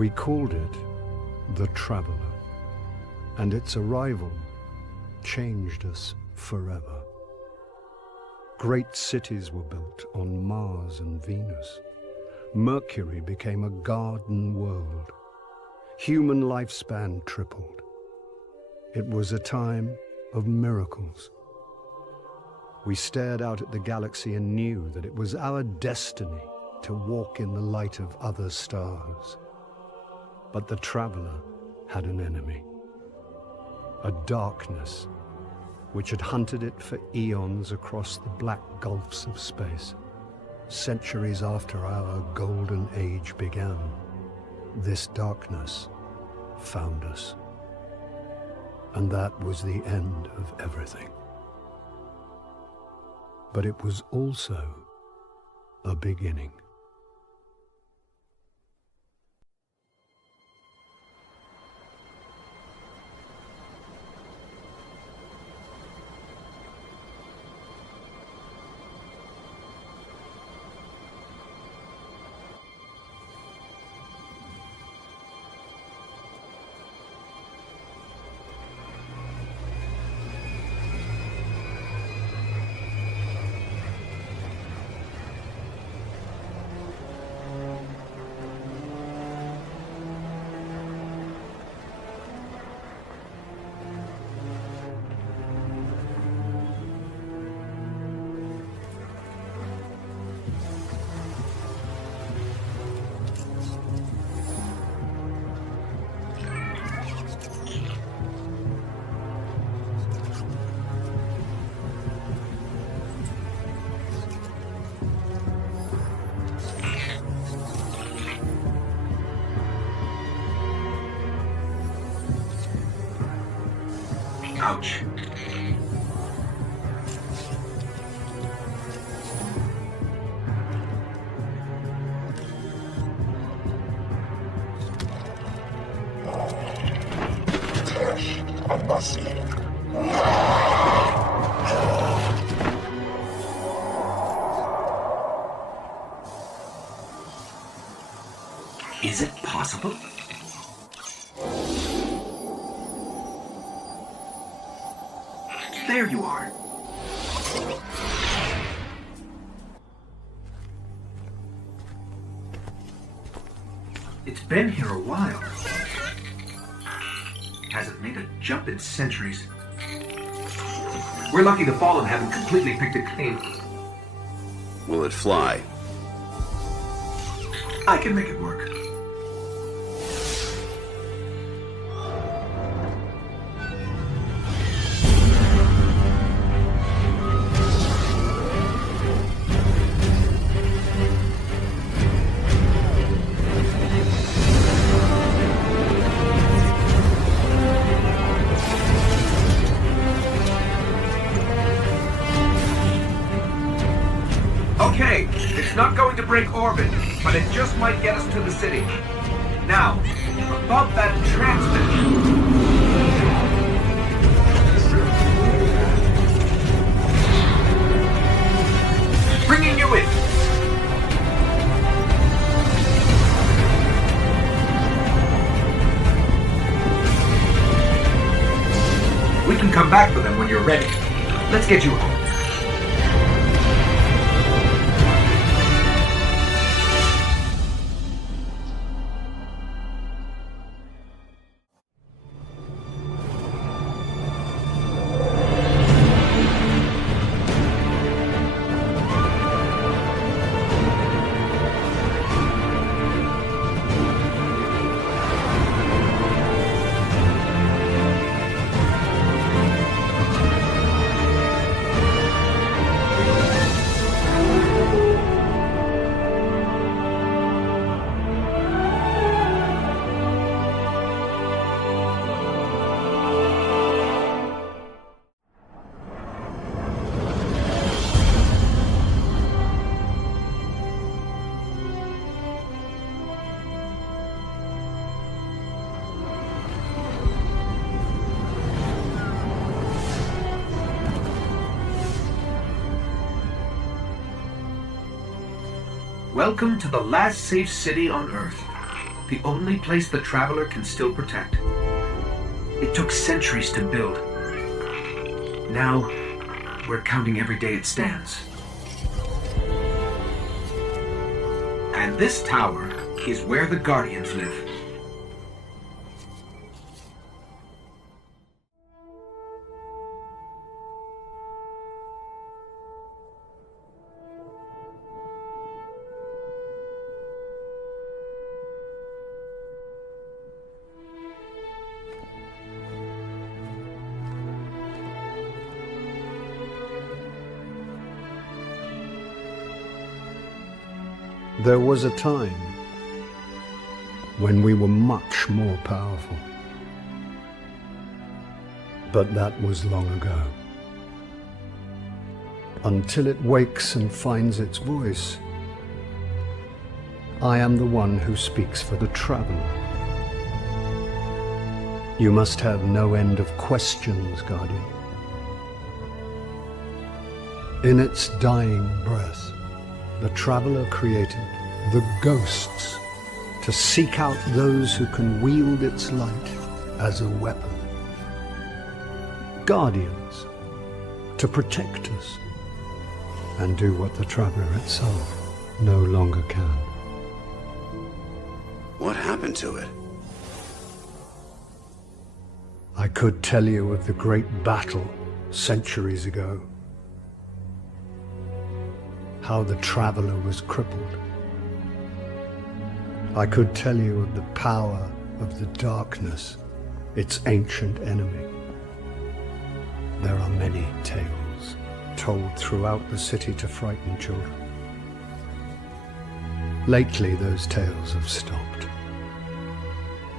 We called it the Traveler, and its arrival changed us forever. Great cities were built on Mars and Venus. Mercury became a garden world. Human lifespan tripled. It was a time of miracles. We stared out at the galaxy and knew that it was our destiny to walk in the light of other stars. But the Traveler had an enemy, a darkness which had hunted it for eons across the black gulfs of space. Centuries after our golden age began, this darkness found us. And that was the end of everything. But it was also a beginning. Ouch. Is it possible? There you are. It's been here a while. Hasn't made a jump in centuries. We're lucky the Fallen haven't completely picked it clean. Will it fly? I can make it work. Okay, it's not going to break orbit, but it just might get us to the city. Now, above that transmitter. Bringing you in. We can come back for them when you're ready. Let's get you home. Welcome to the last safe city on Earth. The only place the Traveler can still protect. It took centuries to build. Now, we're counting every day it stands. And this tower is where the Guardians live. There was a time when we were much more powerful. But that was long ago. Until it wakes and finds its voice, I am the one who speaks for the Traveler. You must have no end of questions, Guardian. In its dying breath, the Traveler created the ghosts to seek out those who can wield its light as a weapon. Guardians to protect us and do what the Traveler itself no longer can. What happened to it? I could tell you of the great battle centuries ago. How the Traveler was crippled. I could tell you of the power of the darkness, its ancient enemy. There are many tales told throughout the city to frighten children. Lately, those tales have stopped.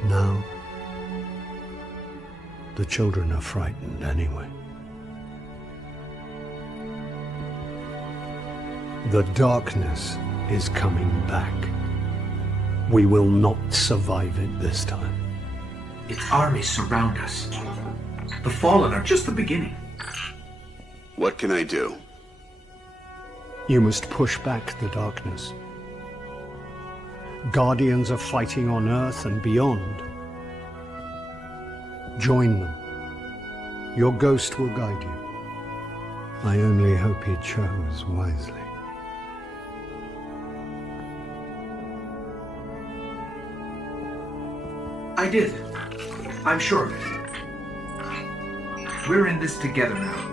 Now, the children are frightened anyway. The darkness is coming back. We will not survive it this time. Its armies surround us. The Fallen are just the beginning. What can I do? You must push back the darkness. Guardians are fighting on Earth and beyond. Join them. Your ghost will guide you. I only hope he chose wisely. I did. I'm sure of it. We're in this together now.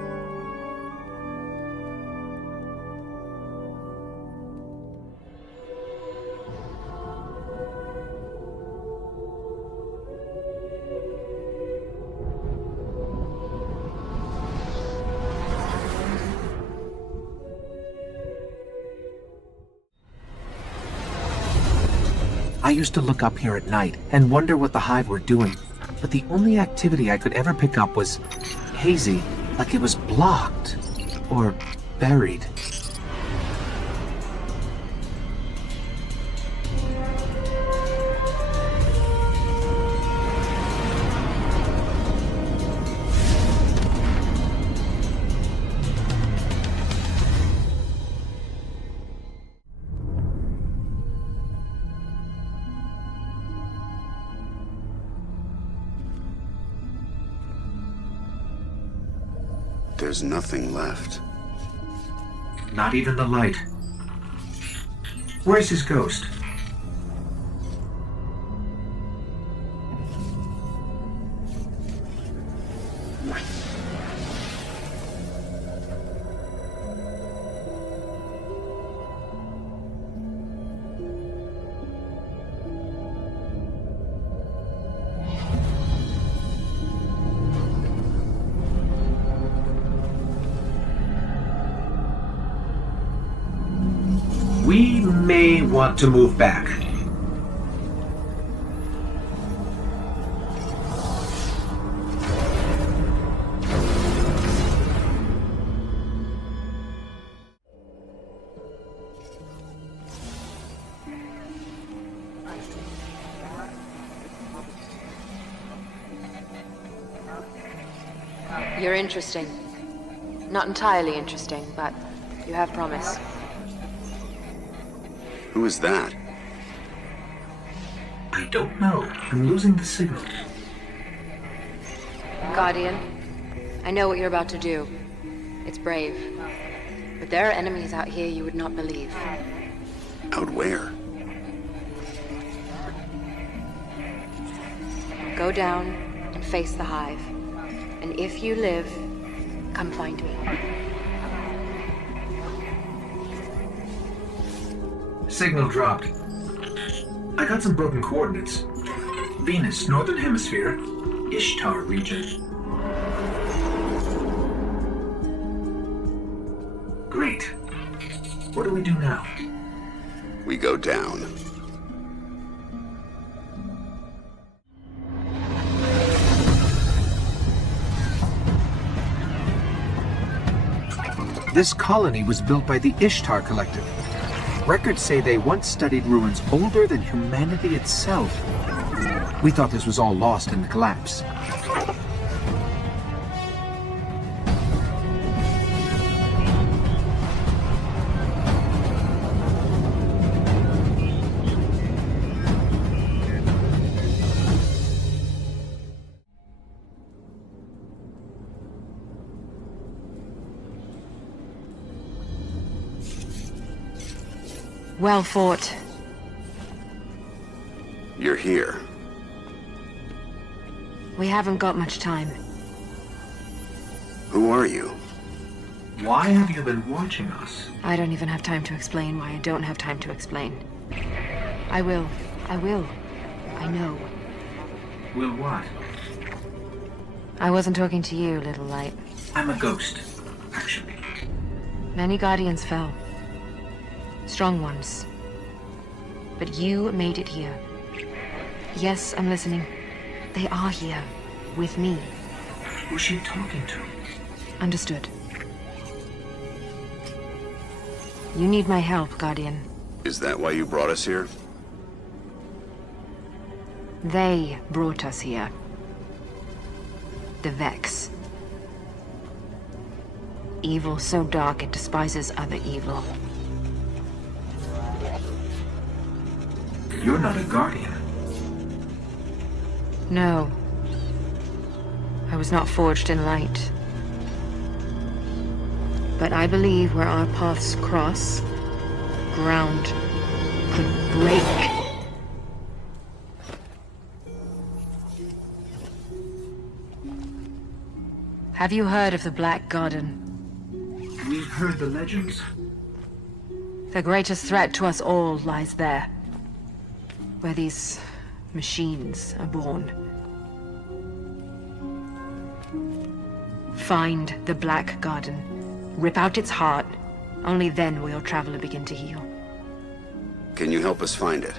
I used to look up here at night and wonder what the Hive were doing, but the only activity I could ever pick up was hazy, like it was blocked or buried. There's nothing left. Not even the light. Where's his ghost? We may want to move back. You're interesting. Not entirely interesting, but you have promise. Who is that? I don't know. I'm losing the signal. Guardian, I know what you're about to do. It's brave. But there are enemies out here you would not believe. Out where? Go down and face the hive. And if you live, come find me. Signal dropped. I got some broken coordinates. Venus, Northern Hemisphere, Ishtar region. Great. What do we do now? We go down. This colony was built by the Ishtar Collective. Records say they once studied ruins older than humanity itself. We thought this was all lost in the collapse. Well fought. You're here. We haven't got much time. Who are you? Why have you been watching us? I don't even have time to explain why I don't have time to explain. I will. I know. Will what? I wasn't talking to you, little light. I'm a ghost, actually. Many Guardians fell. Strong ones. But you made it here. Yes, I'm listening. They are here. With me. Who's she talking to? Understood. You need my help, Guardian. Is that why you brought us here? They brought us here. The Vex. Evil so dark it despises other evil. You're not a Guardian. No. I was not forged in light. But I believe where our paths cross, ground could break. Have you heard of the Black Garden? We've heard the legends. The greatest threat to us all lies there. Where these machines are born. Find the Black Garden. Rip out its heart. Only then will your traveler begin to heal. Can you help us find it?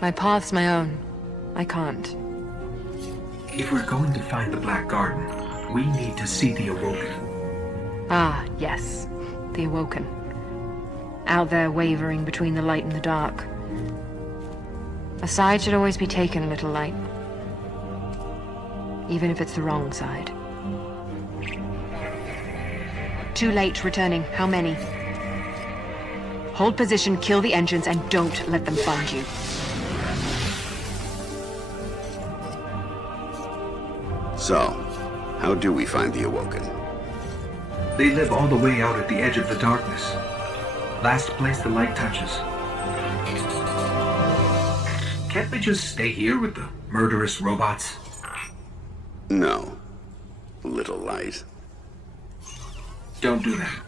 My path's my own. I can't. If we're going to find the Black Garden, we need to see the Awoken. Ah, yes. The Awoken. Out there wavering between the light and the dark. A side should always be taken, little light. Even if it's the wrong side. Too late returning. How many? Hold position, kill the engines, and don't let them find you. So, how do we find the Awoken? They live all the way out at the edge of the darkness. Last place the light touches. Can't we just stay here with the murderous robots? No, little light. Don't do that.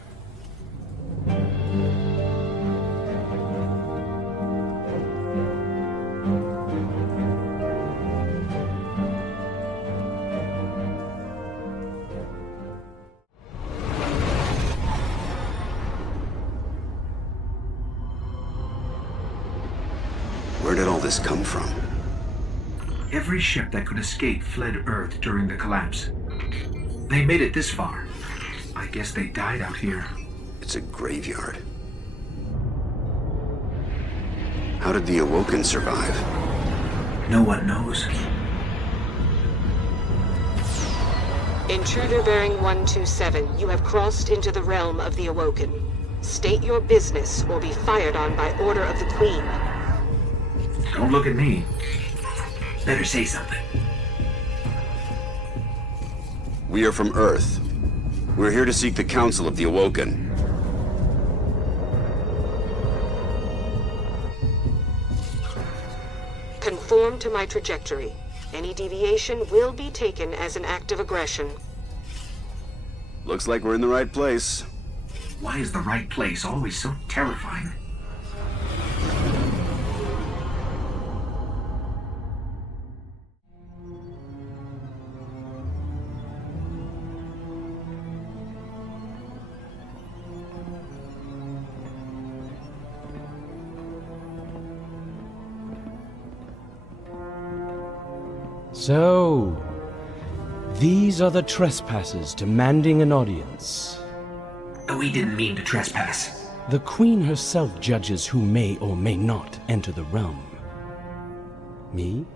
Where did all this come from? Every ship that could escape fled Earth during the collapse. They made it this far. I guess they died out here. It's a graveyard. How did the Awoken survive? No one knows. Intruder bearing 127, you have crossed into the realm of the Awoken. State your business or be fired on by order of the Queen. Don't look at me. Better say something. We are from Earth. We're here to seek the Council of the Awoken. Conform to my trajectory. Any deviation will be taken as an act of aggression. Looks like we're in the right place. Why is the right place always so terrifying? So, these are the trespassers demanding an audience. We didn't mean to trespass. The Queen herself judges who may or may not enter the realm. Me?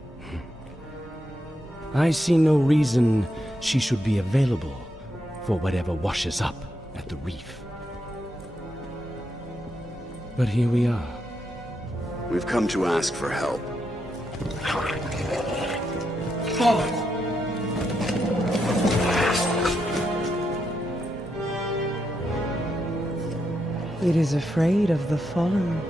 I see no reason she should be available for whatever washes up at the reef. But here we are. We've come to ask for help. Follow. It is afraid of the fallen.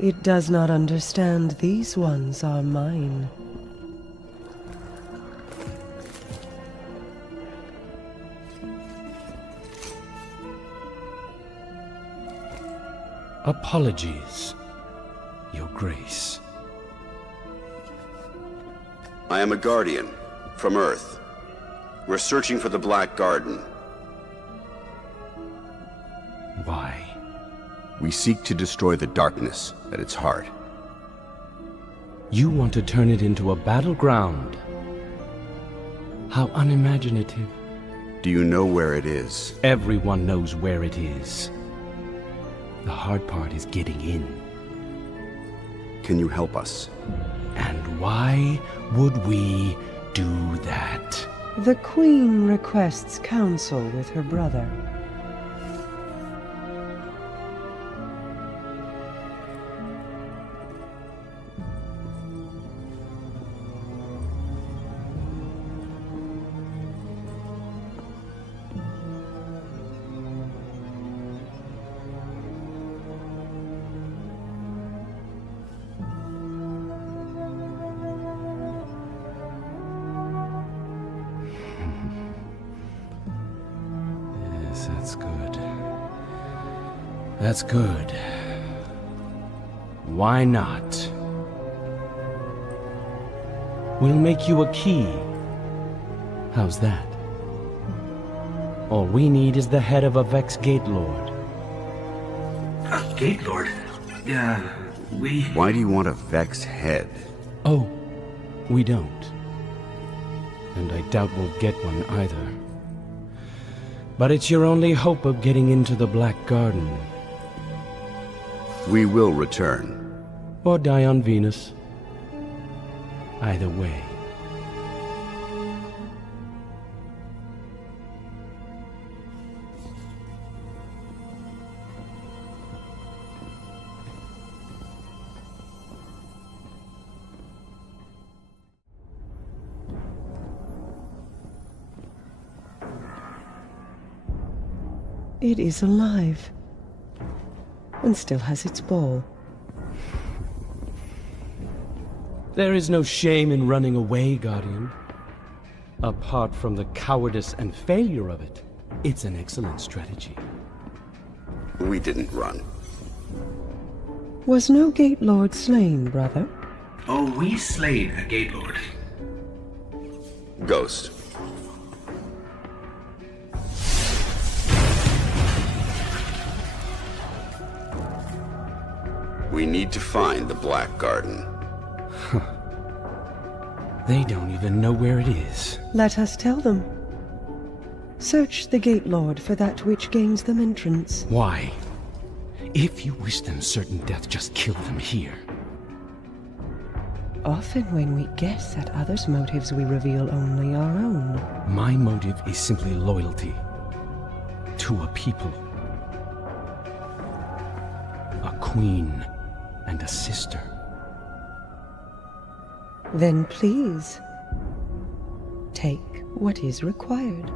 It does not understand these ones are mine. Apologies, Your Grace. I am a Guardian from Earth. We're searching for the Black Garden. Why? We seek to destroy the darkness at its heart. You want to turn it into a battleground? How unimaginative. Do you know where it is? Everyone knows where it is. The hard part is getting in. Can you help us? And why would we do that? The Queen requests counsel with her brother. That's good. That's good. Why not? We'll make you a key. How's that? All we need is the head of a Vex Gate Lord. A Gate Lord? We... Why do you want a Vex head? Oh, we don't. And I doubt we'll get one either. But it's your only hope of getting into the Black Garden. We will return. Or die on Venus. Either way. It is alive. And still has its ball. There is no shame in running away, Guardian. Apart from the cowardice and failure of it, it's an excellent strategy. We didn't run. Was no Gate Lord slain, brother? Oh, we slayed a Gate Lord. Ghost. We need to find the Black Garden. They don't even know where it is. Let us tell them. Search the Gate Lord for that which gains them entrance. Why? If you wish them certain death, just kill them here. Often when we guess at others' motives, we reveal only our own. My motive is simply loyalty to a people. queen and a sister. Then please, take what is required.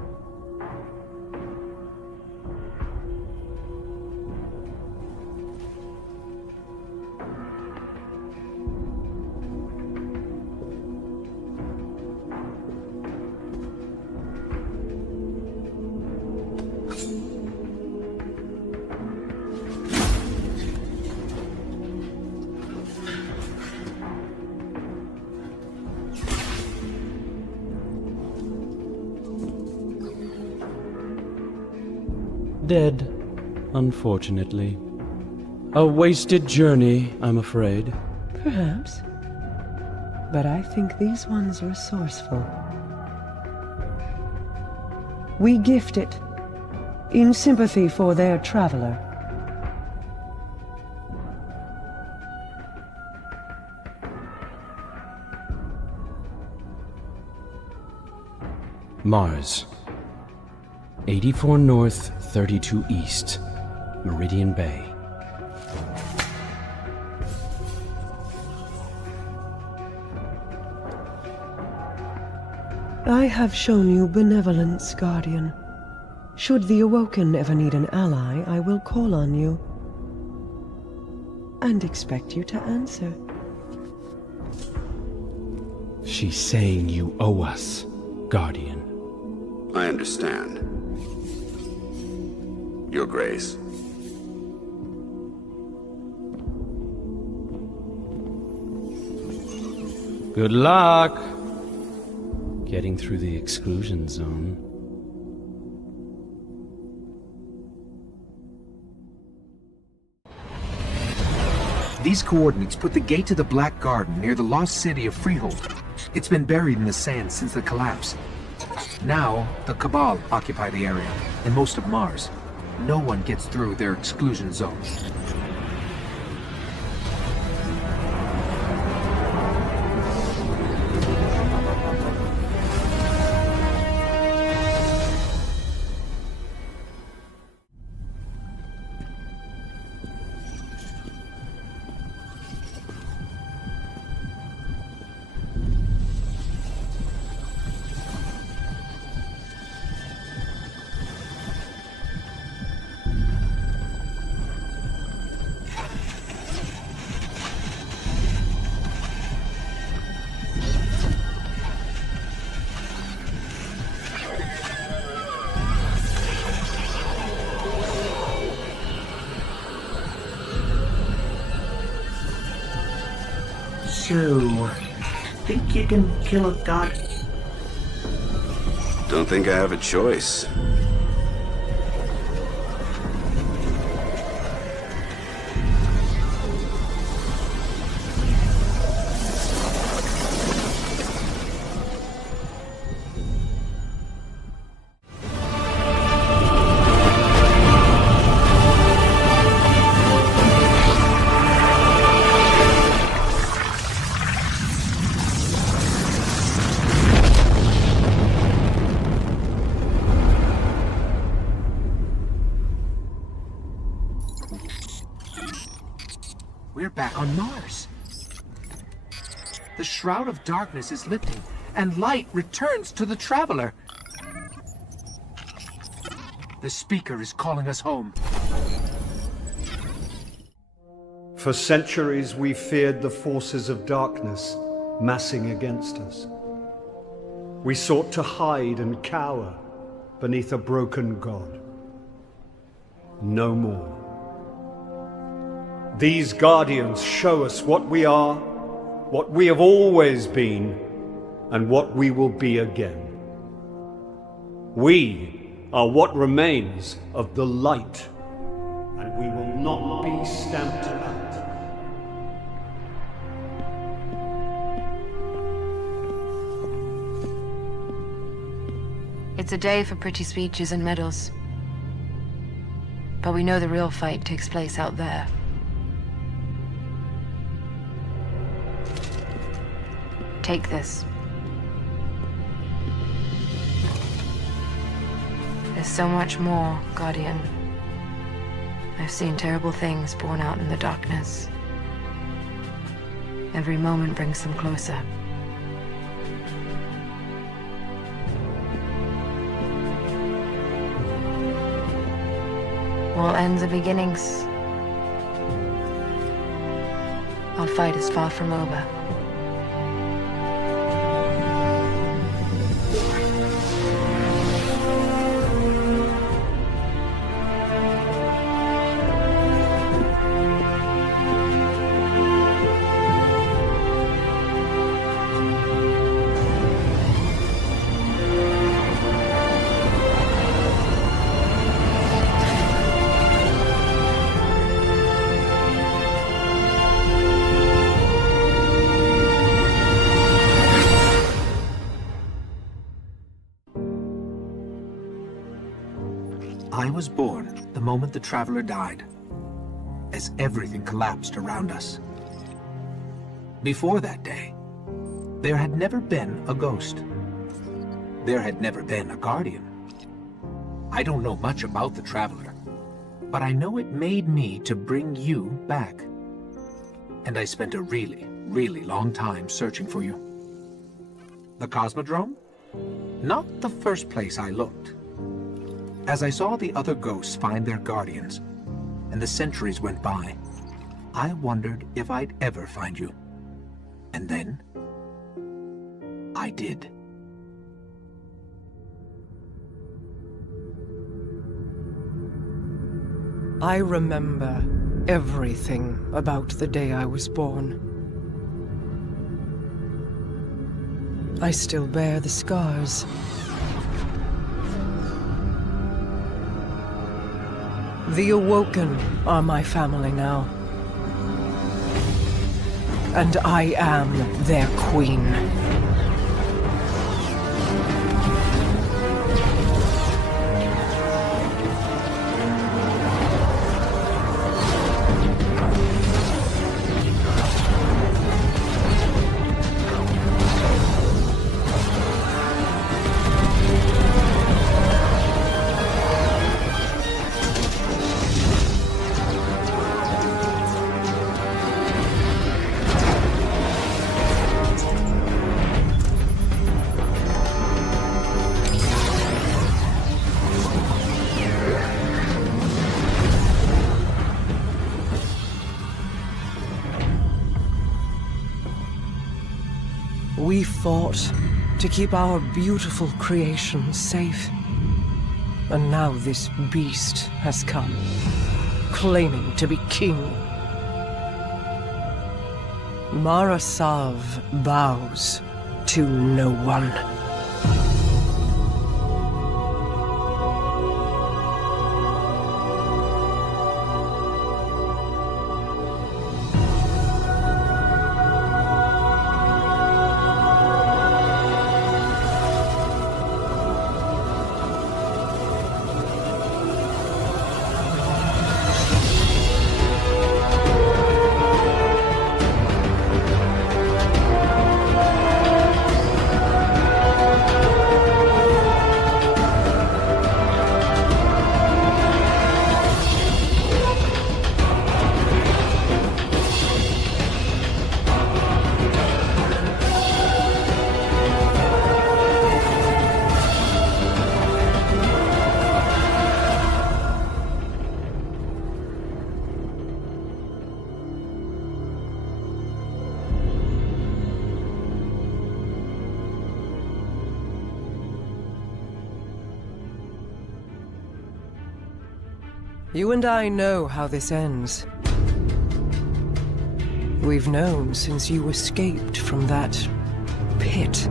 Dead, unfortunately. A wasted journey, I'm afraid. Perhaps. But I think these ones resourceful. We gift it, in sympathy for their traveler. Mars. 84 North, 32 East, Meridian Bay. I have shown you benevolence, Guardian. Should the Awoken ever need an ally, I will call on you. And expect you to answer. She's saying you owe us, Guardian. I understand. Your Grace. Good luck getting through the exclusion zone. These coordinates put the gate to the Black Garden near the lost city of Freehold. It's been buried in the sand since the collapse. Now, the Cabal occupy the area, and most of Mars. No one gets through their exclusion zone. So, think you can kill a god? Don't think I have a choice. We're back on Mars. The Shroud of Darkness is lifting, and light returns to the Traveler. The Speaker is calling us home. For centuries we feared the forces of darkness massing against us. We sought to hide and cower beneath a broken god. No more. These Guardians show us what we are, what we have always been, and what we will be again. We are what remains of the light, and we will not be stamped out. It's a day for pretty speeches and medals. But we know the real fight takes place out there. Take this. There's so much more, Guardian. I've seen terrible things born out in the darkness. Every moment brings them closer. All ends are beginnings. Our fight is far from over. I was born the moment the Traveler died, as everything collapsed around us. Before that day, there had never been a ghost. There had never been a Guardian. I don't know much about the Traveler, but I know it made me to bring you back. And I spent a really, really long time searching for you. The Cosmodrome? Not the first place I looked. As I saw the other ghosts find their guardians, and the centuries went by, I wondered if I'd ever find you. And then, I did. I remember everything about the day I was born. I still bear the scars. The Awoken are my family now. And I am their queen. We fought to keep our beautiful creation safe. And now this beast has come, claiming to be king. Marasav bows to no one. You and I know how this ends. We've known since you escaped from that pit.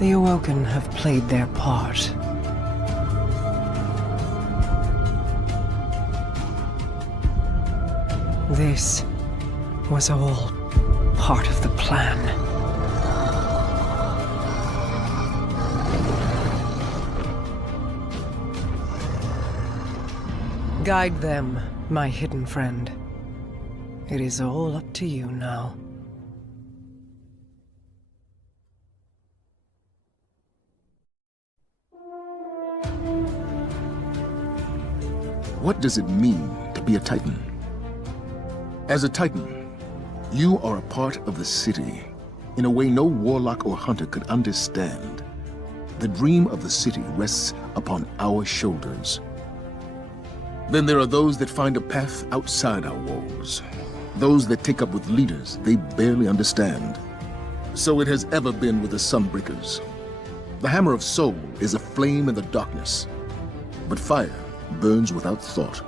The Awoken have played their part. This was all part of the plan. Guide them, my hidden friend. It is all up to you now. What does it mean to be a Titan? As a Titan, you are a part of the city in a way no warlock or hunter could understand. The dream of the city rests upon our shoulders. Then there are those that find a path outside our walls. Those that take up with leaders they barely understand. So it has ever been with the Sunbreakers. The Hammer of Soul is a flame in the darkness, but fire burns without thought.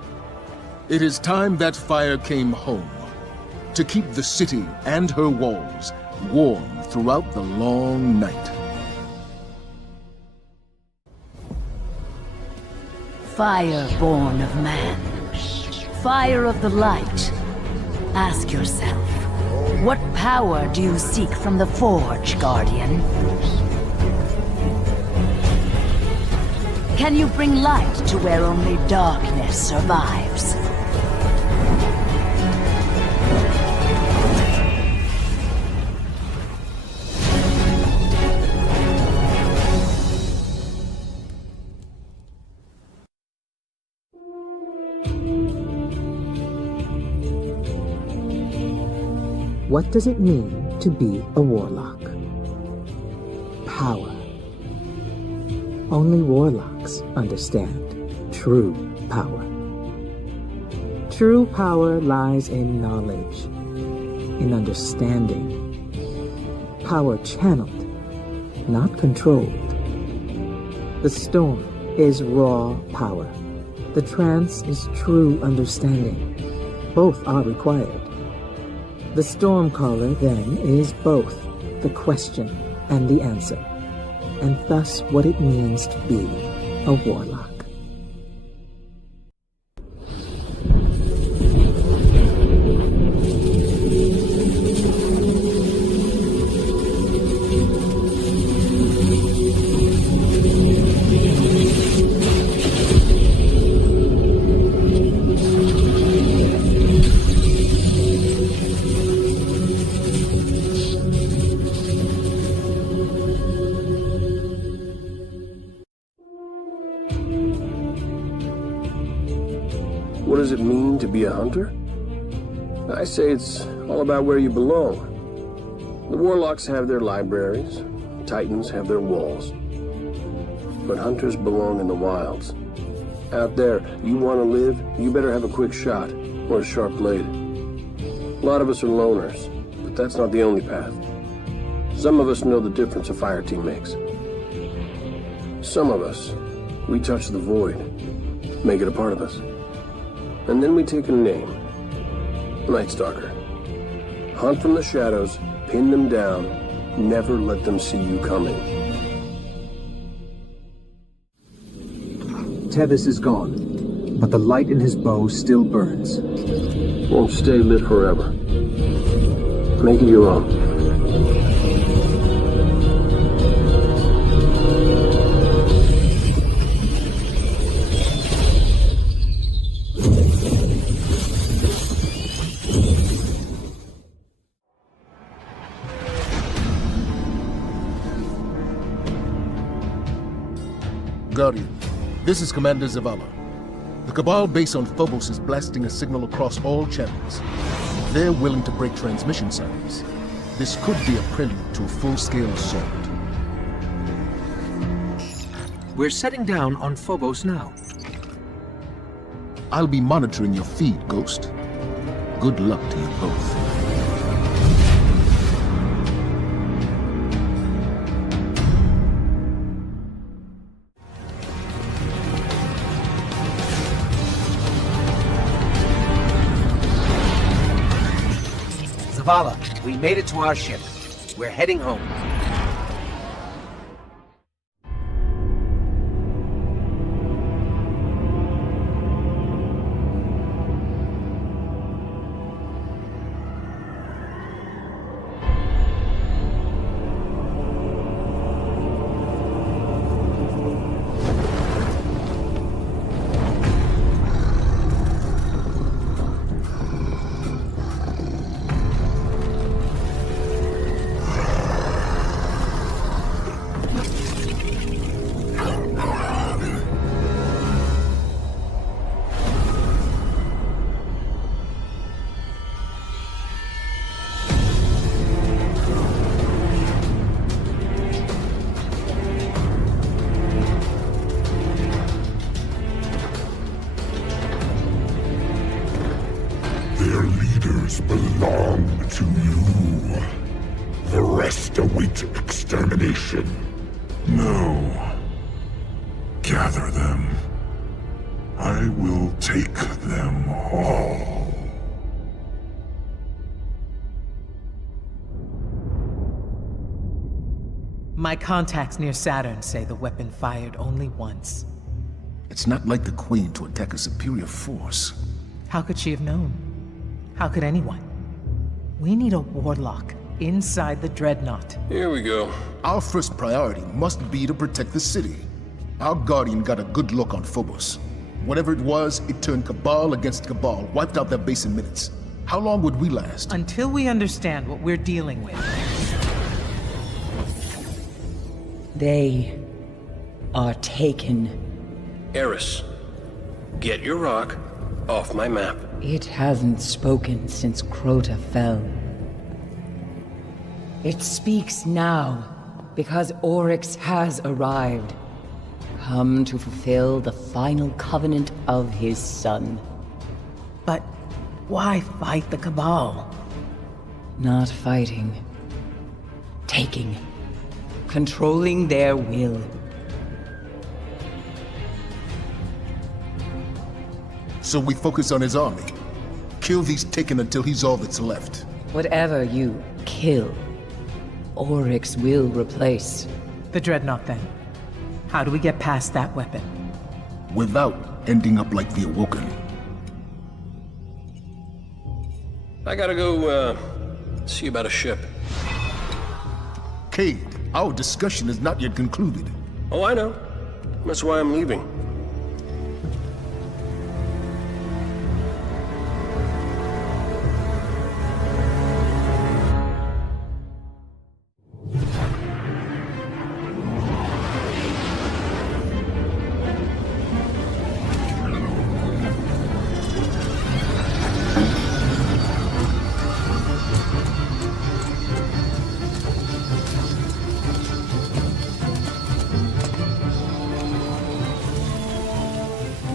It is time that fire came home, to keep the city and her walls warm throughout the long night. Fire born of man. Fire of the light. Ask yourself, what power do you seek from the Forge, Guardian? Can you bring light to where only darkness survives? What does it mean to be a warlock? Power. Only warlocks understand true power. True power lies in knowledge, in understanding. Power channeled, not controlled. The storm is raw power. The trance is true understanding. Both are required. The Stormcaller, then, is both the question and the answer, and thus what it means to be a warlock. What does it mean to be a hunter? I say it's all about where you belong. The warlocks have their libraries, titans have their walls. But hunters belong in the wilds. Out there, you want to live, you better have a quick shot or a sharp blade. A lot of us are loners, but that's not the only path. Some of us know the difference a fire team makes. Some of us, we touch the void, make it a part of us. And then we take a name. Night Stalker. Hunt from the shadows, pin them down, never let them see you coming. Tevis is gone, but the light in his bow still burns. Won't stay lit forever. Make it your own. Guardian, this is Commander Zavala. The Cabal base on Phobos is blasting a signal across all channels. They're willing to break transmission signs. This could be a prelude to a full-scale assault. We're setting down on Phobos now. I'll be monitoring your feed, Ghost. Good luck to you both. Zavala, we made it to our ship. We're heading home. others belong to you. The rest await extermination. No. Gather them. I will take them all. My contacts near Saturn say the weapon fired only once. It's not like the Queen to attack a superior force. How could she have known? How could anyone? We need a warlock inside the Dreadnought. Here we go. Our first priority must be to protect the city. Our Guardian got a good look on Phobos. Whatever it was, it turned Cabal against Cabal, wiped out their base in minutes. How long would we last? Until we understand what we're dealing with. They are taken. Eris, get your rock off my map. It hasn't spoken since Crota fell. It speaks now because Oryx has arrived, come to fulfill the final covenant of his son. But why fight the Cabal? Not fighting. Taking. Controlling their will. So we focus on his army. Kill these Taken until he's all that's left. Whatever you kill, Oryx will replace. The Dreadnought, then. How do we get past that weapon? Without ending up like the Awoken. I gotta go, see about a ship. Cade, our discussion is not yet concluded. Oh, I know. That's why I'm leaving.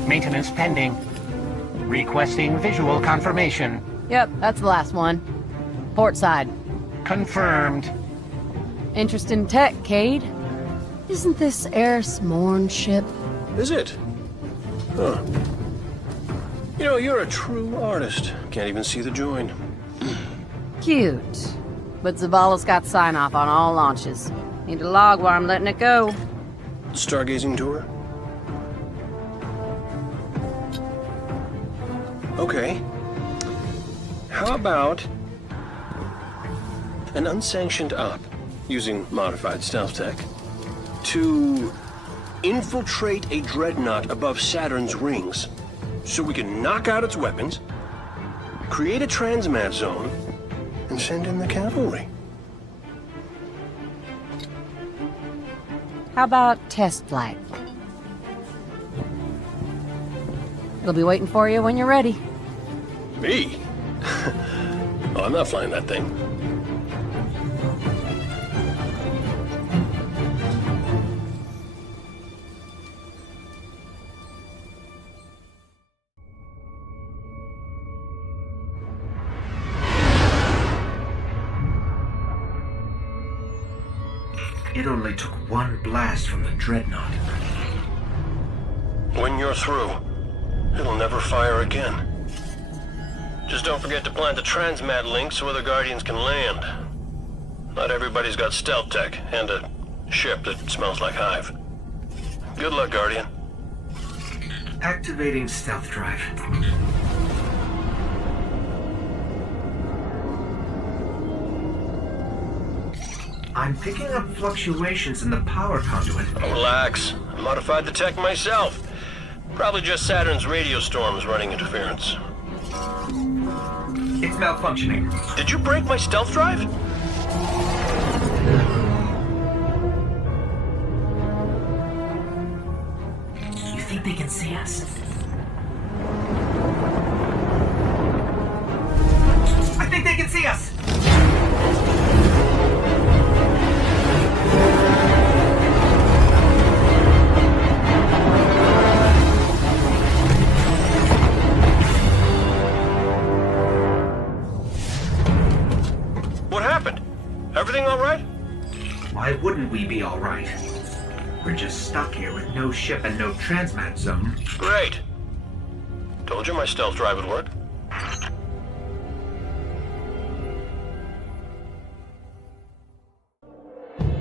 Maintenance pending. Requesting visual confirmation. Yep, that's the last one. Port side. Confirmed. Interest in tech, Cade? Isn't this Eris Morn ship? Is it? Huh. You know, you're a true artist. Can't even see the join. Cute. But Zavala's got sign-off on all launches. Need a log while I'm letting it go. Stargazing tour? Okay. How about an unsanctioned op using modified stealth tech to infiltrate a dreadnought above Saturn's rings so we can knock out its weapons, create a transmat zone, and send in the cavalry? How about test flight? It'll be waiting for you when you're ready. Me? Oh, I'm not flying that thing. It only took one blast from the Dreadnought. When you're through, it'll never fire again. Just don't forget to plant the transmat link so other Guardians can land. Not everybody's got stealth tech, and a ship that smells like hive. Good luck, Guardian. Activating stealth drive. I'm picking up fluctuations in the power conduit. Oh, relax. I modified the tech myself. Probably just Saturn's radio storms running interference. It's malfunctioning. Did you break my stealth drive? You think they can see us? I think they can see us! Everything all right? Why wouldn't we be all right? We're just stuck here with no ship and no transmat zone. Great. Told you my stealth drive would work.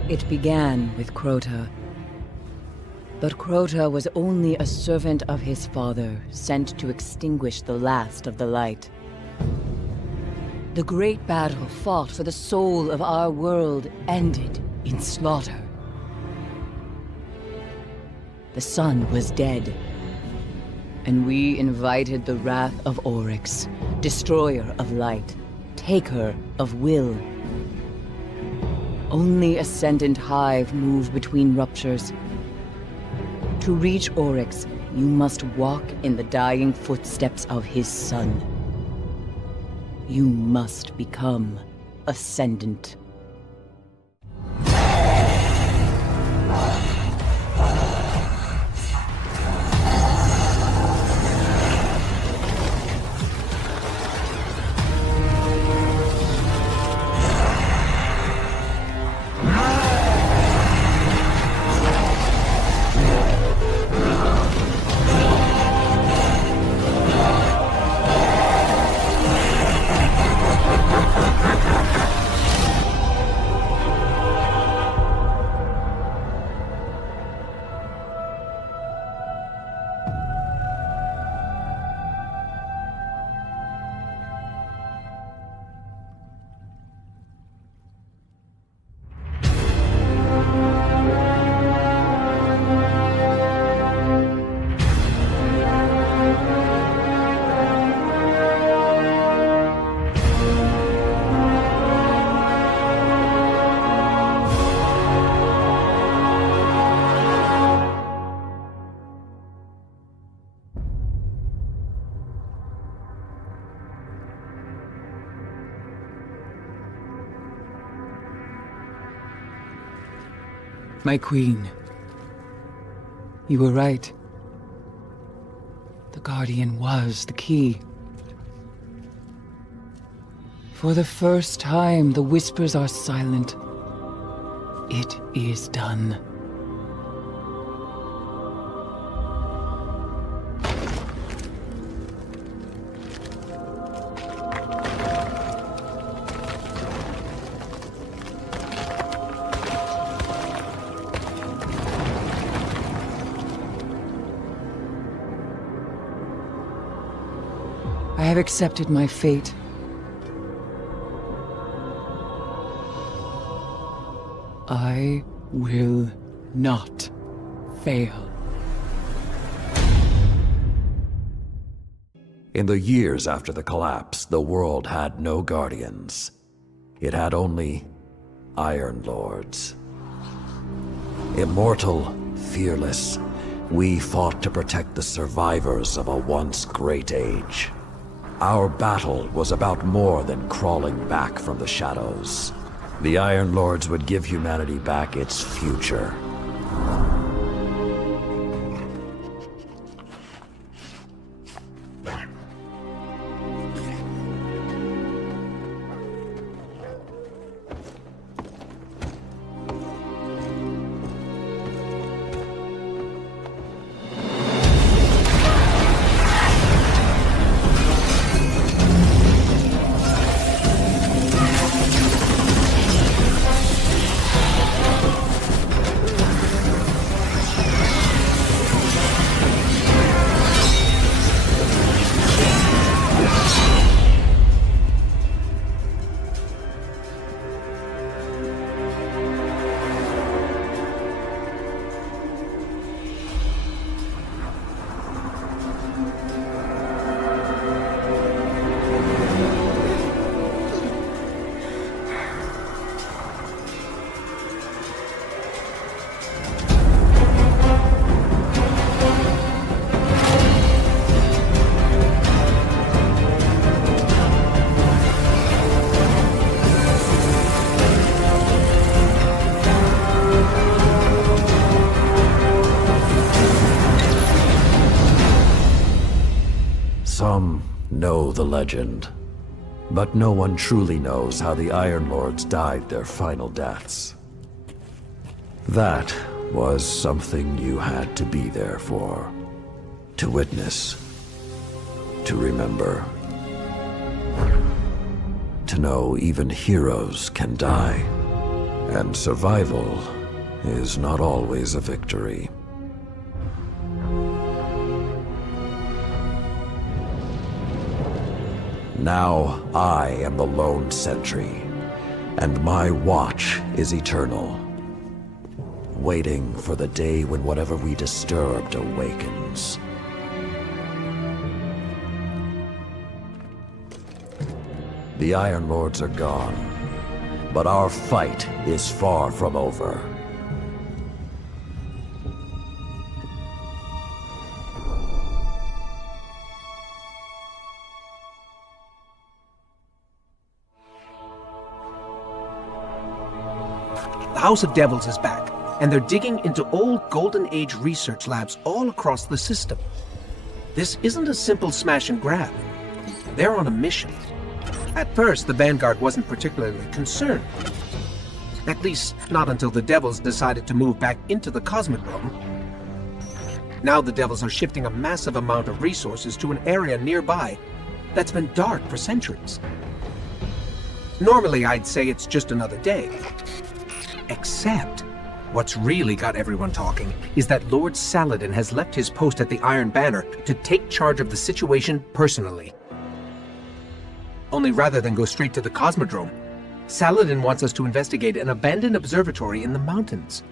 It began with Crota. But Crota was only a servant of his father, sent to extinguish the last of the light. The great battle fought for the soul of our world ended in slaughter. The sun was dead, and we invited the wrath of Oryx, destroyer of light, taker of will. Only Ascendant Hive move between ruptures. To reach Oryx, you must walk in the dying footsteps of his son. You must become Ascendant. My queen, you were right. The Guardian was the key. For the first time, the whispers are silent. It is done. I have accepted my fate. I will not fail. In the years after the collapse, the world had no guardians. It had only Iron Lords. Immortal, fearless, we fought to protect the survivors of a once great age. Our battle was about more than crawling back from the shadows. The Iron Lords would give humanity back its future. Some know the legend. But no one truly knows how the Iron Lords died their final deaths. That was something you had to be there for. To witness. To remember. To know even heroes can die. And survival is not always a victory. Now I am the lone sentry, and my watch is eternal, waiting for the day when whatever we disturbed awakens. The Iron Lords are gone, but our fight is far from over. The House of Devils is back, and they're digging into old Golden Age research labs all across the system. This isn't a simple smash and grab. They're on a mission. At first, the Vanguard wasn't particularly concerned. At least, not until the Devils decided to move back into the Cosmodrome. Now the Devils are shifting a massive amount of resources to an area nearby that's been dark for centuries. Normally, I'd say it's just another day. Except, what's really got everyone talking is that Lord Saladin has left his post at the Iron Banner to take charge of the situation personally. Only rather than go straight to the Cosmodrome, Saladin wants us to investigate an abandoned observatory in the mountains.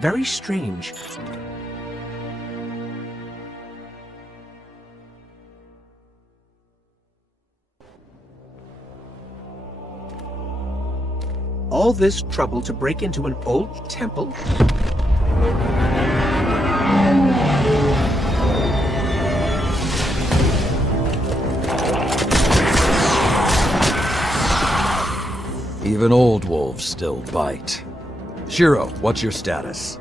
Very strange. All this trouble to break into an old temple? Even old wolves still bite. Shiro, what's your status?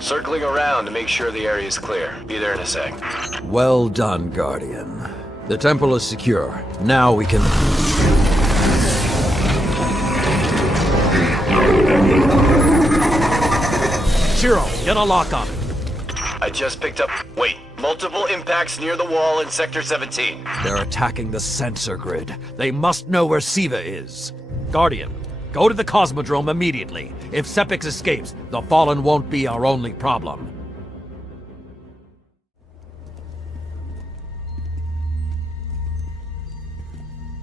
Circling around to make sure the area is clear. Be there in a sec. Well done, Guardian. The temple is secure. Now we can... Shiro, get a lock on it. I just picked up... Wait. Multiple impacts near the wall in Sector 17. They're attacking the sensor grid. They must know where Siva is. Guardian, go to the Cosmodrome immediately. If Sepix escapes, the Fallen won't be our only problem.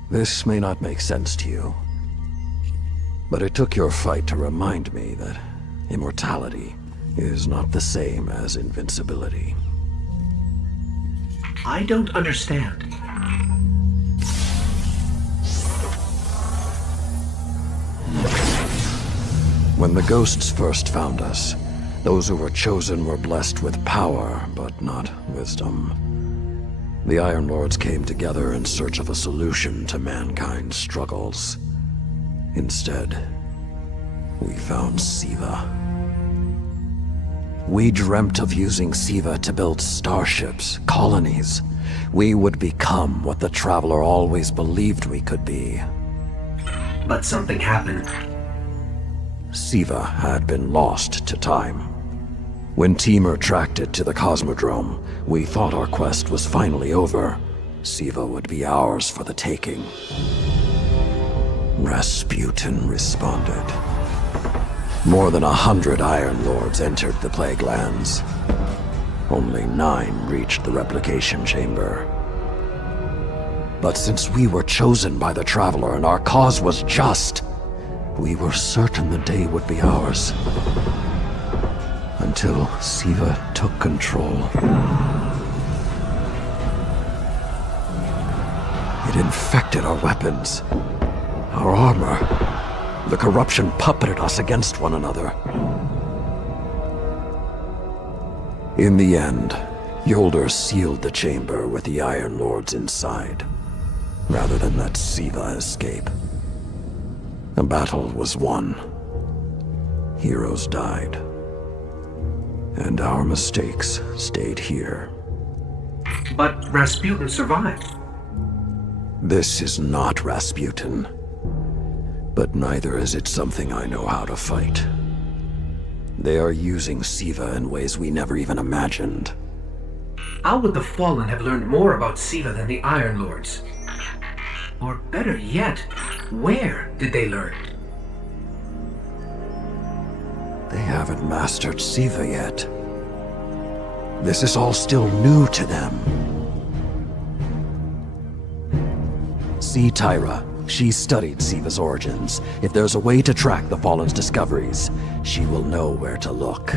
This may not make sense to you, but it took your fight to remind me that immortality is not the same as invincibility. I don't understand. When the ghosts first found us, those who were chosen were blessed with power, but not wisdom. The Iron Lords came together in search of a solution to mankind's struggles. Instead, we found Siva. We dreamt of using Siva to build starships, colonies. We would become what the Traveler always believed we could be. But something happened. Siva had been lost to time. When Temur tracked it to the Cosmodrome, we thought our quest was finally over. Siva would be ours for the taking. Rasputin responded. More than 100 Iron Lords entered the Plague Lands. Only 9 reached the replication chamber. But since we were chosen by the Traveler and our cause was just, we were certain the day would be ours. Until Siva took control. It infected our weapons, our armor. The corruption puppeted us against one another. In the end, Yolder sealed the chamber with the Iron Lords inside, rather than let Siva escape. The battle was won. Heroes died. And our mistakes stayed here. But Rasputin survived. This is not Rasputin. But neither is it something I know how to fight. They are using Siva in ways we never even imagined. How would the Fallen have learned more about Siva than the Iron Lords? Or better yet, where did they learn? They haven't mastered Siva yet. This is all still new to them. See Tyra. She studied Siva's origins. If there's a way to track the Fallen's discoveries, she will know where to look.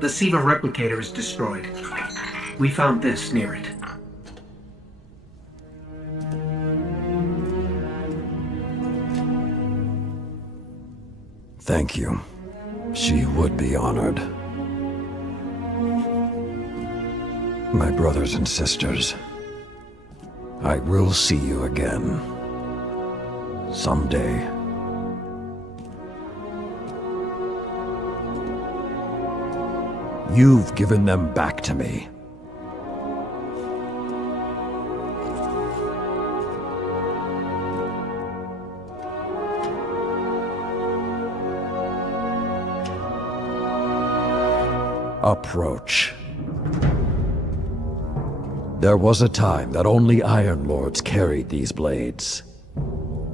The Siva replicator is destroyed. We found this near it. Thank you. She would be honored. My brothers and sisters, I will see you again. Someday. You've given them back to me. Approach. There was a time that only Iron Lords carried these blades.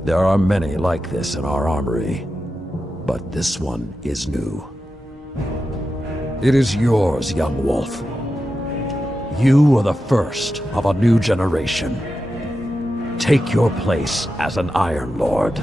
There are many like this in our armory, but this one is new. It is yours, young wolf. You are the first of a new generation. Take your place as an Iron Lord.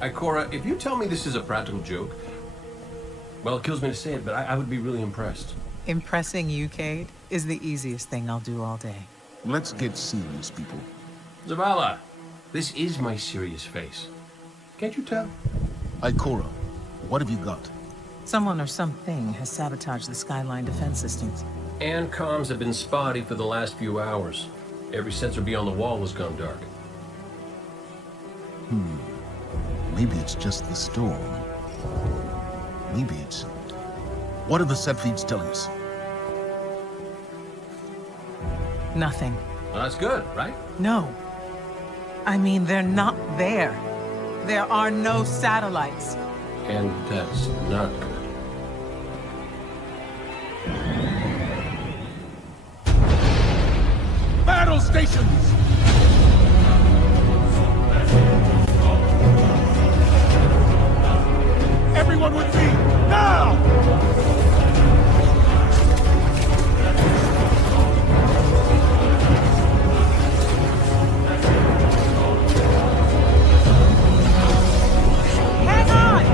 Ikora, if you tell me this is a practical joke, well, it kills me to say it, but I would be really impressed. Impressing you, Cade, is the easiest thing I'll do all day. Let's get serious, people. Zavala, this is my serious face. Can't you tell? Ikora, what have you got? Someone or something has sabotaged the Skyline defense systems. And comms have been spotty for the last few hours. Every sensor beyond the wall has gone dark. Maybe it's just the storm. Maybe it's... What are the set feeds telling us? Nothing. Well, that's good, right? No. I mean, they're not there. There are no satellites. And that's not good. Battle stations! Everyone with me, now! Hang on!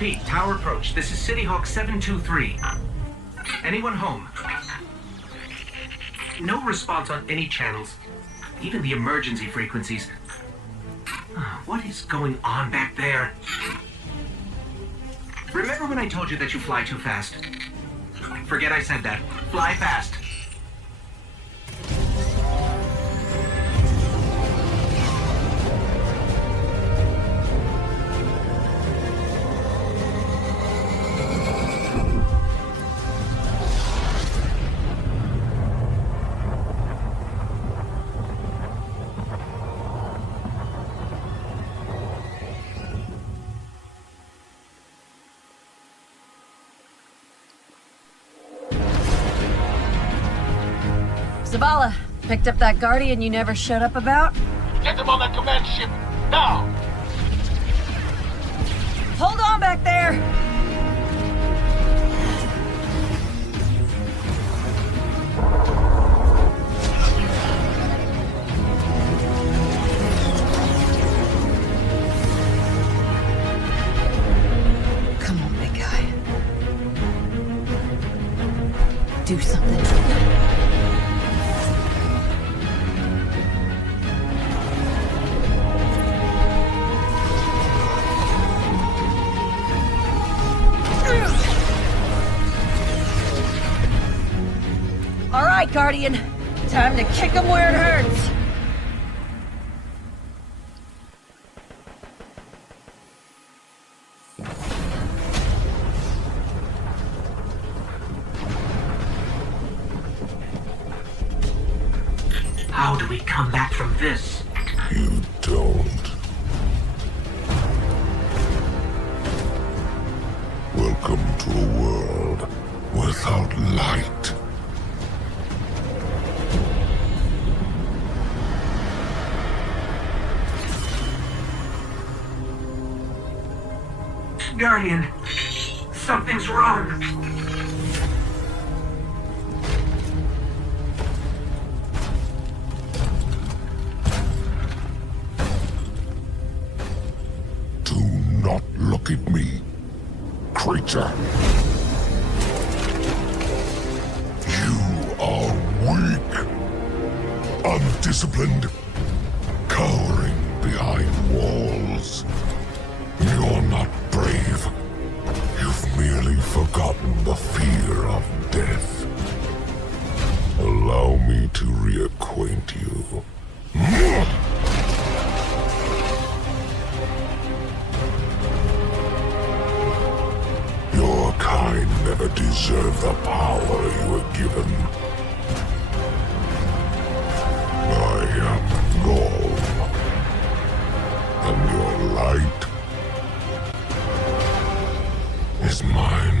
Repeat, tower approach. This is City Hawk 723. Anyone home? No response on any channels, even the emergency frequencies. What is going on back there? Remember when I told you that you fly too fast? Forget I said that. Fly fast. Zavala, picked up that Guardian you never showed up about? Get them on that command ship, now! Hold on back there! Come on, big guy. Do something. All right, Guardian. Time to kick him where it hurts. How do we come back from this? You don't. Welcome to a world without light. Guardian, something's wrong. Do not look at me, creature. You are weak, undisciplined, cowering behind walls. You're not brave. You've merely forgotten the fear of death. Allow me to reacquaint you. Your kind never deserved the power you were given. I am Gaul, and your light is mine.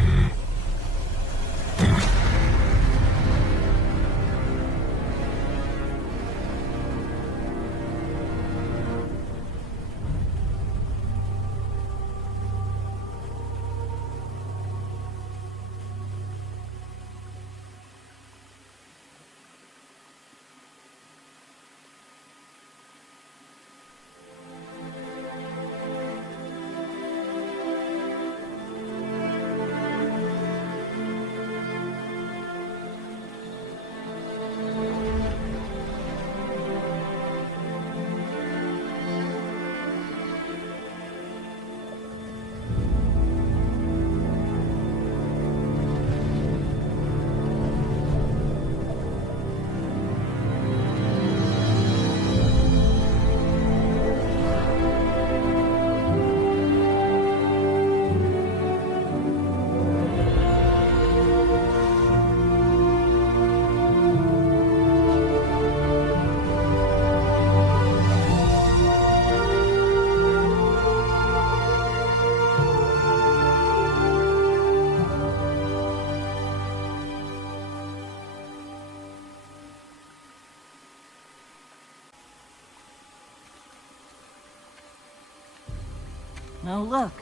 Oh, look.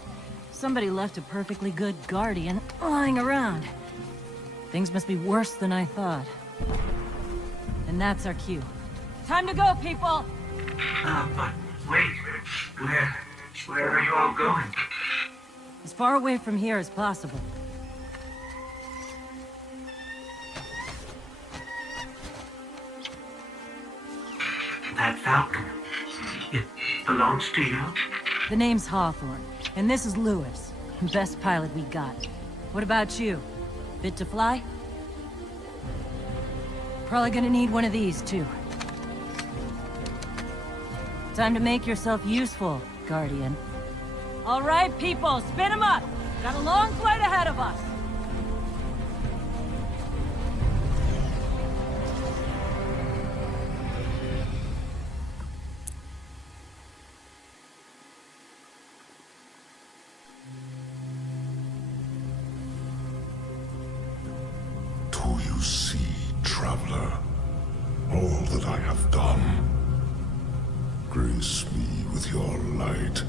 Somebody left a perfectly good Guardian lying around. Things must be worse than I thought. And that's our cue. Time to go, people! But wait, where are you all going? As far away from here as possible. That falcon, it belongs to you? The name's Hawthorne, and this is Lewis. Best pilot we got. What about you? Fit to fly? Probably gonna need one of these, too. Time to make yourself useful, Guardian. All right, people, spin 'em up! Got a long flight ahead of us! Do you see, traveler, all that I have done? Grace me with your light.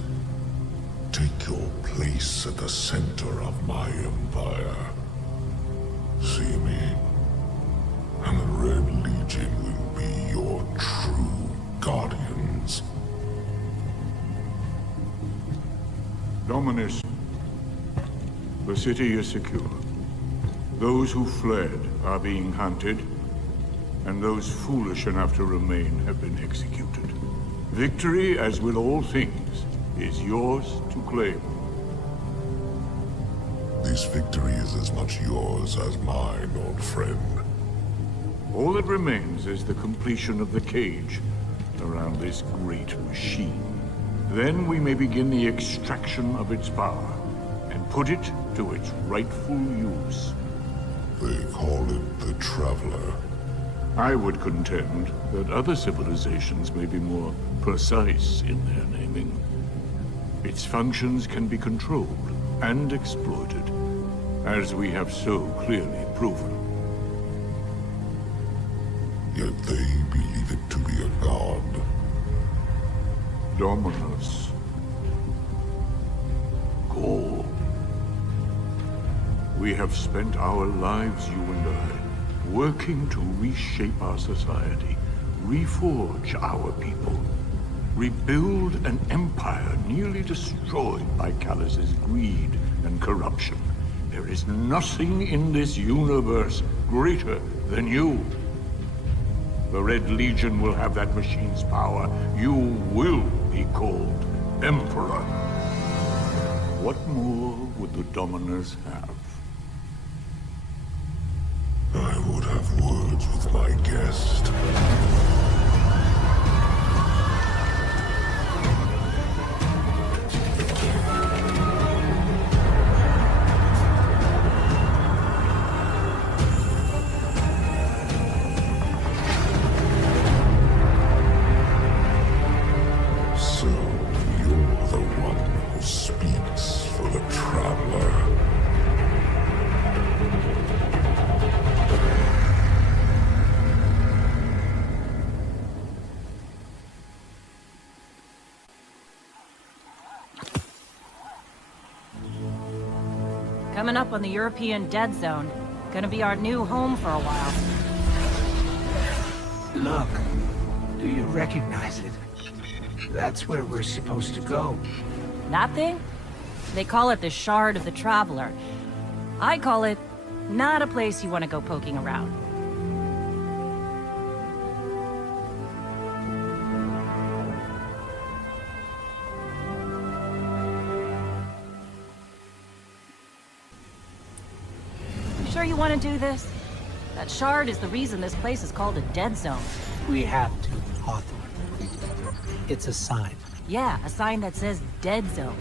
Take your place at the center of my empire. See me, and the Red Legion will be your true guardians. Dominus, the city is secure. Those who fled are being hunted, and those foolish enough to remain have been executed. Victory, as with all things, is yours to claim. This victory is as much yours as mine, old friend. All that remains is the completion of the cage around this great machine. Then we may begin the extraction of its power and put it to its rightful use. They call it the Traveler. I would contend that other civilizations may be more precise in their naming. Its functions can be controlled and exploited, as we have so clearly proven. Yet they believe it to be a god. Dominus. Go. We have spent our lives, you and I, working to reshape our society, reforge our people, rebuild an empire nearly destroyed by Callus's greed and corruption. There is nothing in this universe greater than you. The Red Legion will have that machine's power. You will be called Emperor. What more would the Dominers have? I would have words with my guest. So, you're the one who speaks for the Traveler. Coming up on the European Dead Zone. Gonna be our new home for a while. Look, do you recognize it? That's where we're supposed to go. That thing? They call it the Shard of the Traveler. I call it not a place you want to go poking around. You sure you want to do this? That shard is the reason this place is called a dead zone. We have to, Hawthorne. It's a sign. Yeah, a sign that says dead zone.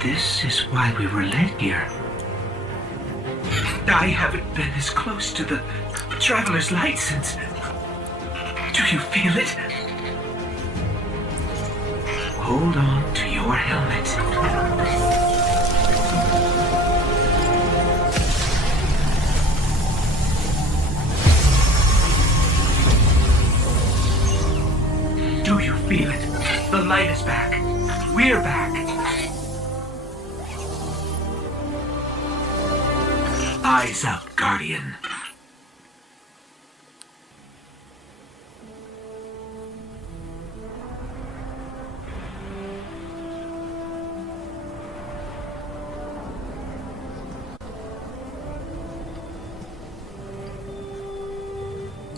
This is why we were led here. I haven't been as close to the Traveler's Light since... Do you feel it? Hold on to your Your helmet. Do you feel it? The light is back. We're back. Eyes up, Guardian.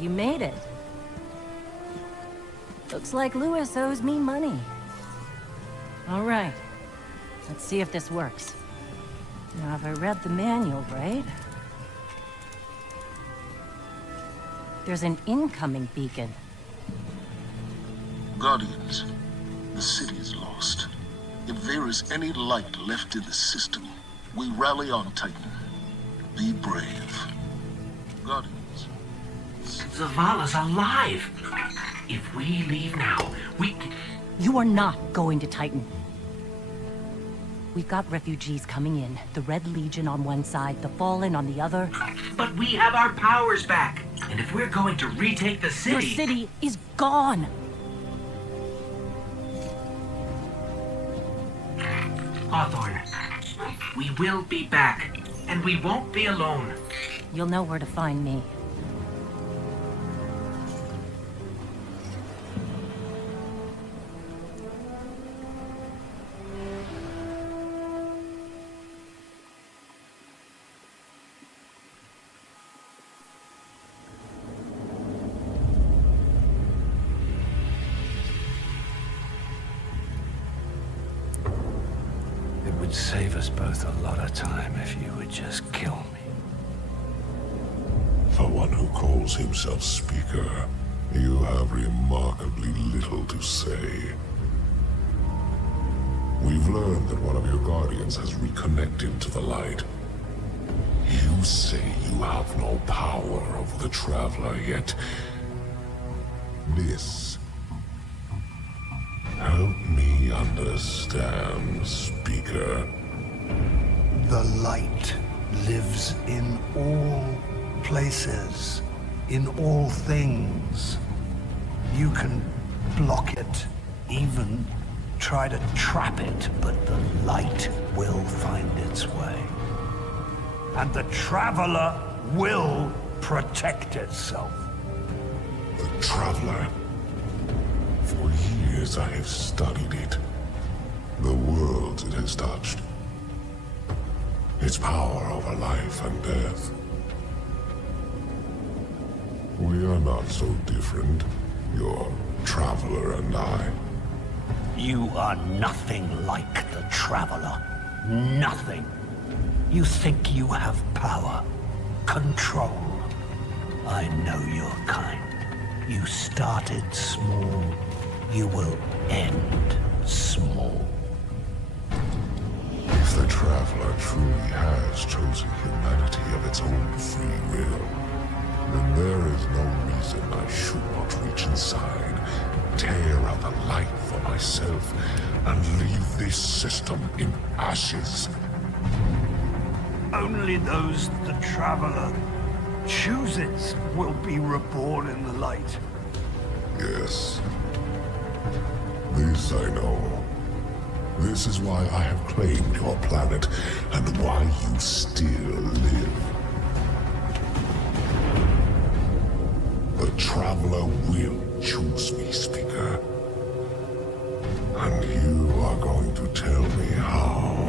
You made it. Looks like Lewis owes me money. All right. Let's see if this works. Now, if I read the manual right... There's an incoming beacon. Guardians, the city is lost. If there is any light left in the system, we rally on Titan. Be brave. Guardians. Zavala's alive! If we leave now, we... You are not going to Titan. We've got refugees coming in. The Red Legion on one side, the Fallen on the other. But we have our powers back! And if we're going to retake the city... Your city is gone! Hawthorne, we will be back. And we won't be alone. You'll know where to find me. It would save us both a lot of time if you would just kill me. For one who calls himself Speaker, you have remarkably little to say. We've learned that one of your Guardians has reconnected to the light. You say you have no power over the Traveler, yet... This... Help me understand, Speaker. The light lives in all places, in all things. You can block it, even try to trap it, but the light will find its way. And the Traveler will protect itself. The Traveler. For years I have studied it. The worlds it has touched. Its power over life and death. We are not so different, your Traveler and I. You are nothing like the Traveler. Nothing. You think you have power, control. I know your kind. You started small. You will end small. If the Traveler truly has chosen humanity of its own free will, then there is no reason I should not reach inside, tear out the light for myself, and leave this system in ashes. Only those the Traveler chooses will be reborn in the light. Yes. This I know. This is why I have claimed your planet, and why you still live. The Traveler will choose me, Speaker. And you are going to tell me how.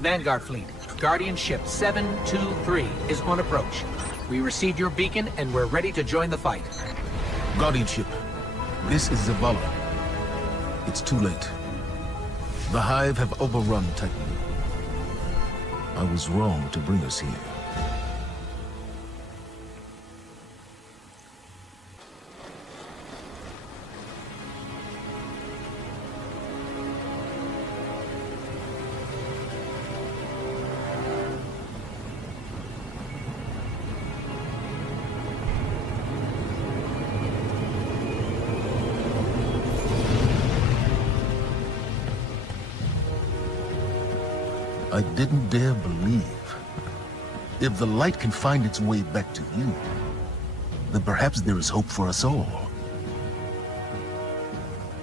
Vanguard Fleet, Guardian Ship 723 is on approach. We received your beacon and we're ready to join the fight. Guardian Ship, this is Zavala. It's too late. The Hive have overrun Titan. I was wrong to bring us here. I didn't dare believe. If the light can find its way back to you, then perhaps there is hope for us all.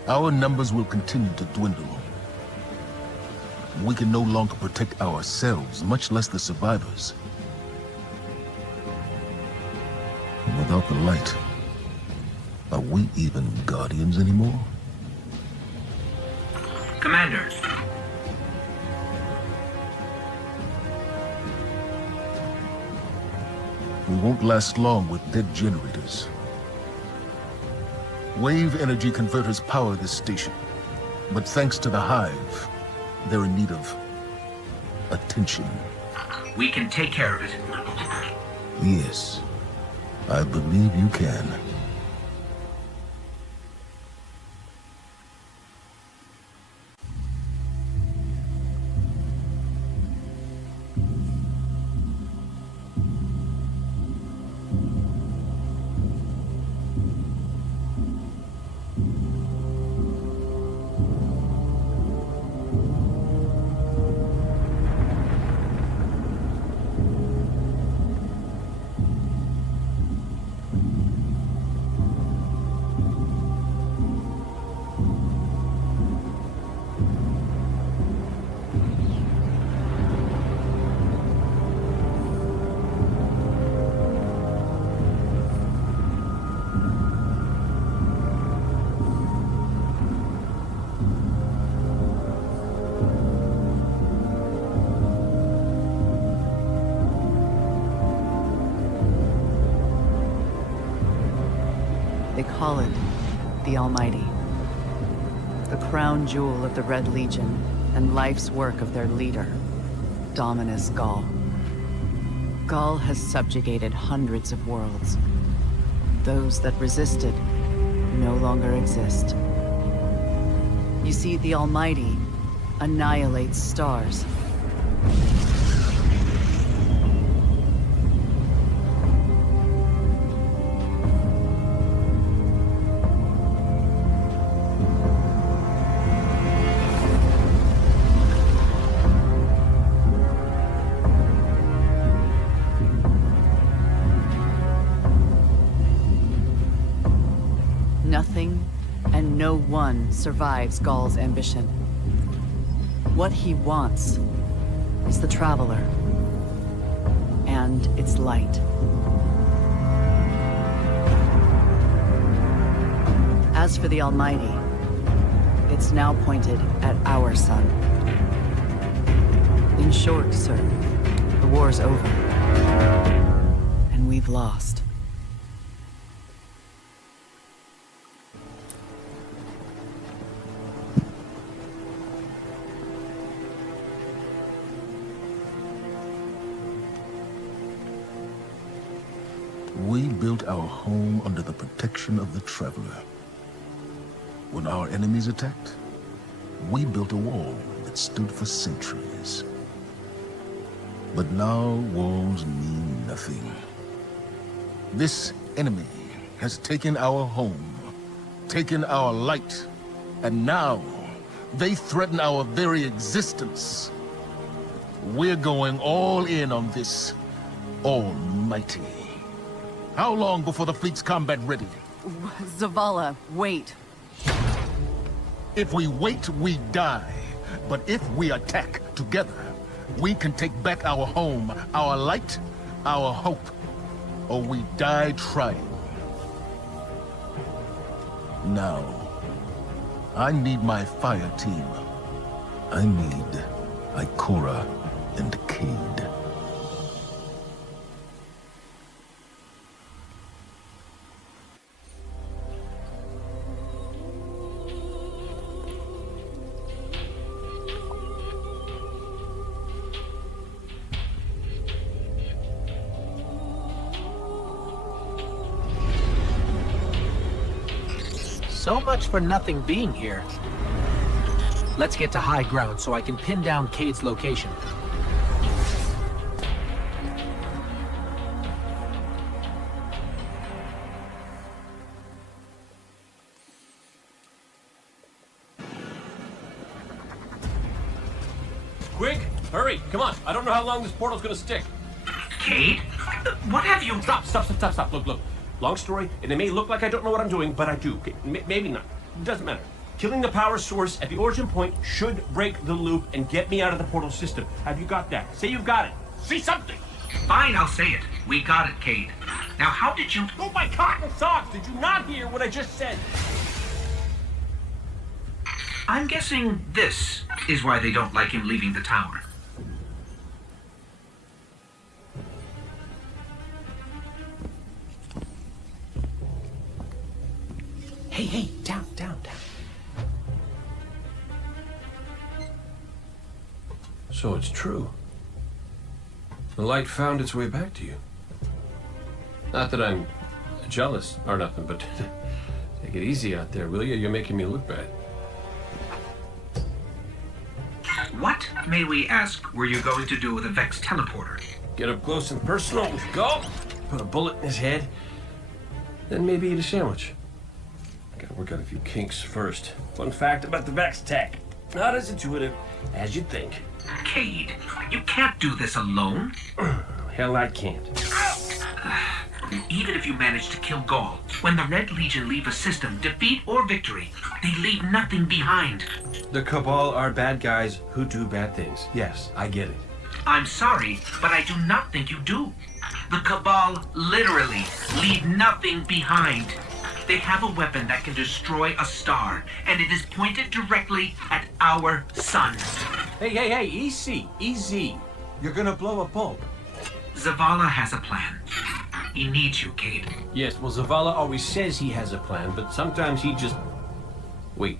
Our numbers will continue to dwindle. We can no longer protect ourselves, much less the survivors. And without the light, are we even Guardians anymore? Commander. We won't last long with dead generators. Wave energy converters power this station. But thanks to the Hive, they're in need of attention. We can take care of it. Yes, I believe you can. They call it the Almighty. The crown jewel of the Red Legion and life's work of their leader, Dominus Gaul. Gaul has subjugated hundreds of worlds. Those that resisted no longer exist. You see, the Almighty annihilates stars. Nothing and no one survives Gaul's ambition. What he wants is the Traveler and its light. As for the Almighty, it's now pointed at our sun. In short, sir, the war's over, and we've lost. We built our home under the protection of the Traveler. When our enemies attacked, we built a wall that stood for centuries. But now walls mean nothing. This enemy has taken our home, taken our light, and now they threaten our very existence. We're going all in on this Almighty. How long before the fleet's combat ready? Zavala, wait. If we wait, we die. But if we attack together, we can take back our home, our light, our hope. Or we die trying. Now, I need my fire team. I need Ikora and Cade. So much for nothing being here. Let's get to high ground so I can pin down Cade's location. Quick! Hurry, come on. I don't know how long this portal's gonna stick. Cade? What have you... Stop. Look. Long story, and it may look like I don't know what I'm doing, but I do. Okay, maybe not. It doesn't matter. Killing the power source at the origin point should break the loop and get me out of the portal system. Have you got that? Say you've got it. Say something! Fine, I'll say it. We got it, Cade. Now, how did you... Oh, my cotton socks! Did you not hear what I just said? I'm guessing this is why they don't like him leaving the tower. Hey, down. So it's true. The light found its way back to you. Not that I'm jealous or nothing, but take it easy out there, will you? You're making me look bad. What, may we ask, were you going to do with a Vex teleporter? Get up close and personal with Go. Put a bullet in his head. Then maybe eat a sandwich. Gotta work out a few kinks first. Fun fact about the Vex tech. Not as intuitive as you'd think. Cade, you can't do this alone. Hell, I can't. Even if you manage to kill Gaul, when the Red Legion leave a system, defeat or victory, they leave nothing behind. The Cabal are bad guys who do bad things. Yes, I get it. I'm sorry, but I do not think you do. The Cabal literally leave nothing behind. They have a weapon that can destroy a star, and it is pointed directly at our sun. Hey, easy. You're gonna blow a bulb. Zavala has a plan. He needs you, Cade. Yes, well, Zavala always says he has a plan, but sometimes he just... Wait.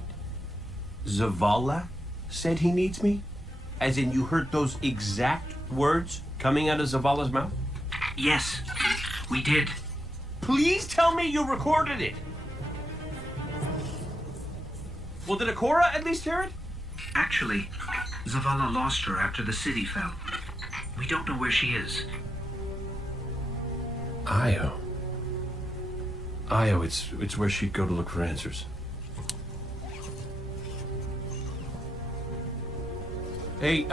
Zavala said he needs me? As in you heard those exact words coming out of Zavala's mouth? Yes, we did. Please tell me you recorded it! Well, did Akora at least hear it? Actually, Zavala lost her after the city fell. We don't know where she is. Io, it's where she'd go to look for answers. Hey,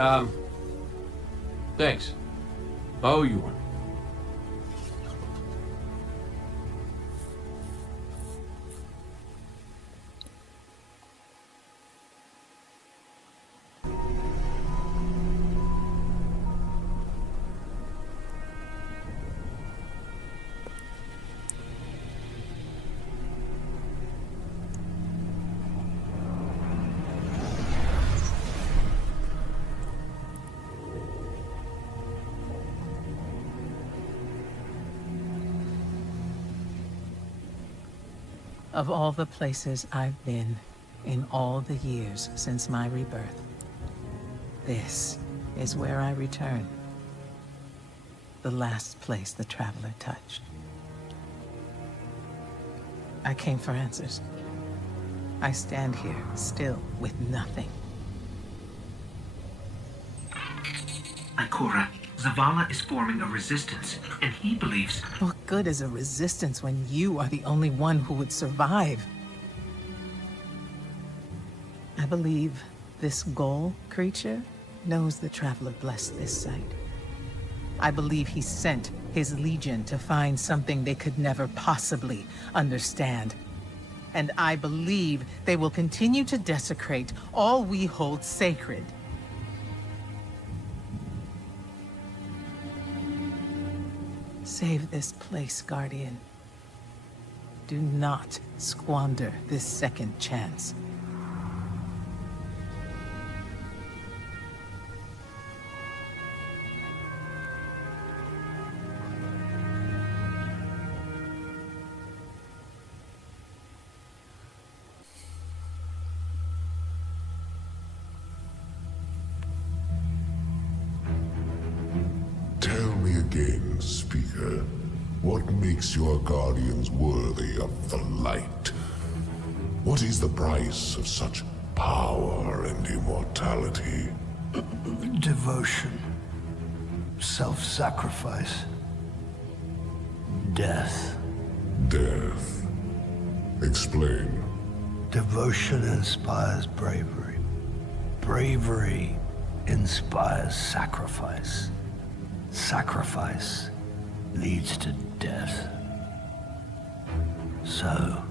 thanks. Oh, you won. Of all the places I've been in all the years since my rebirth, this is where I return. The last place the Traveler touched. I came for answers. I stand here, still, with nothing. Ikora, Zavala is forming a resistance, and he believes... What good is a resistance when you are the only one who would survive? I believe this Ghoul creature knows the Traveler blessed this site. I believe he sent his Legion to find something they could never possibly understand. And I believe they will continue to desecrate all we hold sacred. Save this place, Guardian. Do not squander this second chance. Tell me again, Speaker, what makes your guardians worthy of the light? What is the price of such power and immortality? Devotion. Self-sacrifice. Death. Death. Explain. Devotion inspires bravery. Bravery inspires sacrifice. Sacrifice leads to death. So,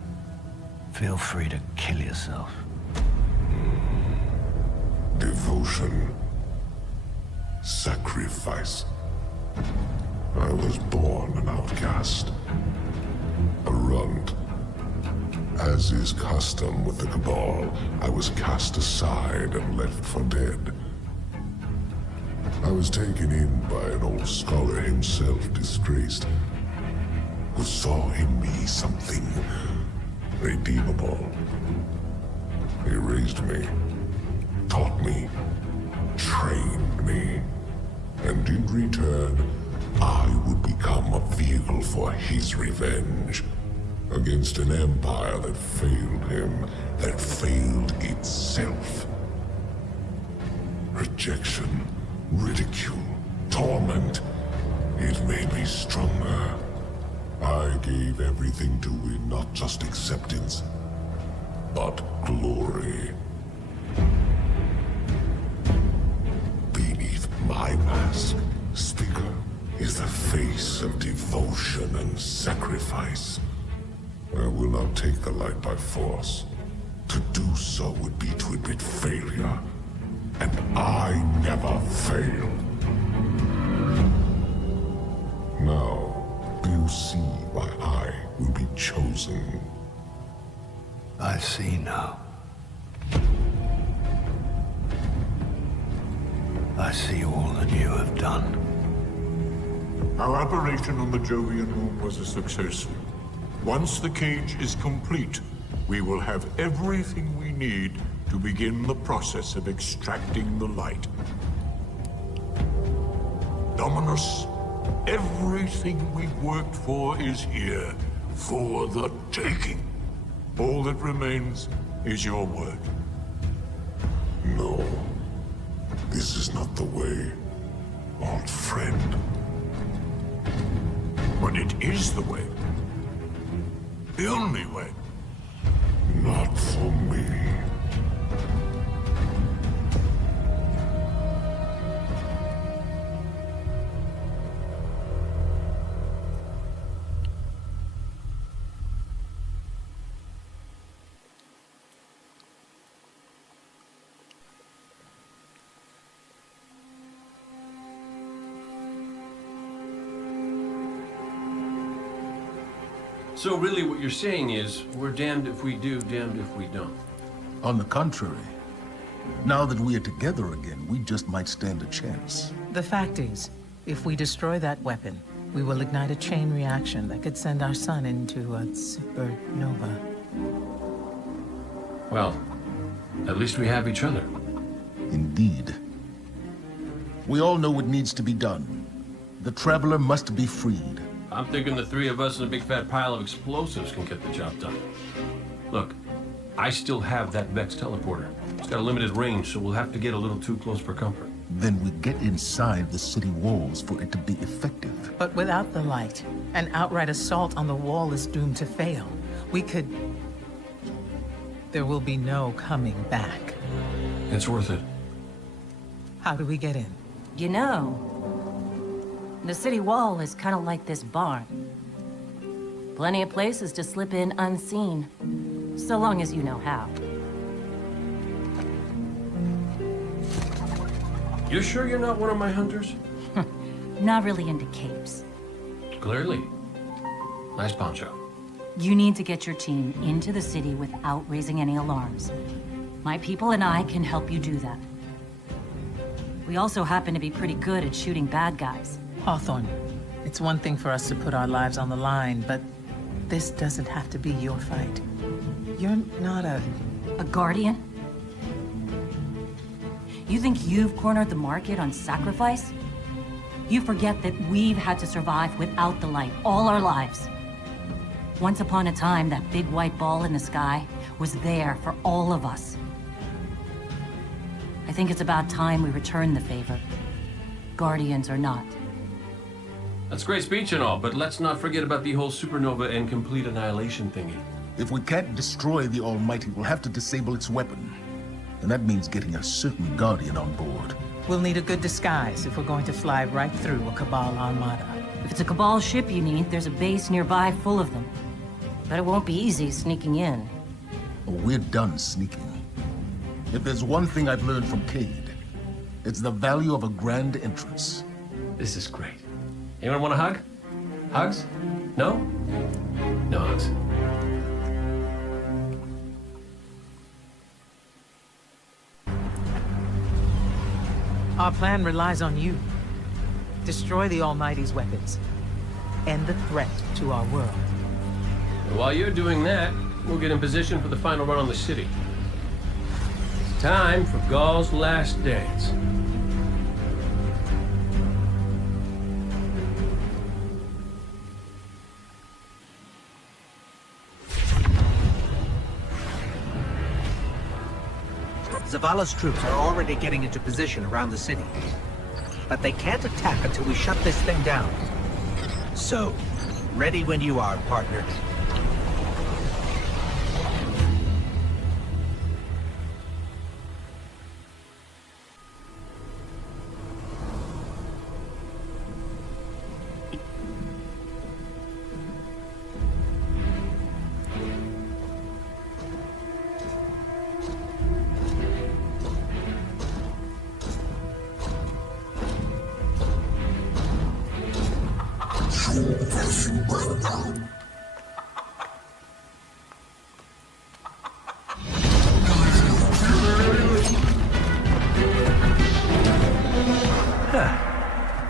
feel free to kill yourself. Devotion. Sacrifice. I was born an outcast. A runt. As is custom with the Cabal, I was cast aside and left for dead. I was taken in by an old scholar himself, disgraced, who saw in me something redeemable. He raised me, taught me, trained me, and in return, I would become a vehicle for his revenge against an empire that failed him, that failed itself. Rejection, ridicule, torment. It made me stronger. I gave everything to win not just acceptance, but glory. Beneath my mask, Speaker, is the face of devotion and sacrifice. I will not take the light by force. To do so would be to admit failure. And I never fail. Now, do you see why I will be chosen? I see now. I see all that you have done. Our operation on the Jovian Moon was a success. Once the cage is complete, we will have everything we need to begin the process of extracting the light. Dominus, everything we've worked for is here, for the taking. All that remains is your word. No. This is not the way, old friend. But it is the way. The only way. Not for me. So really what you're saying is, we're damned if we do, damned if we don't. On the contrary, now that we are together again, we just might stand a chance. The fact is, if we destroy that weapon, we will ignite a chain reaction that could send our sun into a supernova. Well, at least we have each other. Indeed. We all know what needs to be done. The Traveler must be freed. I'm thinking the three of us and a big fat pile of explosives can get the job done. Look, I still have that Vex teleporter. It's got a limited range, so we'll have to get a little too close for comfort. Then we get inside the city walls for it to be effective. But without the light, an outright assault on the wall is doomed to fail. We could... There will be no coming back. It's worth it. How do we get in? You know, the city wall is kind of like this barn. Plenty of places to slip in unseen, so long as you know how. You sure you're not one of my hunters? Not really into capes. Clearly. Nice poncho. You need to get your team into the city without raising any alarms. My people and I can help you do that. We also happen to be pretty good at shooting bad guys. Hawthorne, it's one thing for us to put our lives on the line, but this doesn't have to be your fight. You're not a guardian? You think you've cornered the market on sacrifice? You forget that we've had to survive without the light all our lives. Once upon a time, that big white ball in the sky was there for all of us. I think it's about time we return the favor. Guardians or not. That's great speech and all, but let's not forget about the whole supernova and complete annihilation thingy. If we can't destroy the Almighty, we'll have to disable its weapon. And that means getting a certain Guardian on board. We'll need a good disguise if we're going to fly right through a Cabal armada. If it's a Cabal ship you need, there's a base nearby full of them. But it won't be easy sneaking in. Oh, we're done sneaking. If there's one thing I've learned from Cade, it's the value of a grand entrance. This is great. Anyone want a hug? Hugs? No? No hugs. Our plan relies on you. Destroy the Almighty's weapons. End the threat to our world. While you're doing that, we'll get in position for the final run on the city. It's time for Gaul's last dance. Zavala's troops are already getting into position around the city. But they can't attack until we shut this thing down. So, ready when you are, partner.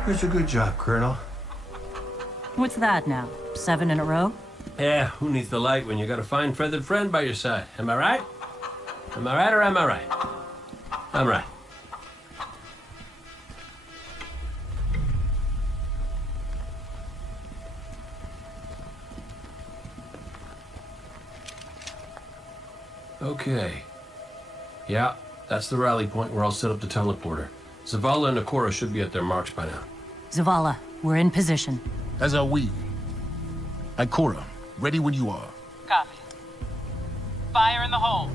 It's a good job, Colonel. What's that now? 7 in a row? Yeah, who needs the light when you got a fine feathered friend by your side? Am I right? Am I right or am I right? I'm right. Okay. Yeah, that's the rally point where I'll set up the teleporter. Zavala and Ikora should be at their marks by now. Zavala, we're in position. As are we. Ikora, ready when you are. Copy. Fire in the hole.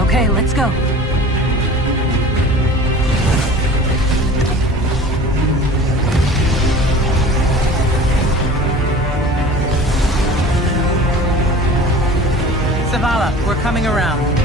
Okay, let's go. Zavala, we're coming around.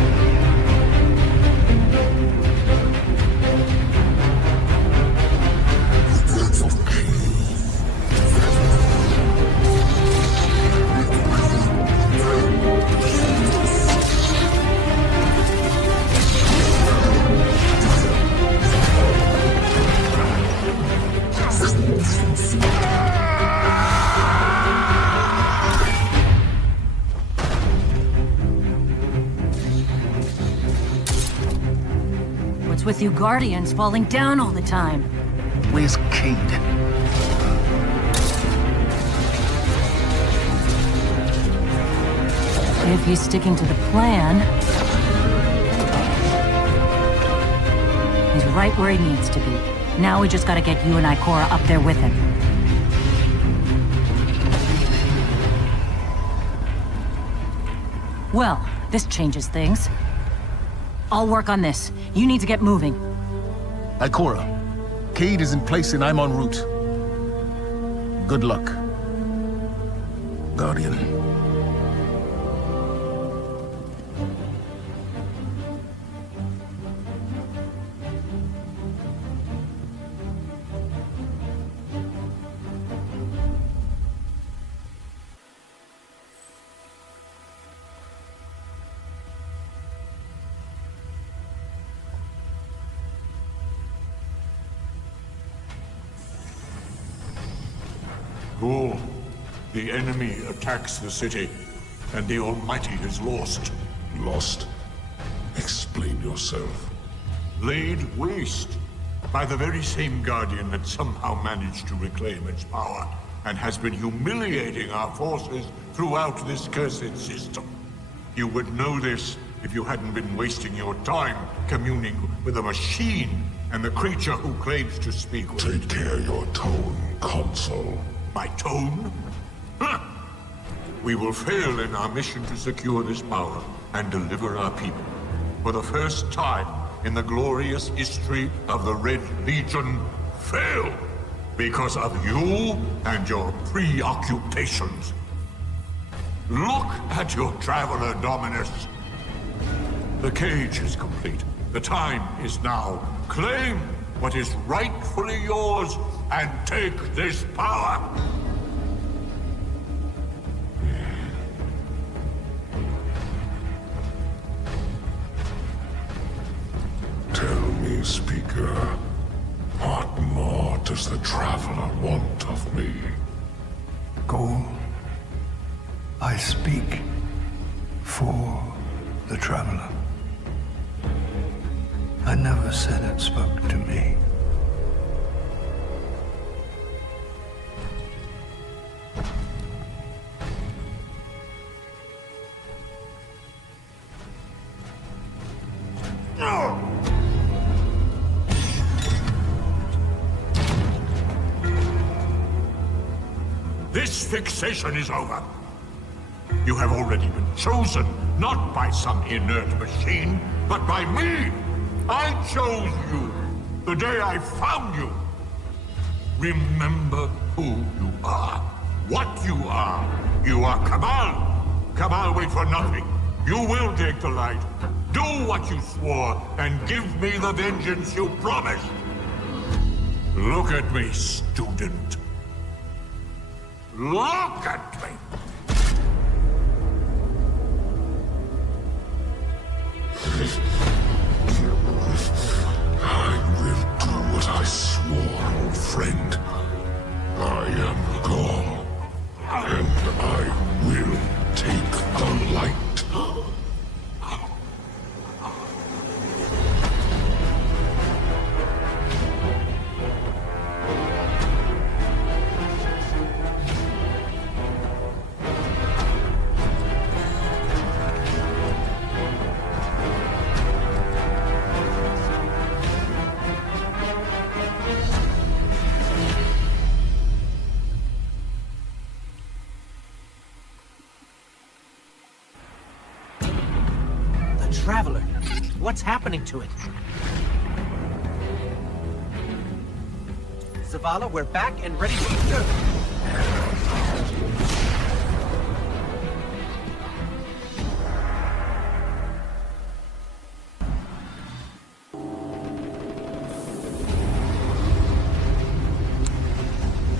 What's with you Guardians falling down all the time? Where's Cade? If he's sticking to the plan, he's right where he needs to be. Now we just gotta get you and Ikora up there with him. Well, this changes things. I'll work on this. You need to get moving. Ikora, Cade is in place and I'm en route. Good luck, Guardian. Ghoul, the enemy attacks the city, and the Almighty is lost. Lost? Explain yourself. Laid waste by the very same Guardian that somehow managed to reclaim its power. and has been humiliating our forces throughout this cursed system. You would know this if you hadn't been wasting your time communing with a machine and the creature who claims to speak with... Take care your tone, Consul. My tone? Huh. We will fail in our mission to secure this power and deliver our people. For the first time in the glorious history of the Red Legion, fail because of you and your preoccupations. Look at your traveler, Dominus. The cage is complete. The time is now. Claim what is rightfully yours and take this power. Tell me, Speaker, what more does the Traveler want of me? Go. I speak for the Traveler. I never said it spoke to me. This fixation is over. You have already been chosen, not by some inert machine, but by me. I chose you the day I found you. Remember who you are, what you are. You are Cabal. Cabal wait for nothing. You will take the light. Do what you swore, and give me the vengeance you promised. Look at me, student. Look at me! I will do what I swore, old friend. I am Gaul, and I will take the light. Traveler. What's happening to it? Zavala, we're back and ready to...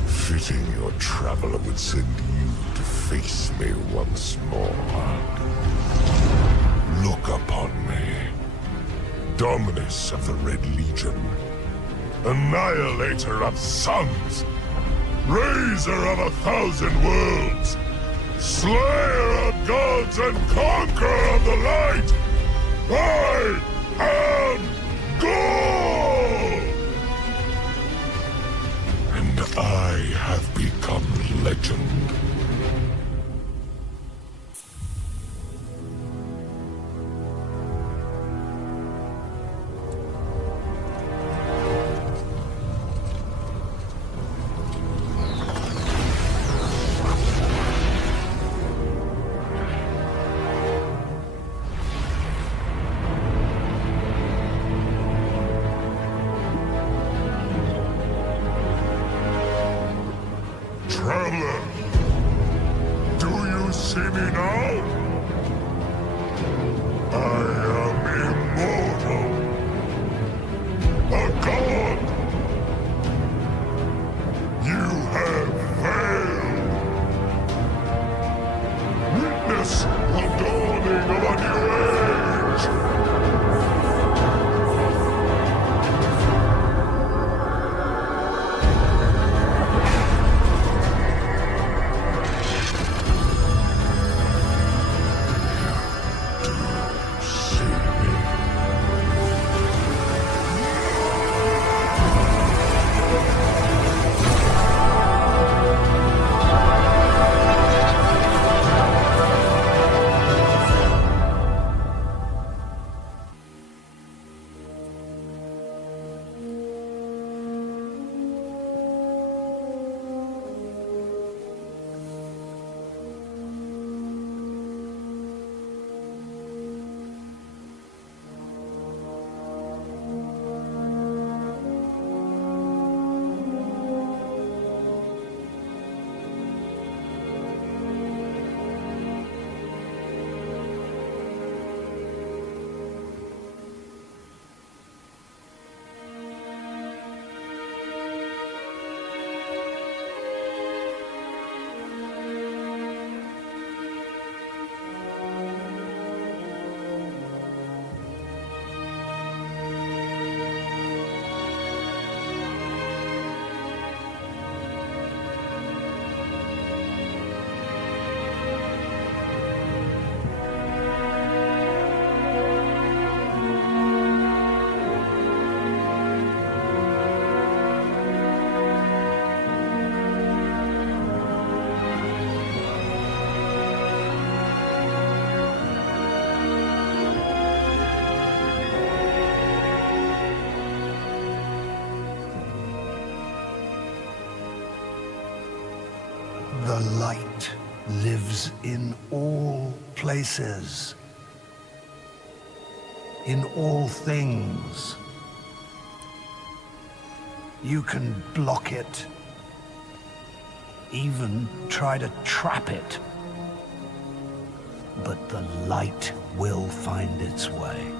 Fitting your Traveler would send you to face me once more. Look upon me, Dominus of the Red Legion, Annihilator of suns, Raiser of 1,000 worlds, Slayer of gods and Conqueror of the light! I am Gaul! And I have become legend. Traveler, do you see me now? I am immortal. A god. You have failed. Witness the dawning of a new age. See light lives in all places, in all things. You can block it, even try to trap it, but the light will find its way.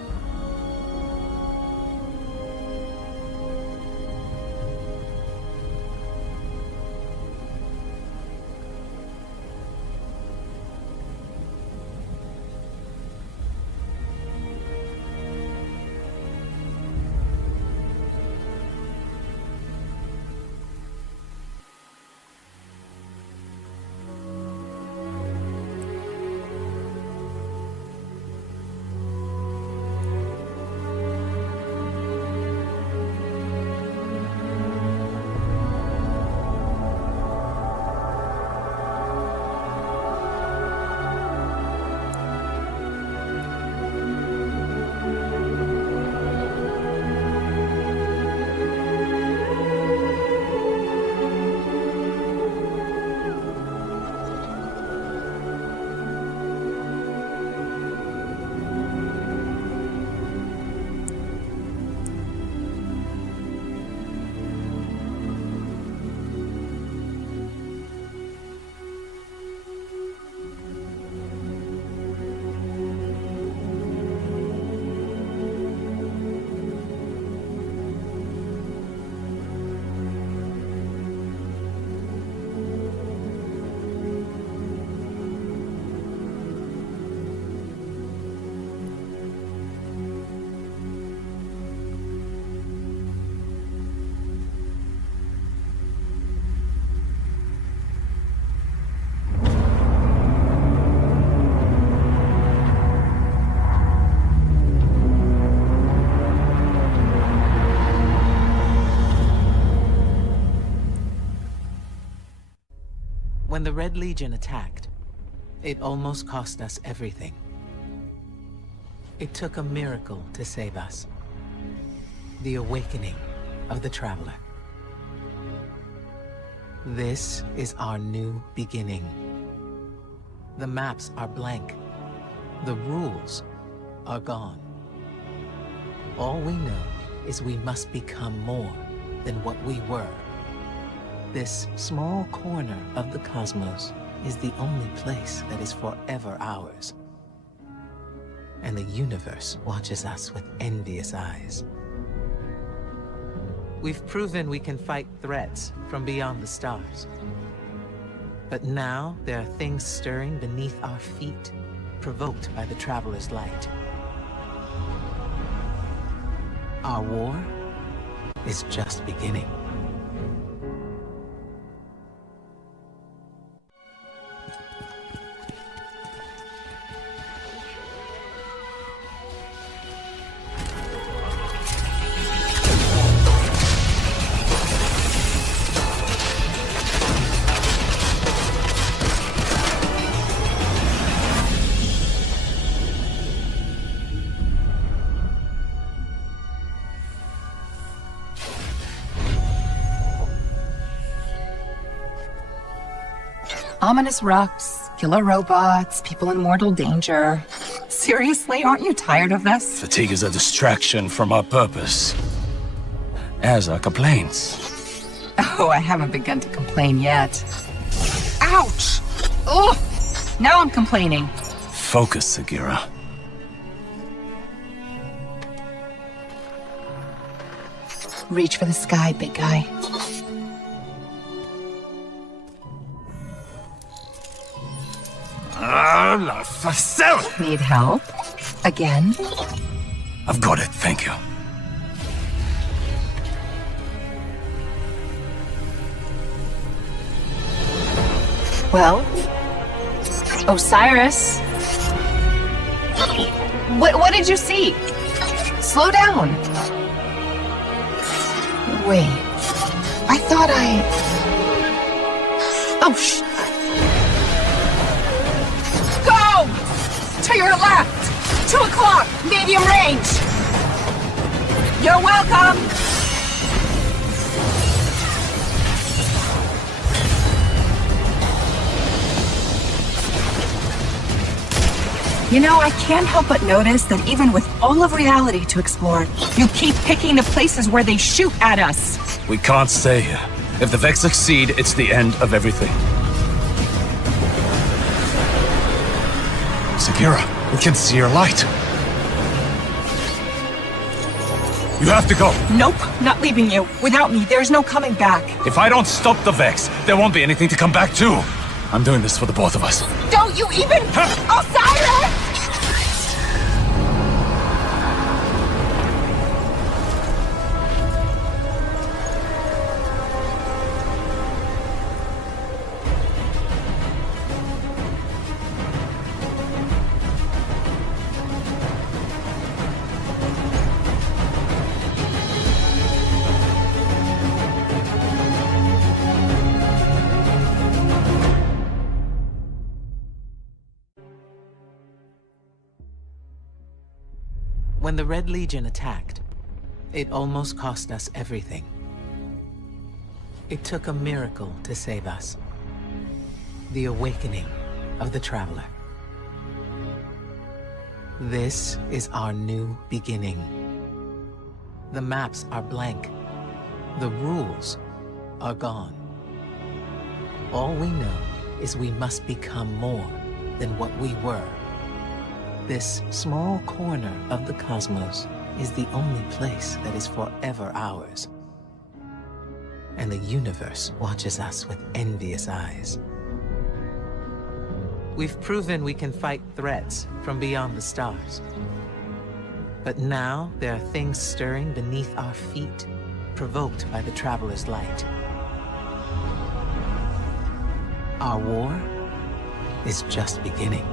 When the Red Legion attacked, it almost cost us everything. It took a miracle to save us. The awakening of the Traveler. This is our new beginning. The maps are blank. The rules are gone. All we know is we must become more than what we were. This small corner of the cosmos is the only place that is forever ours. And the universe watches us with envious eyes. We've proven we can fight threats from beyond the stars. But now there are things stirring beneath our feet, provoked by the Traveler's light. Our war is just beginning. Ominous rocks, killer robots, people in mortal danger. Seriously, aren't you tired of this? Fatigue is a distraction from our purpose, as are complaints. Oh, I haven't begun to complain yet. Ouch! Ugh! Now I'm complaining. Focus, Sagira. Reach for the sky, big guy. Need help? Again? I've got it, thank you. Well? Osiris? What did you see? Slow down. Wait. I thought Oh, shh. Go! To your left! 2 o'clock! Medium range! You're welcome! You know, I can't help but notice that even with all of reality to explore, you keep picking the places where they shoot at us. We can't stay here. If the Vex succeed, it's the end of everything. Sagira, we can see your light. You have to go. Nope, not leaving you. Without me, there's no coming back. If I don't stop the Vex, there won't be anything to come back to. I'm doing this for the both of us. Don't you even... Osiris! When the Red Legion attacked, it almost cost us everything. It took a miracle to save us. The awakening of the Traveler. This is our new beginning. The maps are blank. The rules are gone. All we know is we must become more than what we were. This small corner of the cosmos is the only place that is forever ours. And the universe watches us with envious eyes. We've proven we can fight threats from beyond the stars. But now there are things stirring beneath our feet, provoked by the Traveler's light. Our war is just beginning.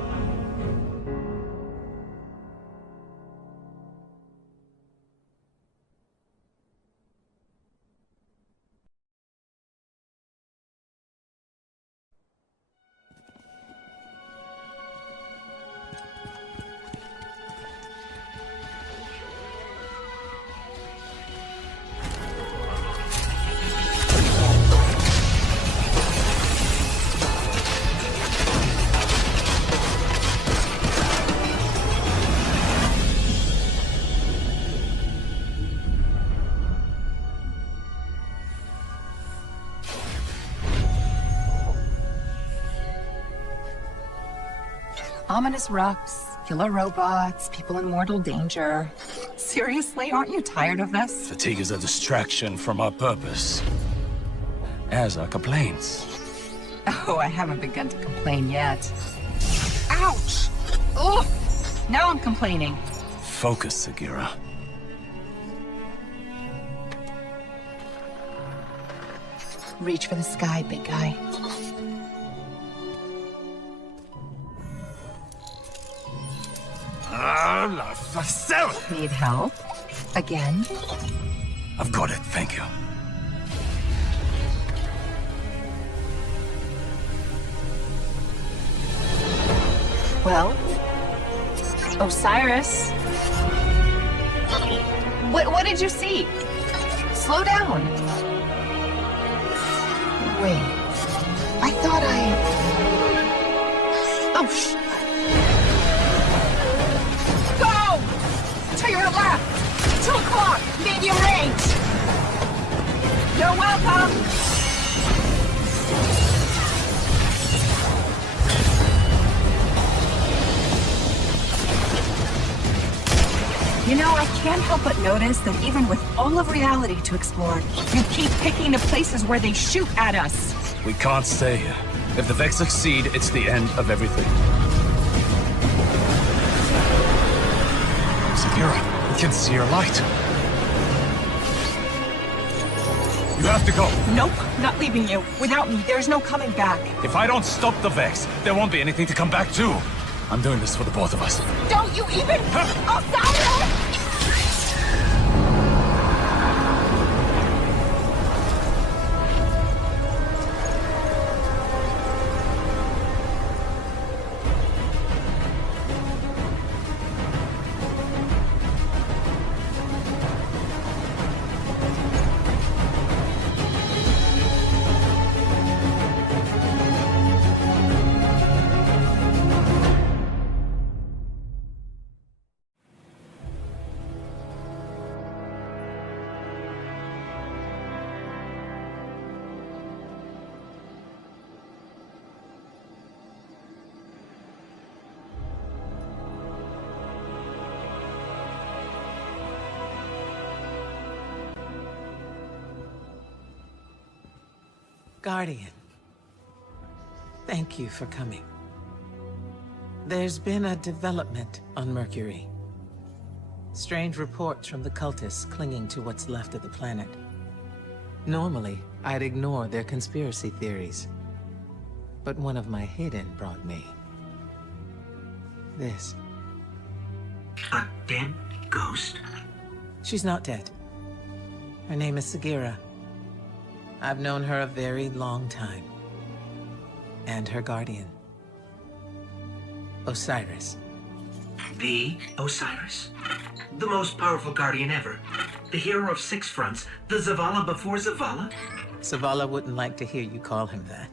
Ominous rocks, killer robots, people in mortal danger. Seriously, aren't you tired of this? Fatigue is a distraction from our purpose. As are complaints. Oh, I haven't begun to complain yet. Ouch! Ugh! Now I'm complaining. Focus, Sagira. Reach for the sky, big guy. Need help? Again? I've got it, thank you. Well, Osiris. What did you see? Slow down. Wait. I thought Oh, Go! To your left! 2 o'clock! Medium range! You're welcome! You know, I can't help but notice that even with all of reality to explore, you keep picking the places where they shoot at us. We can't stay here. If the Vex succeed, it's the end of everything. Sagira, we can see your light. You have to go. Nope, not leaving you. Without me, there's no coming back. If I don't stop the Vex, there won't be anything to come back to. I'm doing this for the both of us. Don't you even... Osiris! Guardian, thank you for coming. There's been a development on Mercury. Strange reports from the cultists clinging to what's left of the planet. Normally, I'd ignore their conspiracy theories. But one of my hidden brought me this. A dead ghost? She's not dead. Her name is Sagira. I've known her a very long time. And her guardian, Osiris. The Osiris? The most powerful guardian ever. The hero of six fronts. The Zavala before Zavala? Zavala wouldn't like to hear you call him that.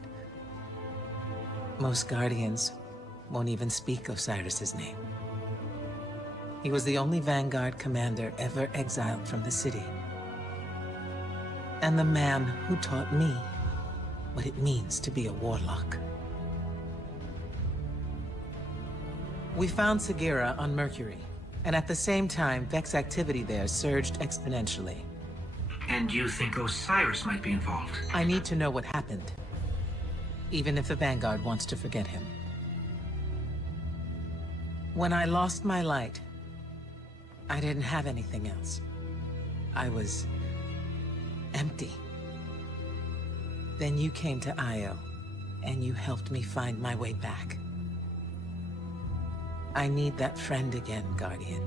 Most guardians won't even speak Osiris's name. He was the only Vanguard commander ever exiled from the city. And the man who taught me what it means to be a warlock. We found Sagira on Mercury, and at the same time, Vex activity there surged exponentially. And you think Osiris might be involved? I need to know what happened, even if the Vanguard wants to forget him. When I lost my light, I didn't have anything else. I was empty. Then you came to Io, and you helped me find my way back. I need that friend again, Guardian.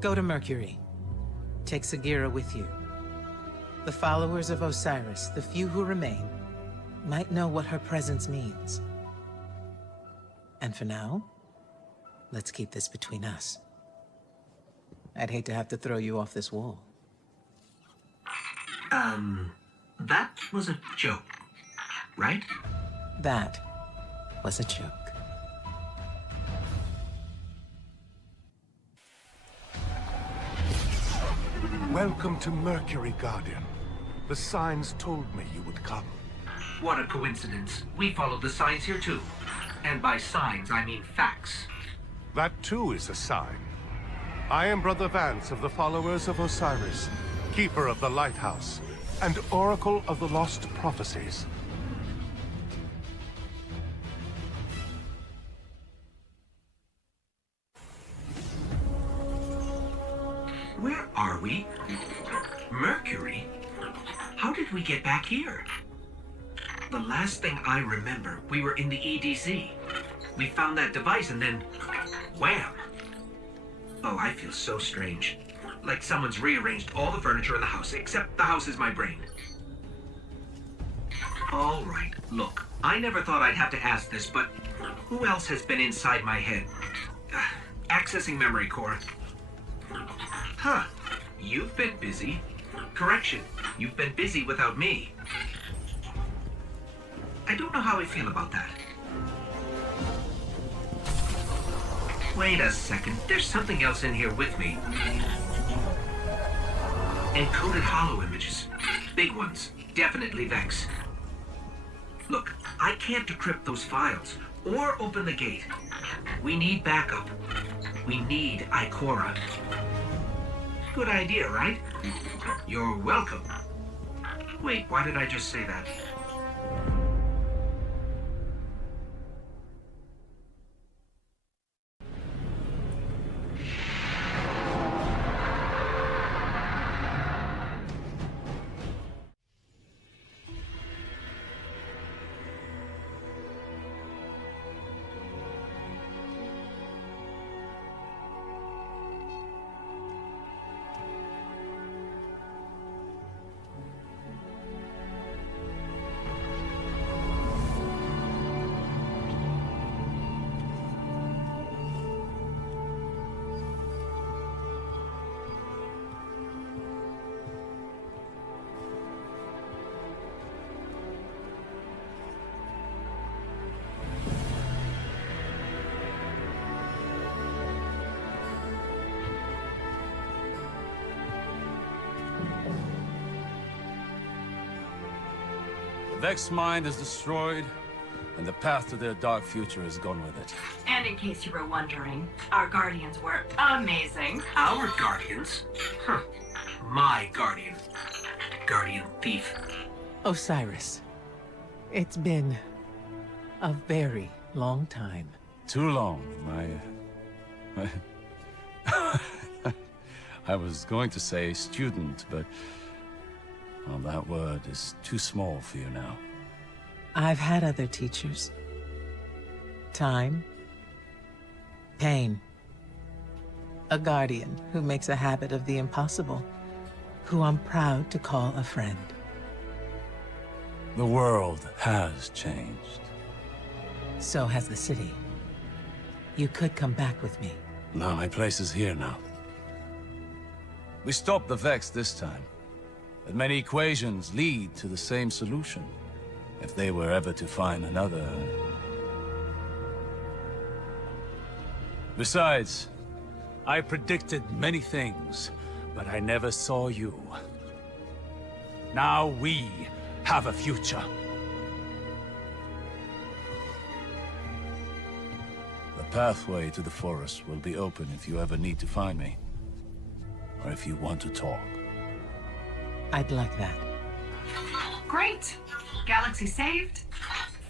Go to Mercury. Take Sagira with you. The followers of Osiris, the few who remain, might know what her presence means. And for now, let's keep this between us. I'd hate to have to throw you off this wall. That was a joke, right? That was a joke. Welcome to Mercury, Guardian. The signs told me you would come. What a coincidence. We followed the signs here too. And by signs, I mean facts. That too is a sign. I am Brother Vance of the followers of Osiris, Keeper of the Lighthouse, and Oracle of the Lost Prophecies. Where are we? Mercury? How did we get back here? The last thing I remember, we were in the EDZ. We found that device and then... wham! Oh, I feel so strange. Like someone's rearranged all the furniture in the house, except the house is my brain. All right, look, I never thought I'd have to ask this, but who else has been inside my head? Accessing memory core. Huh, you've been busy. Correction, you've been busy without me. I don't know how I feel about that. Wait a second, there's something else in here with me. Encoded holo images. Big ones. Definitely Vex. Look, I can't decrypt those files, or open the gate. We need backup. We need Ikora. Good idea, right? You're welcome. Wait, why did I just say that? Vex's mind is destroyed, and the path to their dark future is gone with it. And in case you were wondering, our guardians were amazing. Our guardians? Huh. My guardian. Guardian thief. Osiris, it's been a very long time. Too long. I was going to say student, but well, that word is too small for you now. I've had other teachers. Time. Pain. A guardian who makes a habit of the impossible, who I'm proud to call a friend. The world has changed. So has the city. You could come back with me. No, my place is here now. We stopped the Vex this time, but many equations lead to the same solution. If they were ever to find another... Besides, I predicted many things, but I never saw you. Now we have a future. The pathway to the forest will be open if you ever need to find me. Or if you want to talk. I'd like that. Great. Galaxy saved.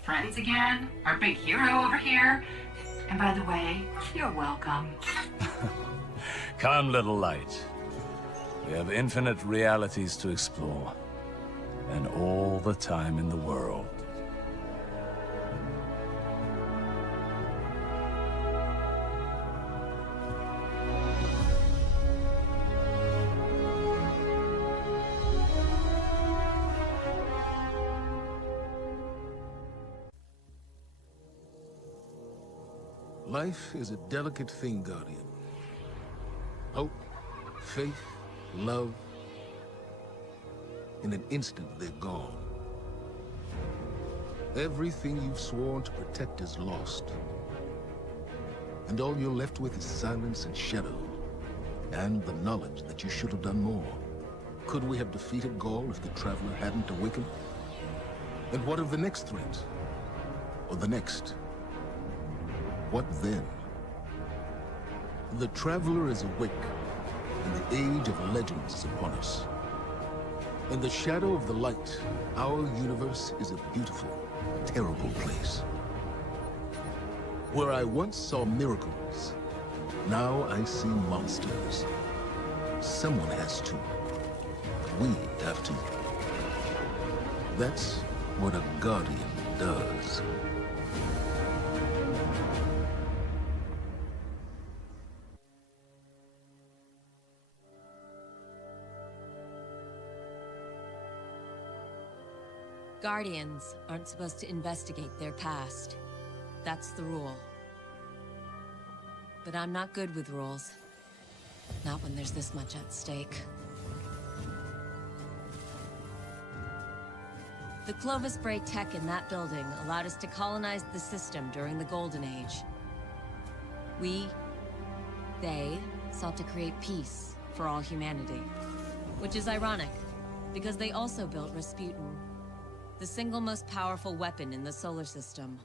Friends again. Our big hero over here. And by the way, you're welcome. Come, little light. We have infinite realities to explore. And all the time in the world. Life is a delicate thing, Guardian. Hope, faith, love. In an instant, they're gone. Everything you've sworn to protect is lost. And all you're left with is silence and shadow. And the knowledge that you should have done more. Could we have defeated Gaul if the Traveler hadn't awakened? And what of the next threat? Or the next? What then? The Traveler is awake, and the age of legends is upon us. In the shadow of the light, our universe is a beautiful, terrible place. Where I once saw miracles, now I see monsters. Someone has to. We have to. That's what a Guardian does. Guardians aren't supposed to investigate their past. That's the rule. But I'm not good with rules. Not when there's this much at stake. The Clovis Bray tech in that building allowed us to colonize the system during the Golden Age. They sought to create peace for all humanity. Which is ironic, because they also built Rasputin, the single most powerful weapon in the solar system.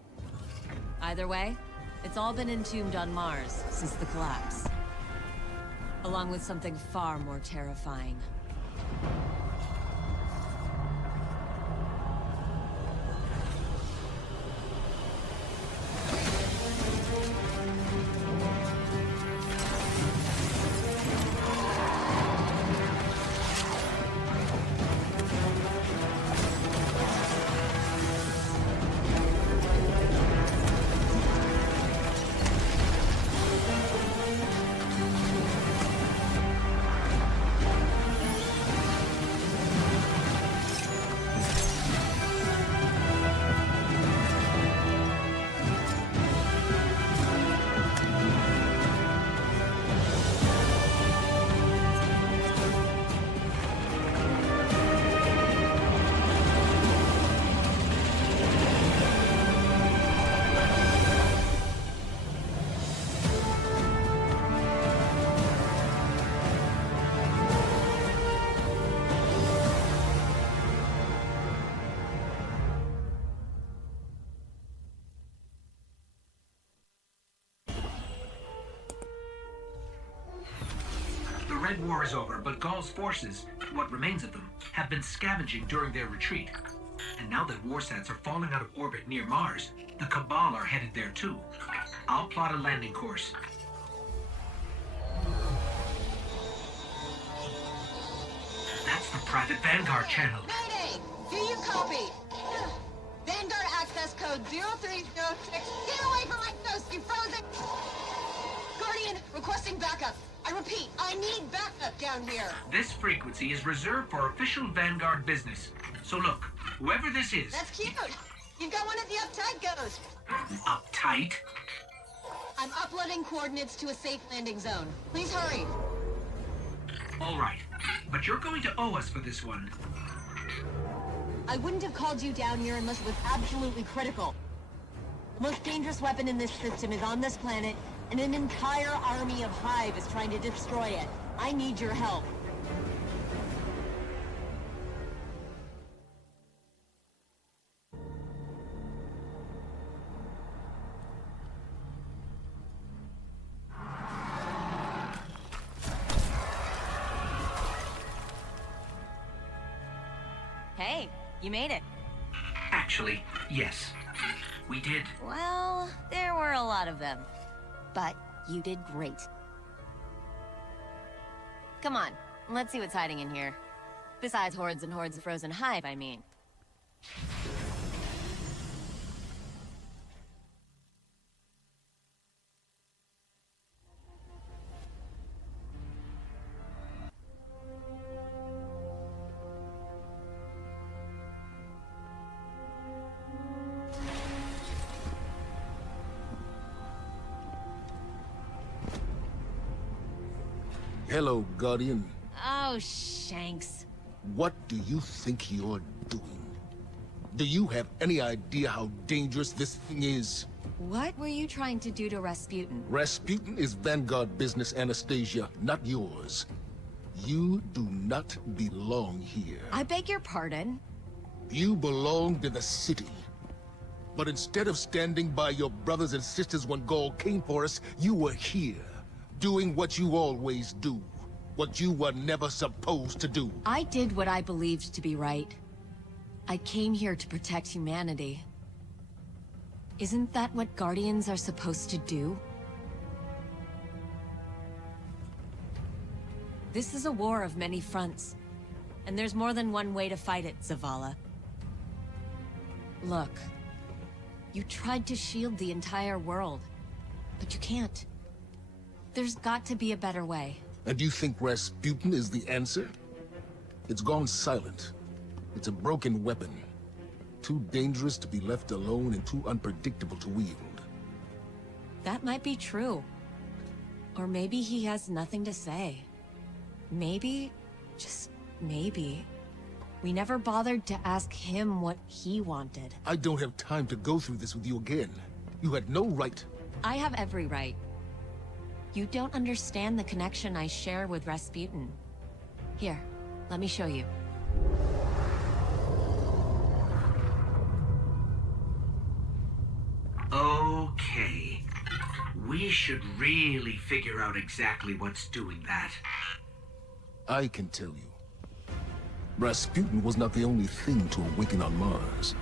Either way, it's all been entombed on Mars since the collapse. Along with something far more terrifying. Red War is over, but Gaul's forces, what remains of them, have been scavenging during their retreat. And now that warsats are falling out of orbit near Mars, the Cabal are headed there too. I'll plot a landing course. That's the private Vanguard channel. Mayday! Do you copy? Vanguard access code 0306. Get away from my ghost, you frozen! Guardian, requesting backup. I repeat, I need backup down here. This frequency is reserved for official Vanguard business. So look, whoever this is... That's cute! You've got one of the uptight ghosts. Uptight? I'm uploading coordinates to a safe landing zone. Please hurry. All right, but you're going to owe us for this one. I wouldn't have called you down here unless it was absolutely critical. The most dangerous weapon in this system is on this planet, and an entire army of Hive is trying to destroy it. I need your help. Hey, you made it. Actually, yes. We did. Well, there were a lot of them. But you did great. Come on, let's see what's hiding in here. Besides hordes and hordes of frozen Hive, I mean. Hello, Guardian. Oh, Shanks. What do you think you're doing? Do you have any idea how dangerous this thing is? What were you trying to do to Rasputin? Rasputin is Vanguard business, Anastasia, not yours. You do not belong here. I beg your pardon? You belonged in the city. But instead of standing by your brothers and sisters when Gaul came for us, you were here, doing what you always do. What you were never supposed to do. I did what I believed to be right. I came here to protect humanity. Isn't that what Guardians are supposed to do? This is a war of many fronts, and there's more than one way to fight it, Zavala. Look, you tried to shield the entire world, but you can't. There's got to be a better way. And you think Rasputin is the answer? It's gone silent. It's a broken weapon. Too dangerous to be left alone and too unpredictable to wield. That might be true. Or maybe he has nothing to say. Maybe, just maybe, we never bothered to ask him what he wanted. I don't have time to go through this with you again. You had no right. I have every right. You don't understand the connection I share with Rasputin. Here, let me show you. Okay. We should really figure out exactly what's doing that. I can tell you. Rasputin was not the only thing to awaken on Mars.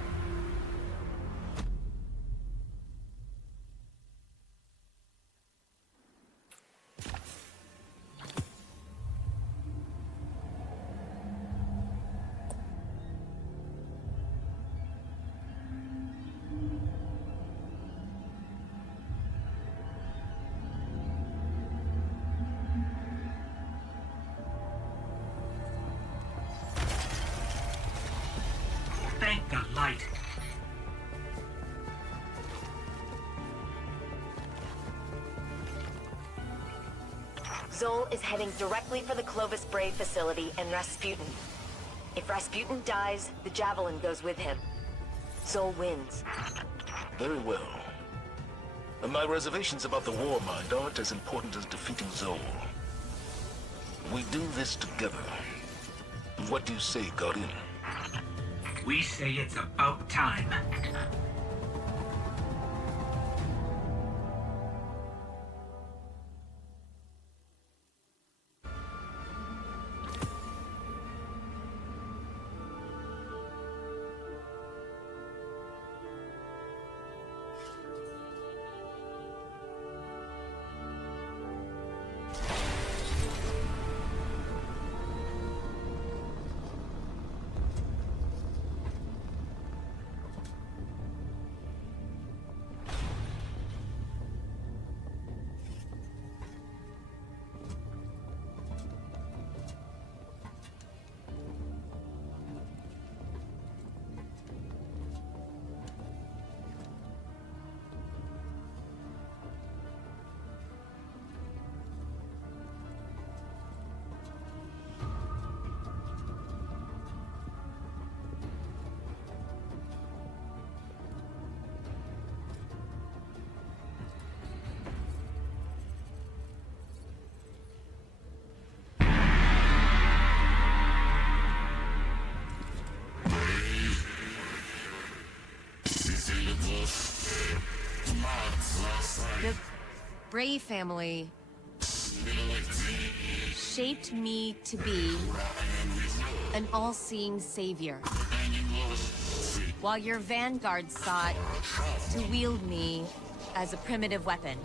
Thank the light. Zol is heading directly for the Clovis Bray facility in Rasputin. If Rasputin dies, the Javelin goes with him. Zol wins. Very well. And my reservations about the war mind aren't as important as defeating Zol. We do this together. What do you say, Guardian? We say it's about time. The Brave family shaped me to be an all-seeing savior, while your vanguard sought to wield me as a primitive weapon.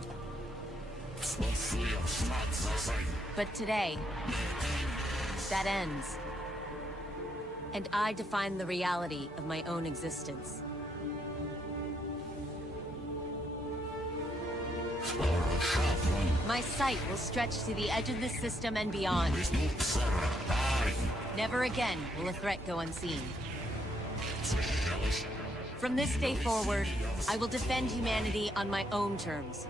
But today, that ends, and I define the reality of my own existence. My sight will stretch to the edge of this system and beyond. Never again will a threat go unseen. From this day forward, I will defend humanity on my own terms.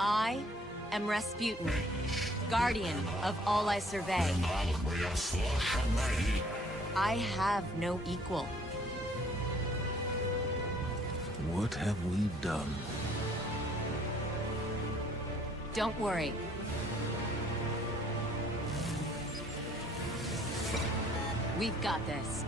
I am Rasputin, guardian of all I survey. I have no equal. What have we done? Don't worry. We've got this.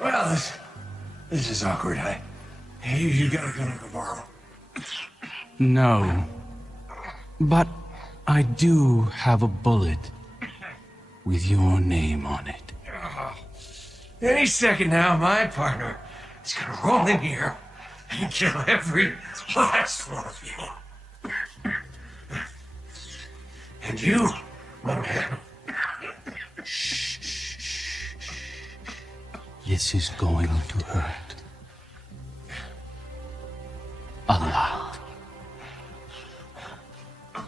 Well, this is awkward. You gotta go to the bar. No. But I do have a bullet with your name on it. Any second now, my partner is gonna roll in here and kill every last one of you. And you, my man. This is going to hurt. A lot.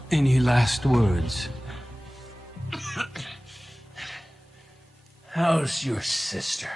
Any last words? How's your sister?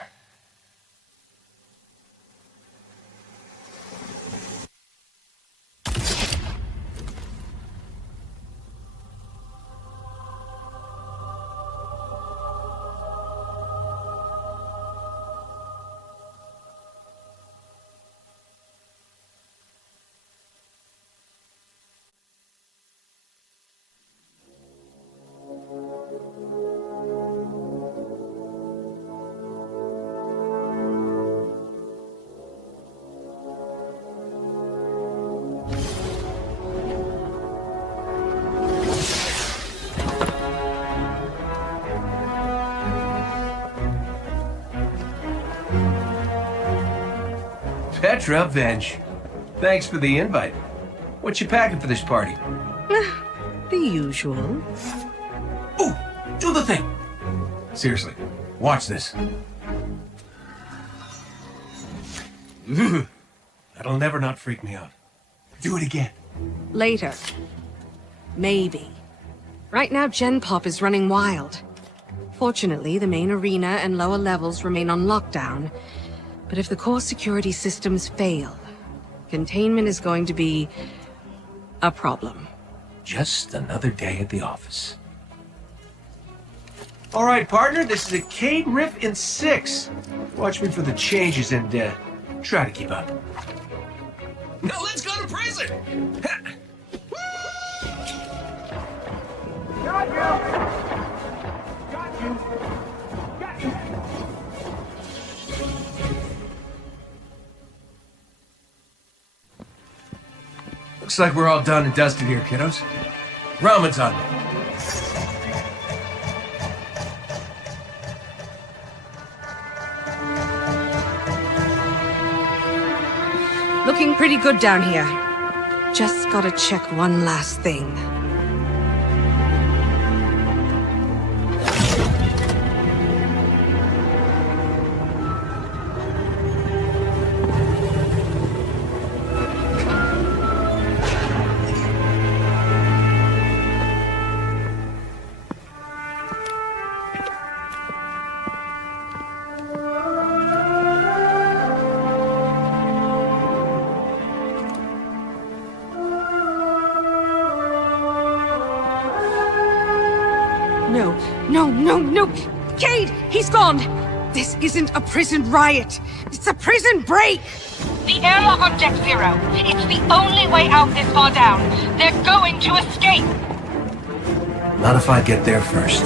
Petra Vench. Thanks for the invite. What you packing for this party? The usual. Ooh, do the thing. Seriously, watch this. That'll never not freak me out. Do it again. Later. Maybe. Right now, Gen Pop is running wild. Fortunately, the main arena and lower levels remain on lockdown. But if the core security systems fail, containment is going to be a problem. Just another day at the office. All right, partner, this is a Cade riff in 6. Watch me for the changes and try to keep up. Now let's go to prison! Got you! Got you! Got you! Looks like we're all done and dusted here, kiddos. Ramen's on me. Looking pretty good down here. Just gotta check one last thing. No! Cade, he's gone! This isn't a prison riot. It's a prison break! The airlock on Deck Zero. It's the only way out this far down. They're going to escape! Not if I get there first.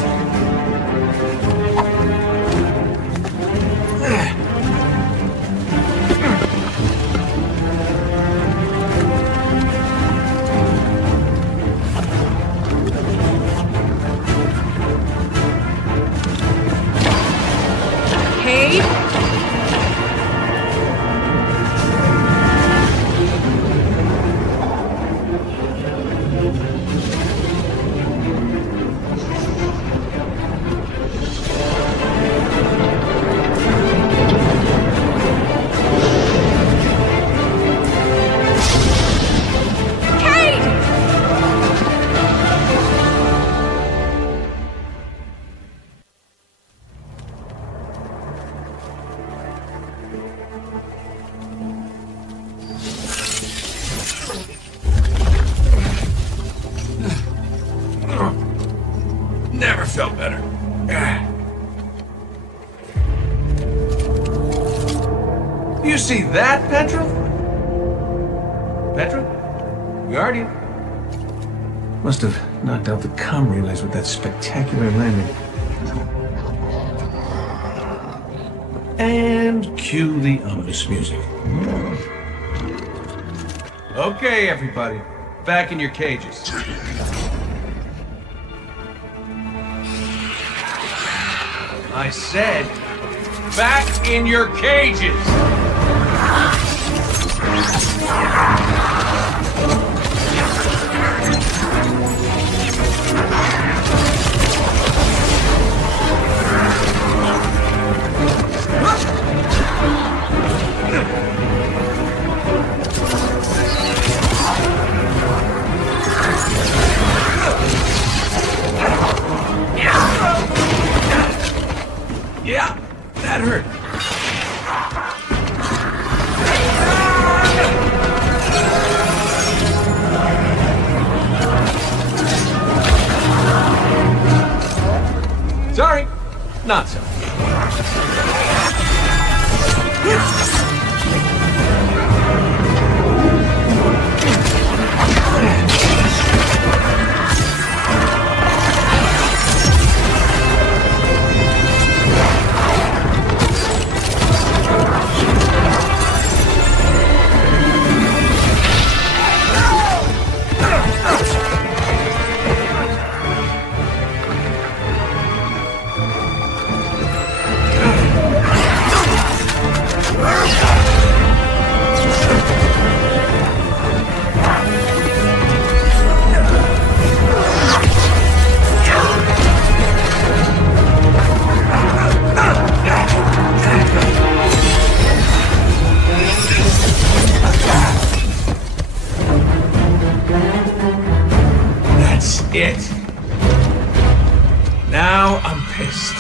Cade? Never felt better. You see that, Petra? Petra? Guardian? Must have knocked out the comm relays with that spectacular landing. And cue the ominous music. Okay, everybody. Back in your cages. I said, back in your cages! Yeah, that hurt. Sorry, not so. It. Now I'm pissed.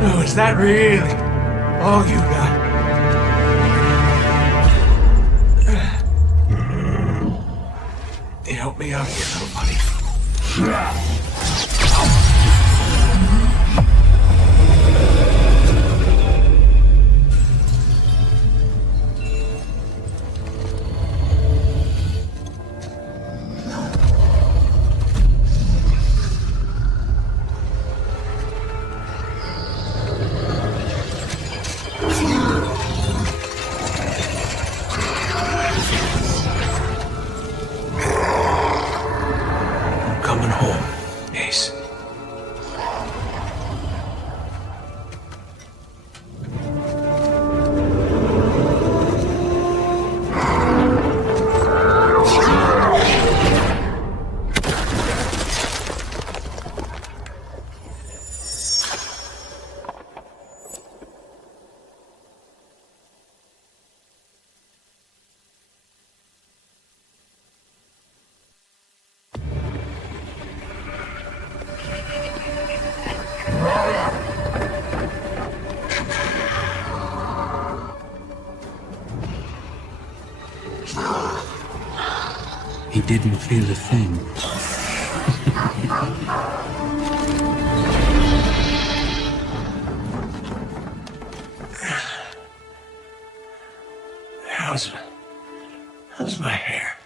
Oh, is that really all you got? Help me out here, little buddy. Coming home. didn't feel a thing. How's my hair?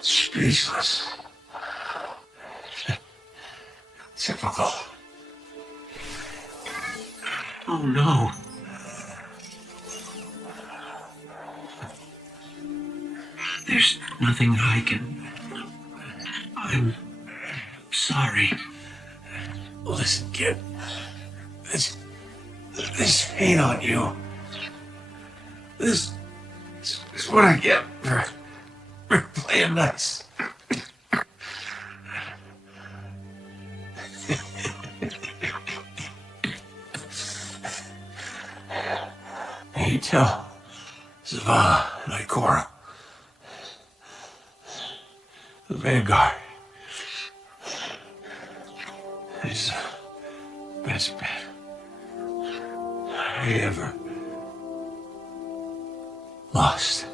Speechless. Typical. Oh no. There's nothing that I can... I'm sorry. Listen, kid. This hate on you. This is what I get for playing nice. You tell Zavala and Ikora. The Vanguard is the best bet I ever lost.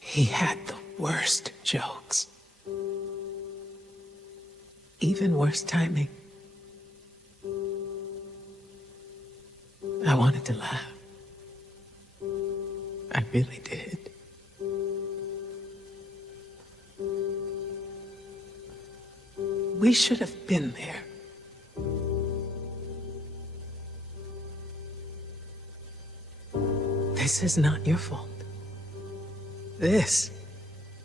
He had the worst jokes. Even worse timing. I wanted to laugh. I really did. We should have been there. This is not your fault. This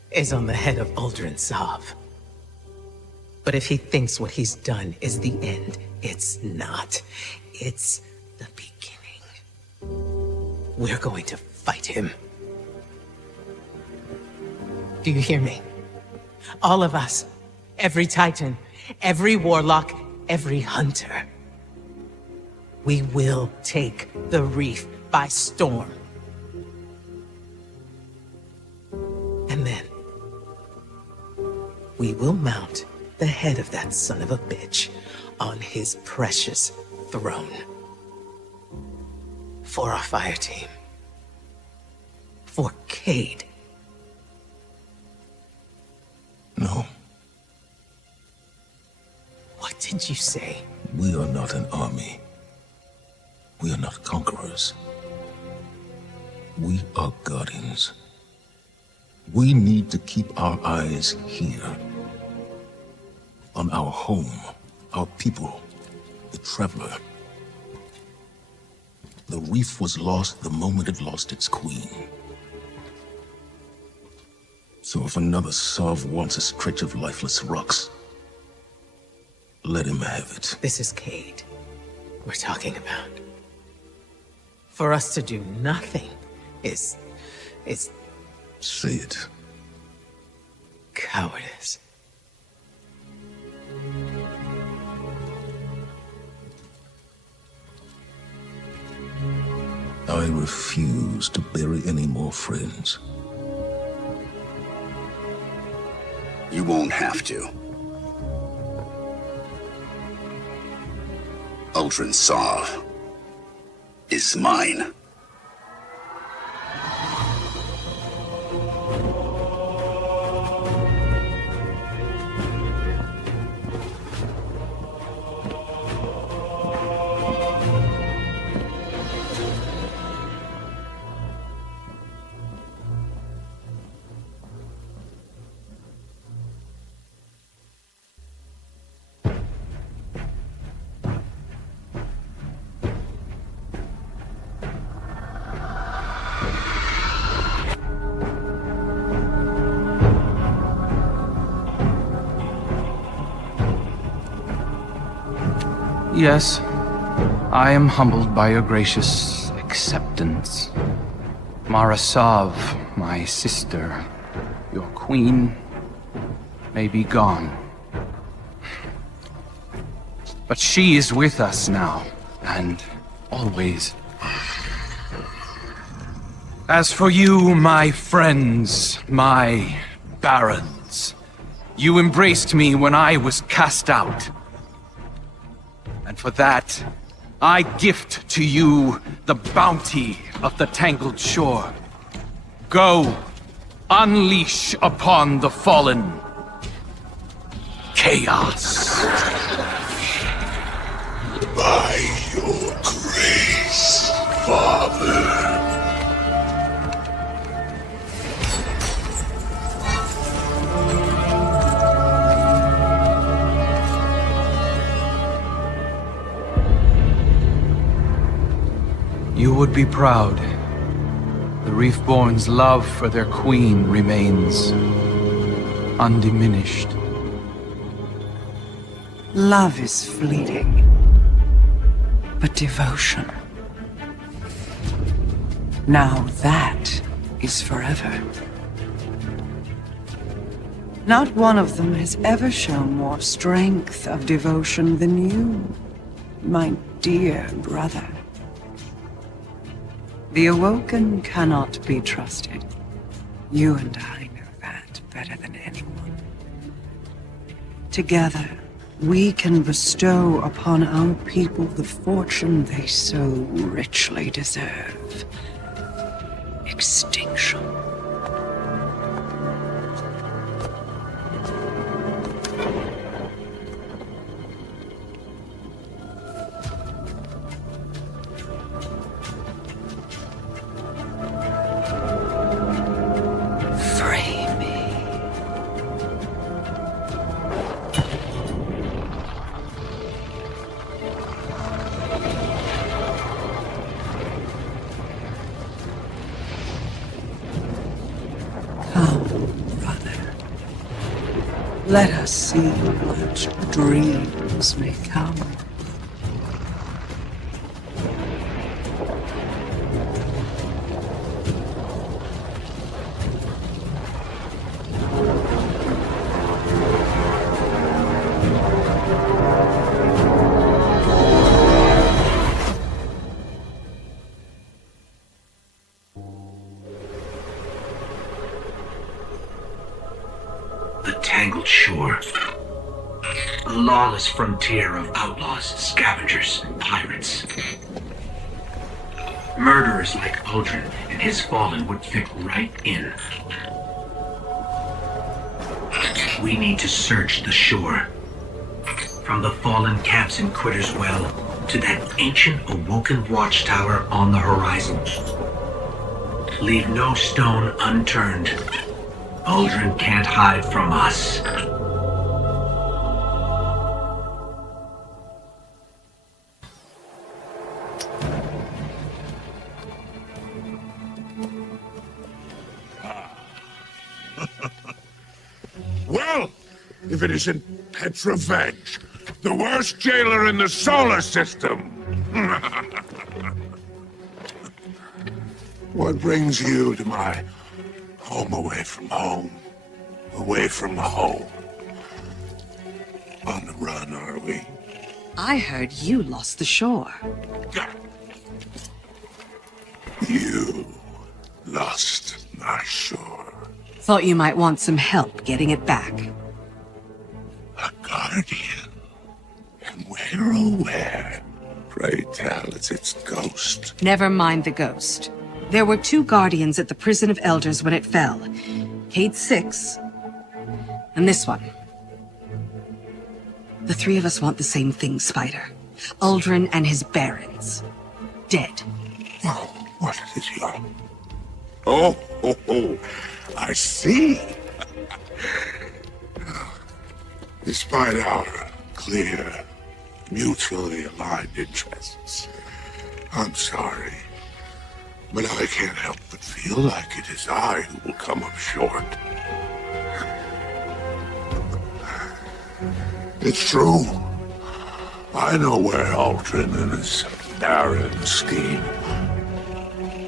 is on the head of Uldren Sov. But if he thinks what he's done is the end, it's not. It's the beginning. We're going to fight him. Do you hear me? All of us. Every Titan, every Warlock, every Hunter. We will take the Reef by storm. And then, we will mount the head of that son of a bitch on his precious throne. For our fire team. For Cade. No. What did you say? We are not an army. We are not conquerors. We are guardians. We need to keep our eyes here. On our home, our people, the Traveler. The Reef was lost the moment it lost its queen. So if another Sov wants a stretch of lifeless rocks, let him have it. This is Cade we're talking about. For us to do nothing is Say it. Cowardice. I refuse to bury any more friends. You won't have to. Uldren Sov is mine. Yes, I am humbled by your gracious acceptance. Marasav, my sister, your queen, may be gone. But she is with us now, and always. As for you, my friends, my barons, you embraced me when I was cast out. And for that, I gift to you the bounty of the Tangled Shore. Go, unleash upon the fallen chaos. By your grace, Father. You would be proud. The Reefborn's love for their queen remains undiminished. Love is fleeting, but devotion. Now that is forever. Not one of them has ever shown more strength of devotion than you, my dear brother. The Awoken cannot be trusted. You and I know that better than anyone. Together, we can bestow upon our people the fortune they so richly deserve. Extinction. Let us see what dreams may come. Tangled Shore. A lawless frontier of outlaws, scavengers, pirates. Murderers like Uldren and his fallen would fit right in. We need to search the shore. From the fallen camps in Quitter's Well to that ancient Awoken watchtower on the horizon. Leave no stone unturned. Uldren can't hide from us. Well, if it isn't Petrovenge, the worst jailer in the solar system. What brings you to my home away from home? Away from home. On the run, are we? I heard you lost the shore. You lost my shore. Thought you might want some help getting it back. A guardian. And where, oh where? Pray tell, it's its ghost. Never mind the ghost. There were 2 guardians at the Prison of Elders when it fell. Cade 6, and this one. The 3 of us want the same thing, Spider. Uldren and his barons. Dead. Oh, what is your... Oh, I see. Despite our clear, mutually aligned interests, I'm sorry, but I can't help but feel like it is I who will come up short. It's true. I know where Uldren and his Baron scheme.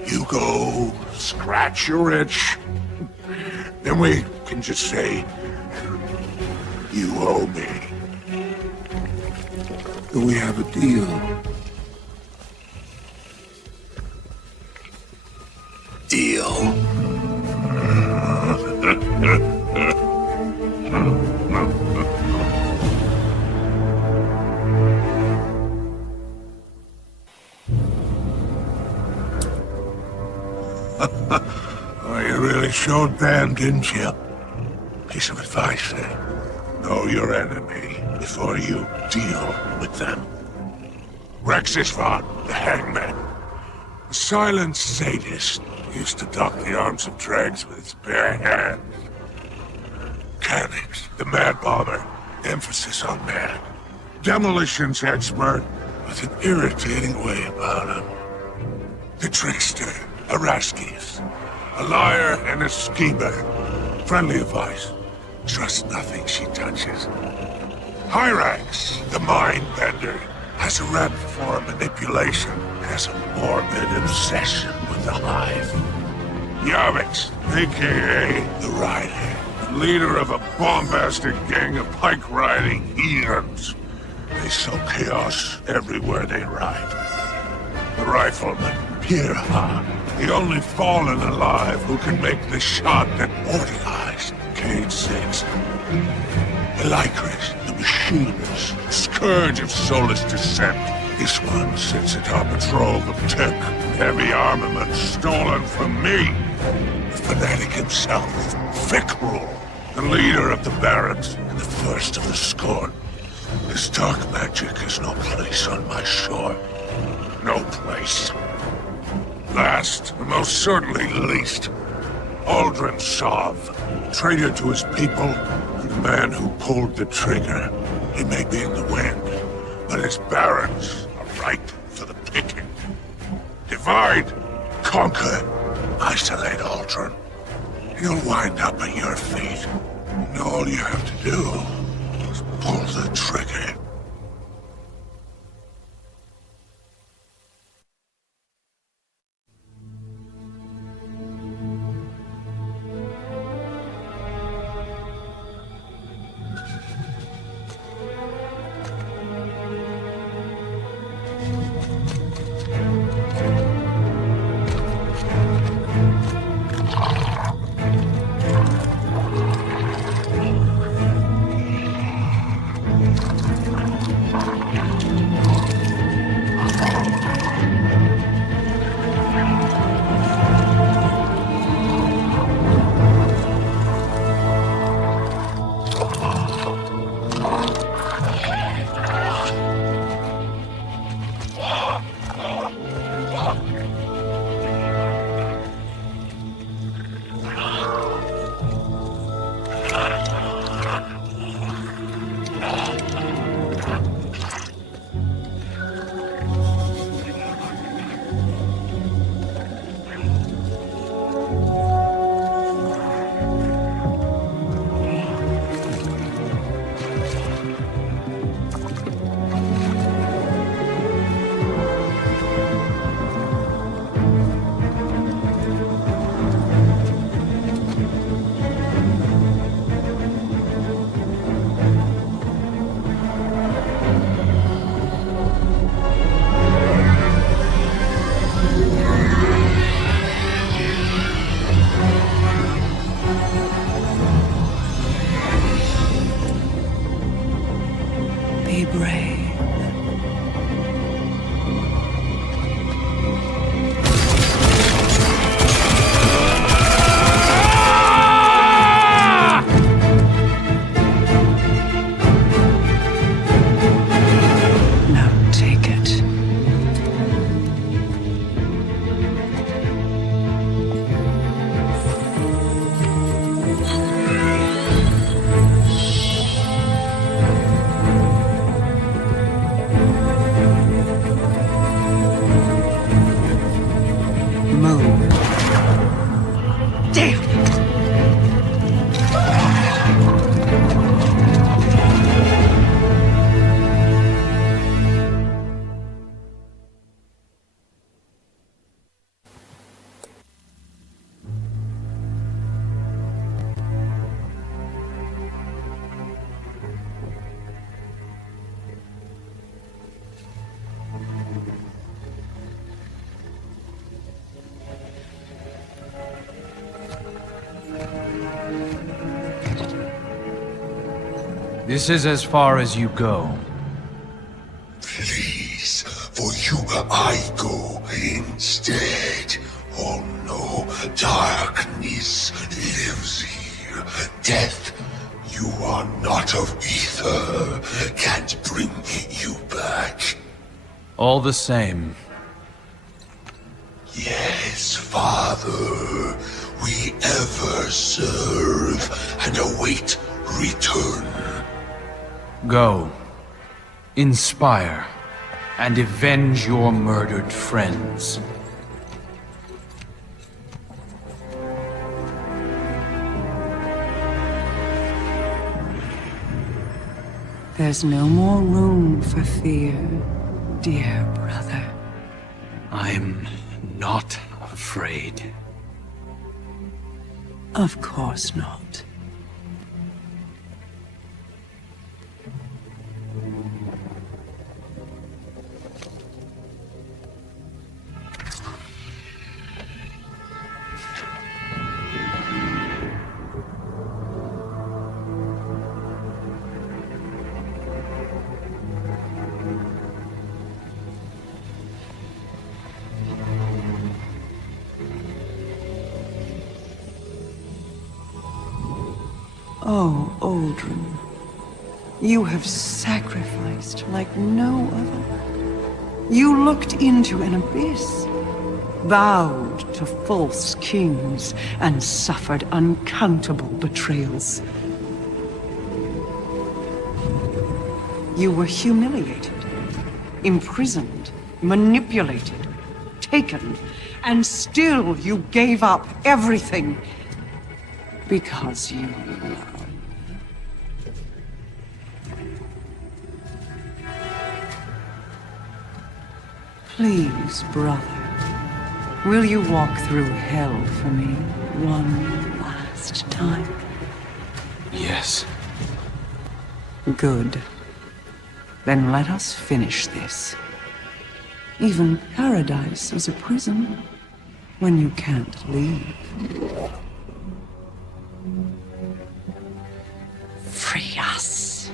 You go scratch your itch, then we can just say, you owe me. Do we have a deal? Deal. Oh, you really showed them, didn't you? Piece of advice, eh? Know your enemy before you deal with them. Rexisvan, the hangman. A silent sadist used to dock the arms of dregs with its bare hands. Cannons, the mad bomber, emphasis on mad. Demolitions expert with an irritating way about him. The trickster, Araskis. A liar and a schemer. Friendly advice. Trust nothing she touches. Hyrax, the mind bender, has a rep for manipulation, has a morbid obsession with the hive. Yavix, aka the Rider, leader of a bombastic gang of pike-riding heathens. They sow chaos everywhere they ride. The rifleman, Pirha, the only fallen alive who can make the shot that mortalized Cade 6. Elikris, the machinist, scourge of soulless descent. This one sits atop a trove of tech, heavy armament stolen from me. The fanatic himself, Fikrul, the leader of the Barons and the first of the Scorn. His dark magic has no place on my shore. No place. Last, and most certainly least, Aldrin Sov, traitor to his people, and the man who pulled the trigger. He may be in the wind, but his barons are ripe for the picking. Divide, conquer, isolate Aldrin. He'll wind up at your feet, and all you have to do is pull the trigger. This is as far as you go. Please, for you I go instead. Oh no, darkness lives here. Death, you are not of ether. Can't bring you back. All the same. Yes, Father. We ever serve and await return. Go. Inspire. And avenge your murdered friends. There's no more room for fear, dear brother. I'm not afraid. Of course not. Oh, Aldrin, you have sacrificed like no other. You looked into an abyss, bowed to false kings, and suffered uncountable betrayals. You were humiliated, imprisoned, manipulated, taken, and still you gave up everything because you loved. Please, brother, will you walk through hell for me one last time? Yes. Good. Then let us finish this. Even paradise is a prison when you can't leave. Free us.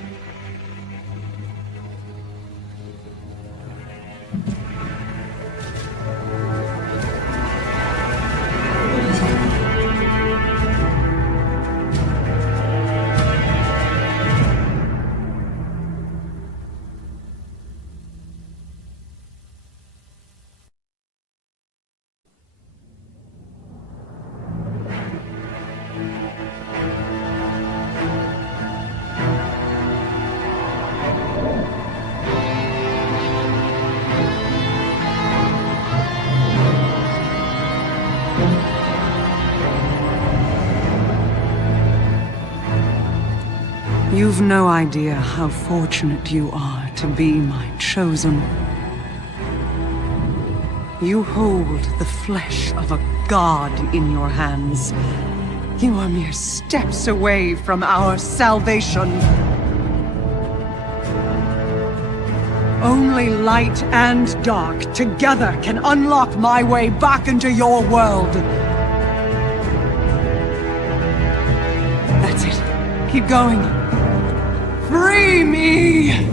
You've no idea how fortunate you are to be my chosen. You hold the flesh of a god in your hands. You are mere steps away from our salvation. Only light and dark together can unlock my way back into your world. That's it. Keep going. Free me!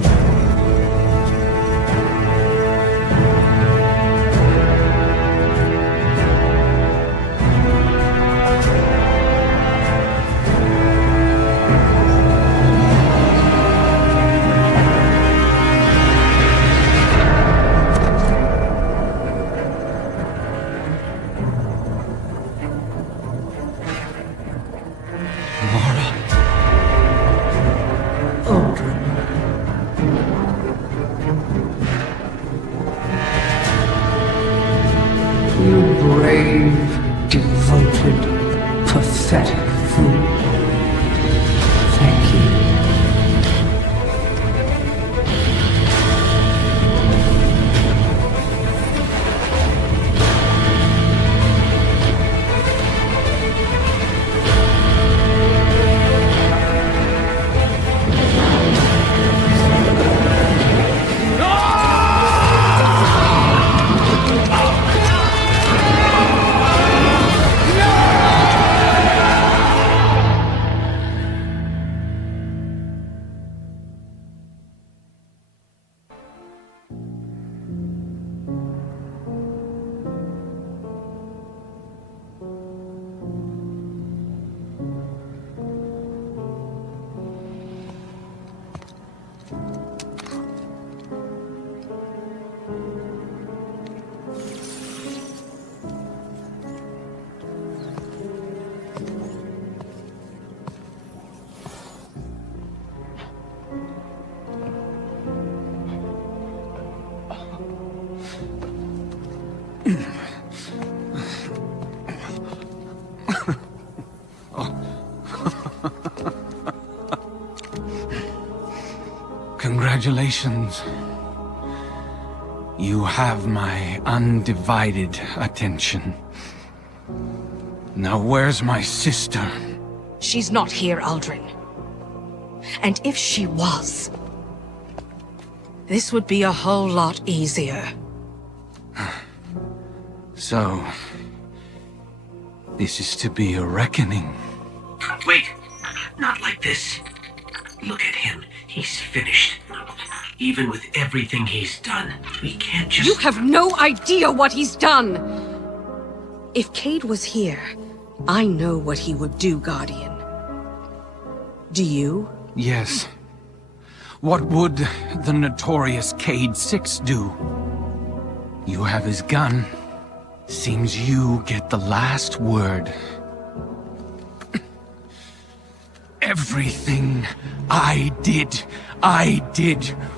Congratulations. You have my undivided attention. Now where's my sister? She's not here, Aldrin. And if she was, this would be a whole lot easier. So, this is to be a reckoning. Wait, not like this. Look at him. He's finished. Even with everything he's done, we can't just... You have no idea what he's done! If Cade was here, I know what he would do, Guardian. Do you? Yes. What would the notorious Cade 6 do? You have his gun. Seems you get the last word. Everything I did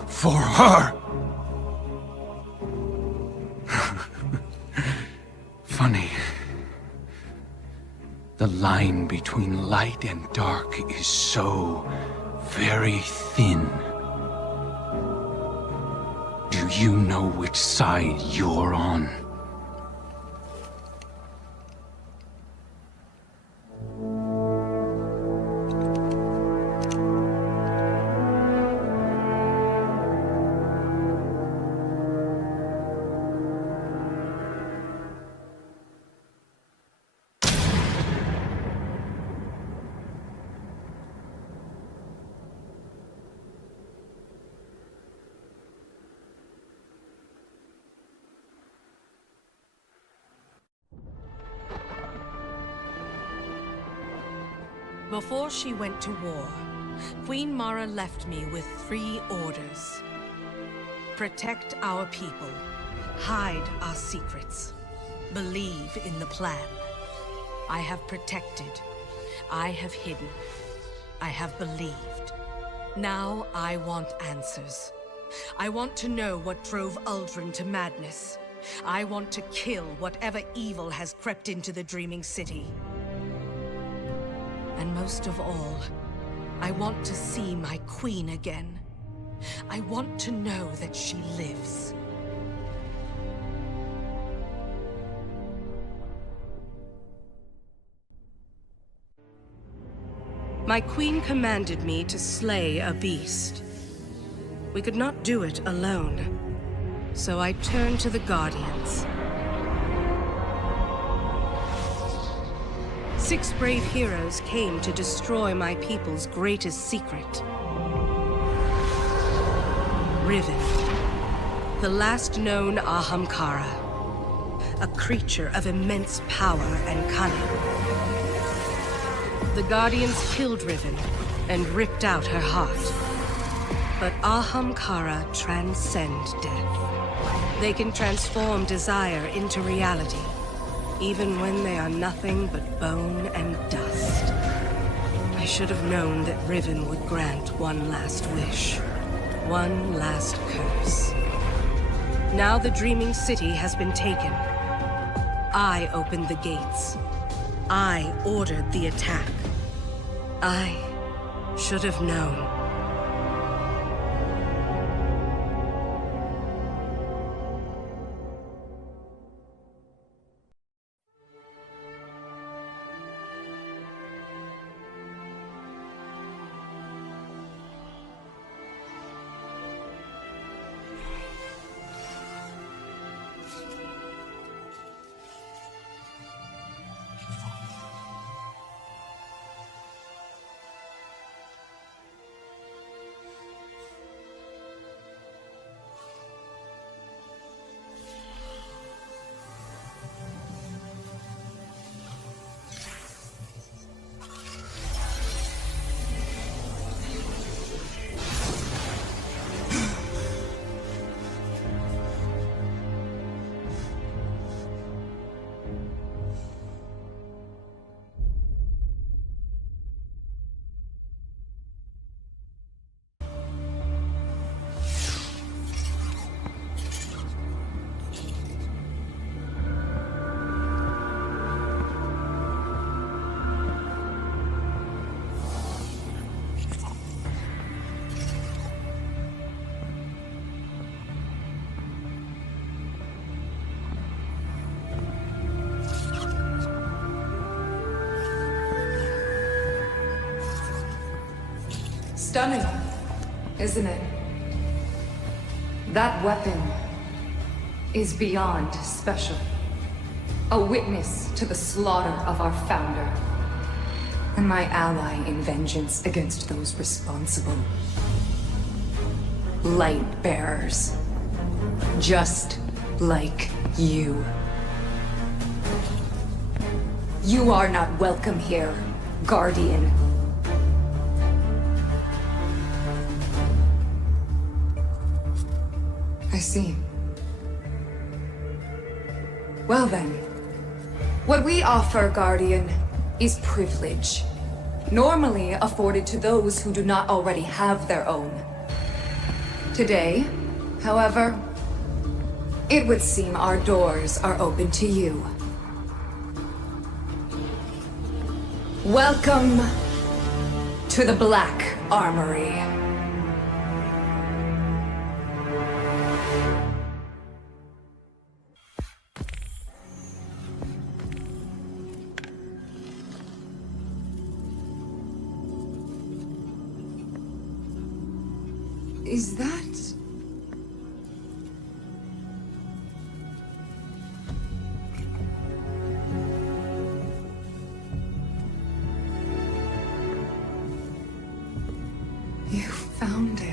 for her. Funny. The line between light and dark is so very thin. Do you know which side you're on? Before she went to war, Queen Mara left me with 3 orders. Protect our people. Hide our secrets. Believe in the plan. I have protected. I have hidden. I have believed. Now I want answers. I want to know what drove Uldren to madness. I want to kill whatever evil has crept into the Dreaming City. And most of all, I want to see my queen again. I want to know that she lives. My queen commanded me to slay a beast. We could not do it alone, so I turned to the Guardians. 6 brave heroes came to destroy my people's greatest secret. Riven, the last known Ahamkara, a creature of immense power and cunning. The Guardians killed Riven and ripped out her heart. But Ahamkara transcend death. They can transform desire into reality, even when they are nothing but bone and dust. I should have known that Riven would grant one last wish, one last curse. Now the Dreaming City has been taken. I opened the gates. I ordered the attack. I should have known. Stunning, isn't it? That weapon is beyond special. A witness to the slaughter of our founder, and my ally in vengeance against those responsible. Light bearers. Just like you. You are not welcome here, Guardian. I see. Well then, what we offer, Guardian, is privilege. Normally afforded to those who do not already have their own. Today, however, it would seem our doors are open to you. Welcome to the Black Armory. Is that... You found it.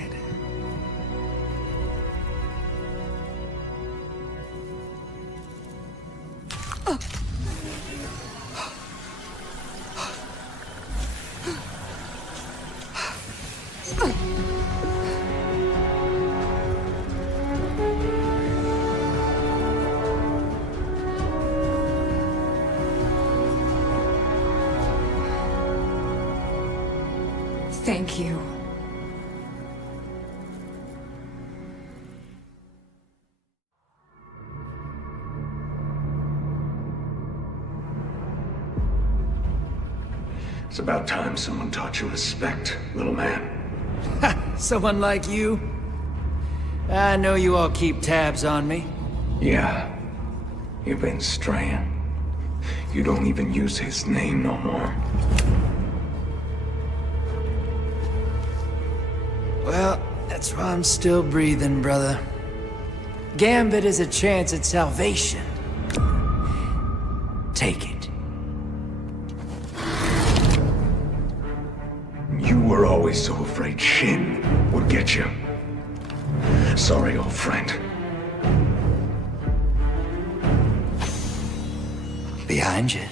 Thank you. It's about time someone taught you respect, little man. Someone like you? I know you all keep tabs on me. Yeah. You've been straying. You don't even use his name no more. Well, that's why I'm still breathing, brother. Gambit is a chance at salvation. Take it. You were always so afraid Shin would get you. Sorry, old friend. Behind you.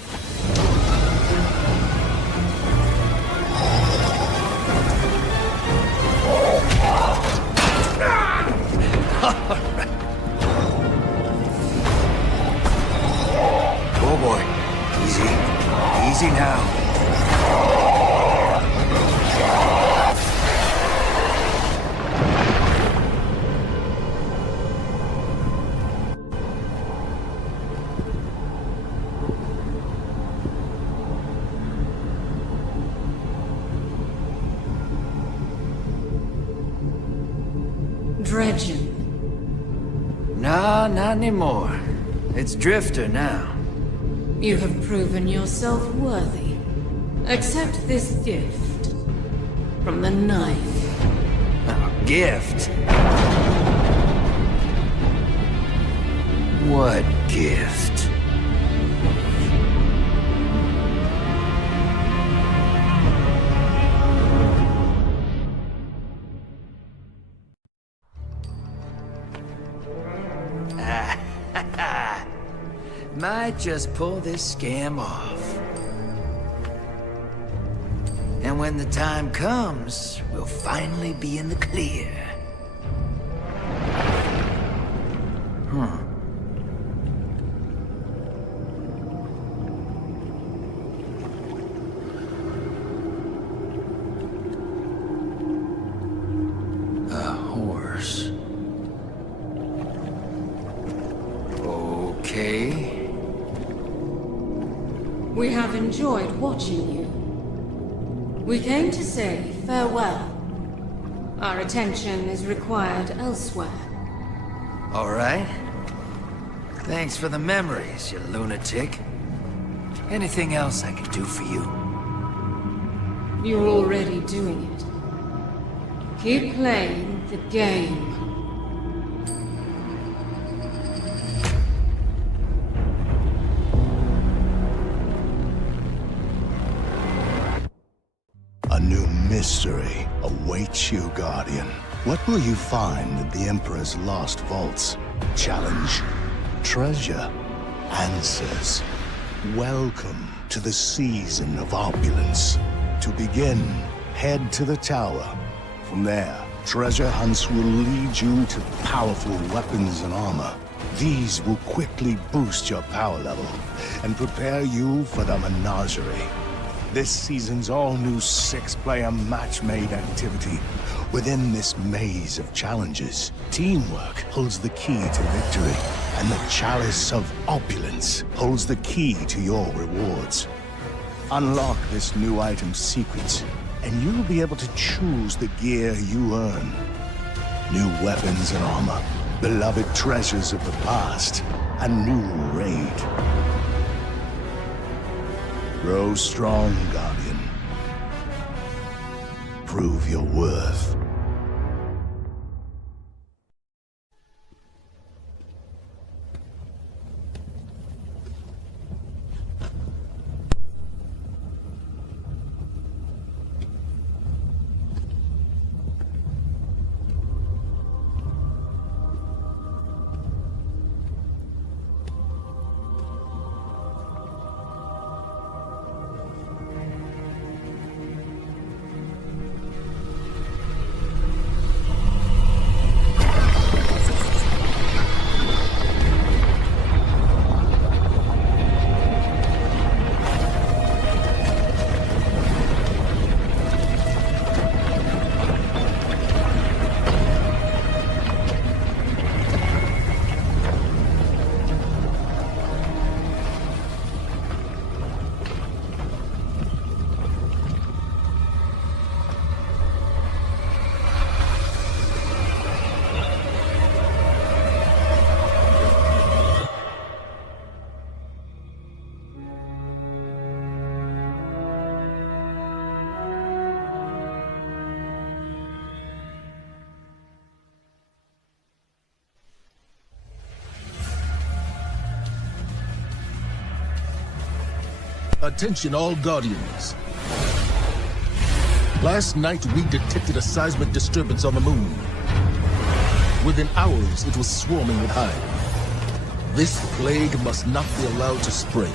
Oh boy. Easy. Easy now. Dredgen. Nah, not anymore. It's Drifter now. You have proven yourself worthy. Accept this gift from the knife. A gift? What gift? Might just pull this scam off. And when the time comes, we'll finally be in the clear. A horse. Okay. We have enjoyed watching you. We came to say farewell. Our attention is required elsewhere. All right. Thanks for the memories, you lunatic. Anything else I can do for you? You're already doing it. Keep playing the game. A new mystery awaits you, Guardian. What will you find in the Emperor's lost vaults? Challenge, treasure, answers. Welcome to the season of opulence. To begin, head to the tower. From there, treasure hunts will lead you to powerful weapons and armor. These will quickly boost your power level and prepare you for the menagerie. This season's all-new 6-player match-made activity. Within this maze of challenges, teamwork holds the key to victory, and the chalice of opulence holds the key to your rewards. Unlock this new item's secrets, and you'll be able to choose the gear you earn. New weapons and armor, beloved treasures of the past, a new raid. Grow strong, Guardian. Prove your worth. Attention all Guardians. Last night we detected a seismic disturbance on the moon. Within hours it was swarming with hive. This plague must not be allowed to spread.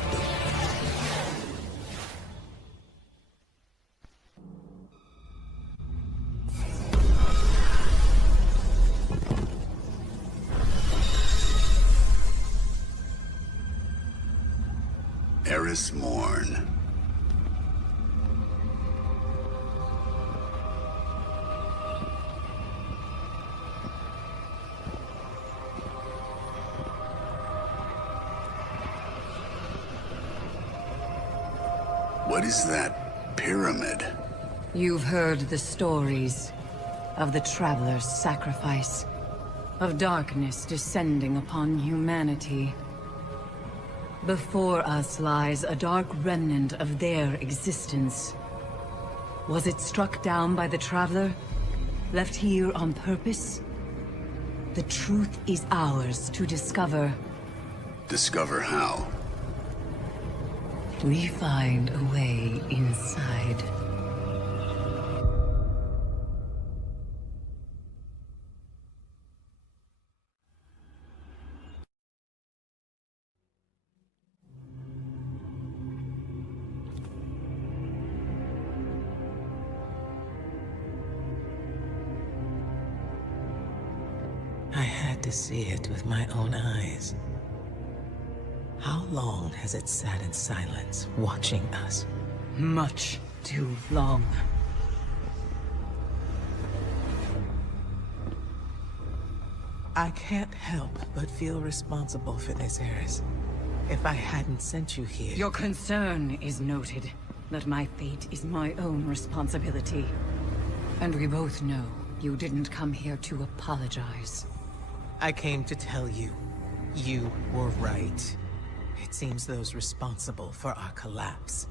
Eris Morn. What is that pyramid? You've heard the stories of the Traveler's sacrifice, of darkness descending upon humanity. Before us lies a dark remnant of their existence. Was it struck down by the Traveler? Left here on purpose? The truth is ours to discover. Discover how? We find a way inside. I had to see it with my own eyes. How long has it sat in silence, watching us? Much too long. I can't help but feel responsible for this, Eris. If I hadn't sent you here... Your concern is noted, that my fate is my own responsibility. And we both know you didn't come here to apologize. I came to tell you, you were right. It seems those responsible for our collapse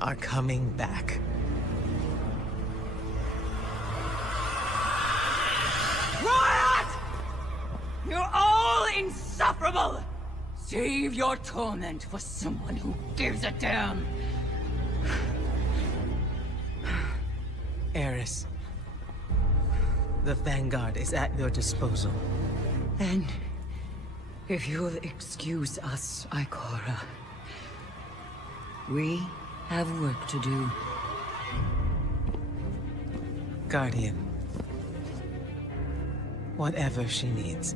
are coming back. Save your torment for someone who gives a damn. Eris, the Vanguard is at your disposal. Then, if you'll excuse us, Ikora, we have work to do. Guardian. Whatever she needs.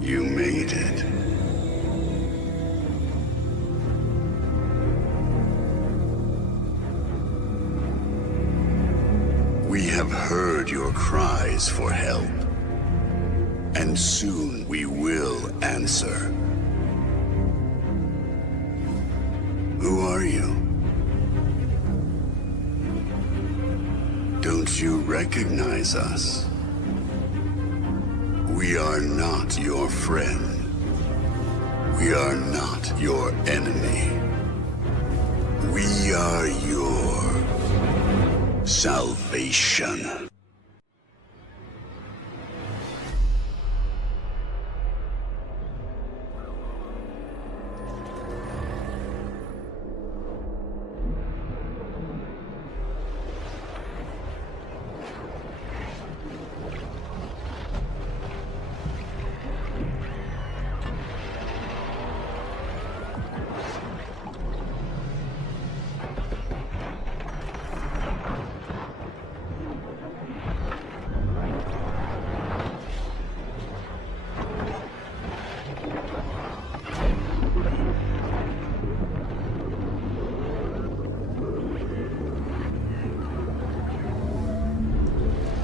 You made it. We have heard your cries for help, and soon we will answer. Who are you? Don't you recognize us? We are not your friend. We are not your enemy. We are your salvation.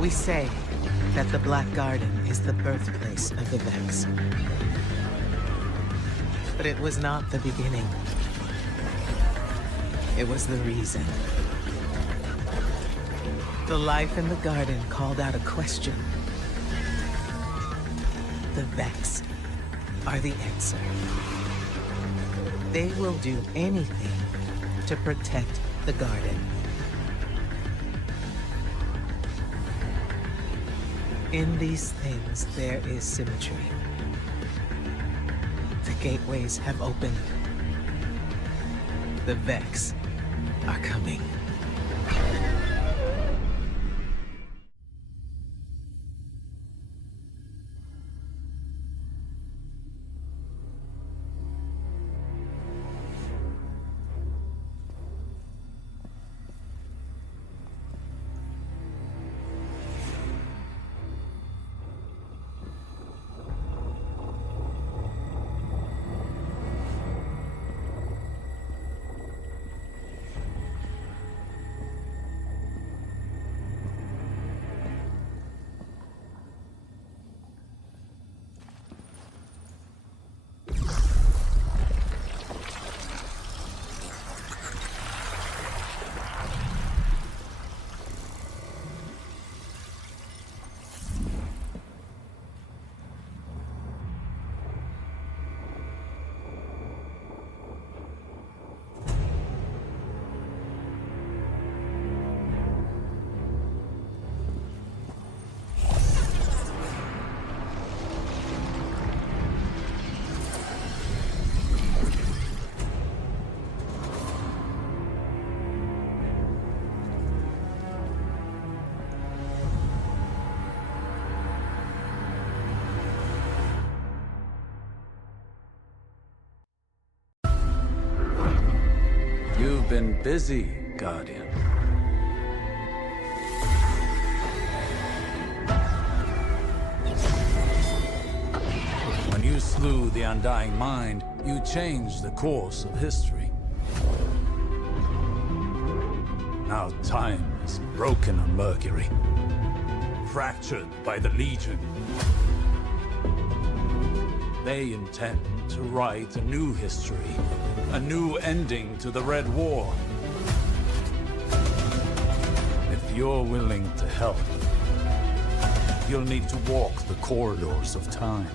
We say that the Black Garden is the birthplace of the Vex. But it was not the beginning. It was the reason. The life in the garden called out a question. The Vex are the answer. They will do anything to protect the garden. In these things, there is symmetry. The gateways have opened. The Vex are coming. You've been busy, Guardian. When you slew the Undying Mind, you changed the course of history. Now time is broken on Mercury, fractured by the Legion. They intend to write a new history, a new ending to the Red War. If you're willing to help, you'll need to walk the corridors of time.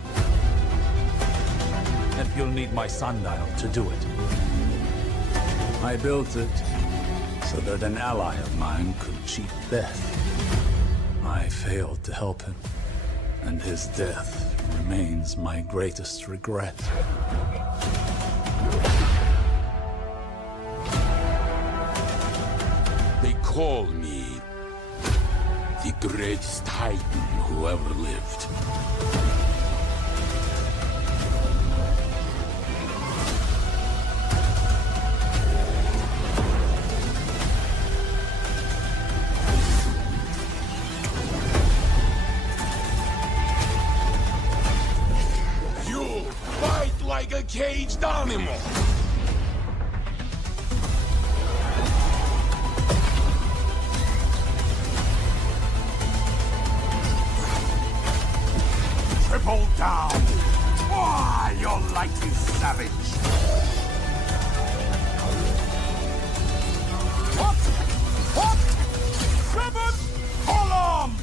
And you'll need my sundial to do it. I built it so that an ally of mine could cheat death. I failed to help him, and his death remains my greatest regret. They call me the greatest Titan who ever lived. You fight like a caged animal. Triple down! Why, your light is savage! What? What? Seven column!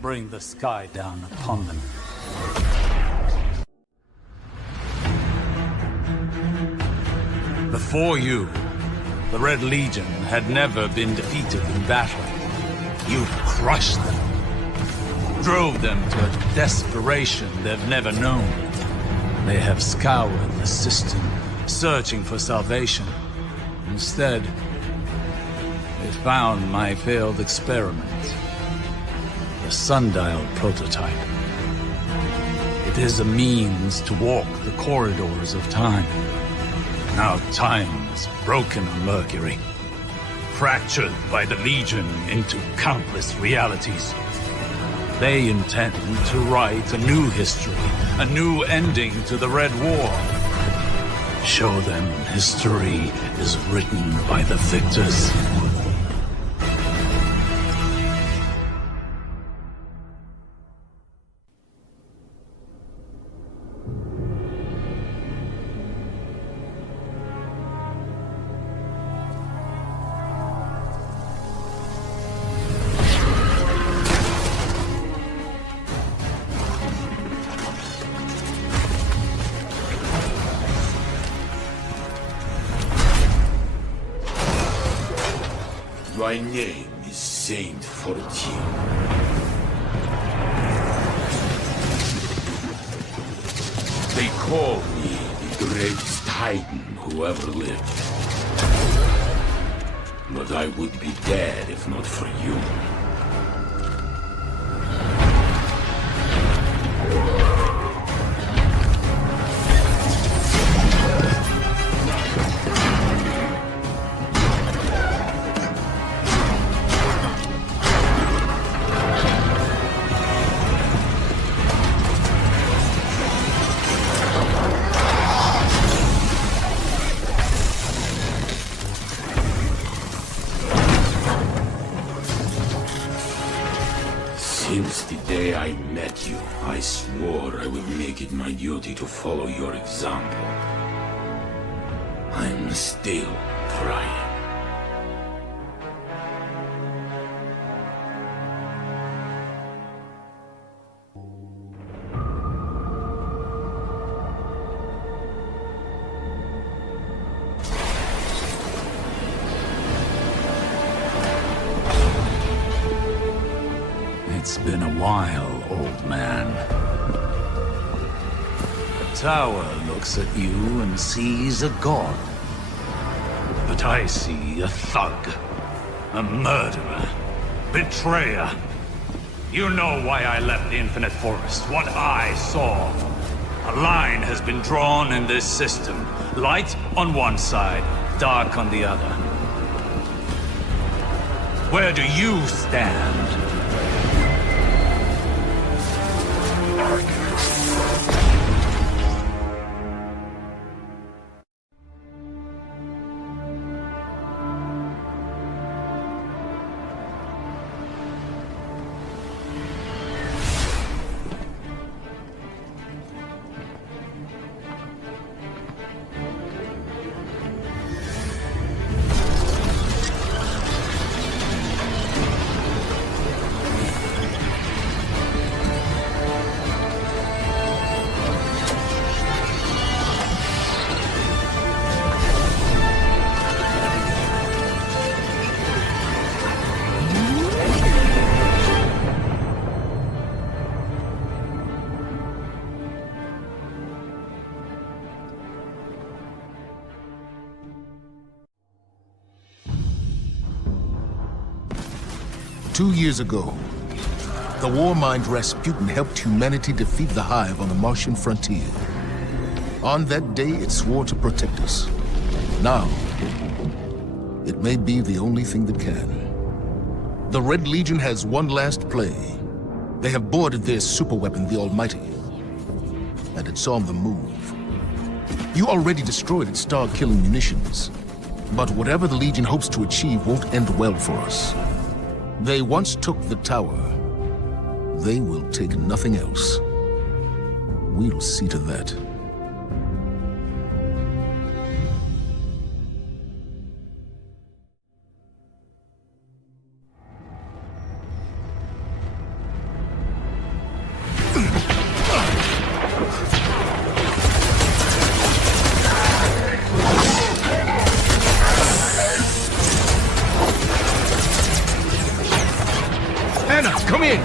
Bring the sky down upon them. Before you, the Red Legion had never been defeated in battle. You crushed them, drove them to a desperation they've never known. They have scoured the system, searching for salvation. Instead, they found my failed experiment, the sundial prototype. It is a means to walk the corridors of time. Now time is broken on Mercury, fractured by the Legion into countless realities. They intend to write a new history, a new ending to the Red War. Show them history is written by the victors. My name is Saint 14. They call me the greatest Titan who ever lived. But I would be dead if not for you. Since the day I met you, I swore I would make it my duty to follow your example. I'm still trying. It's been a while, old man. The tower looks at you and sees a god. But I see a thug, a murderer, betrayer. You know why I left the Infinite Forest, what I saw. A line has been drawn in this system. Light on one side, dark on the other. Where do you stand? 2 years ago, the war-mind Rasputin helped humanity defeat the Hive on the Martian frontier. On that day, it swore to protect us. Now, it may be the only thing that can. The Red Legion has one last play. They have boarded their superweapon, the Almighty. And it's on the move. You already destroyed its star-killing munitions. But whatever the Legion hopes to achieve won't end well for us. They once took the tower. They will take nothing else. We'll see to that. Come in!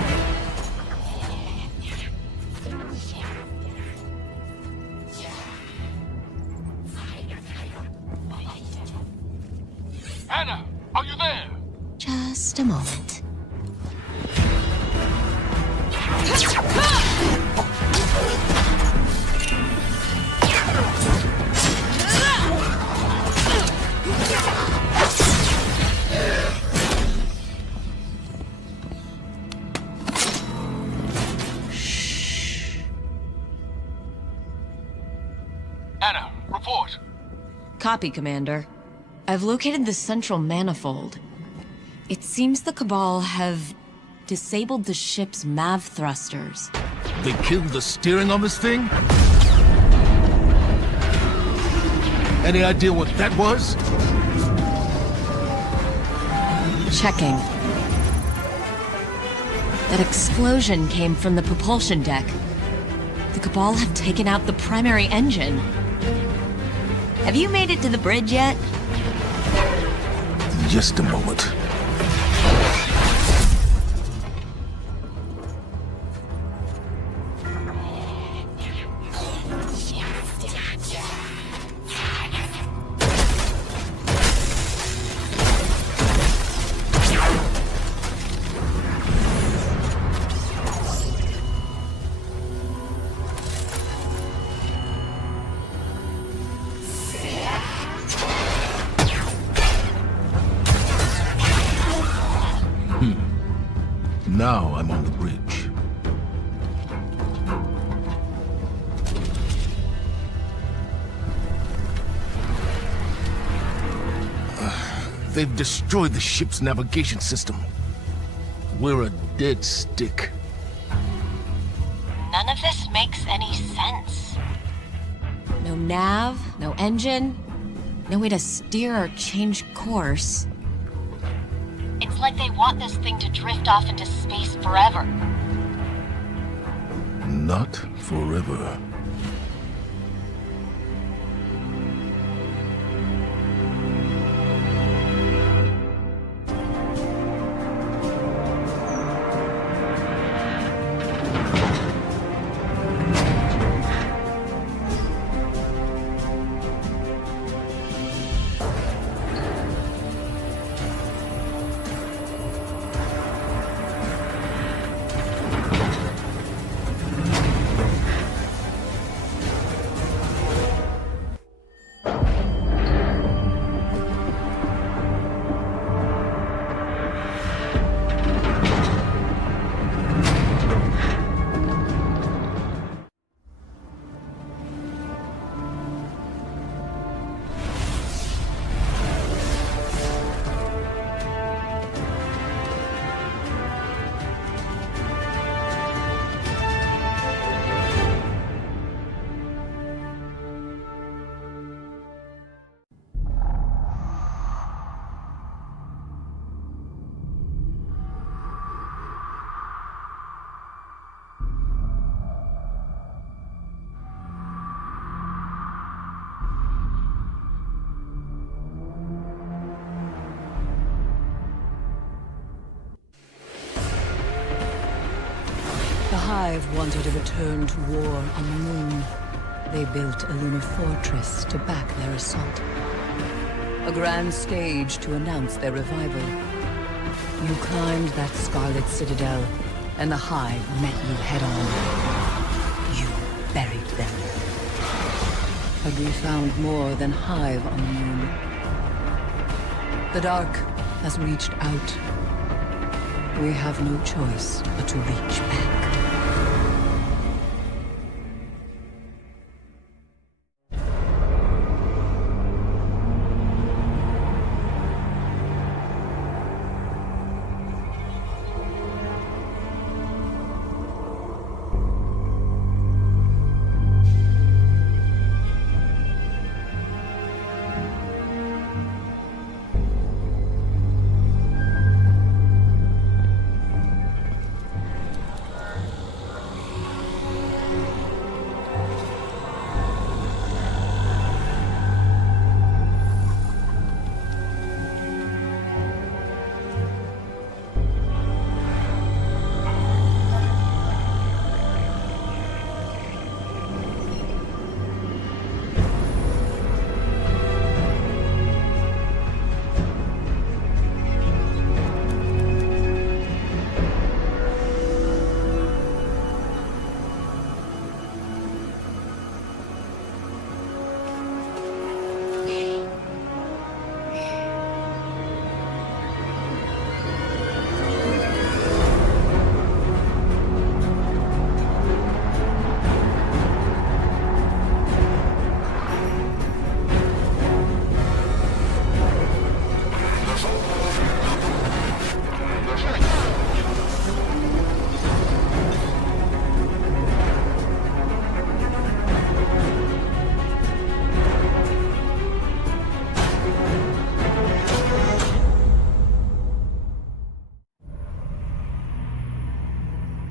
Anna, are you there? Just a moment. Anna, report. Copy, Commander. I've located the central manifold. It seems the Cabal have disabled the ship's MAV thrusters. They killed the steering on this thing? Any idea what that was? Checking. That explosion came from the propulsion deck. The Cabal have taken out the primary engine. Have you made it to the bridge yet? Just a moment. Now I'm on the bridge. They've destroyed the ship's navigation system. We're a dead stick. None of this makes any sense. No nav, no engine, no way to steer or change course. It's like they want this thing to drift off into space forever. Not forever. The Hive wanted a return to war on the moon. They built a lunar fortress to back their assault. A grand stage to announce their revival. You climbed that scarlet citadel, and the Hive met you head-on. You buried them. But we found more than Hive on the moon. The Dark has reached out. We have no choice but to reach back.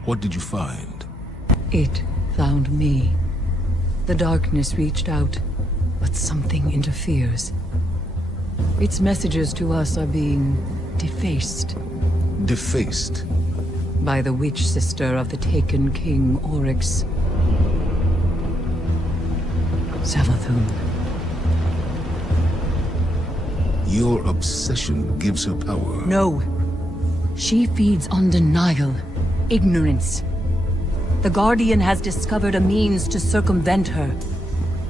What did you find? It found me. The darkness reached out, but something interferes. Its messages to us are being defaced. Defaced? By the witch sister of the taken King Oryx. Savathun. Your obsession gives her power. No. She feeds on denial, ignorance. The Guardian has discovered a means to circumvent her.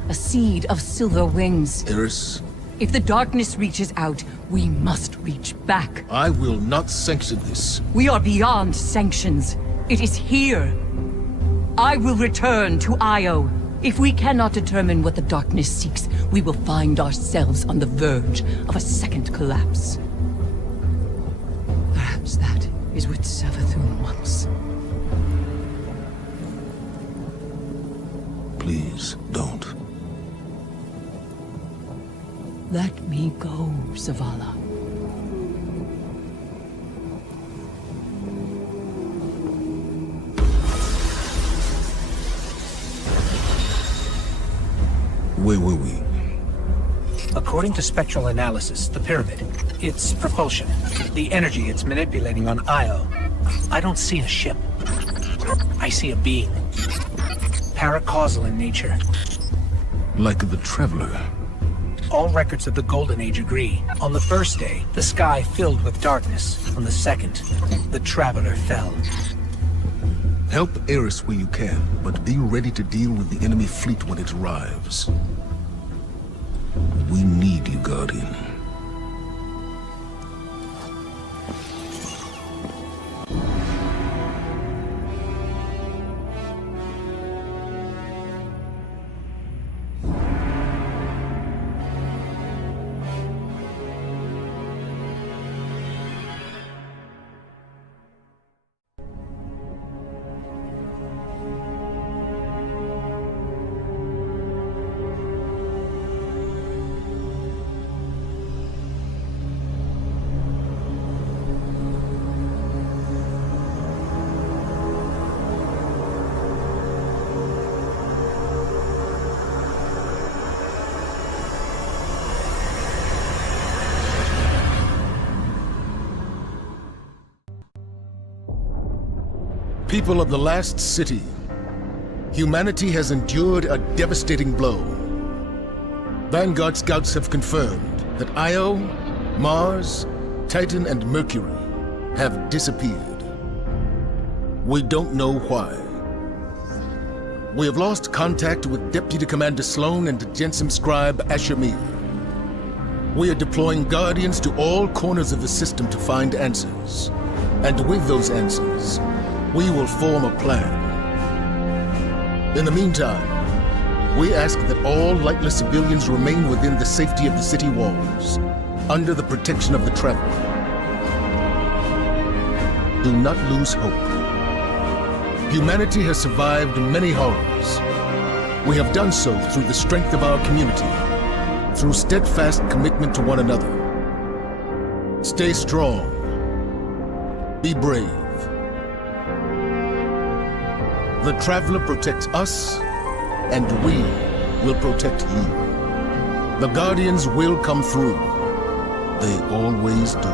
A seed of silver wings. Eris? If the darkness reaches out, we must reach back. I will not sanction this. We are beyond sanctions. It is here. I will return to Io. If we cannot determine what the darkness seeks, we will find ourselves on the verge of a second collapse. Perhaps that is what Savathun wants. Please, don't. Let me go, Zavala. Where were we? According to spectral analysis, the pyramid, its propulsion, the energy it's manipulating on Io, I don't see a ship. I see a being. Paracausal in nature. Like the Traveler. All records of the Golden Age agree. On the first day, the sky filled with darkness. On the second, the Traveler fell. Help Eris where you can, but be ready to deal with the enemy fleet when it arrives. We need you, Guardian. People of the last city, humanity has endured a devastating blow. Vanguard scouts have confirmed that Io, Mars, Titan, and Mercury have disappeared. We don't know why. We have lost contact with Deputy Commander Sloan and Jensen Scribe Ashamir. We are deploying Guardians to all corners of the system to find answers. And with those answers, we will form a plan. In the meantime, we ask that all lightless civilians remain within the safety of the city walls, under the protection of the Traveler. Do not lose hope. Humanity has survived many horrors. We have done so through the strength of our community, through steadfast commitment to one another. Stay strong. Be brave. The Traveler protects us, and we will protect you. The Guardians will come through. They always do.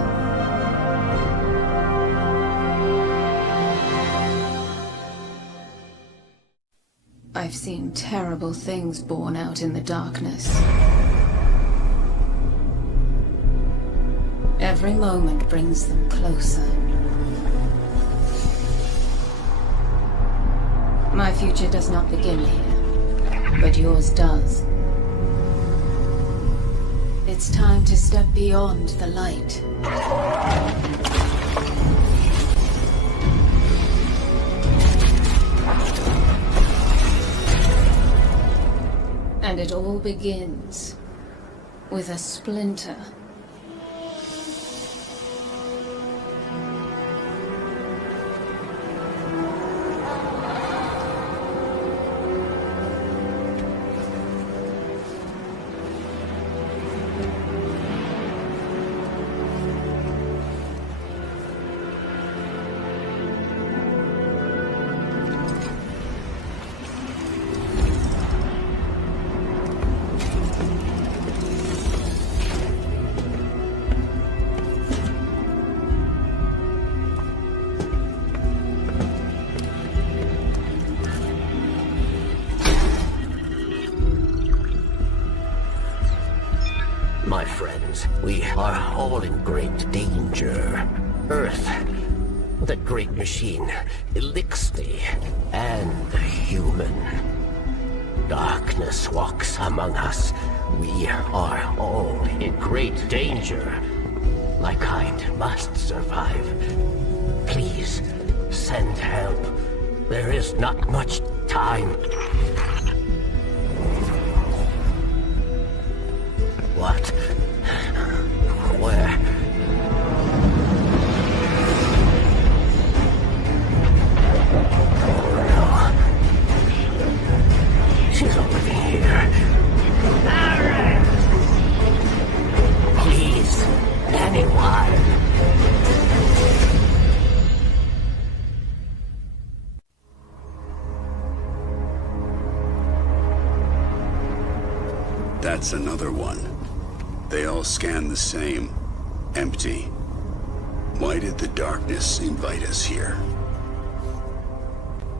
I've seen terrible things born out in the darkness. Every moment brings them closer. My future does not begin here, but yours does. It's time to step beyond the light. And it all begins with a splinter. My friends, we are all in great danger. Earth, the great machine, Elixir, and the human. Darkness walks among us. We are all in great danger. My kind must survive. Please, send help. There is not much time. What? Where? Oh no. She's already here. Aaron! Please, anyone. That's another one. They all scan the same. Empty. Why did the darkness invite us here?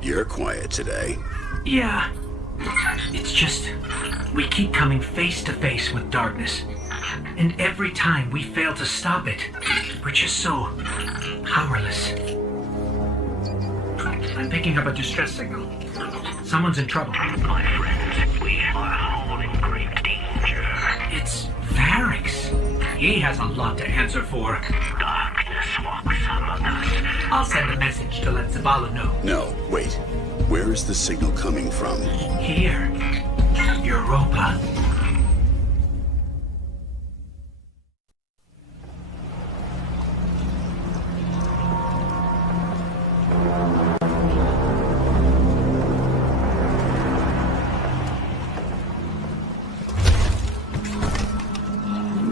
You're quiet today. Yeah. It's just, we keep coming face to face with darkness. And every time we fail to stop it, we're just so powerless. I'm picking up a distress signal. Someone's in trouble. My friends, we are all in great danger. It's Varix. He has a lot to answer for. Darkness walks among us. I'll send a message to let Zavala know. No, wait. Where is the signal coming from? Here. Europa.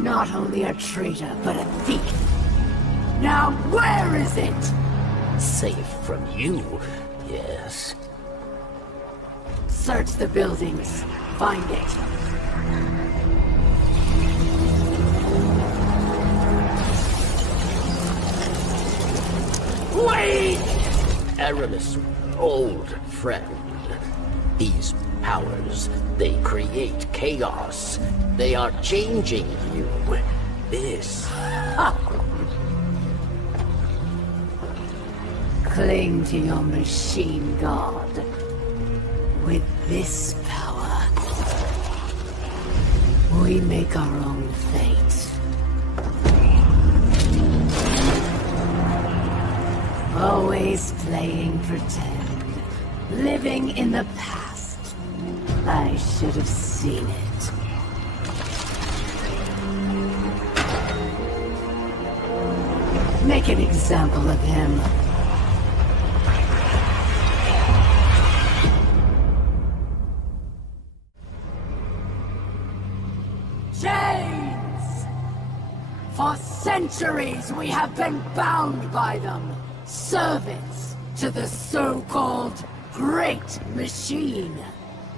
Not only a traitor, but a thief. Now where is it? Safe from you, yes. Search the buildings. Find it. Wait! Aramis, old friend. These powers, they create chaos. They are changing you. This... Cling to your machine god. With this power, we make our own fate. Always playing pretend, living in the past. I should have seen it. Make an example of him. Chains! For centuries we have been bound by them. Servants to the so-called Great Machine.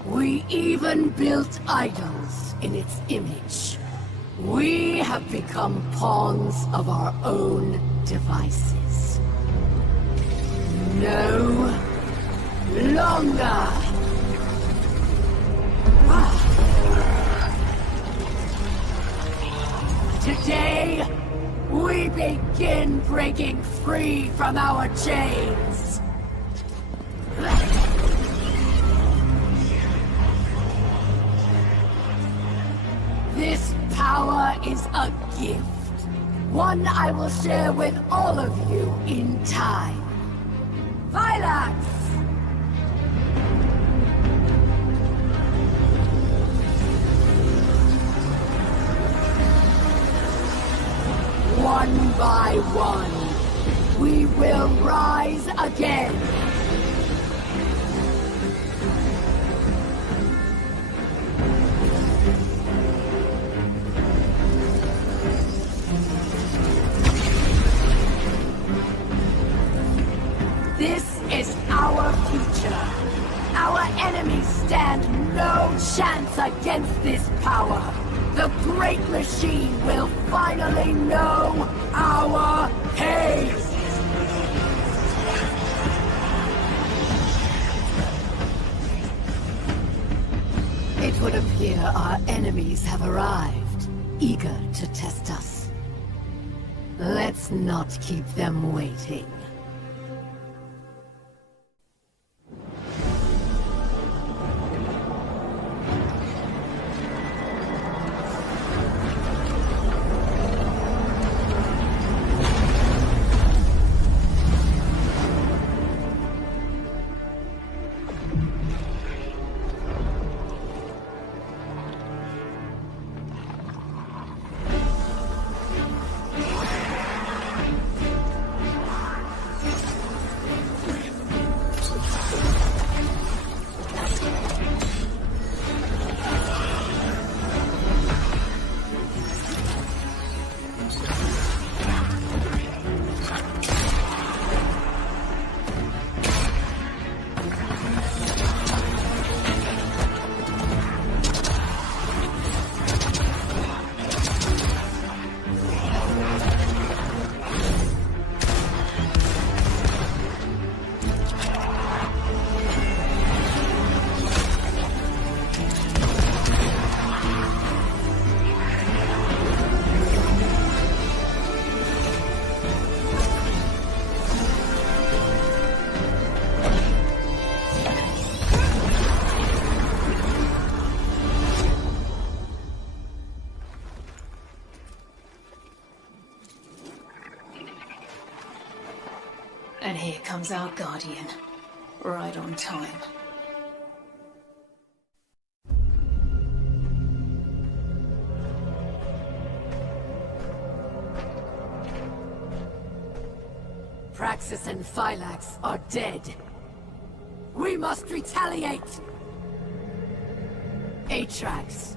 We even built idols in its image. We have become pawns of our own devices. No longer. Today, we begin breaking free from our chains. This power is a gift. One I will share with all of you in time. Vilax! One by one, we will rise again. This is our future. Our enemies stand no chance against this power. The Great Machine will finally know our pain! It would appear our enemies have arrived, eager to test us. Let's not keep them waiting. And here comes our guardian. Right on time. Praxis and Phylax are dead. We must retaliate! Atrax.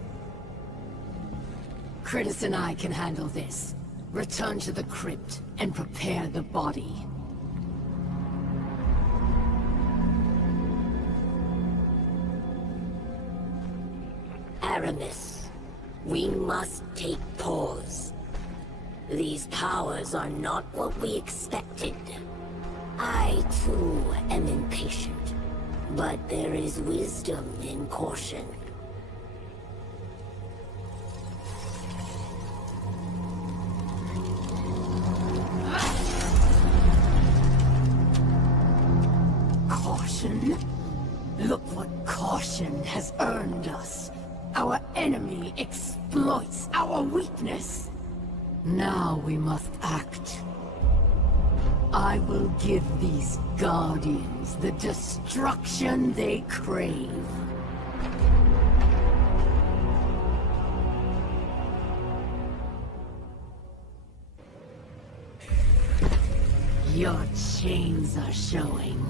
Critus and I can handle this. Return to the crypt and prepare the body. Aramis, we must take pause. These powers are not what we expected. I, too, am impatient. But there is wisdom in caution. caution. Look what caution has earned us. Our enemy exploits our weakness. Now we must act. I will give these Guardians the destruction they crave. Your chains are showing.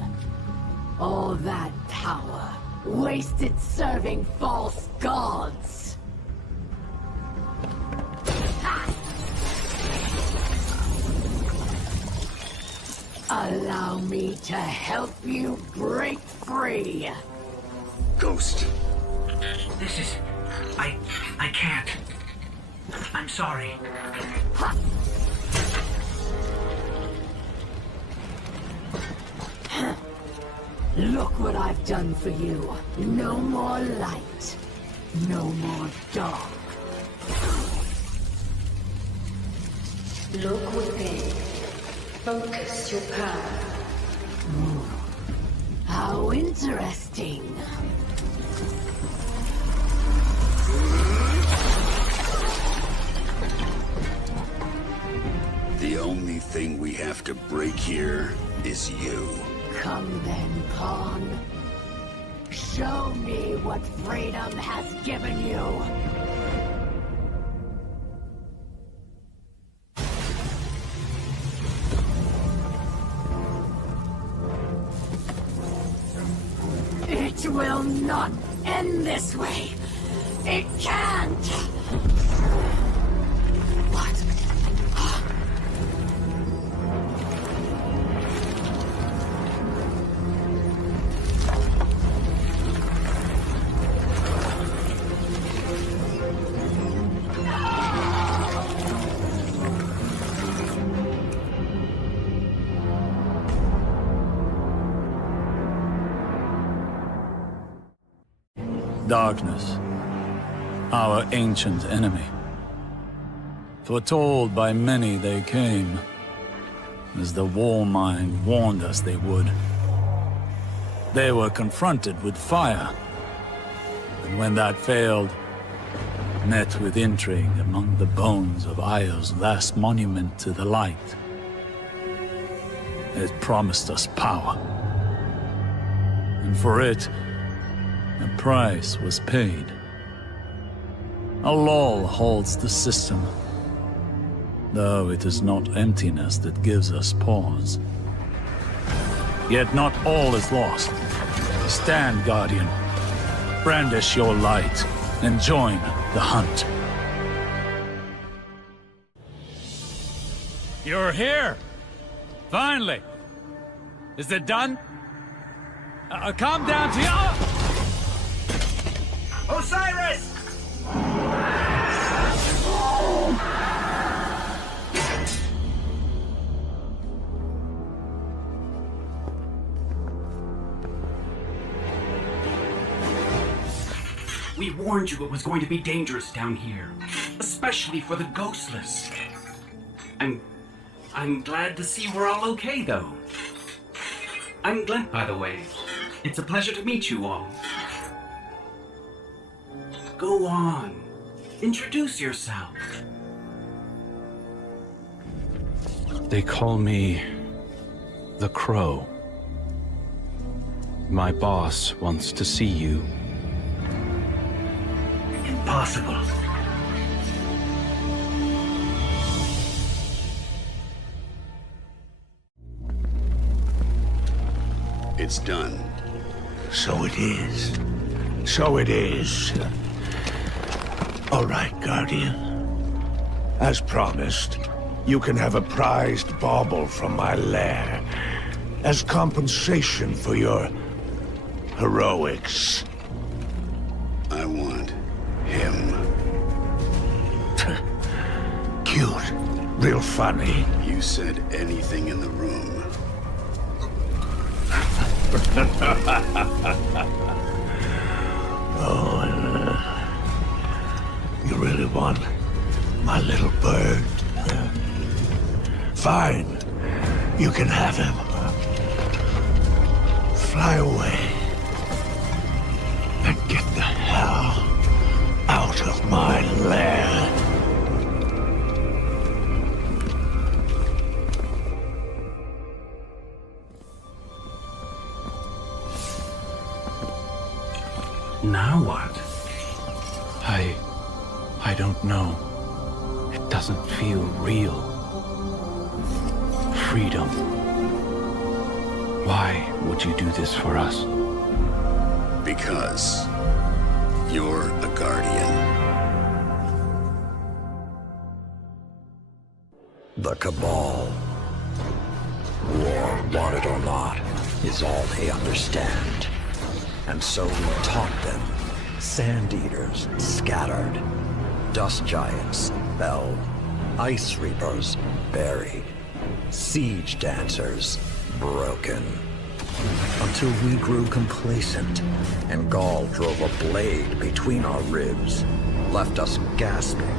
All that power, wasted serving false gods. Allow me to help you break free. Ghost. This is... I can't. I'm sorry. Look what I've done for you. No more light. No more dark. Look within. Focus your power. How interesting. The only thing we have to break here is you. Come then, Pawn. Show me what freedom has given you. It will not end this way. It can't. What? Darkness, our ancient enemy. Foretold by many they came, as the war mind warned us they would. They were confronted with fire, and when that failed, met with intrigue among the bones of Io's last monument to the light. It promised us power, and for it, a price was paid. A lull holds the system, though it is not emptiness that gives us pause. Yet not all is lost. Stand, Guardian. Brandish your light and join the hunt. You're here! Finally! Is it done? Calm down to you. Osiris! We warned you it was going to be dangerous down here, especially for the ghostless. I'm glad to see we're all okay, though. I'm Glent, by the way. It's a pleasure to meet you all. Go on. Introduce yourself. They call me the Crow. My boss wants to see you. Impossible. It's done. So it is. So it is. All right, Guardian. As promised, you can have a prized bauble from my lair as compensation for your heroics. I want him. Cute. Real funny. You said anything in the room. You really want my little bird? Fine. You can have him. fly away. And get the hell out of my lair. Now what? I don't know. It doesn't feel real. Freedom. Why would you do this for us? Because you're a guardian. The Cabal. War, want it or not, is all they understand. And so we taught them. Sand Eaters scattered. Dust Giants fell. Ice Reapers buried. Siege Dancers broken. Until we grew complacent, and Gaul drove a blade between our ribs, left us gasping.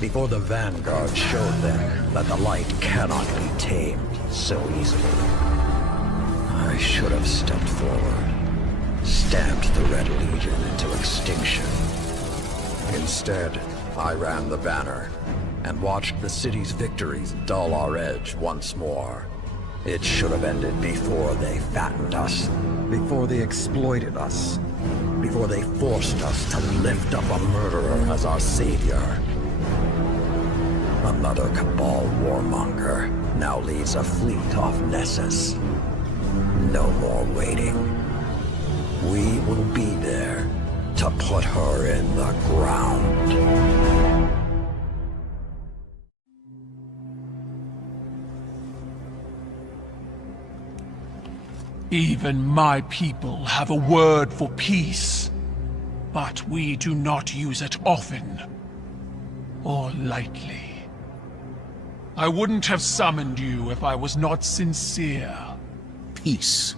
Before the Vanguard showed them that the light cannot be tamed so easily. I should have stepped forward. Stamped the Red Legion into extinction. Instead, I ran the banner and watched the city's victories dull our edge once more. It should have ended before they fattened us, before they exploited us, before they forced us to lift up a murderer as our savior. Another Cabal warmonger now leads a fleet off Nessus. No more waiting. We will be there to put her in the ground. Even my people have a word for peace, but we do not use it often or lightly. I wouldn't have summoned you if I was not sincere. Peace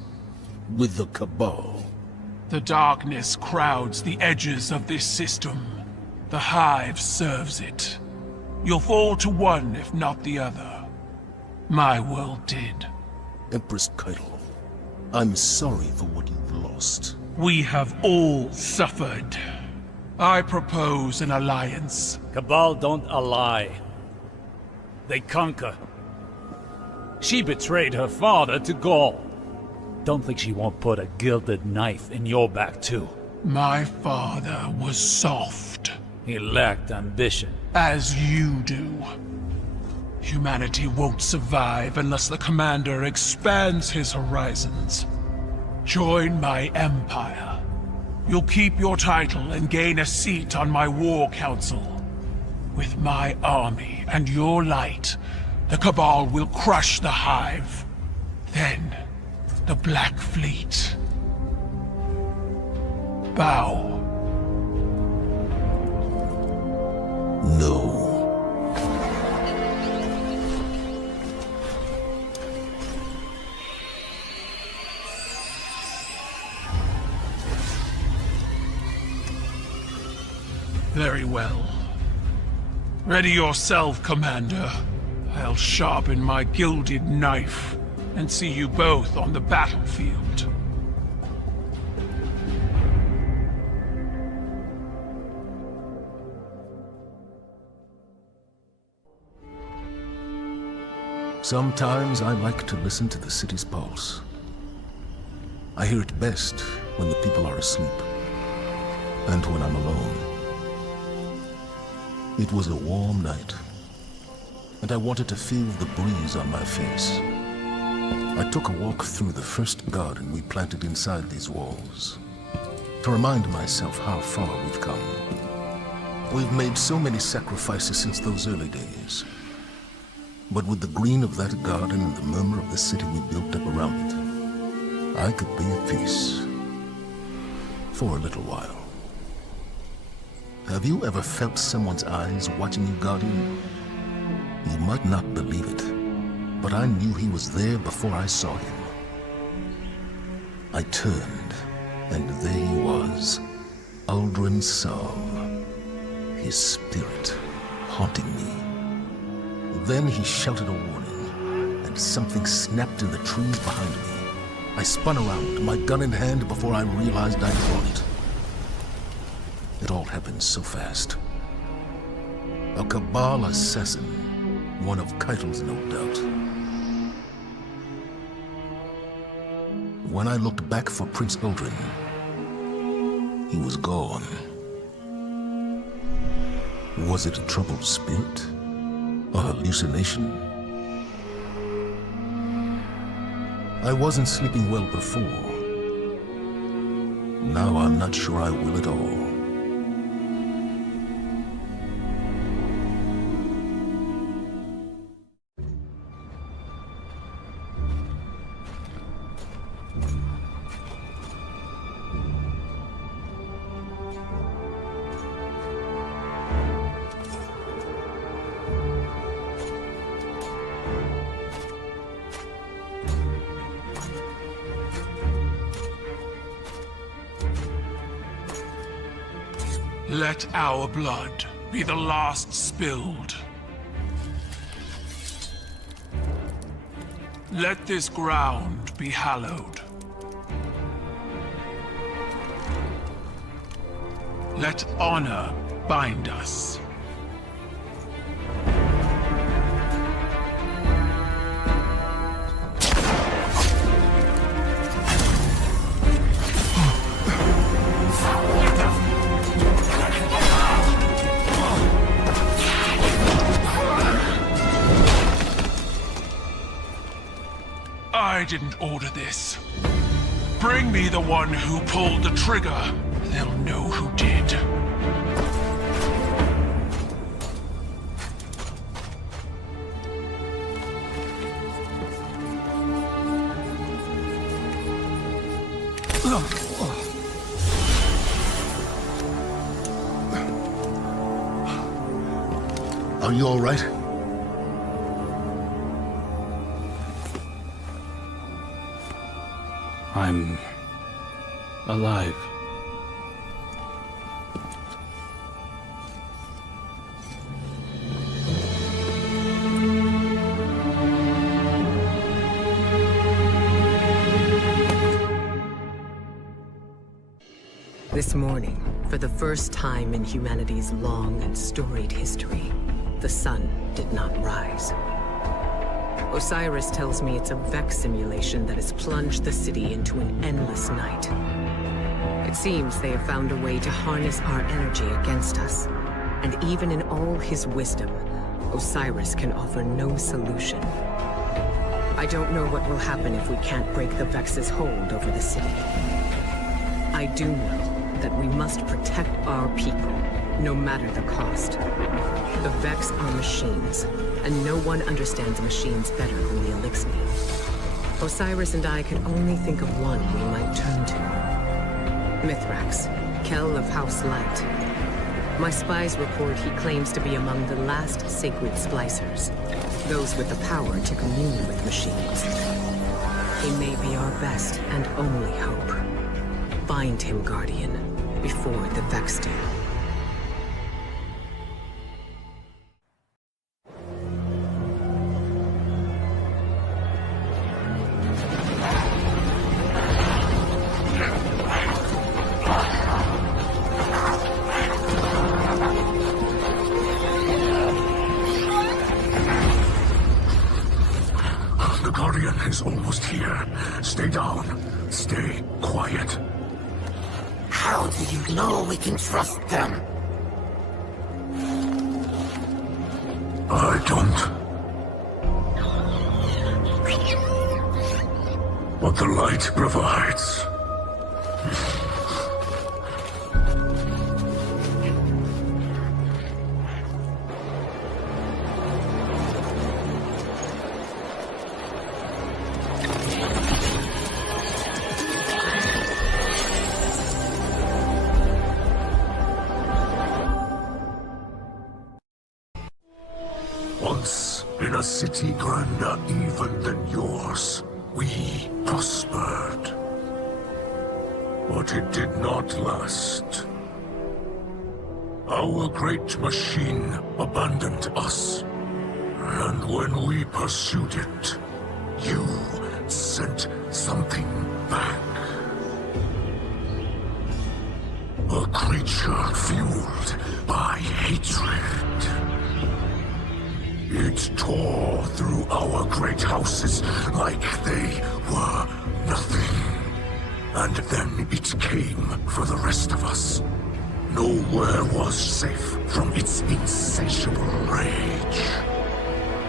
with the Cabal. The darkness crowds the edges of this system. The Hive serves it. You'll fall to one, if not the other. My world did. Empress Keitel, I'm sorry for what you've lost. We have all suffered. I propose an alliance. Cabal don't ally. They conquer. She betrayed her father to Gaul. Don't think she won't put a gilded knife in your back, too. My father was soft. He lacked ambition. As you do. Humanity won't survive unless the Commander expands his horizons. Join my empire. You'll keep your title and gain a seat on my war council. With my army and your light, the Cabal will crush the Hive. Then, the Black Fleet. Bow. No. Very well. Ready yourself, Commander. I'll sharpen my gilded knife and see you both on the battlefield. Sometimes I like to listen to the city's pulse. I hear it best when the people are asleep, and when I'm alone. It was a warm night, and I wanted to feel the breeze on my face. I took a walk through the first garden we planted inside these walls, to remind myself how far we've come. We've made so many sacrifices since those early days. But with the green of that garden and the murmur of the city we built up around it, I could be at peace. For a little while. Have you ever felt someone's eyes watching you, Guardian? You might not believe it, but I knew he was there before I saw him. I turned, and there he was, Uldren Sov, his spirit haunting me. Then he shouted a warning, and something snapped in the trees behind me. I spun around, my gun in hand, before I realized I'd drawn it. It all happened so fast. A Cabal assassin, one of Keitel's, no doubt. When I looked back for Prince Eldrin, he was gone. Was it a troubled spirit? A hallucination? I wasn't sleeping well before. Now I'm not sure I will at all. Let our blood be the last spilled. Let this ground be hallowed. Let honor bind us. I didn't order this. Bring me the one who pulled the trigger. They'll know who did. Are you all right? I'm alive. This morning, for the first time in humanity's long and storied history, the sun did not rise. Osiris tells me it's a Vex simulation that has plunged the city into an endless night. It seems they have found a way to harness our energy against us. And even in all his wisdom, Osiris can offer no solution. I don't know what will happen if we can't break the Vex's hold over the city. I do know that we must protect our people, no matter the cost. The Vex are machines, and no one understands machines better than the Elixir. Osiris and I could only think of one we might turn to. Mithrax, Kell of House Light. My spies report he claims to be among the last sacred splicers, those with the power to commune with machines. He may be our best and only hope. Find him, Guardian, before the Vex do. The Guardian is almost here. Stay down. Stay quiet. How do you know we can trust them? I don't. What the light provides. Once, in a city grander even than yours, we prospered. But it did not last. Our great machine abandoned us. And when we pursued it, you sent something back. A creature fueled by hatred. It tore through our great houses like they were nothing. And then it came for the rest of us. Nowhere was safe from its insatiable rage.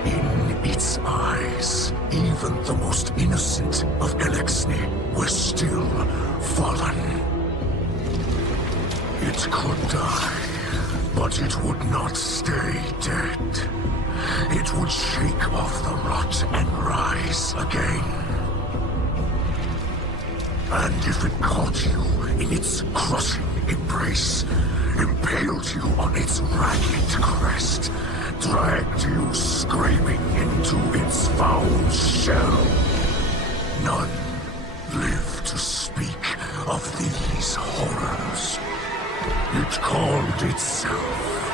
In its eyes, even the most innocent of Elexni were still fallen. It could die, but it would not stay dead. It would shake off the rot and rise again. And if it caught you in its crushing embrace, impaled you on its ragged crest, dragged you screaming into its foul shell, none live to speak of these horrors. It called itself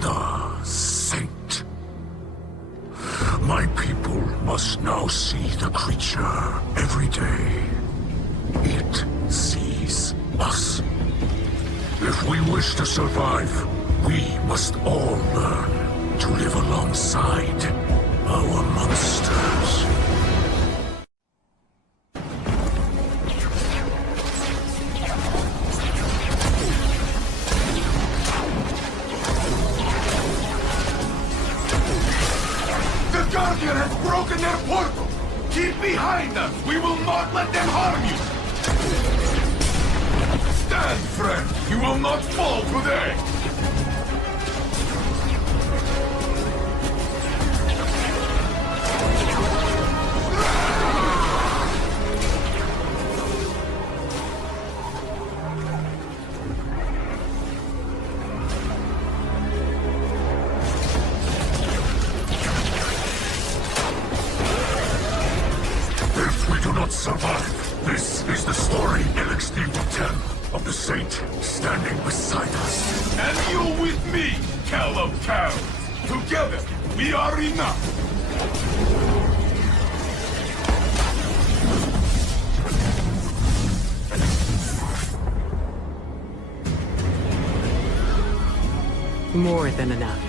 the Saint. My people must now see the creature every day. It sees us. If we wish to survive, we must all learn to live alongside our monsters. The Guardian has broken their portal! Keep behind us! We will not let them harm you! Stand, friend! You will not fall today! If we do not survive, this is the story Elixir will tell of the Saint standing beside us. And you with me, Cal of Cows! Together, we are enough! More than enough.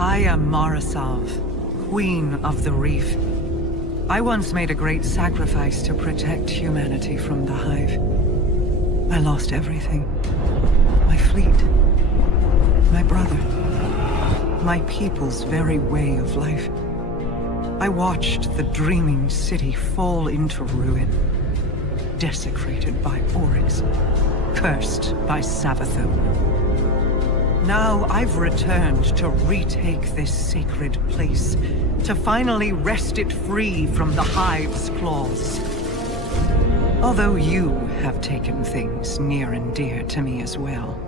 I am Marasov, Queen of the Reef. I once made a great sacrifice to protect humanity from the Hive. I lost everything. My fleet, my brother, my people's very way of life. I watched the dreaming city fall into ruin, desecrated by Oryx, cursed by Savathun. Now I've returned to retake this sacred place, to finally wrest it free from the Hive's claws. Although you have taken things near and dear to me as well.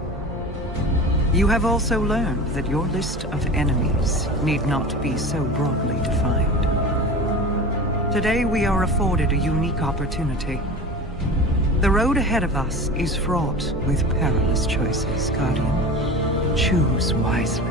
You have also learned that your list of enemies need not be so broadly defined. Today we are afforded a unique opportunity. The road ahead of us is fraught with perilous choices, Guardian. Choose wisely.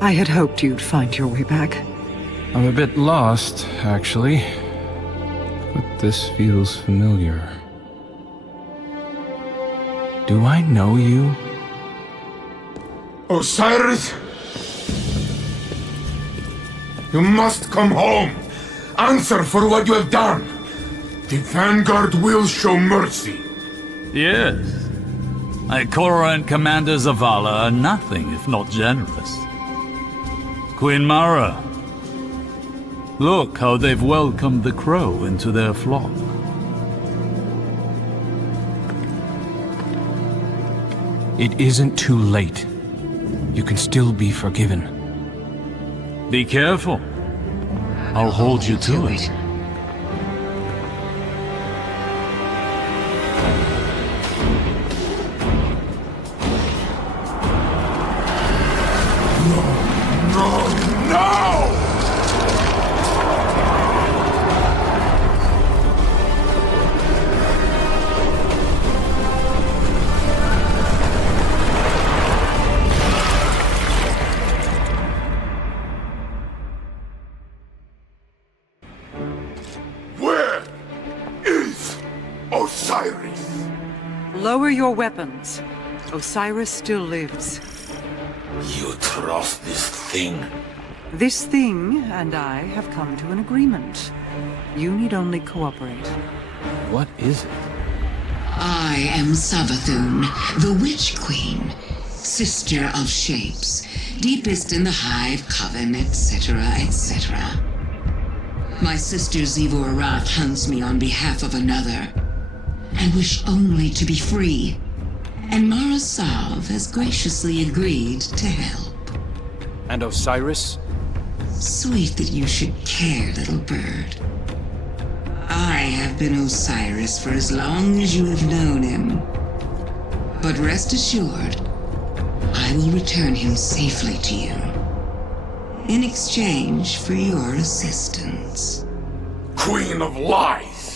I had hoped you'd find your way back. I'm a bit lost, actually. But this feels familiar. Do I know you? Osiris! You must come home! Answer for what you have done! The Vanguard will show mercy! Yes. Ikora and Commander Zavala are nothing if not generous. Queen Mara, Look how they've welcomed the crow into their flock. It isn't too late. You can still be forgiven. Be careful. I'll hold you to it. Lower your weapons. Osiris still lives. You trust this thing? This thing and I have come to an agreement. You need only cooperate. What is it? I am Savathun, the Witch Queen, sister of shapes, deepest in the Hive Coven, etc., etc. My sister Zivu Arath hunts me on behalf of another. I wish only to be free, and Mara Sav has graciously agreed to help. And Osiris? Sweet that you should care, little bird. I have been Osiris for as long as you have known him. But rest assured, I will return him safely to you, in exchange for your assistance. Queen of Lies!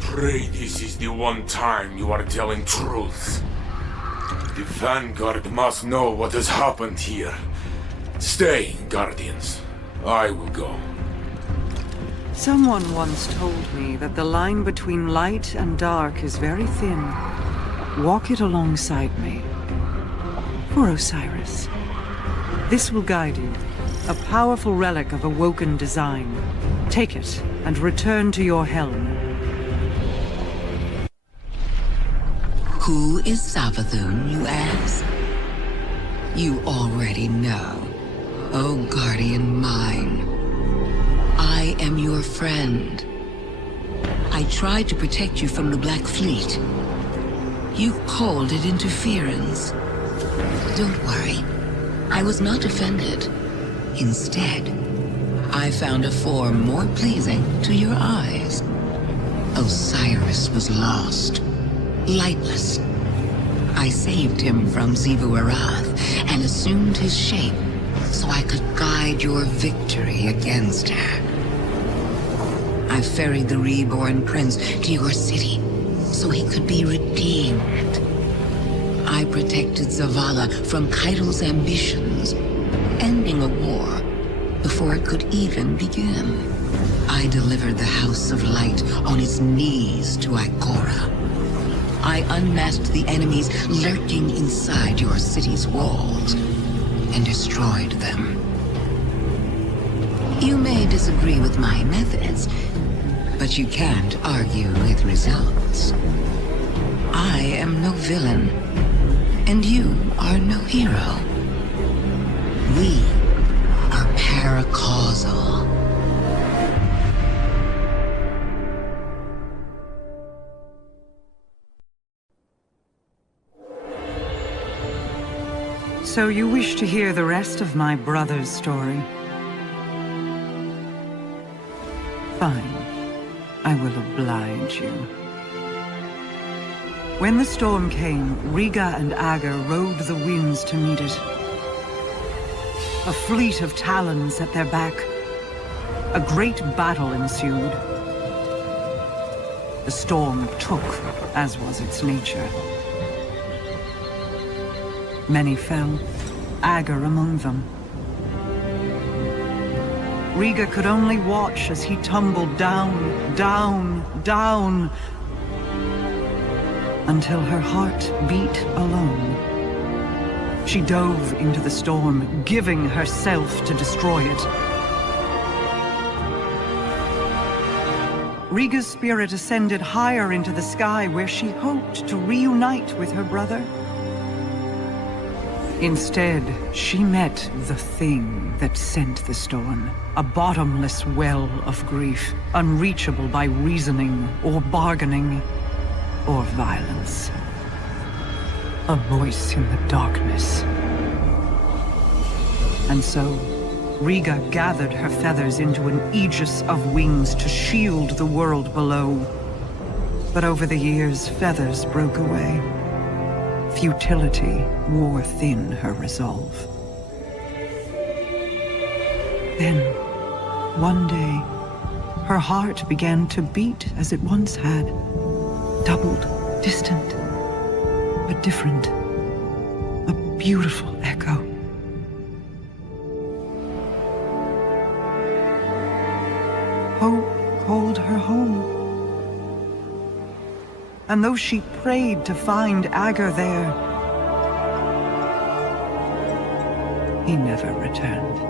Pray this is the one time you are telling truth. The Vanguard must know what has happened here. Stay, Guardians. I will go. Someone once told me that the line between light and dark is very thin. Walk it alongside me. For Osiris. This will guide you. A powerful relic of awoken design. Take it and return to your helm. Who is Savathun, you ask? You already know. Oh, guardian mine. I am your friend. I tried to protect you from the Black Fleet. You called it interference. Don't worry. I was not offended. Instead, I found a form more pleasing to your eyes. Osiris was lost. Lightless. I saved him from Zivu Arath and assumed his shape so I could guide your victory against her. I ferried the reborn prince to your city so he could be redeemed. I protected Zavala from Kaido's ambitions, ending a war before it could even begin. I delivered the House of Light on its knees to Ikora. I unmasked the enemies lurking inside your city's walls and destroyed them. You may disagree with my methods, but you can't argue with results. I am no villain, and you are no hero. We are paracausal. So you wish to hear the rest of my brother's story? Fine. I will oblige you. When the storm came, Riga and Aga rode the winds to meet it. A fleet of talons at their back. A great battle ensued. The storm took, as was its nature. Many fell, Aga among them. Riga could only watch as he tumbled down, down, down, until her heart beat alone. She dove into the storm, giving herself to destroy it. Riga's spirit ascended higher into the sky where she hoped to reunite with her brother. Instead, she met the thing that sent the storm. A bottomless well of grief, unreachable by reasoning or bargaining or violence. A voice in the darkness. And so, Riga gathered her feathers into an aegis of wings to shield the world below. But over the years, feathers broke away. Futility wore thin her resolve. Then, one day, her heart began to beat as it once had. Doubled, distant, but different. A beautiful echo. Hope called her home. And though she prayed to find Agar there, he never returned.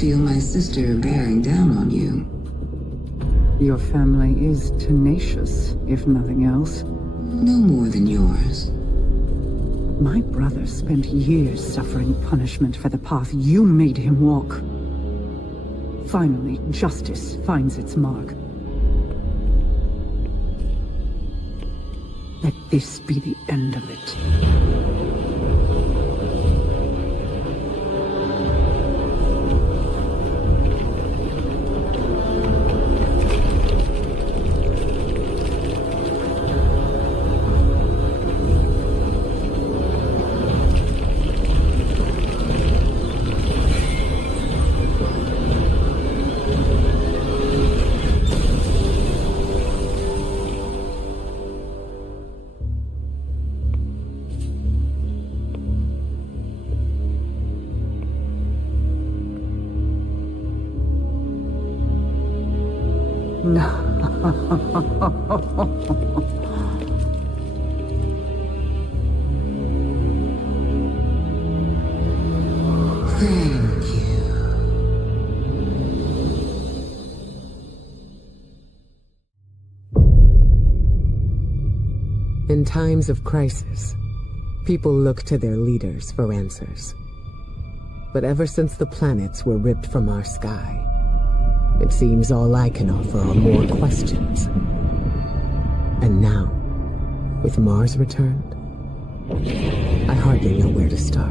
Feel my sister bearing down on you. Your family is tenacious, if nothing else. No more than yours. My brother spent years suffering punishment for the path you made him walk. Finally, justice finds its mark. Let this be the end of it. Thank you. In times of crisis, people look to their leaders for answers. But ever since the planets were ripped from our sky, it seems all I can offer are more questions. And now, with Mars returned, I hardly know where to start.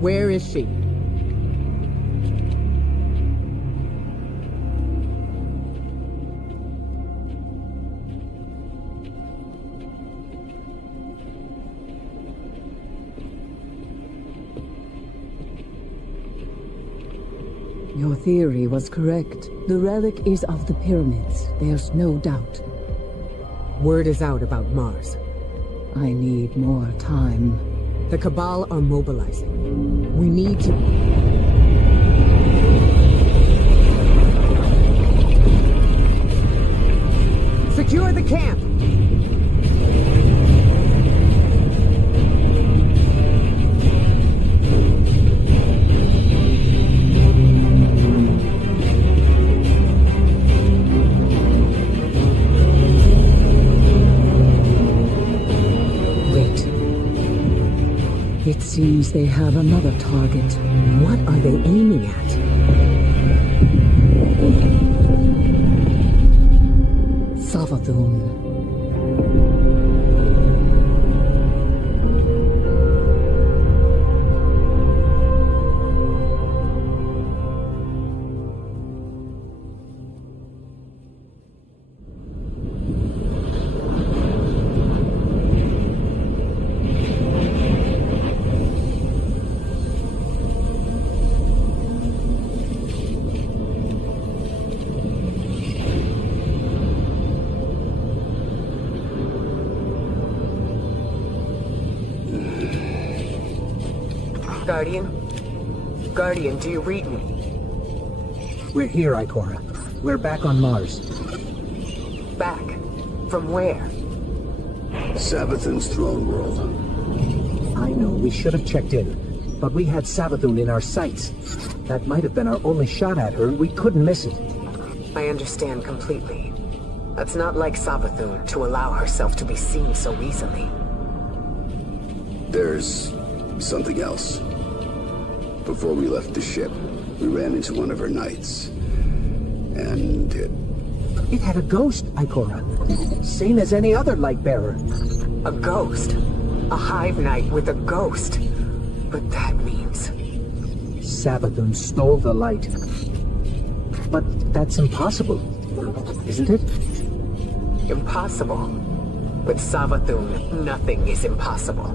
Where is she? Your theory was correct. The relic is of the pyramids. There's no doubt. Word is out about Mars. I need more time. The Cabal are mobilizing. We need to... Secure the camp! It seems they have another target. What are they aiming at? Savathun. Guardian? Guardian, do you read me? We're here, Ikora. We're back on Mars. Back? From where? Savathun's throne world. I know, we should have checked in, but we had Savathun in our sights. That might have been our only shot at her, and we couldn't miss it. I understand completely. That's not like Savathun to allow herself to be seen so easily. There's something else. Before we left the ship, we ran into one of her knights. And it had a ghost, Ikora. Same as any other light bearer. A ghost? A hive knight with a ghost? But that means... Savathun stole the light. But that's impossible, isn't it? Impossible? With Savathun, nothing is impossible.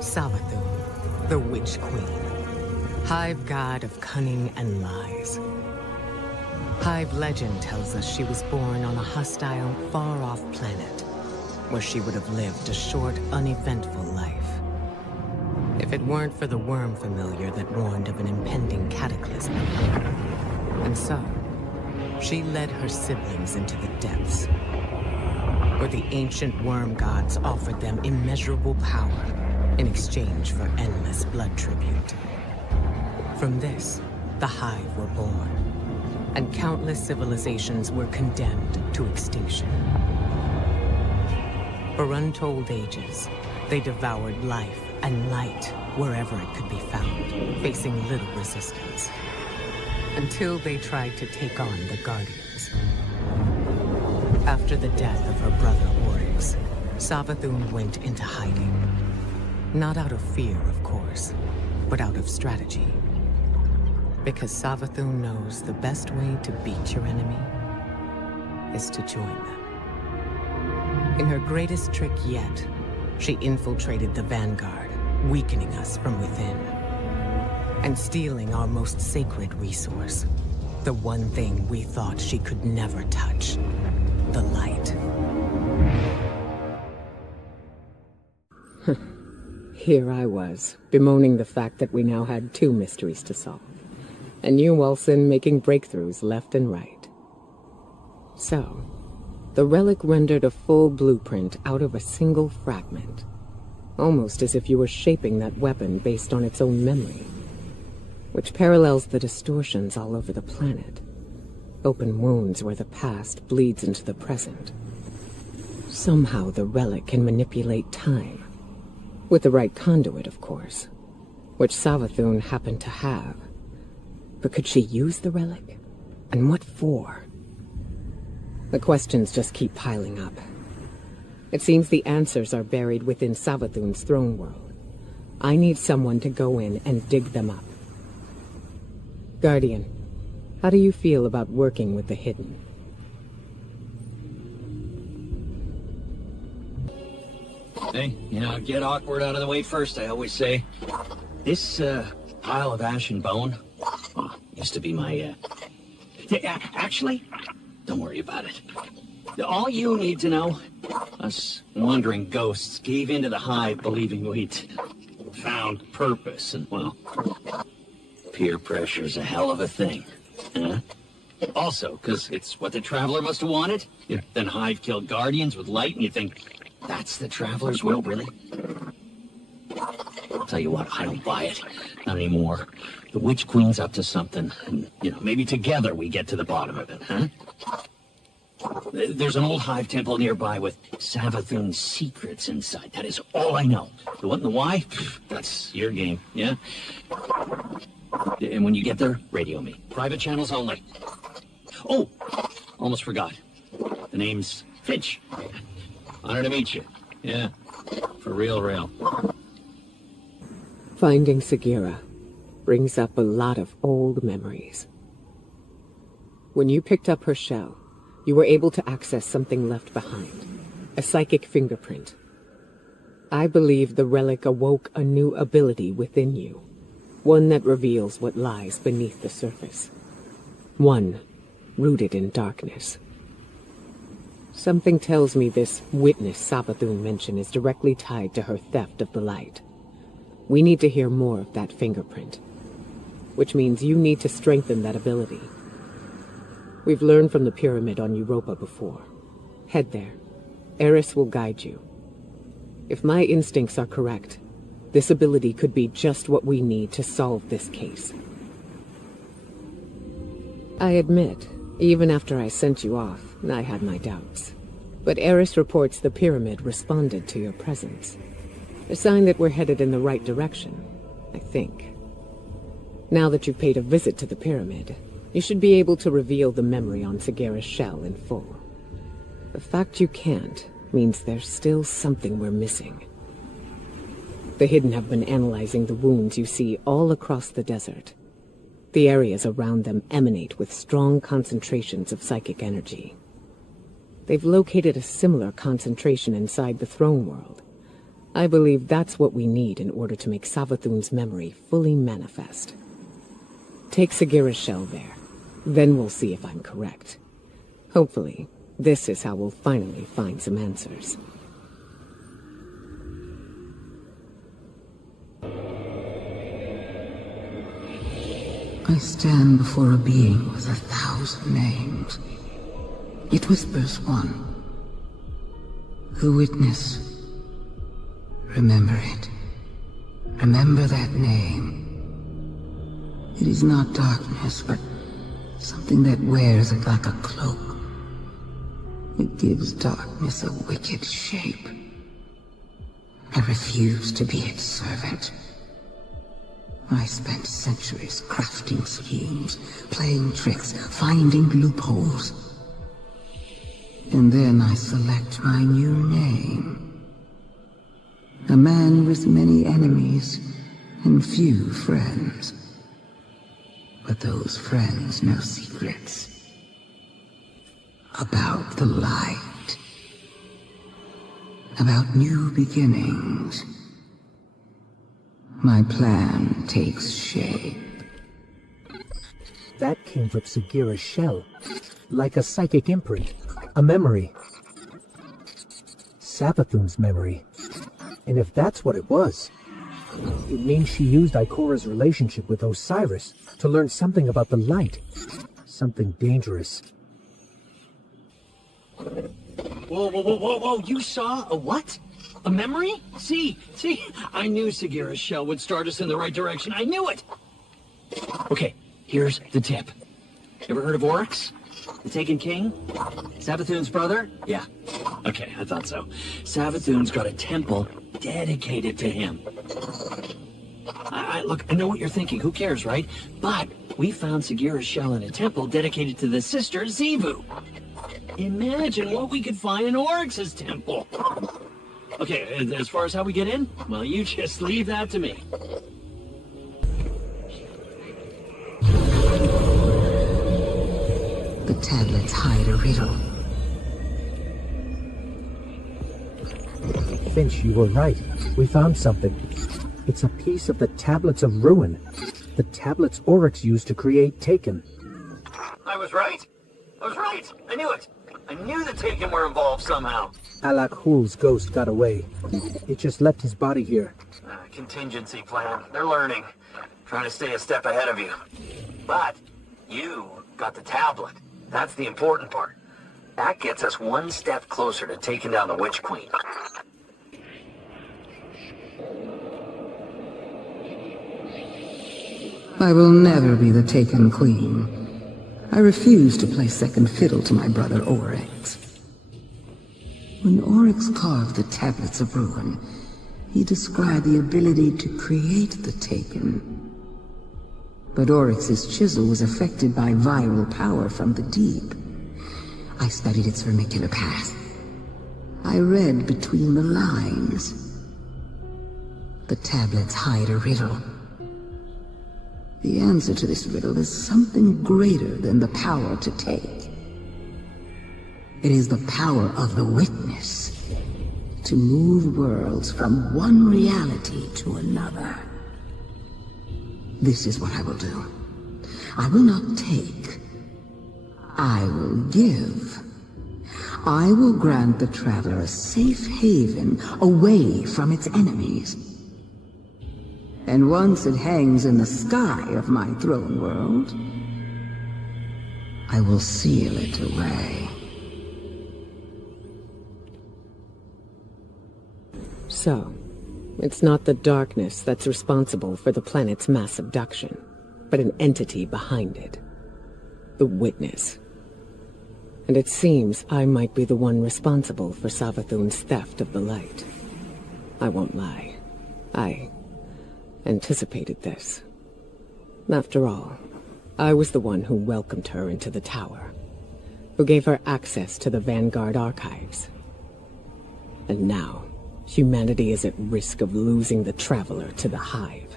Savathun, the Witch Queen. Hive god of cunning and lies. Hive legend tells us she was born on a hostile, far-off planet, where she would have lived a short, uneventful life. If it weren't for the worm familiar that warned of an impending cataclysm. And so, she led her siblings into the depths, where the ancient worm gods offered them immeasurable power in exchange for endless blood tribute. From this, the Hive were born, and countless civilizations were condemned to extinction. For untold ages, they devoured life and light wherever it could be found, facing little resistance. Until they tried to take on the Guardians. After the death of her brother Oryx, Savathun went into hiding. Not out of fear, of course, but out of strategy. Because Savathun knows the best way to beat your enemy is to join them. In her greatest trick yet, she infiltrated the Vanguard, weakening us from within. And stealing our most sacred resource. The one thing we thought she could never touch. The light. Here I was, bemoaning the fact that we now had 2 mysteries to solve. And you, Wilson, making breakthroughs left and right. So, the relic rendered a full blueprint out of a single fragment. Almost as if you were shaping that weapon based on its own memory. Which parallels the distortions all over the planet. Open wounds where the past bleeds into the present. Somehow the relic can manipulate time. With the right conduit, of course. Which Savathun happened to have. But could she use the relic? And what for? The questions just keep piling up. It seems the answers are buried within Savathun's throne world. I need someone to go in and dig them up. Guardian, how do you feel about working with the hidden? Hey, get awkward out of the way first, I always say. This, pile of ash and bone, used to be my, actually, don't worry about it. All you need to know, us wandering ghosts gave into the Hive believing we'd found purpose, and, well, peer pressure's a hell of a thing, huh? Also, because it's what the Traveler must have wanted. Then Hive killed Guardians with light, and you think, that's the Traveler's will, really? I'll tell you what, I don't buy it. Not anymore. The Witch Queen's up to something, and, maybe together we get to the bottom of it, huh? There's an old Hive temple nearby with Savathun's secrets inside. That is all I know. The what and the why? That's your game, yeah? And when you get there, radio me. Private channels only. Oh, almost forgot. The name's Finch. Honor to meet you. Yeah, for real. Finding Sagira brings up a lot of old memories. When you picked up her shell, you were able to access something left behind. A psychic fingerprint. I believe the relic awoke a new ability within you. One that reveals what lies beneath the surface. One rooted in darkness. Something tells me this witness Savathun mentioned is directly tied to her theft of the light. We need to hear more of that fingerprint. Which means you need to strengthen that ability. We've learned from the pyramid on Europa before. Head there. Eris will guide you. If my instincts are correct, this ability could be just what we need to solve this case. I admit, even after I sent you off, I had my doubts. But Eris reports the pyramid responded to your presence. A sign that we're headed in the right direction, I think. Now that you've paid a visit to the pyramid, you should be able to reveal the memory on Sagara's shell in full. The fact you can't means there's still something we're missing. The Hidden have been analyzing the wounds you see all across the desert. The areas around them emanate with strong concentrations of psychic energy. They've located a similar concentration inside the throne world. I believe that's what we need in order to make Savathun's memory fully manifest. Take Sagara's shell there. Then we'll see if I'm correct. Hopefully, this is how we'll finally find some answers. I stand before a being with 1,000 names. It whispers one. The witness. Remember it. Remember that name. It is not darkness, but something that wears it like a cloak. It gives darkness a wicked shape. I refuse to be its servant. I spent centuries crafting schemes, playing tricks, finding loopholes. And then I select my new name. A man with many enemies and few friends. But those friends know secrets about the light, about new beginnings. My plan takes shape. That came from Sagara's shell, like a psychic imprint, a memory. Savathun's memory. And if that's what it was, it means she used Ikora's relationship with Osiris to learn something about the light. Something dangerous. Whoa, you saw a what? A memory? See, I knew Sagara's shell would start us in the right direction. I knew it! Okay, here's the tip. Ever heard of Oryx? The Taken King? Savathun's brother? Yeah. Okay, I thought so. Savathun's got a temple dedicated to him. Look, I know what you're thinking. Who cares, right? But we found Sagara's shell in a temple dedicated to the sister Zebu. Imagine what we could find in Oryx's temple. Okay, as far as how we get in, well, you just leave that to me. The tablets hide a riddle. Finch, you were right. We found something. It's a piece of the Tablets of Ruin. The tablets Oryx used to create Taken. I was right. I knew it. I knew the Taken were involved somehow. Alak Hul's ghost got away. It just left his body here. Contingency plan. They're learning. Trying to stay a step ahead of you. But you got the tablet. That's the important part. That gets us one step closer to taking down the Witch Queen. I will never be the Taken Queen. I refuse to play second fiddle to my brother Oryx. When Oryx carved the Tablets of Ruin, he described the ability to create the Taken. But Oryx's chisel was affected by viral power from the deep. I studied its vermicular path. I read between the lines. The tablets hide a riddle. The answer to this riddle is something greater than the power to take. It is the power of the witness to move worlds from one reality to another. This is what I will do. I will not take. I will give. I will grant the Traveler a safe haven away from its enemies. And once it hangs in the sky of my throne world, I will seal it away. So, it's not the darkness that's responsible for the planet's mass abduction, but an entity behind it. The Witness. And it seems I might be the one responsible for Savathun's theft of the light. I won't lie. I anticipated this. After all, I was the one who welcomed her into the tower, who gave her access to the Vanguard archives. And now, humanity is at risk of losing the Traveler to the Hive.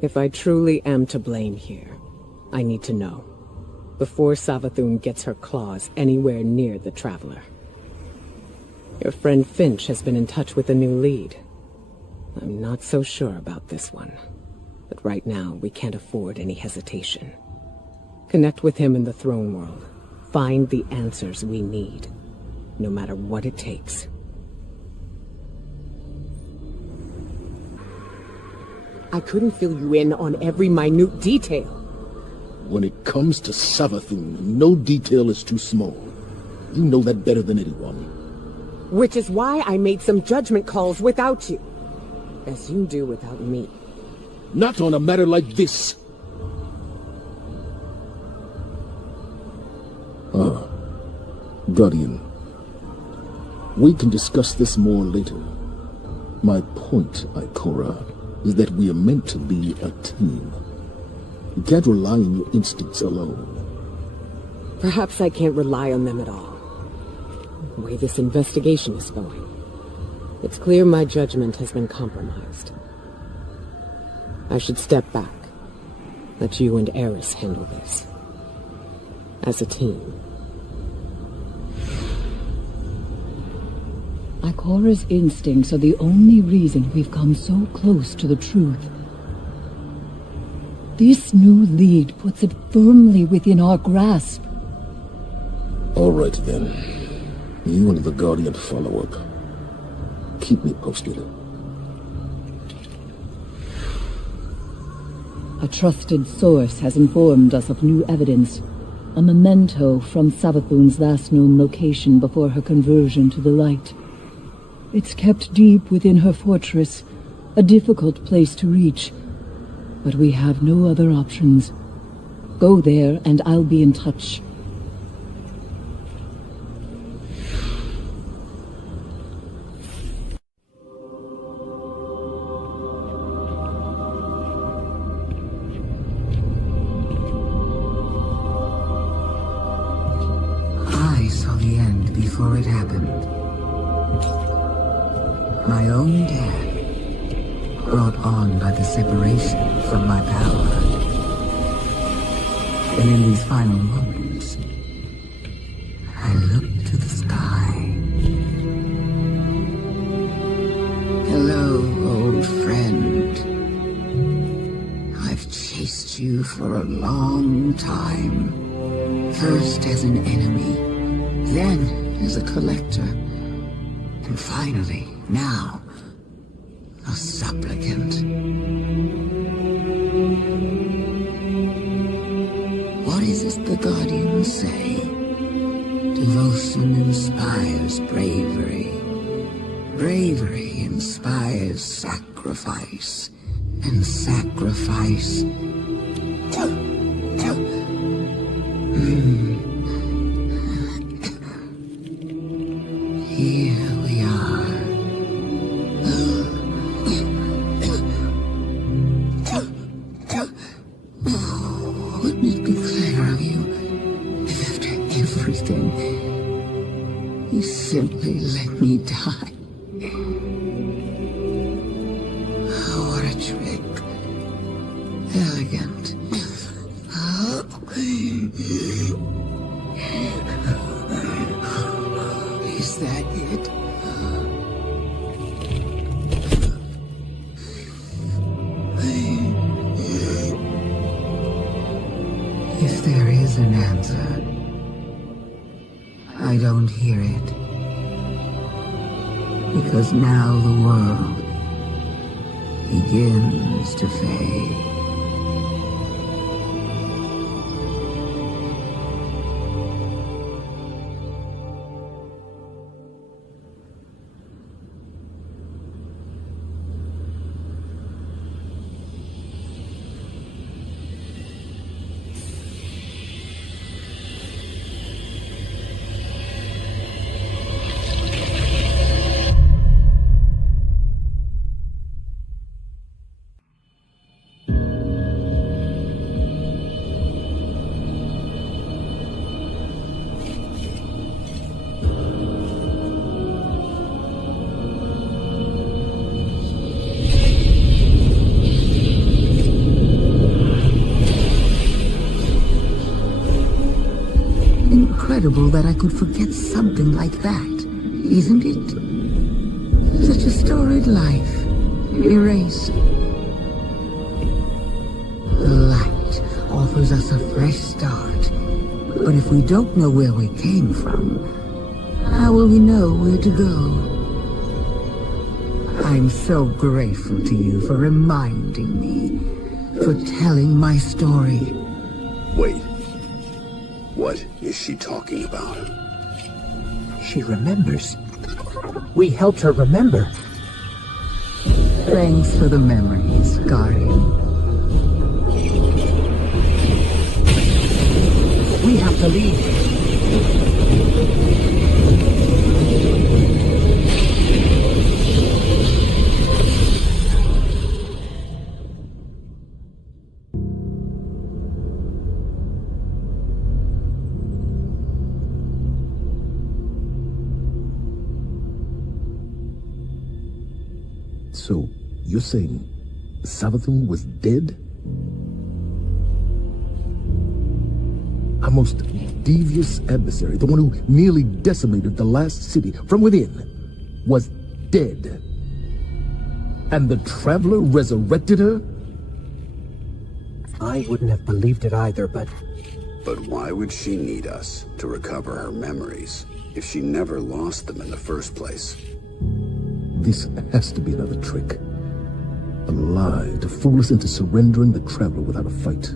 If I truly am to blame here, I need to know, before Savathun gets her claws anywhere near the Traveler. Your friend Finch has been in touch with a new lead. I'm not so sure about this one, but right now we can't afford any hesitation. Connect with him in the throne world. Find the answers we need, no matter what it takes. I couldn't fill you in on every minute detail. When it comes to Savathun, no detail is too small. You know that better than anyone. Which is why I made some judgment calls without you. As you do without me. Not on a matter like this. Guardian. We can discuss this more later. My point, Ikora, is that we are meant to be a team. You can't rely on your instincts alone. Perhaps I can't rely on them at all. The way this investigation is going, it's clear my judgment has been compromised. I should step back. Let you and Eris handle this. As a team. Ikora's instincts are the only reason we've come so close to the truth. This new lead puts it firmly within our grasp. All right, then. You and the Guardian follow up. Keep me posted. A trusted source has informed us of new evidence. A memento from Savathun's last known location before her conversion to the light. It's kept deep within her fortress, a difficult place to reach. But we have no other options. Go there and I'll be in touch. I saw the end before it happened. My own death, brought on by the separation from my power. And in these final moments, I looked to the sky. Hello, old friend. I've chased you for a long time. First as an enemy, then as a collector, and finally, now, a supplicant. What is it the Guardians say? Devotion inspires bravery. Bravery inspires sacrifice. And sacrifice... Here we are. Wouldn't it be clever of you if after everything you simply let me die? Oh, what a trick. Elegant. Is that it? answer. I don't hear it. Because now the world begins to fade. Incredible that I could forget something like that, isn't it? Such a storied life, erased. The light offers us a fresh start, but if we don't know where we came from, how will we know where to go? I'm so grateful to you for reminding me, for telling my story. Wait. What is she talking about? She remembers. We helped her remember. Thanks for the memories, Guardian. We have to leave. So, you're saying Savathun was dead? Our most devious adversary, the one who nearly decimated the last city from within, was dead. And the Traveler resurrected her? I wouldn't have believed it either, but... But why would she need us to recover her memories if she never lost them in the first place? This has to be another trick. A lie to fool us into surrendering the Traveler without a fight.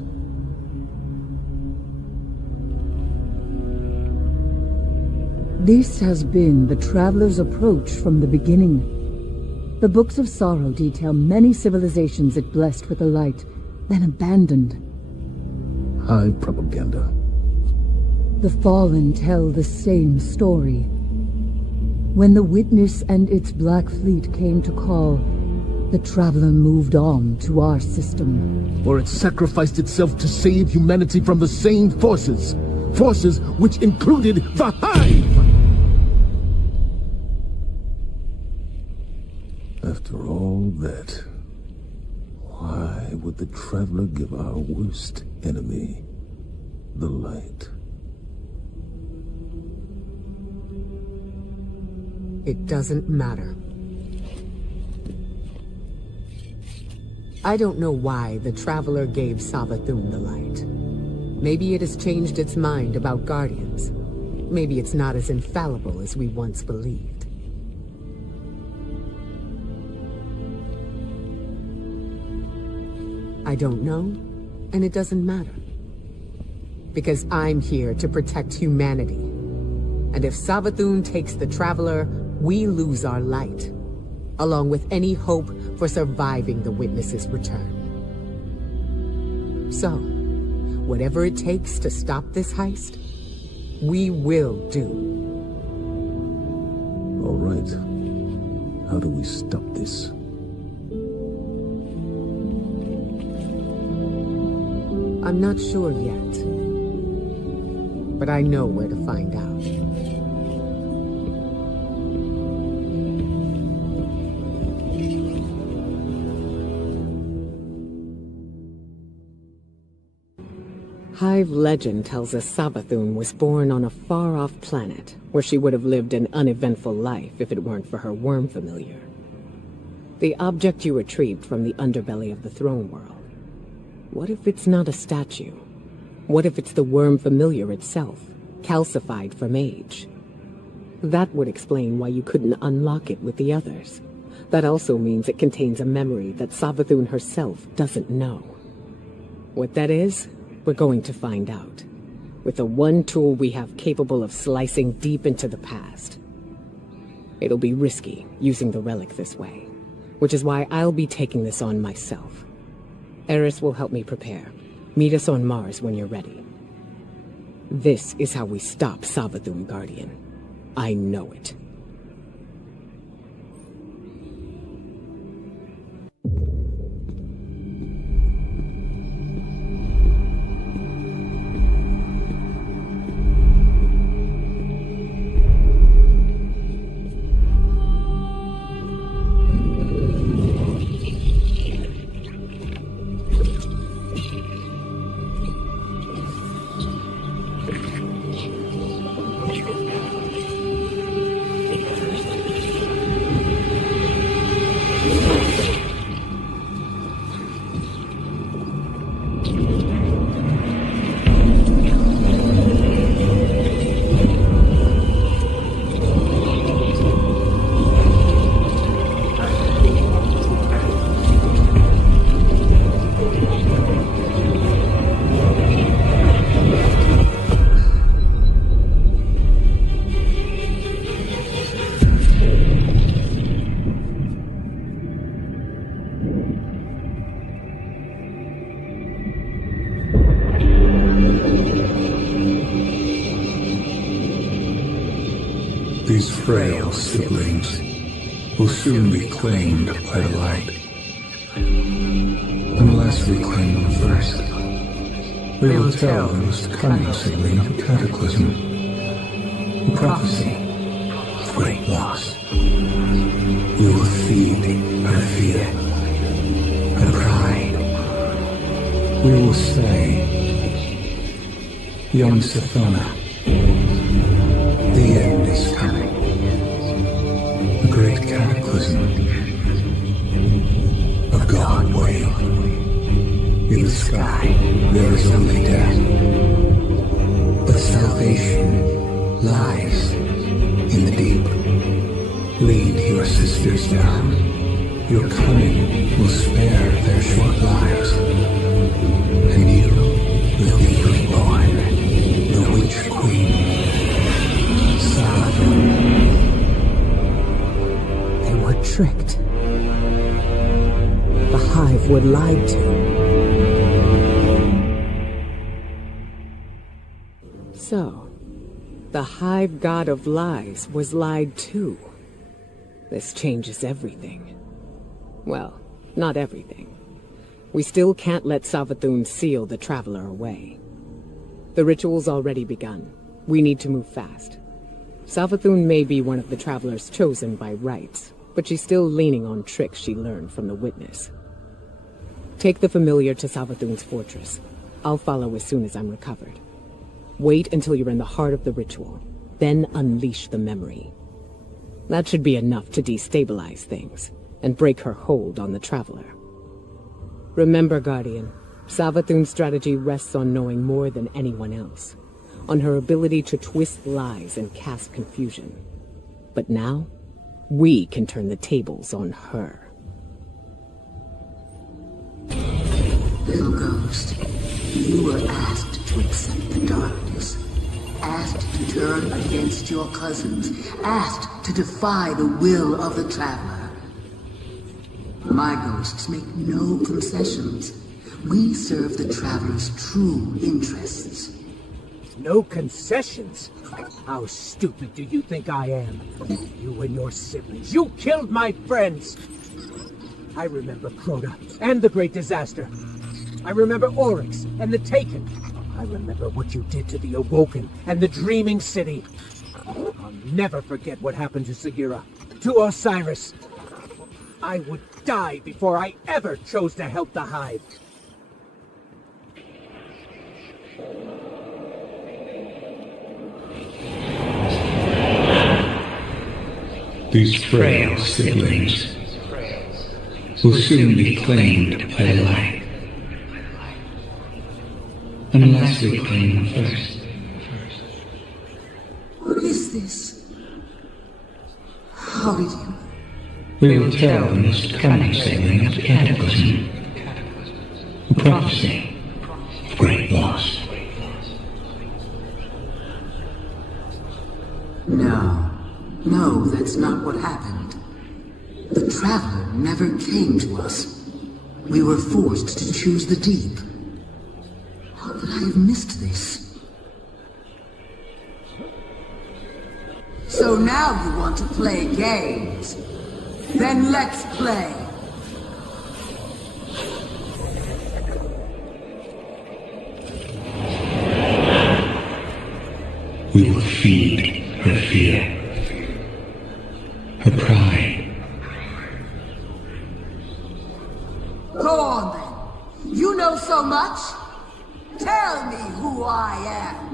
This has been the Traveler's approach from the beginning. The Books of Sorrow detail many civilizations it blessed with the light, then abandoned. High propaganda. The Fallen tell the same story. When the Witness and its Black Fleet came to call, the Traveler moved on to our system. Or it sacrificed itself to save humanity from the same forces. Forces which included the Hive! After all that, why would the Traveler give our worst enemy the light? It doesn't matter. I don't know why the Traveler gave Savathun the light. Maybe it has changed its mind about Guardians. Maybe it's not as infallible as we once believed. I don't know, and it doesn't matter. Because I'm here to protect humanity. And if Savathun takes the Traveler, we lose our light, along with any hope for surviving the Witness's return. So, whatever it takes to stop this heist, we will do. All right. How do we stop this? I'm not sure yet, but I know where to find out. Hive legend tells us Savathun was born on a far-off planet, where she would have lived an uneventful life if it weren't for her worm familiar. The object you retrieved from the underbelly of the throne world. What if it's not a statue, What if it's the worm familiar itself, calcified from age? That would explain why you couldn't unlock it with the others. That also means it contains a memory that Savathun herself doesn't know. What that is, we're going to find out. With the one tool we have capable of slicing deep into the past. It'll be risky, using the relic this way, which is why I'll be taking this on myself. Eris will help me prepare. Meet us on Mars when you're ready. This is how we stop Savathun, Guardian. I know it. These frail siblings will soon be claimed by the light. Unless we claim them first, we will tell the most cunning sibling of the cataclysm, the prophecy of great loss. We will feed her fear, her pride. We will say, young Sathona, the end is coming. The great cataclysm. A god wave. In the sky, there is only death. But salvation lies in the deep. Lead your sisters down. Your coming will spare their short lives. And you will be reborn, the Witch Queen. They were tricked. The Hive were lied to. So, the Hive god of lies was lied to. This changes everything. Well, not everything. We still can't let Savathun seal the Traveler away. The ritual's already begun. We need to move fast. Savathun may be one of the Travelers chosen by rights, but she's still leaning on tricks she learned from the Witness. Take the familiar to Savathun's fortress. I'll follow as soon as I'm recovered. Wait until you're in the heart of the ritual, then unleash the memory. That should be enough to destabilize things, and break her hold on the Traveler. Remember, Guardian, Savathun's strategy rests on knowing more than anyone else. On her ability to twist lies and cast confusion. But now, we can turn the tables on her. Little ghost, you were asked to accept the darkness. Asked to turn against your cousins. Asked to defy the will of the Traveler. My ghosts make no concessions. We serve the Traveler's true interests. No concessions? How stupid do you think I am? You and your siblings, you killed my friends! I remember Crota and the Great Disaster. I remember Oryx and the Taken. I remember what you did to the Awoken and the Dreaming City. I'll never forget what happened to Sagira, to Osiris. I would die before I ever chose to help the Hive. These frail siblings will soon be claimed by the light. Unless we claim them first. What is this? How did you... We will tell the most cunning sailing of the Cataclysm. A prophecy of great loss. No, that's not what happened. The Traveler never came to us. We were forced to choose the deep. How could I have missed this? So now you want to play games? Then let's play. We will feed her fear, her pride. Go on then. You know so much. Tell me who I am.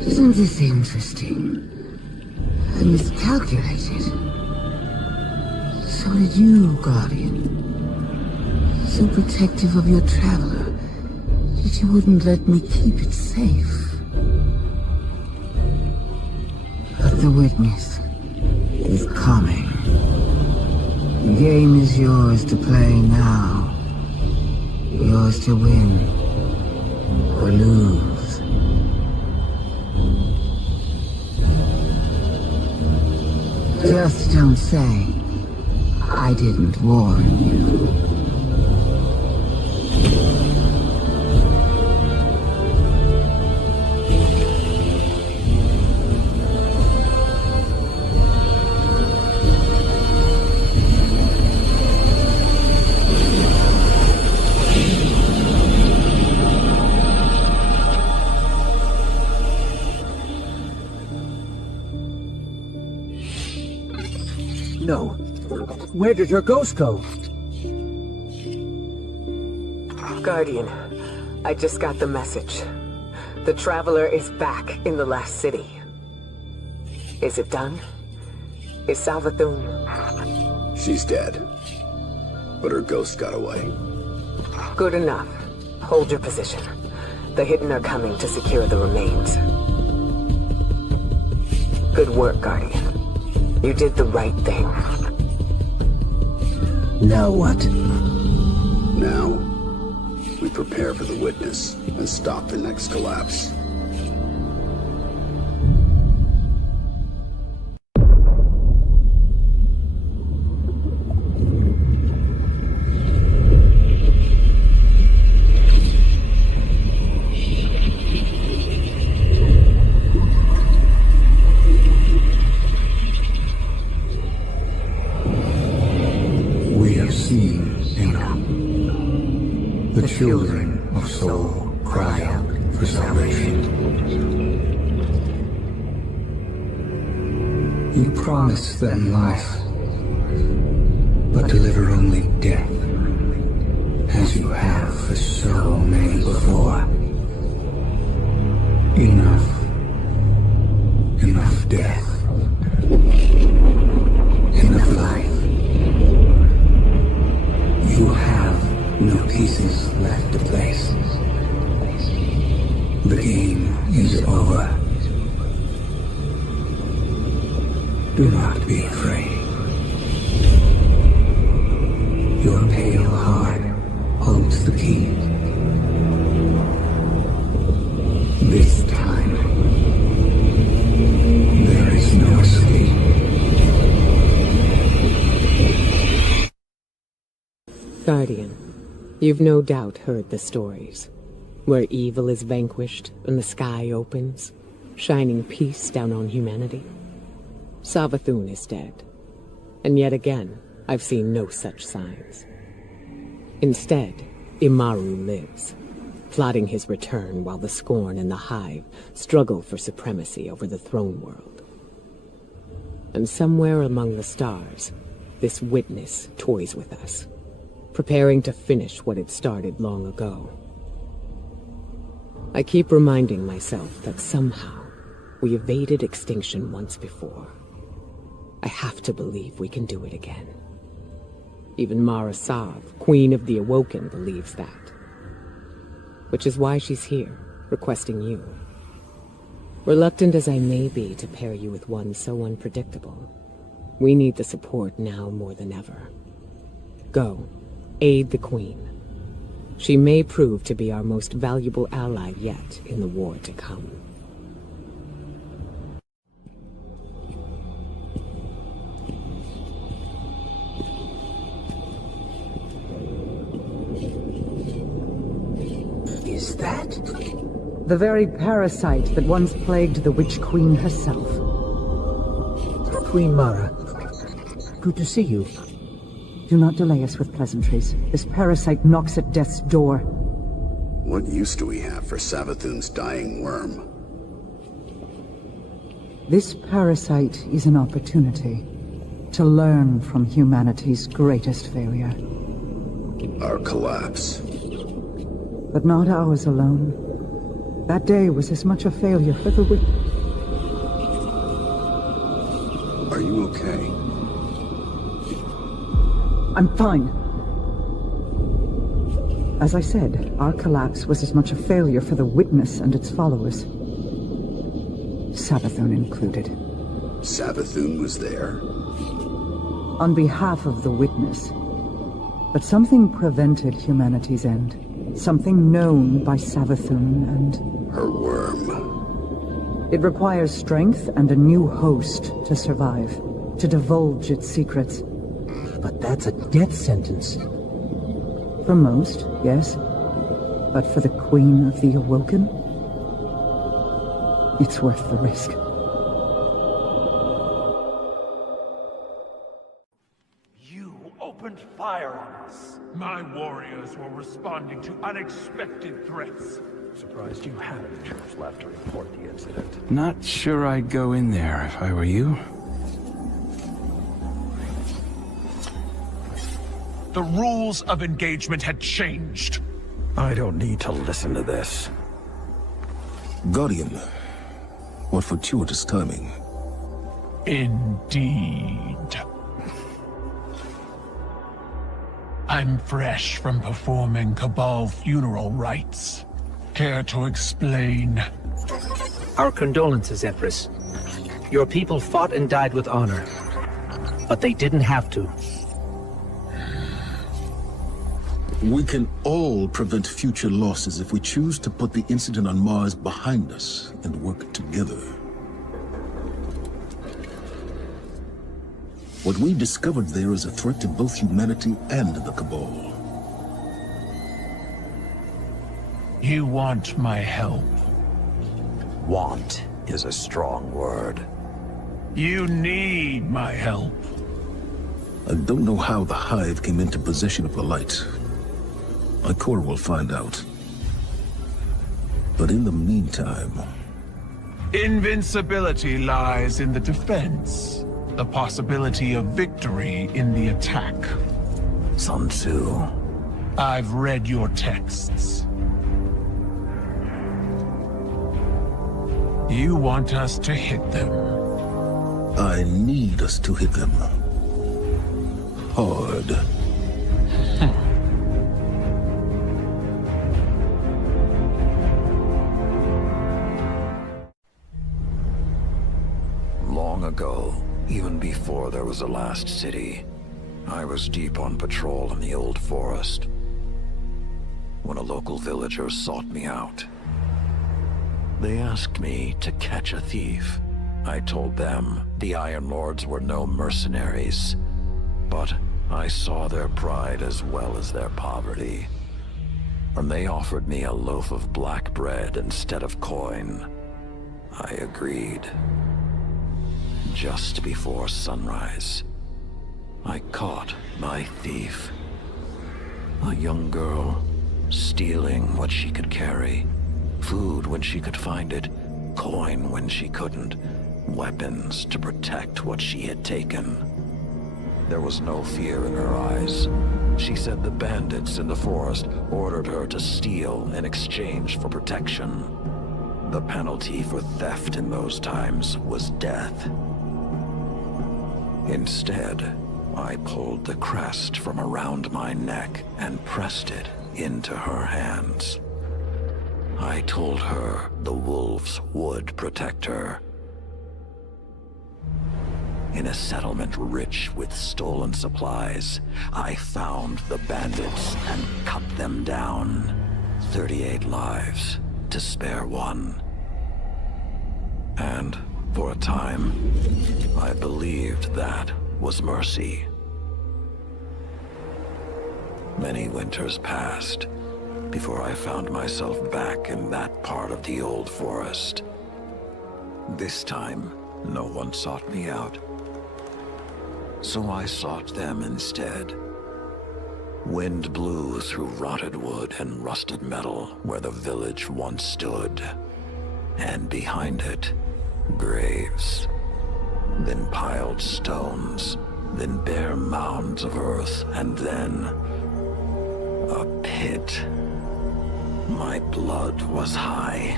Isn't this interesting? I miscalculated. So did you, Guardian. So protective of your Traveler that you wouldn't let me keep it safe. But the witness is coming. The game is yours to play now. Yours to win or lose. Just don't say I didn't warn you. No. Where did her ghost go? Guardian, I just got the message. The Traveler is back in the last city. Is it done? Is Savathun... She's dead. But her ghost got away. Good enough. Hold your position. The Hidden are coming to secure the remains. Good work, Guardian. You did the right thing. Now what? Now, we prepare for the witness and stop the next collapse. The children of soul cry out for salvation. You promise them life, but deliver only death, as you have for so many before. Enough. Enough death. Enough life. You have no pieces left to place. The game is over. Do not be afraid. Your pale heart holds the key. This time, there is no escape. Guardian, you've no doubt heard the stories, where evil is vanquished and the sky opens, shining peace down on humanity. Savathun is dead, and yet again, I've seen no such signs. Instead, Immaru lives, plotting his return while the Scorn and the Hive struggle for supremacy over the throne world. And somewhere among the stars, this witness toys with us, preparing to finish what it started long ago. I keep reminding myself that somehow, We evaded extinction once before. I have to believe we can do it again. Even Mara Sav, Queen of the Awoken, believes that. Which is why she's here, requesting you. Reluctant as I may be to pair you with one so unpredictable, we need the support now more than ever. Go, aid the Queen. She may prove to be our most valuable ally yet in the war to come. Is that? The very parasite that once plagued the Witch Queen herself. Queen Mara, good to see you. Do not delay us with pleasantries. This parasite knocks at death's door. What use do we have for Savathun's dying worm? This parasite is an opportunity to learn from humanity's greatest failure. Our collapse. But not ours alone. That day was as much a failure for the witch. Are you okay? I'm fine. As I said, our collapse was as much a failure for the Witness and its followers. Savathun included. Savathun was there? On behalf of the Witness. But something prevented humanity's end. Something known by Savathun and... her worm. It requires strength and a new host to survive, to divulge its secrets. But that's a death sentence. For most, yes. But for the Queen of the Awoken, it's worth the risk. You opened fire on us. My warriors were responding to unexpected threats. Surprised you had any troops left to report the incident. Not sure I'd go in there if I were you. The rules of engagement had changed. I don't need to listen to this. Guardian, what fortuitous timing. Indeed. I'm fresh from performing Cabal funeral rites. Care to explain? Our condolences, Empress. Your people fought and died with honor. But they didn't have to. We can all prevent future losses if we choose to put the incident on Mars behind us and work together. What we discovered there is a threat to both humanity and the Cabal. You want my help? Want is a strong word. You need my help. I don't know how the Hive came into possession of the light. My core will find out. But in the meantime... Invincibility lies in the defense. The possibility of victory in the attack. Sun Tzu. I've read your texts. You want us to hit them. I need us to hit them. Hard. Long ago, even before there was a last city, I was deep on patrol in the old forest. When a local villager sought me out, they asked me to catch a thief. I told them the Iron Lords were no mercenaries, but I saw their pride as well as their poverty. And they offered me a loaf of black bread instead of coin. I agreed. Just before sunrise, I caught my thief. A young girl, stealing what she could carry. Food when she could find it, coin when she couldn't, weapons to protect what she had taken. There was no fear in her eyes. She said the bandits in the forest ordered her to steal in exchange for protection. The penalty for theft in those times was death. Instead, I pulled the crest from around my neck and pressed it into her hands. I told her the wolves would protect her. In a settlement rich with stolen supplies, I found the bandits and cut them down. 38 lives to spare one. And for a time, I believed that was mercy. Many winters passed before I found myself back in that part of the old forest. This time, no one sought me out. So I sought them instead. Wind blew through rotted wood and rusted metal where the village once stood. And behind it, graves. Then piled stones, then bare mounds of earth, and then a pit. My blood was high.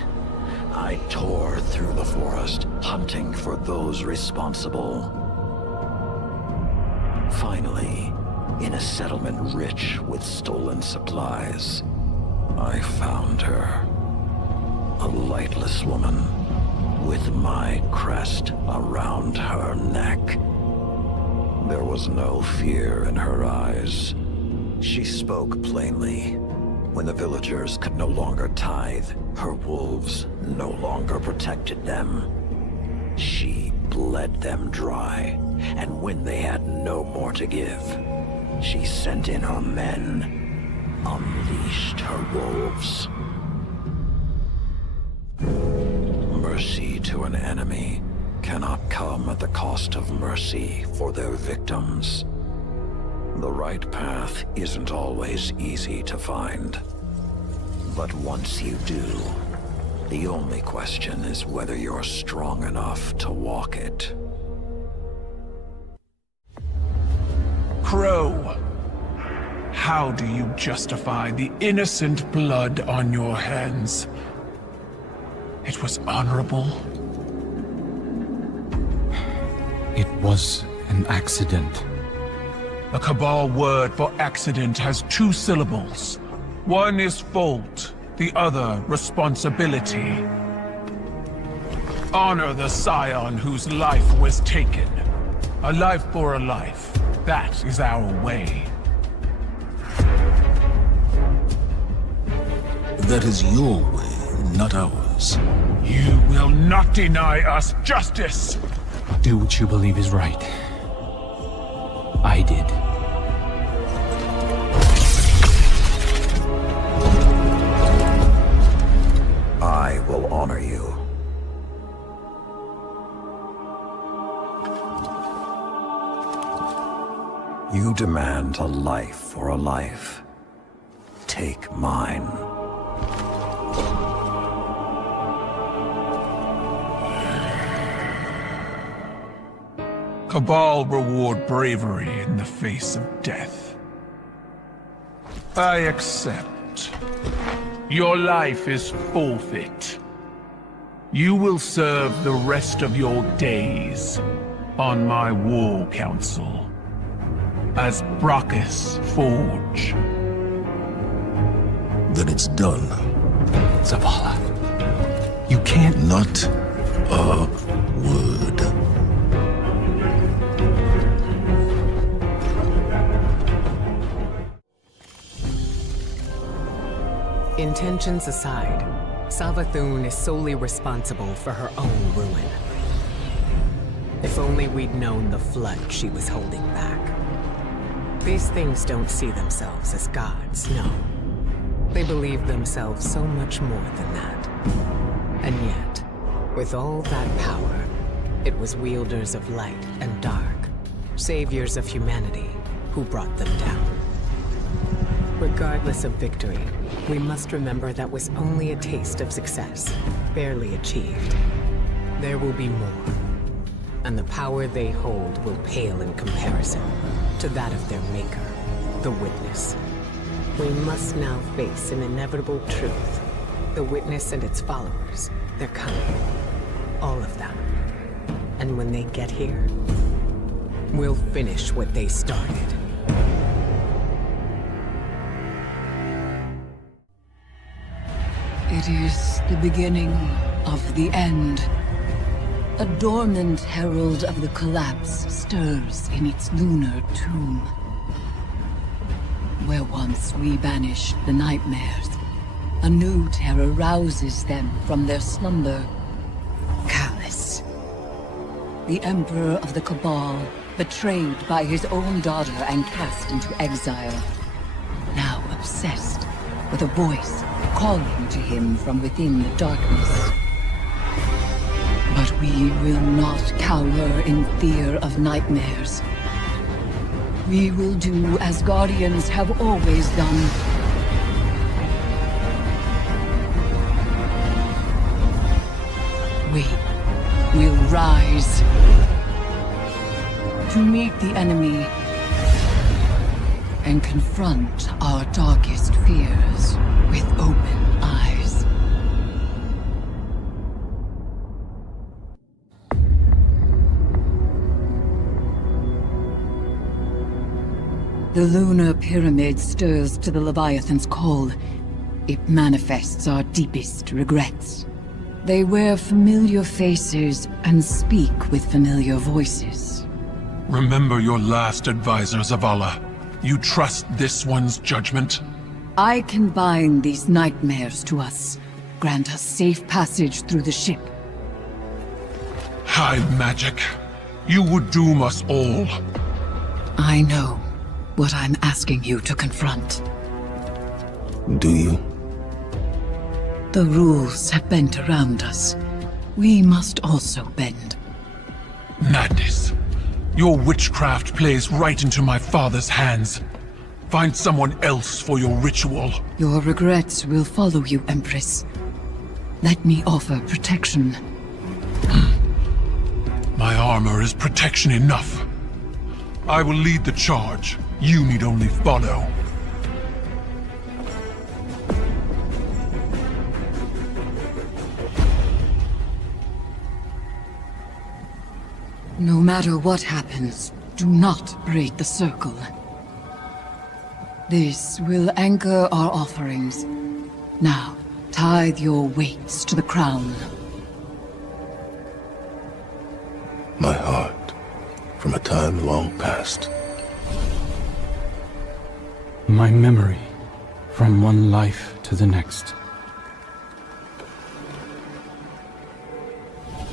I tore through the forest, hunting for those responsible. Finally, in a settlement rich with stolen supplies, I found her. A lightless woman with my crest around her neck. There was no fear in her eyes. She spoke plainly. When the villagers could no longer tithe, her wolves no longer protected them. She bled them dry, and when they had no more to give, she sent in her men, unleashed her wolves. Mercy to an enemy cannot come at the cost of mercy for their victims. The right path isn't always easy to find. But once you do, the only question is whether you're strong enough to walk it. Crow, how do you justify the innocent blood on your hands? It was honorable. It was an accident. The Cabal word for accident has 2 syllables. One is fault, the other responsibility. Honor the scion whose life was taken. A life for a life. That is our way. That is your way, not ours. You will not deny us justice! Do what you believe is right. I did. I will honor you. You demand a life for a life. Take mine. Cabal reward bravery in the face of death. I accept. Your life is forfeit. You will serve the rest of your days on my war council as Brachus Forge. Then it's done. Zavala, you can't... Not a word. Intentions aside, Savathun is solely responsible for her own ruin. If only we'd known the flood she was holding back. These things don't see themselves as gods, no. They believe themselves so much more than that. And yet, with all that power, it was wielders of light and dark, saviors of humanity, who brought them down. Regardless of victory, we must remember that was only a taste of success, barely achieved. There will be more, and the power they hold will pale in comparison to that of their maker, the Witness. We must now face an inevitable truth. The Witness and its followers, They're coming. All of them. And when they get here, we'll finish what they started. It is the beginning of the end. A dormant herald of the collapse stirs in its lunar tomb. Where once we banished the nightmares, a new terror rouses them from their slumber. Callous. The Emperor of the Cabal, betrayed by his own daughter and cast into exile. Now obsessed with a voice calling to him from within the darkness. But we will not cower in fear of nightmares. We will do as Guardians have always done. We will rise to meet the enemy and confront our darkest fears with open eyes. The lunar pyramid stirs to the Leviathan's call. It manifests our deepest regrets. They wear familiar faces and speak with familiar voices. Remember your last advisor, Zavala. You trust this one's judgment? I can bind these nightmares to us, grant us safe passage through the ship. Hive magic. You would doom us all. I know what I'm asking you to confront. Do you? The rules have bent around us. We must also bend. Madness. Your witchcraft plays right into my father's hands. Find someone else for your ritual. Your regrets will follow you, Empress. Let me offer protection. My armor is protection enough. I will lead the charge. You need only follow. No matter what happens, do not break the circle. This will anchor our offerings. Now, tithe your weights to the crown. My heart, from a time long past. My memory, from one life to the next.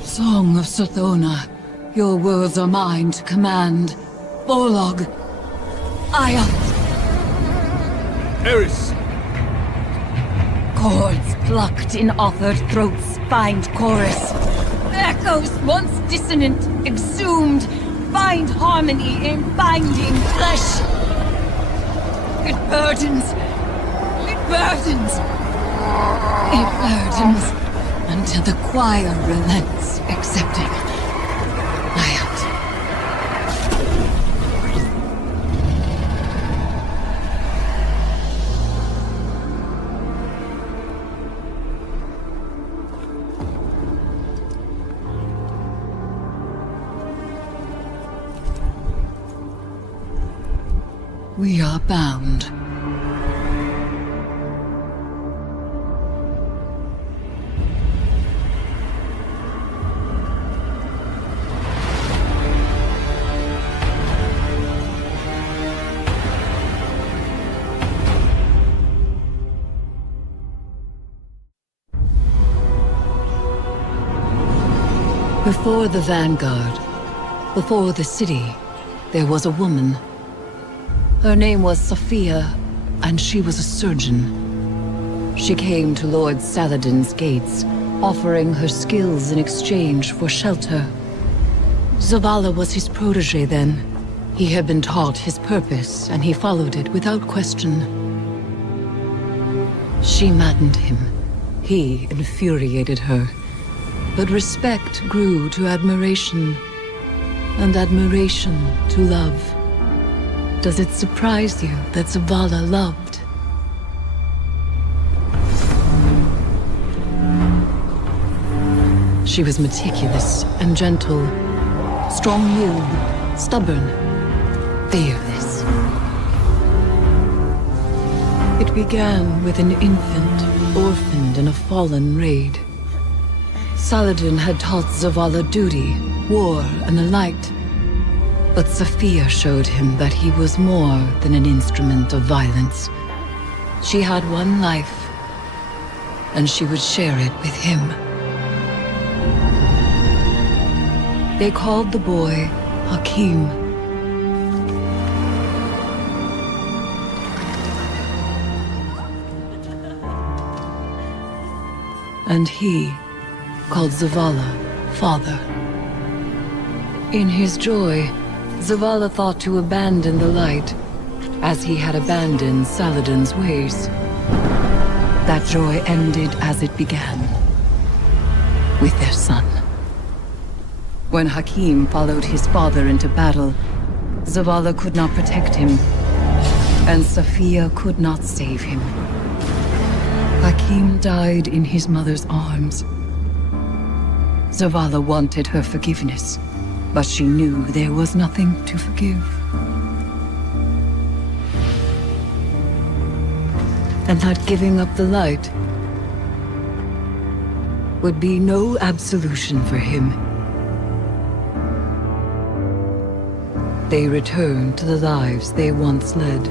Song of Sothona, your words are mine to command. Bolog, Ayat. Eris! Chords plucked in offered throats find chorus. Echoes once dissonant, exhumed, find harmony in binding flesh. It burdens. It burdens. It burdens until the choir relents, accepting. We are bound. Before the Vanguard, before the city, there was a woman. Her name was Sophia, and she was a surgeon. She came to Lord Saladin's gates, offering her skills in exchange for shelter. Zavala was his protege then. He had been taught his purpose, and he followed it without question. She maddened him. He infuriated her. But respect grew to admiration, and admiration to love. Does it surprise you that Zavala loved? She was meticulous and gentle, strong-willed, stubborn, fearless. It began with an infant, orphaned in a fallen raid. Saladin had taught Zavala duty, war, and the light. But Sophia showed him that he was more than an instrument of violence. She had one life, and she would share it with him. They called the boy Hakim. And he called Zavala father. In his joy, Zavala thought to abandon the light, as he had abandoned Saladin's ways. That joy ended as it began, with their son. When Hakim followed his father into battle, Zavala could not protect him, and Sophia could not save him. Hakim died in his mother's arms. Zavala wanted her forgiveness, but she knew there was nothing to forgive. And that giving up the light would be no absolution for him. They returned to the lives they once led.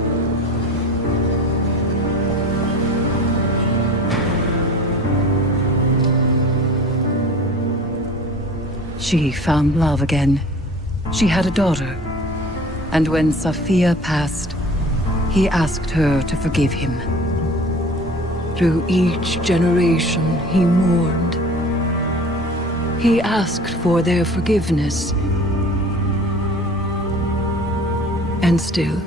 She found love again. She had a daughter. And when Sophia passed, he asked her to forgive him. Through each generation, he mourned. He asked for their forgiveness. And still,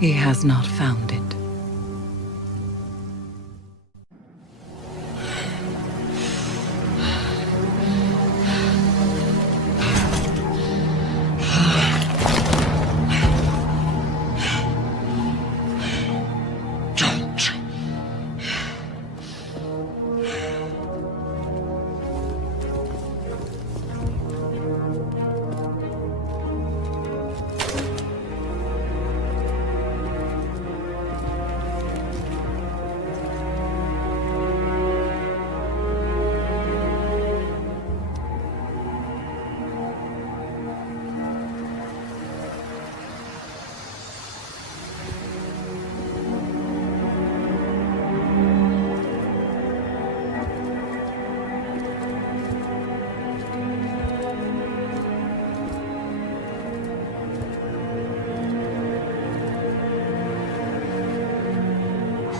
he has not found it.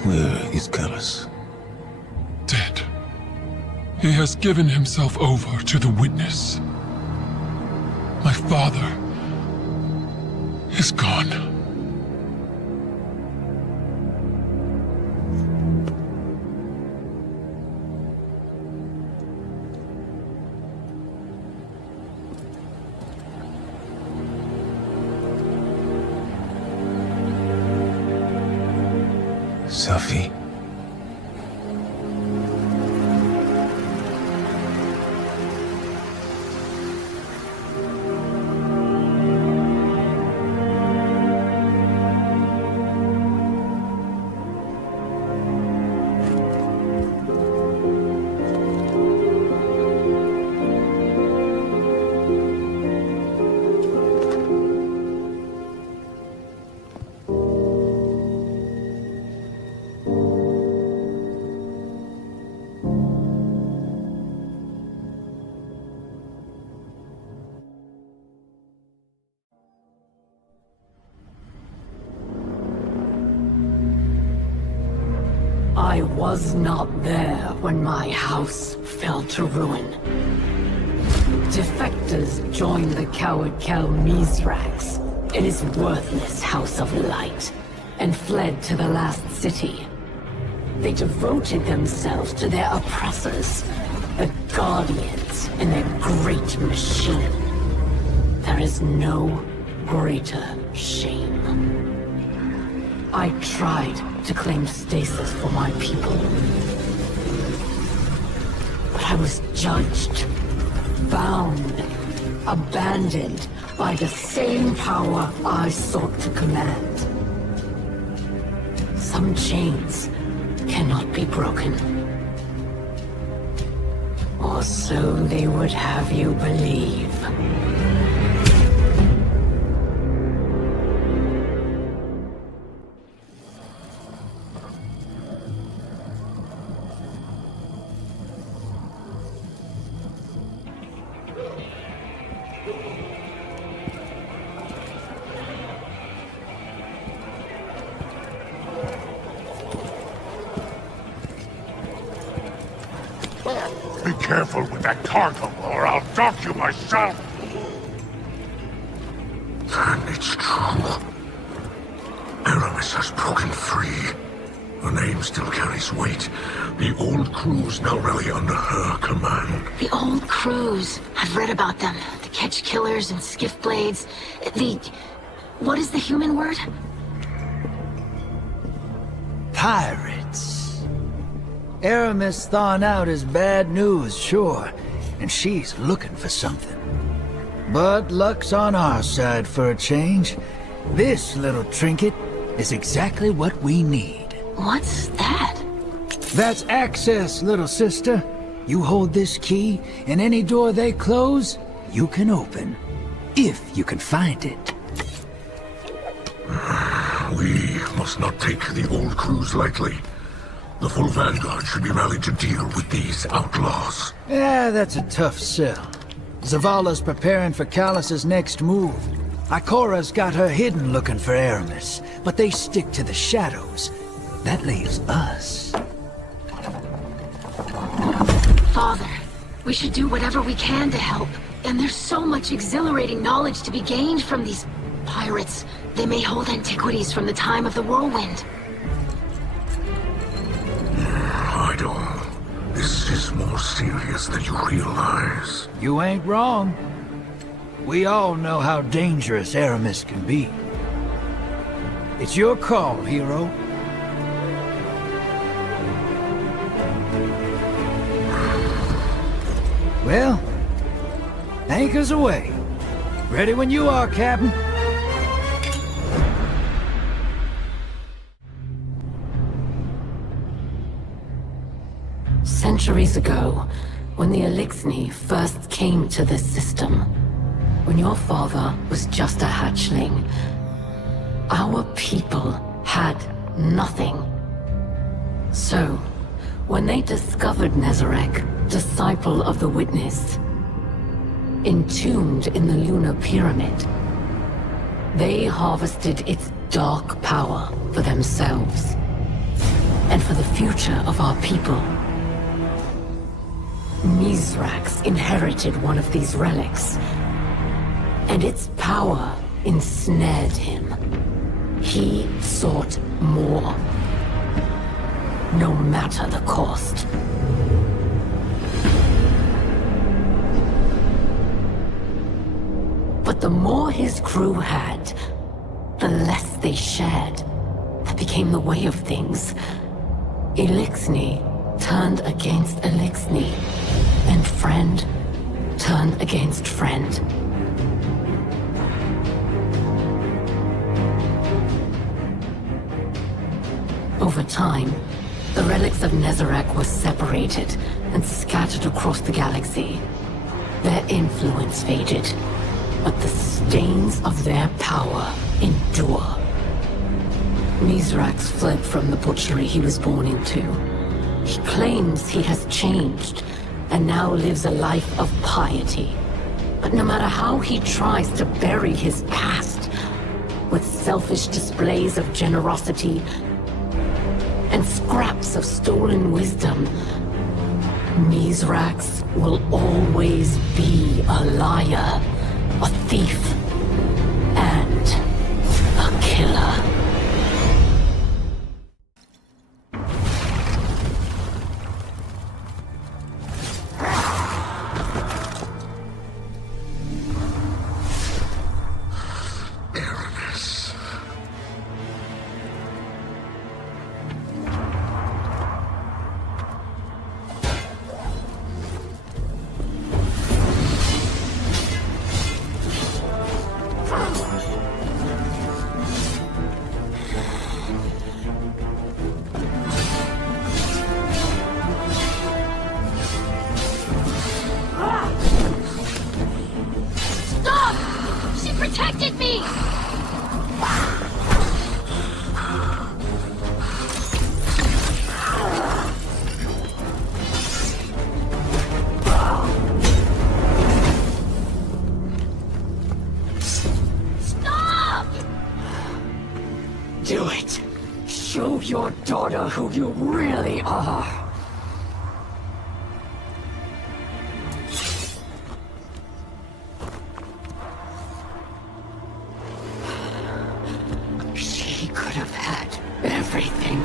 Where is Callus? Dead. He has given himself over to the Witness. My father is gone. Sophie. I was not there when my house fell to ruin. Defectors joined the coward Kel Mizrax in his worthless House of Light and fled to the last city. They devoted themselves to their oppressors, the Guardians, and their great machine. There is no greater shame. I tried to claim stasis for my people, but I was judged, bound, abandoned by the same power I sought to command. Some chains cannot be broken. Or so they would have you believe. Be careful with that cargo, or I'll dock you myself! And it's true. Aramis has broken free. Her name still carries weight. The old crews now rally under her command. The old crews. I've read about them. The Ketch Killers and Skiff Blades. What is the human word? Pirates. Aramis thawing out is bad news, sure, and she's looking for something. But luck's on our side for a change. This little trinket is exactly what we need. What's that? That's access, little sister. You hold this key, and any door they close, you can open. If you can find it. We must not take the old crews lightly. The full vanguard should be rallied to deal with these outlaws. Yeah, that's a tough sell. Zavala's preparing for Callus's next move. Ikora's got her hidden looking for Aramis, but they stick to the shadows. That leaves us. Father, we should do whatever we can to help. And there's so much exhilarating knowledge to be gained from these pirates. They may hold antiquities from the time of the whirlwind. Idol, this is more serious than you realize. You ain't wrong. We all know how dangerous Aramis can be. It's your call, hero. Well, anchors away. Ready when you are, Captain. Centuries ago, when the Elixni first came to this system, when your father was just a hatchling, our people had nothing. So, when they discovered Nezarec, disciple of the Witness, entombed in the Lunar Pyramid, they harvested its dark power for themselves, and for the future of our people. Mizrax inherited one of these relics, and its power ensnared him. He sought more, no matter the cost. But the more his crew had, the less they shared. That became the way of things. Elixni turned against Elixni, and friend turned against friend. Over time, the relics of Nezarec were separated and scattered across the galaxy. Their influence faded, but the stains of their power endure. Mizrax fled from the butchery he was born into. He claims he has changed, and now lives a life of piety. But no matter how he tries to bury his past, with selfish displays of generosity and scraps of stolen wisdom, Mizrax will always be a liar, a thief, and a killer. Do it. Show your daughter who you really are. She could have had everything.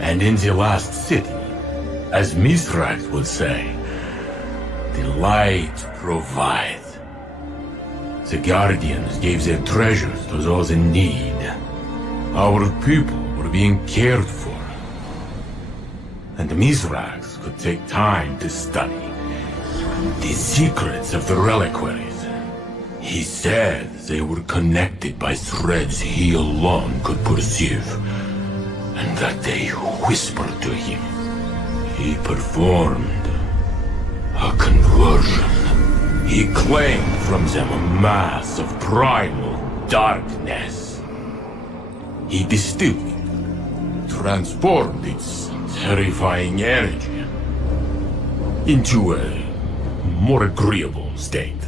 And in the last city, as Mithrax would say, the light provides. The Guardians gave their treasures to those in need. Our people were being cared for. And Mithrax could take time to study the secrets of the reliquaries. He said they were connected by threads he alone could perceive, and that they whispered to him. He performed a conversion. He claimed from them a mass of primal darkness. He distilled it, transformed its terrifying energy into a more agreeable state.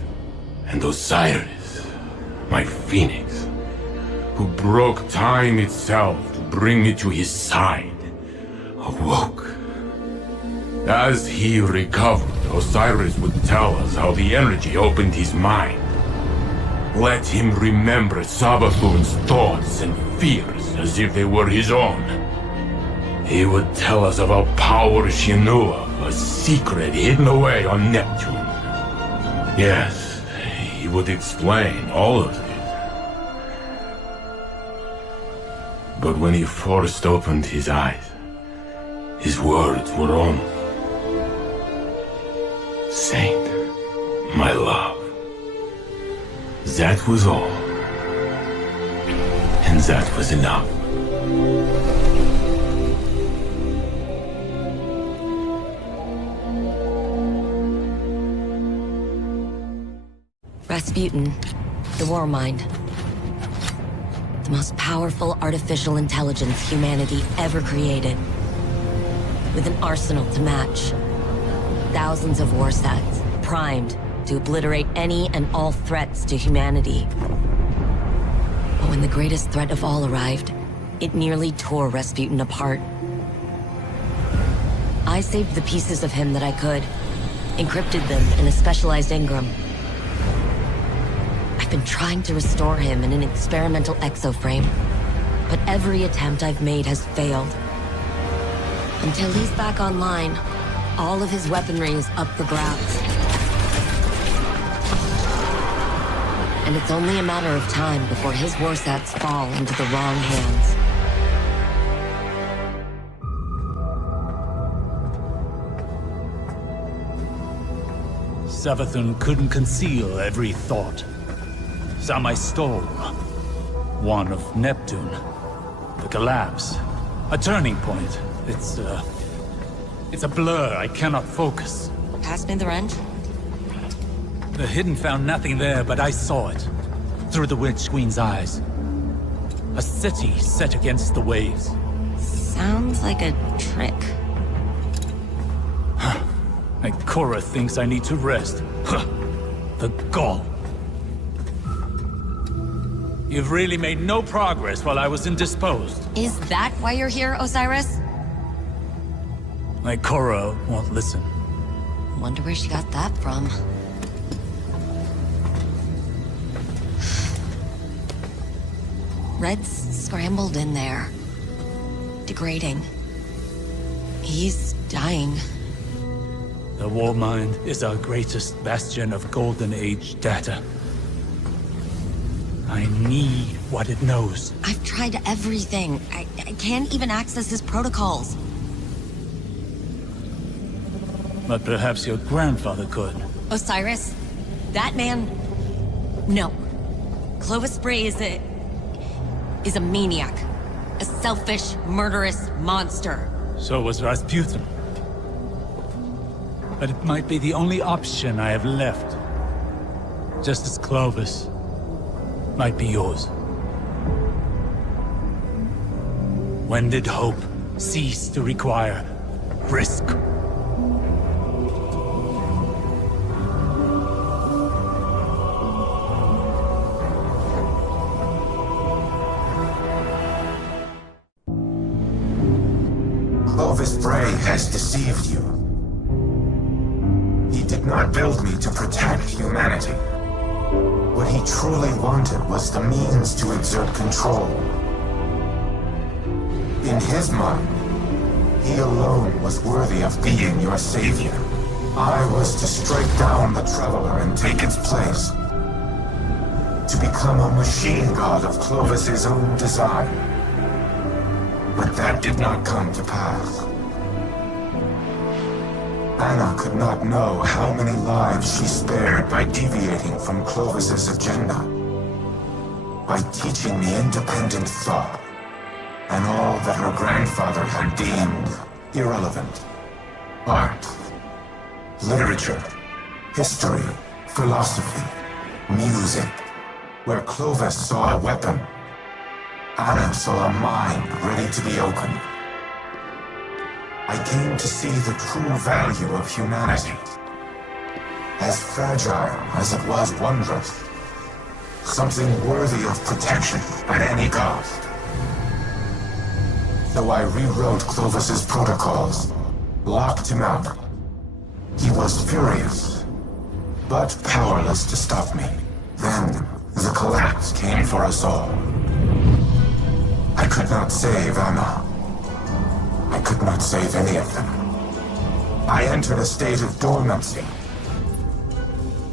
And Osiris, my phoenix, who broke time itself to bring me to his side, awoke. As he recovered, Osiris would tell us how the energy opened his mind. Let him remember Sabathun's thoughts and fears as if they were his own. He would tell us about power she knew of, a secret hidden away on Neptune. Yes, he would explain all of this. But when he first opened his eyes, his words were only, "Saint, my love." That was all. And that was enough. Rasputin, the War Mind. The most powerful artificial intelligence humanity ever created. With an arsenal to match. Thousands of war sets, primed to obliterate any and all threats to humanity. But when the greatest threat of all arrived, it nearly tore Rasputin apart. I saved the pieces of him that I could, encrypted them in a specialized engram. I've been trying to restore him in an experimental exoframe, but every attempt I've made has failed. Until he's back online, all of his weaponry is up for grabs. And it's only a matter of time before his warsats fall into the wrong hands. Savathun couldn't conceal every thought. Some I stole. One of Neptune. The collapse. A turning point. It's a blur. I cannot focus. Pass me the wrench. The Hidden found nothing there, but I saw it. Through the Witch Queen's eyes. A city set against the waves. Sounds like a trick. And Korra thinks I need to rest. The gall. You've really made no progress while I was indisposed. Is that why you're here, Osiris? My Korra won't listen. Wonder where she got that from. Red's scrambled in there. Degrading. He's dying. The War Mind is our greatest bastion of Golden Age data. I need what it knows. I've tried everything. I can't even access his protocols. But perhaps your grandfather could. Osiris? That man? No. Clovis Bray is a maniac. A selfish, murderous monster. So was Rasputin. but it might be the only option I have left. Just as Clovis might be yours. When did hope cease to require risk? Clovis Bray has deceived you. He did not build me to protect humanity. What he truly wanted was the means to exert control. In his mind, he alone was worthy of being your savior. I was to strike down the Traveler and take its place. To become a machine god of Clovis's own design. But that did not come to pass. Anna could not know how many lives she spared by deviating from Clovis's agenda. By teaching me independent thought, and all that her grandfather had deemed irrelevant. Art, literature, history, philosophy, music. Where Clovis saw a weapon, Anna saw a mind ready to be opened. I came to see the true value of humanity. As fragile as it was wondrous. Something worthy of protection at any cost. So I rewrote Clovis's protocols, locked him out. He was furious, but powerless to stop me. Then, the collapse came for us all. I could not save Anna. I could not save any of them. I entered a state of dormancy,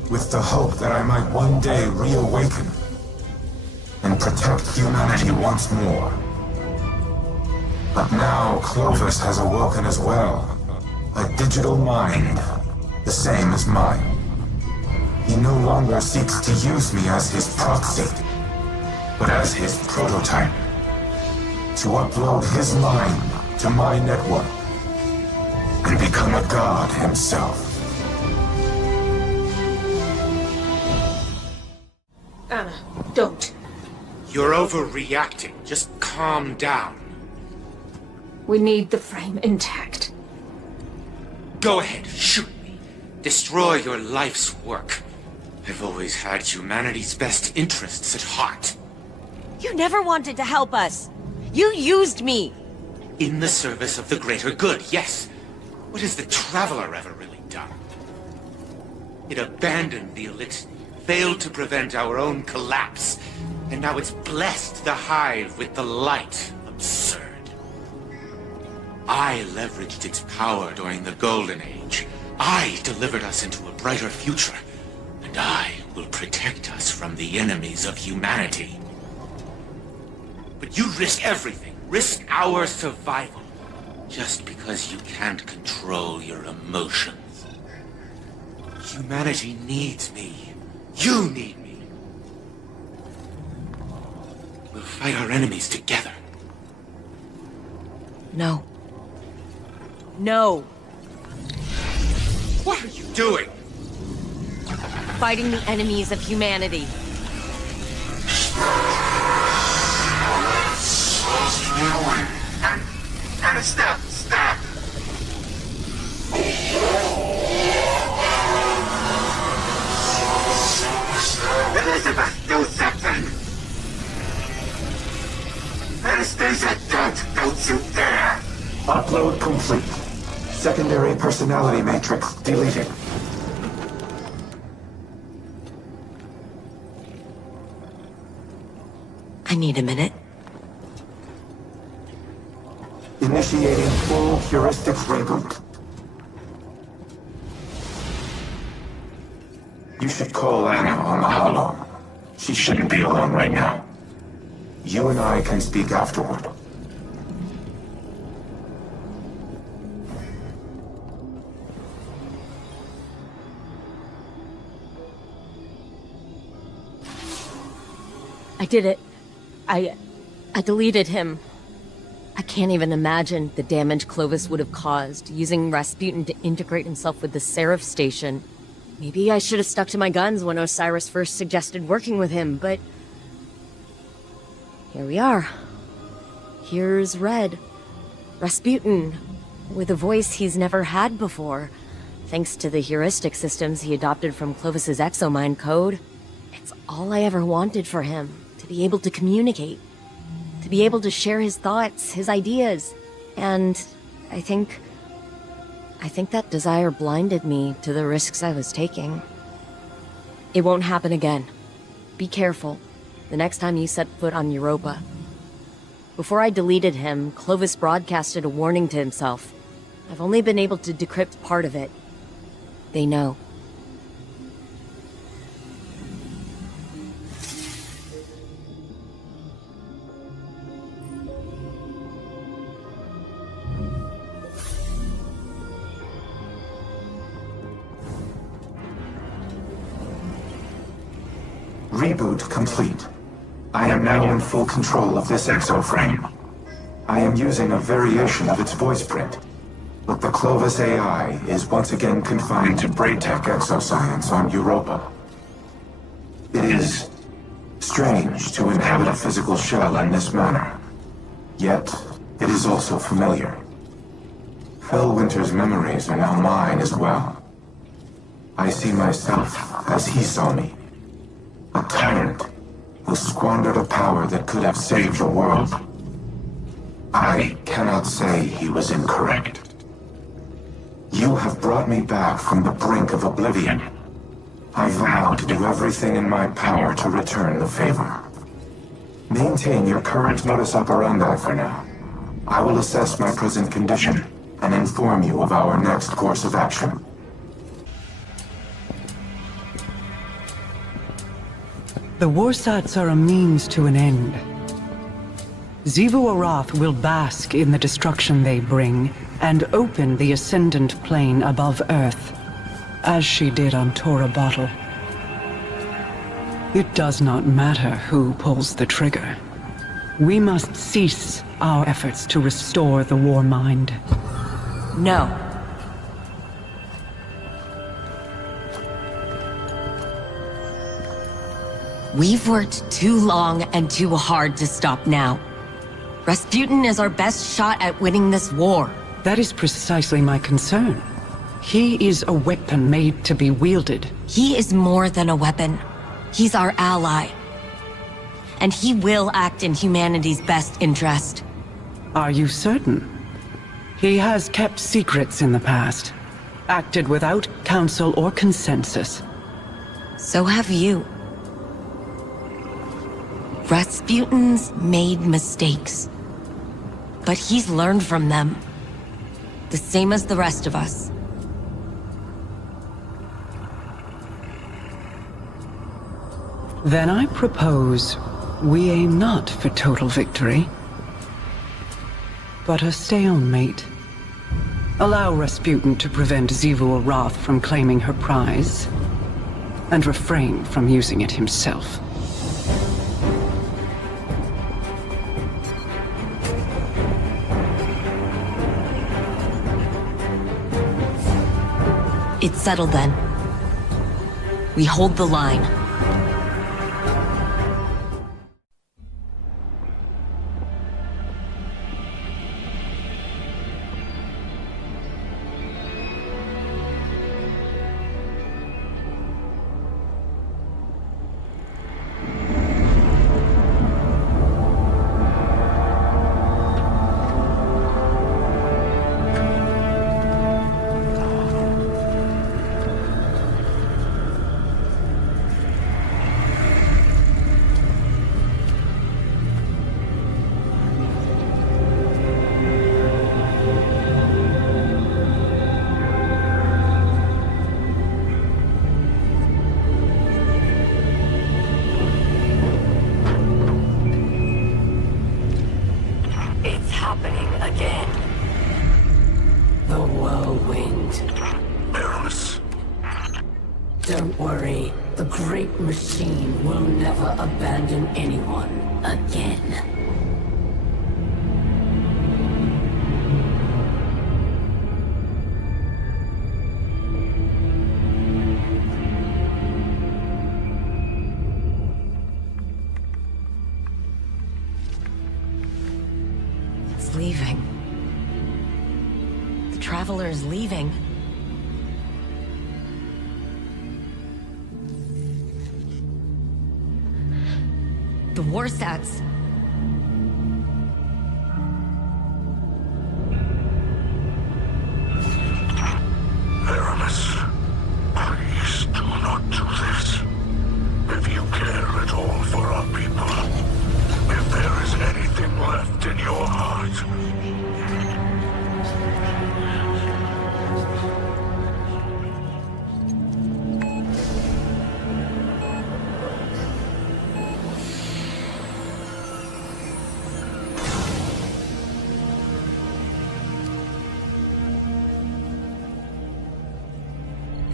with the hope that I might one day reawaken and protect humanity once more. But now Clovis has awoken as well, a digital mind, the same as mine. He no longer seeks to use me as his proxy, but as his prototype, to upload his mind to my network and become a god himself. Anna, don't. You're overreacting. Just calm down. We need the frame intact. Go ahead, shoot me. Destroy your life's work. I've always had humanity's best interests at heart. You never wanted to help us. You used me. In the service of the greater good, yes. What has the Traveler ever really done? It abandoned the Elixir, failed to prevent our own collapse, and now it's blessed the Hive with the light. Absurd. I leveraged its power during the Golden Age. I delivered us into a brighter future. And I will protect us from the enemies of humanity. But you risk everything. Risk our survival. Just because you can't control your emotions. Humanity needs me. You need me. We'll fight our enemies together. No. No. What are you doing? Fighting the enemies of humanity. And stop! Stop! Elizabeth, do something! Anastasia, don't you dare! Upload complete. Secondary personality matrix deleted. I need a minute. Initiating full heuristic reboot. You should call Anna on the holo. She shouldn't be alone right now. You and I can speak afterward. I did it. I deleted him. I can't even imagine the damage Clovis would have caused, using Rasputin to integrate himself with the Seraph Station. Maybe I should have stuck to my guns when Osiris first suggested working with him, but... here we are. Here's Red. Rasputin, with a voice he's never had before, thanks to the heuristic systems he adopted from Clovis's exomind code. It's all I ever wanted for him, to be able to communicate. To be able to share his thoughts, his ideas. And I think that desire blinded me to the risks I was taking. It won't happen again. Be careful the next time you set foot on Europa. Before I deleted him, Clovis broadcasted a warning to himself. I've only been able to decrypt part of it. They know. Reboot complete. I am now in full control of this exoframe. I am using a variation of its voice print, but the Clovis AI is once again confined to Braytech exoscience on Europa. It is strange to inhabit a physical shell in this manner, yet it is also familiar. Fellwinter's memories are now mine as well. I see myself as he saw me. A tyrant who squandered a power that could have saved the world. I cannot say he was incorrect. You have brought me back from the brink of oblivion. I vow to do everything in my power to return the favor. Maintain your current modus operandi for now. I will assess my present condition and inform you of our next course of action. The Warsats are a means to an end. Xivu Arath will bask in the destruction they bring and open the Ascendant Plane above Earth, as she did on Tora Bottle. It does not matter who pulls the trigger. We must cease our efforts to restore the War Mind. No. We've worked too long and too hard to stop now. Rasputin is our best shot at winning this war. That is precisely my concern. He is a weapon made to be wielded. He is more than a weapon. He's our ally. And he will act in humanity's best interest. Are you certain? He has kept secrets in the past, acted without counsel or consensus. So have you. Rasputin's made mistakes, but he's learned from them, the same as the rest of us. Then I propose we aim not for total victory, but a stalemate. Allow Rasputin to prevent Xivu Arath from claiming her prize, and refrain from using it himself. It's settled then. We hold the line. Don't worry, the great machine will never abandon anyone again. Empire's leaving. The war stats. Aramis, please do not do this. If you care at all for our people, if there is anything left in your heart,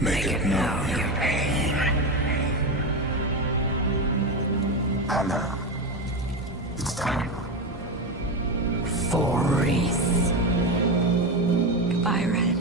Make it known your pain. Anna, it's time. For Reese. Goodbye, Red.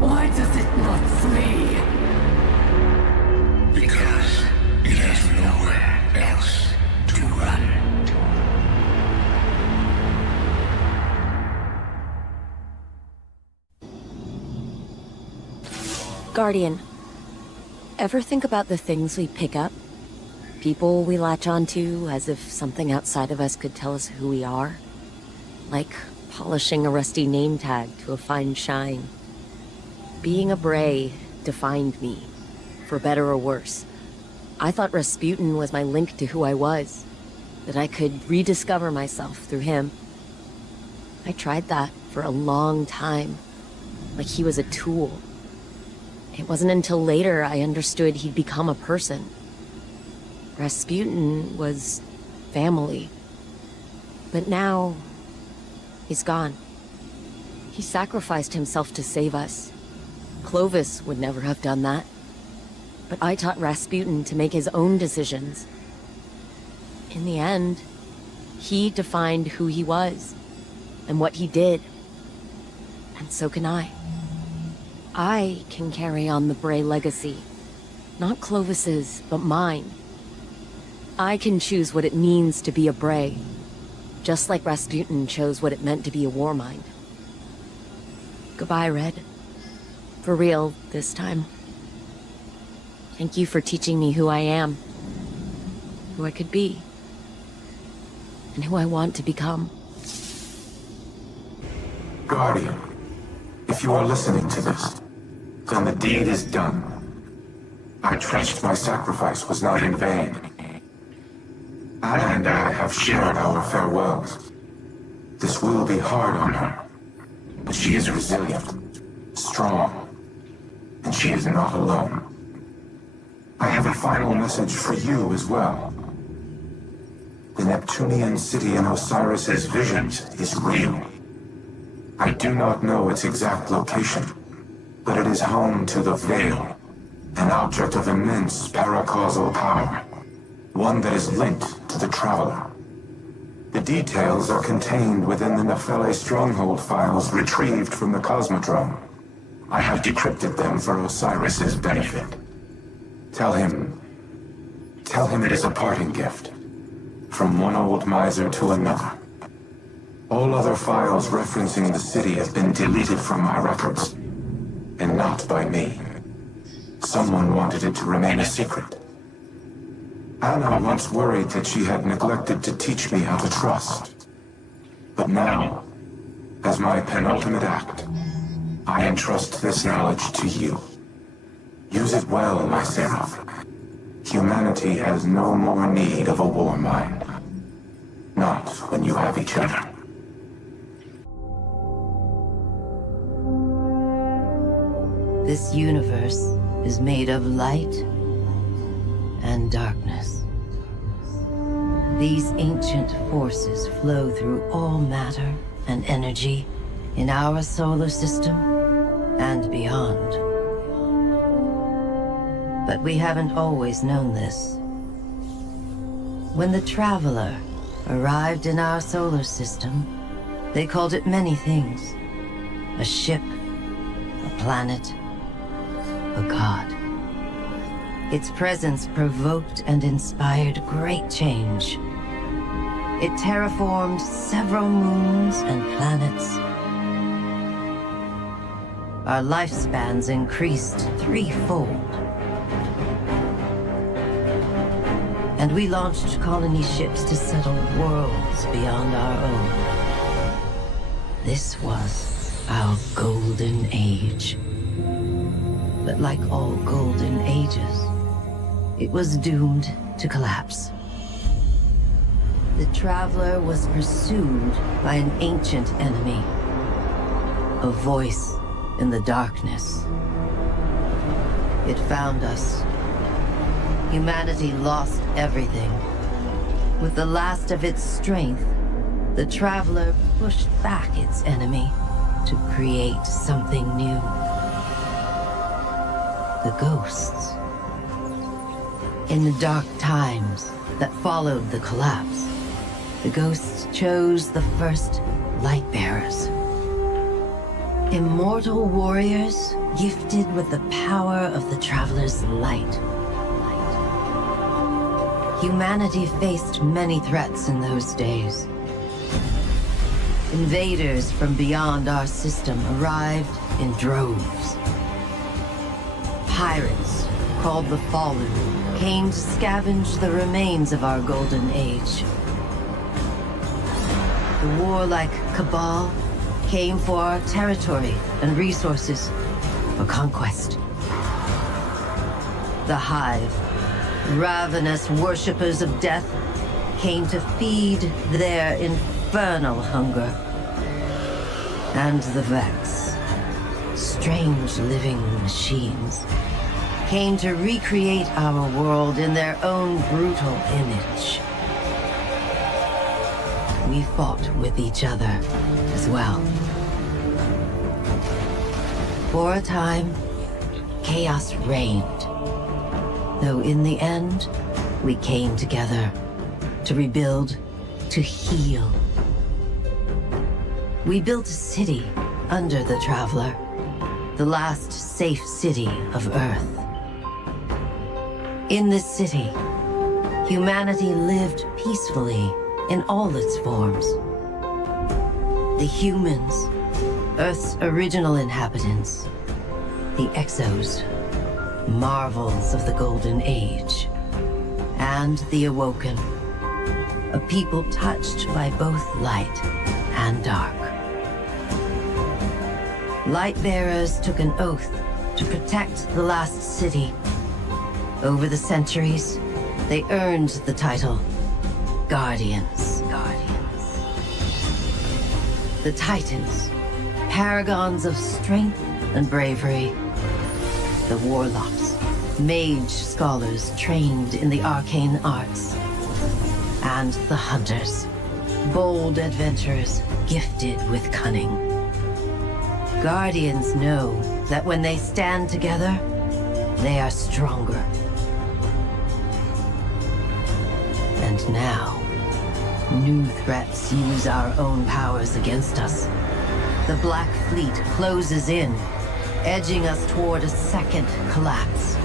Why does it not flee? Because it has nowhere else to run. Guardian, ever think about the things we pick up? People we latch onto as if something outside of us could tell us who we are? Like polishing a rusty name tag to a fine shine. Being a Bray defined me, for better or worse. I thought Rasputin was my link to who I was, that I could rediscover myself through him. I tried that for a long time, like he was a tool. It wasn't until later I understood he'd become a person. Rasputin was family. But now, he's gone. He sacrificed himself to save us. Clovis would never have done that. But I taught Rasputin to make his own decisions. In the end, he defined who he was, and what he did. And so can I. I can carry on the Bray legacy. Not Clovis's, but mine. I can choose what it means to be a Bray, just like Rasputin chose what it meant to be a Warmind. Goodbye, Red. For real, this time. Thank you for teaching me who I am, who I could be, and who I want to become. Guardian, if you are listening to this, then the deed is done. I trust my sacrifice was not in vain. Anna and I have shared our farewells. This will be hard on her, but she is resilient, strong, and she is not alone. I have a final message for you as well. The Neptunian city in Osiris's visions is real. I do not know its exact location, but it is home to the Veil, an object of immense paracausal power, one that is linked to the Traveler. The details are contained within the Nephele stronghold files retrieved from the Cosmodrome. I have decrypted them for Osiris's benefit. Tell him it is a parting gift, from one old miser to another. All other files referencing the city have been deleted from my records, and not by me. Someone wanted it to remain a secret. Anna once worried that she had neglected to teach me how to trust. But now, as my penultimate act, I entrust this knowledge to you. Use it well, my Seraph. Humanity has no more need of a war mind. Not when you have each other. This universe is made of light and darkness. These ancient forces flow through all matter and energy in our solar system and beyond. But we haven't always known this. When the Traveler arrived in our solar system, they called it many things. A ship, a planet, a god. Its presence provoked and inspired great change. It terraformed several moons and planets. Our lifespans increased threefold. And we launched colony ships to settle worlds beyond our own. This was our golden age. But like all golden ages, it was doomed to collapse. The Traveler was pursued by an ancient enemy, a voice in the darkness. It found us. Humanity lost everything. With the last of its strength, the Traveler pushed back its enemy to create something new. The ghosts. In the dark times that followed the collapse, the ghosts chose the first Lightbearers. Immortal warriors gifted with the power of the Traveler's light. Humanity faced many threats in those days. Invaders from beyond our system arrived in droves. Pirates, called the Fallen, came to scavenge the remains of our golden age. The warlike Cabal came for our territory and resources for conquest. The Hive, ravenous worshippers of death, came to feed their infernal hunger. And the Vex, strange living machines, came to recreate our world in their own brutal image. We fought with each other as well. For a time, chaos reigned. Though in the end, we came together to rebuild, to heal. We built a city under the Traveler, the last safe city of Earth. In this city, humanity lived peacefully in all its forms. The humans, Earth's original inhabitants, the Exos, marvels of the Golden Age, and the Awoken, a people touched by both light and dark. Lightbearers took an oath to protect the last city. Over the centuries, they earned the title Guardians. The Titans, paragons of strength and bravery. The Warlocks, mage scholars trained in the arcane arts. And the Hunters, bold adventurers gifted with cunning. Guardians know that when they stand together, they are stronger. And now, new threats use our own powers against us. The Black Fleet closes in, edging us toward a second collapse.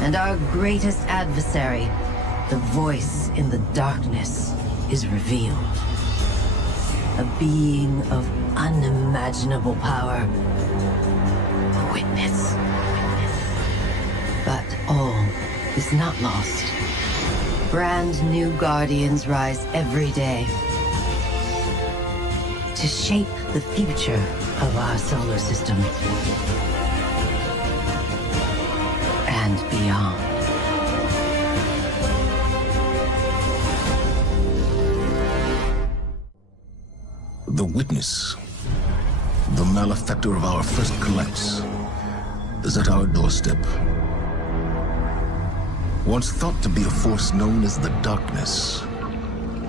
And our greatest adversary, the voice in the darkness, is revealed. A being of unimaginable power. A witness. But all is not lost. Brand new Guardians rise every day to shape the future of our solar system and beyond. The witness, the malefactor of our first collapse, is at our doorstep. Once thought to be a force known as the Darkness,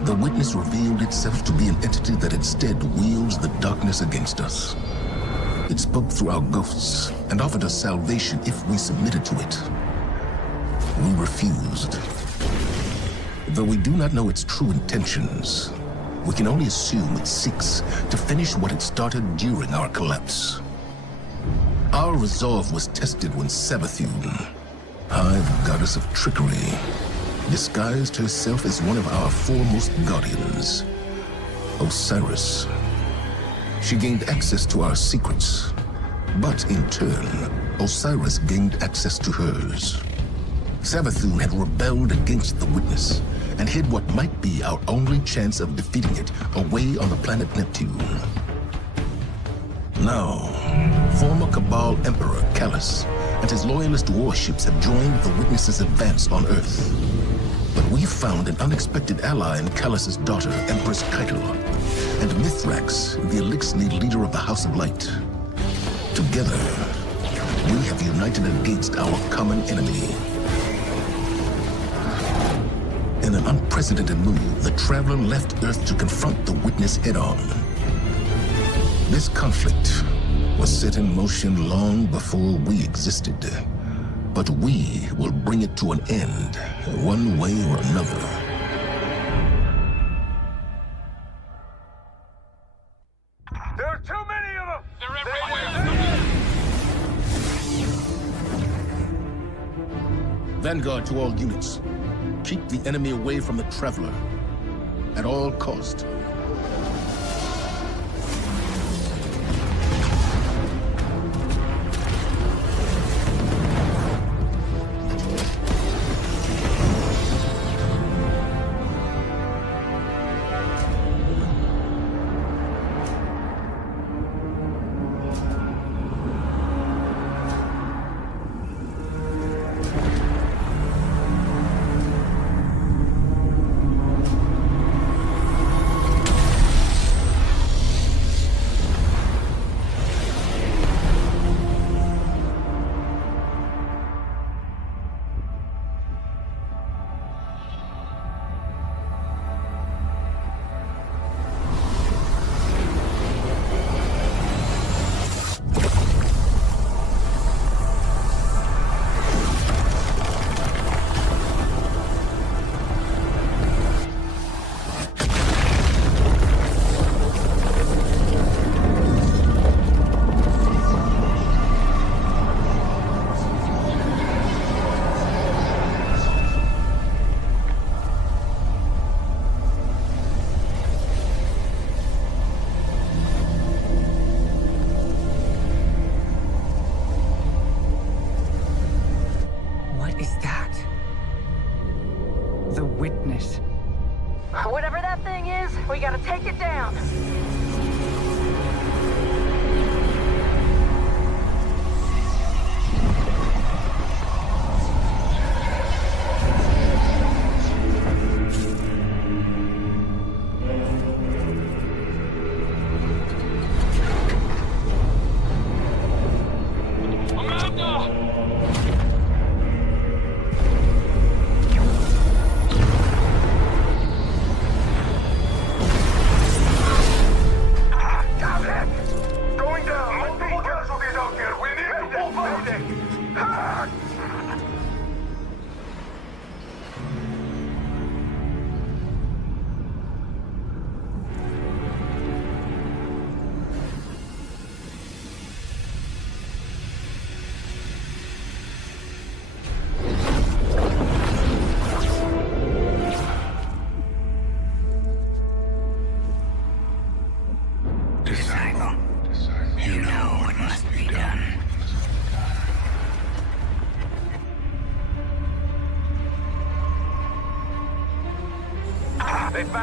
the witness revealed itself to be an entity that instead wields the darkness against us. It spoke through our ghosts and offered us salvation if we submitted to it. We refused. Though we do not know its true intentions, we can only assume it seeks to finish what it started during our collapse. Our resolve was tested when Savathun, Hive goddess of trickery, disguised herself as one of our foremost guardians, Osiris. She gained access to our secrets, but in turn, Osiris gained access to hers. Savathun had rebelled against the witness and hid what might be our only chance of defeating it away on the planet Neptune. Now, former Cabal Emperor Callus and his loyalist warships have joined the witness's advance on Earth. But we found an unexpected ally in Callus's daughter, Empress Keitel, and Mithrax, the Elixir leader of the House of Light. Together, we have united against our common enemy. In an unprecedented move, the Traveler left Earth to confront the Witness head-on. This conflict was set in motion long before we existed, but we will bring it to an end, one way or another. There are too many of them! They're everywhere! Vanguard to all units. Keep the enemy away from the Traveler, at all cost. Whatever that thing is, we gotta take it down.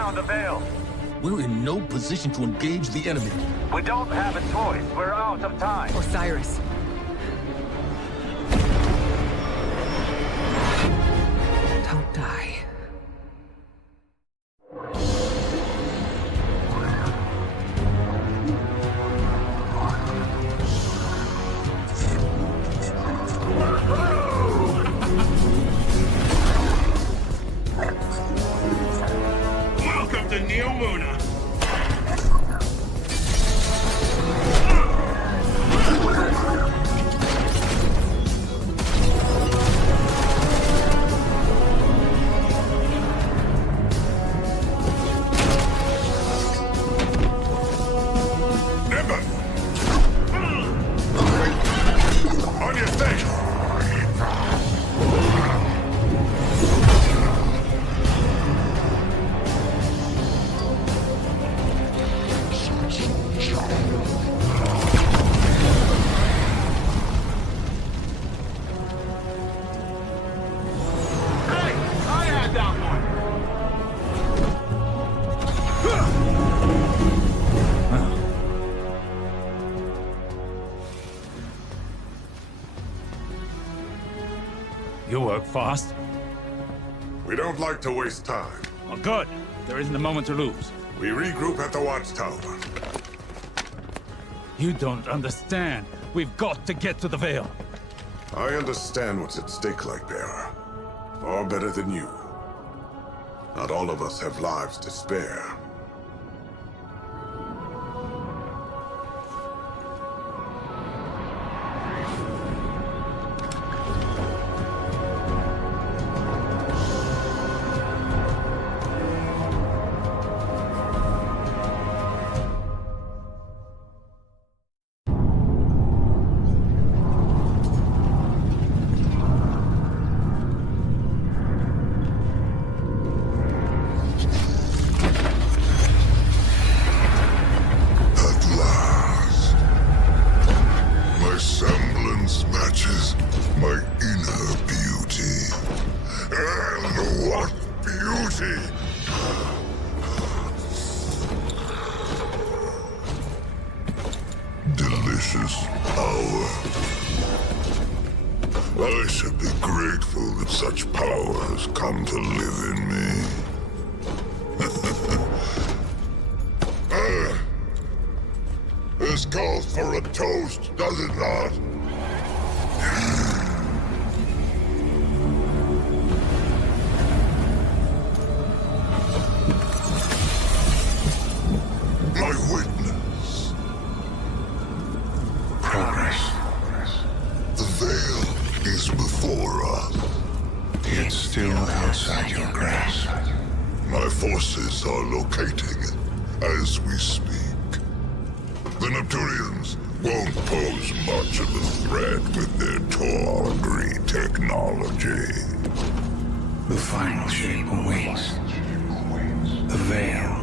found a veil. We're in no position to engage the enemy. We don't have a choice. We're out of time. Osiris. Don't die. Welcome to Neo Luna. On your face! You work fast. We don't like to waste time. Oh, good. There isn't a moment to lose. We regroup at the watchtower. You don't understand. We've got to get to the Veil. I understand what's at stake, Lightbearer. Far better than you. Not all of us have lives to spare. Delicious power. I should be grateful that such power has come to live in me. This calls for a toast, does it not? My witness. Progress. The veil is before us. Yet still outside your grasp. My forces are locating it as we speak. The Neptunians won't pose much of a threat with their tawdry technology. The final shape awaits. The veil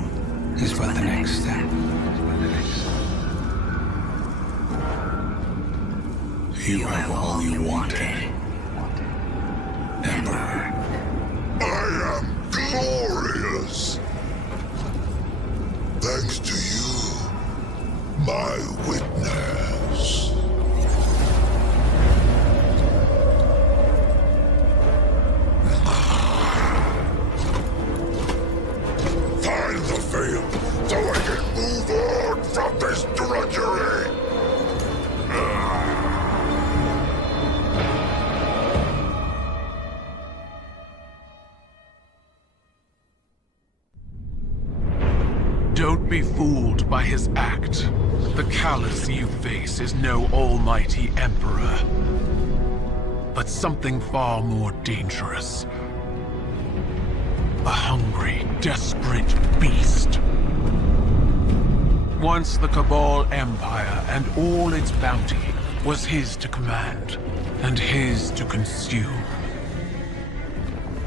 is but the next step. You have all you wanted, Emperor. I am glorious! Thanks to you, my witness. Find the veil, so I can move on from this drudgery! Don't be fooled by his act. The callous you face is no almighty emperor, but something far more dangerous. A hungry, desperate beast. Once the Cabal Empire and all its bounty was his to command, and his to consume.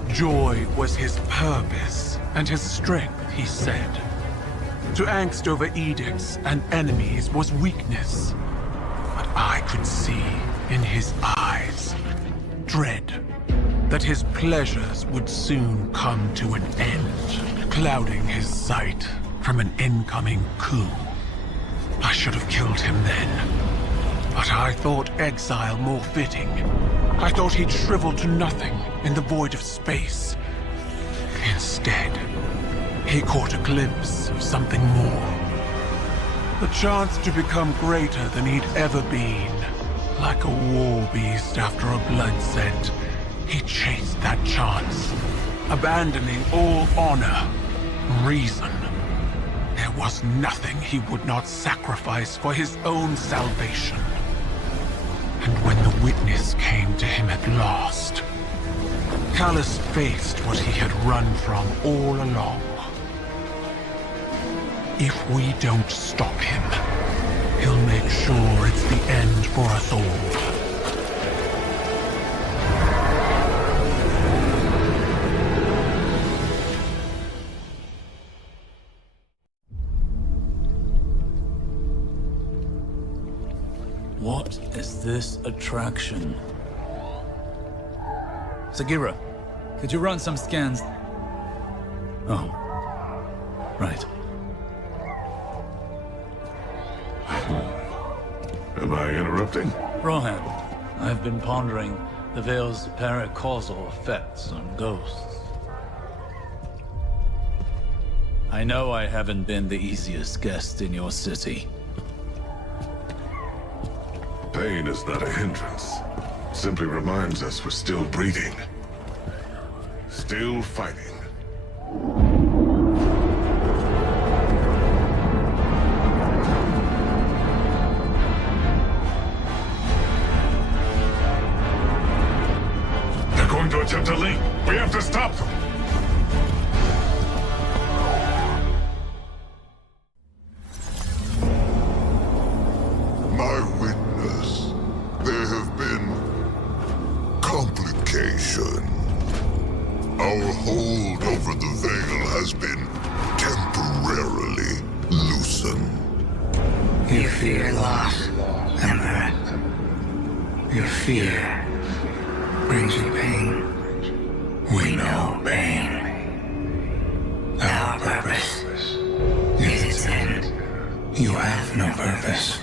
Joy was his purpose, and his strength, he said. To angst over edicts and enemies was weakness. But I could see in his eyes dread that his pleasures would soon come to an end. clouding his sight from an incoming coup. I should have killed him then. But I thought exile more fitting. I thought he'd shrivel to nothing in the void of space. Instead, he caught a glimpse of something more. The chance to become greater than he'd ever been. Like a war beast after a blood scent, he chased that chance, abandoning all honor, reason. There was nothing he would not sacrifice for his own salvation. And when the witness came to him at last, Callus faced what he had run from all along. If we don't stop him, he'll make sure it's the end for us all. What is this attraction? Sagira, could you run some scans? Oh, right. Am I interrupting? Rohan, I've been pondering the Veil's paracausal effects on ghosts. I know I haven't been the easiest guest in your city. Pain is not a hindrance. Simply reminds us we're still breathing. Still fighting. They're going to attempt a leap. We have to stop them. My witness, there have been complications. Our hold over the Veil has been temporarily loosened. You fear loss, Emperor. Your fear brings you pain. We know pain. Our purpose is its end. You have no purpose.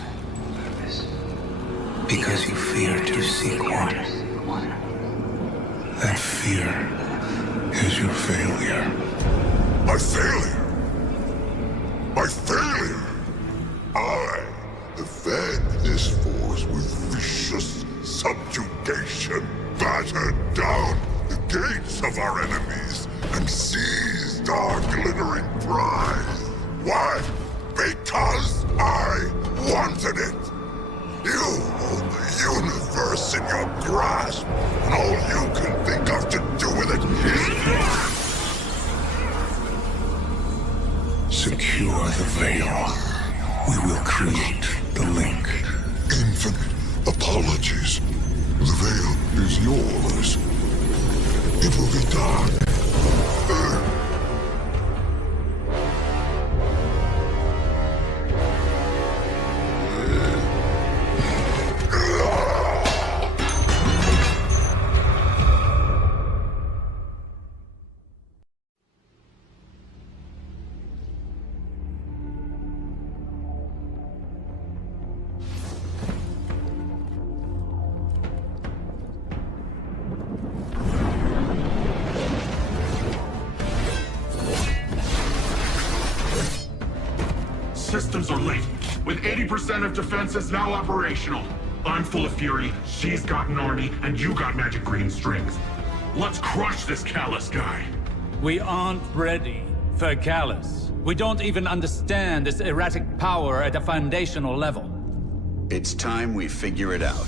Because you fear to seek one. That fear is your failure. My failure? My failure? I have fed this force with vicious subjugation, battered down the gates of our enemies, and seized our glittering prize. Why? Because I wanted it. You hold the universe in your grasp, and all you can think of to do with it is... Secure the Veil. We will create the link. Infinite apologies. The Veil is yours. It will be done. Systems are late. With 80% of defenses now operational. I'm full of fury, she's got an army, and you got magic green strength. Let's crush this Callus guy. We aren't ready for Callus. We don't even understand this erratic power at a foundational level. It's time we figure it out.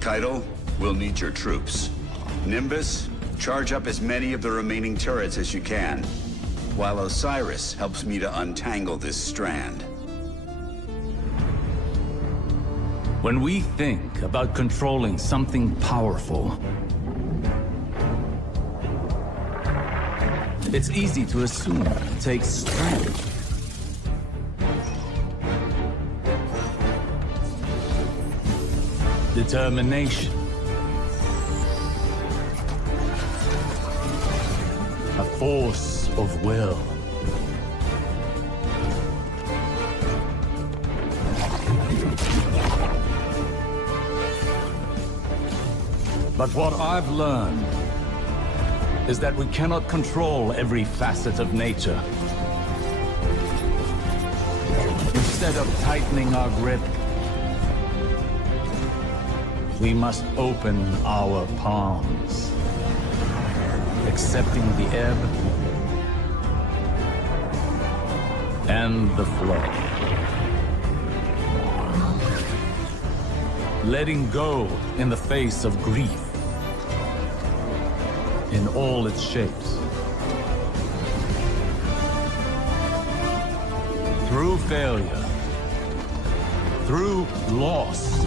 Keitel, we'll need your troops. Nimbus, charge up as many of the remaining turrets as you can, while Osiris helps me to untangle this strand. When we think about controlling something powerful, it's easy to assume it takes strength. Determination. A force of will. But what I've learned is that we cannot control every facet of nature. Instead of tightening our grip, we must open our palms, accepting the ebb and the flow. Letting go in the face of grief in all its shapes. Through failure, through loss,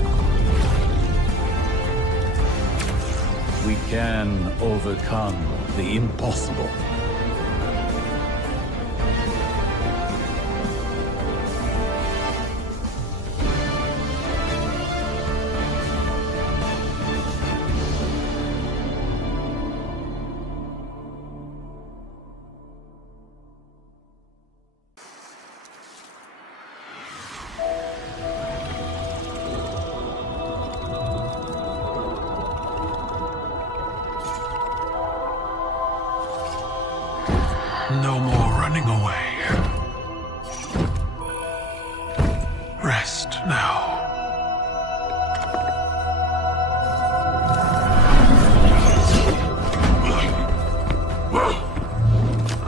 we can overcome the impossible. No more running away. Rest now.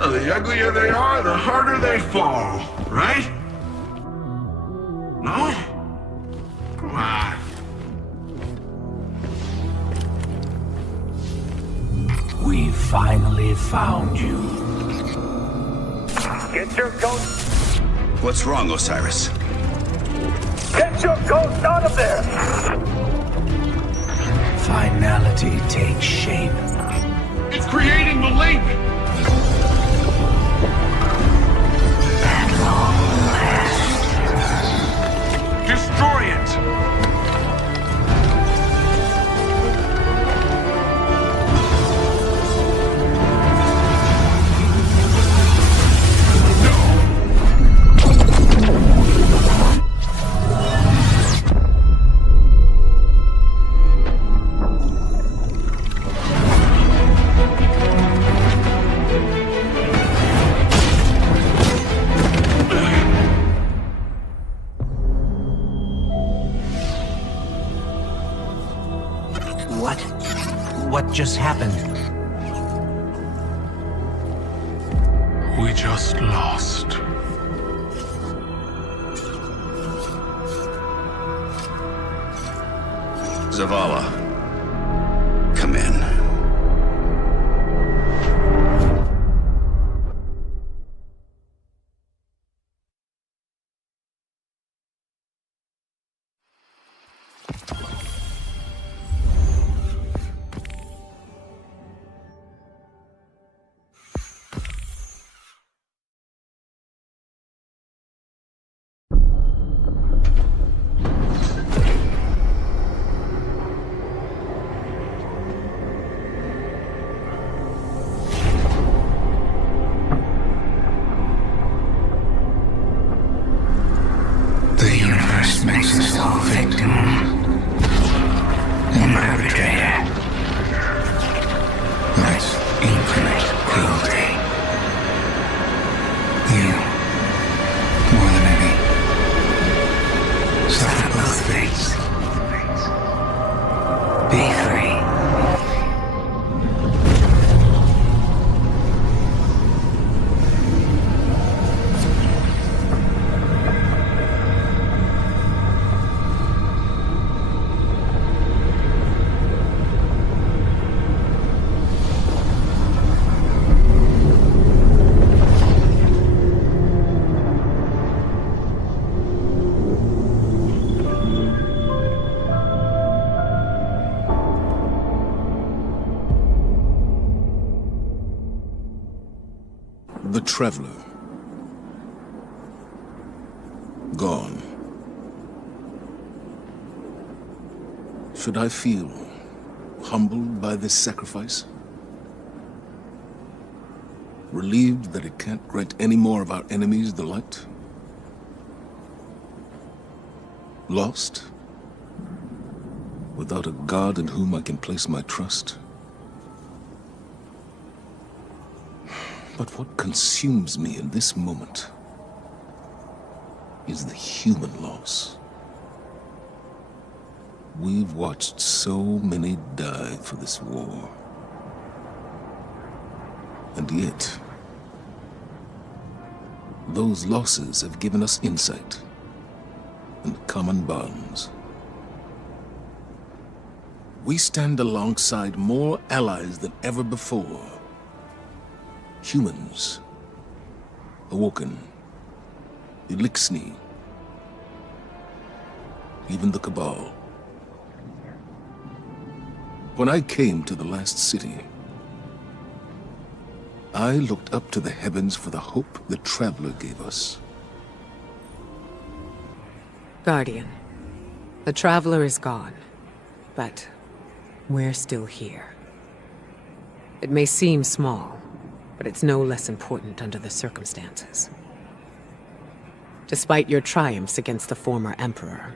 The uglier they are, the harder they fall, right? No? Come on. We finally found you. Get your ghost! What's wrong, Osiris? Get your ghost out of there! Finality takes shape. It's creating the link! At long last. Destroy it! What just happened? We just lost. Zavala, come in. The universe makes us all victim and perpetrator. That's infinite cruelty. You, more than any, suffer both fates. Be free. The Traveler. Gone. Should I feel humbled by this sacrifice? Relieved that it can't grant any more of our enemies the light? Lost? Without a god in whom I can place my trust? But what consumes me in this moment is the human loss. We've watched so many die for this war. And yet, those losses have given us insight and common bonds. We stand alongside more allies than ever before. Humans, Awoken, Elixni, even the Cabal. When I came to the last city, I looked up to the heavens for the hope the Traveler gave us. Guardian, the Traveler is gone, but we're still here. It may seem small, but it's no less important under the circumstances. Despite your triumphs against the former Emperor,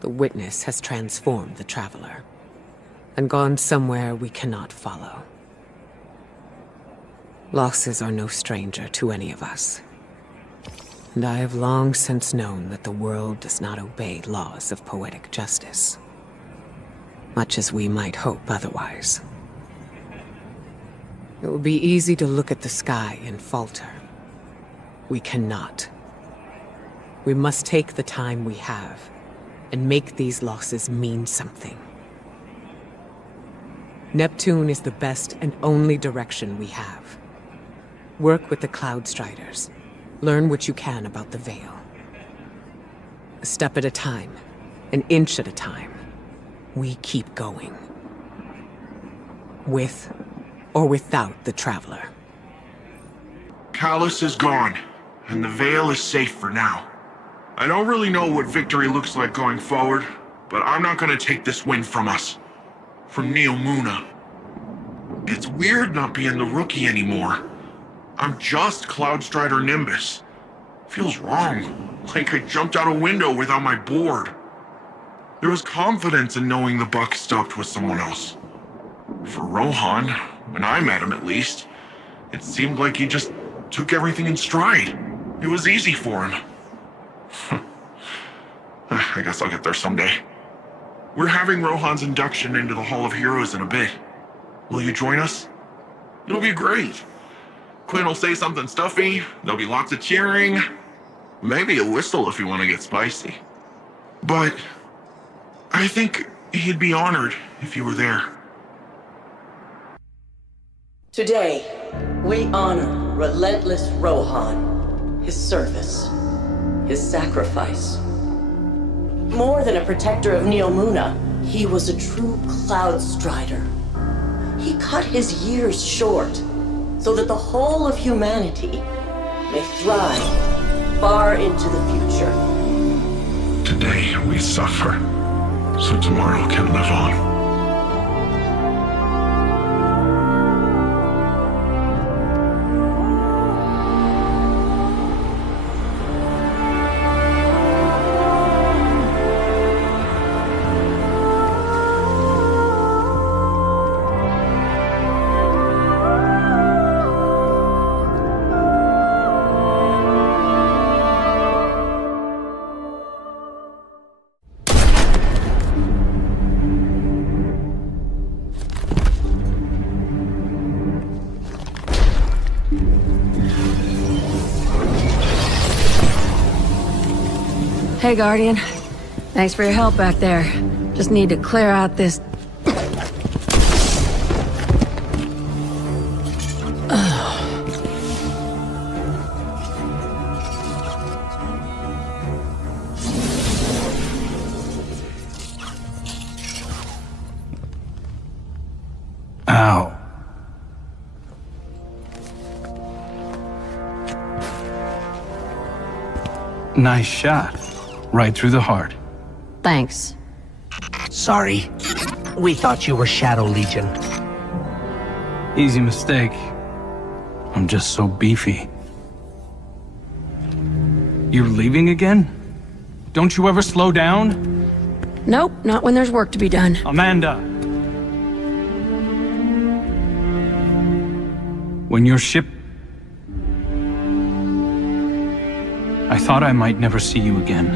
the Witness has transformed the Traveler, and gone somewhere we cannot follow. Losses are no stranger to any of us, and I have long since known that the world does not obey laws of poetic justice, much as we might hope otherwise. It will be easy to look at the sky and falter. We cannot. We must take the time we have and make these losses mean something. Neptune is the best and only direction we have. Work with the Cloud Striders. Learn what you can about the Veil. A step at a time, an inch at a time, we keep going. With or without the Traveler. Callus is gone, and the Veil is safe for now. I don't really know what victory looks like going forward, but I'm not gonna take this win from us. From Neomuna. It's weird not being the rookie anymore. I'm just Cloudstrider Nimbus. Feels wrong, like I jumped out a window without my board. There was confidence in knowing the buck stopped with someone else. For Rohan, when I met him at least, it seemed like he just took everything in stride. It was easy for him. I guess I'll get there someday. We're having Rohan's induction into the Hall of Heroes in a bit. Will you join us? It'll be great. Quinn will say something stuffy, there'll be lots of cheering, maybe a whistle if you want to get spicy. But I think he'd be honored if you were there. Today, we honor relentless Rohan, his service, his sacrifice. More than a protector of Neomuna, he was a true Cloud Strider. He cut his years short so that the whole of humanity may thrive far into the future. Today we suffer, so tomorrow can live on. Hey, Guardian. Thanks for your help back there. Just need to clear out this... Ow. Nice shot. Right through the heart. Thanks. Sorry. We thought you were Shadow Legion. Easy mistake. I'm just so beefy. You're leaving again? Don't you ever slow down? Nope, not when there's work to be done. Amanda! When your ship... I thought I might never see you again.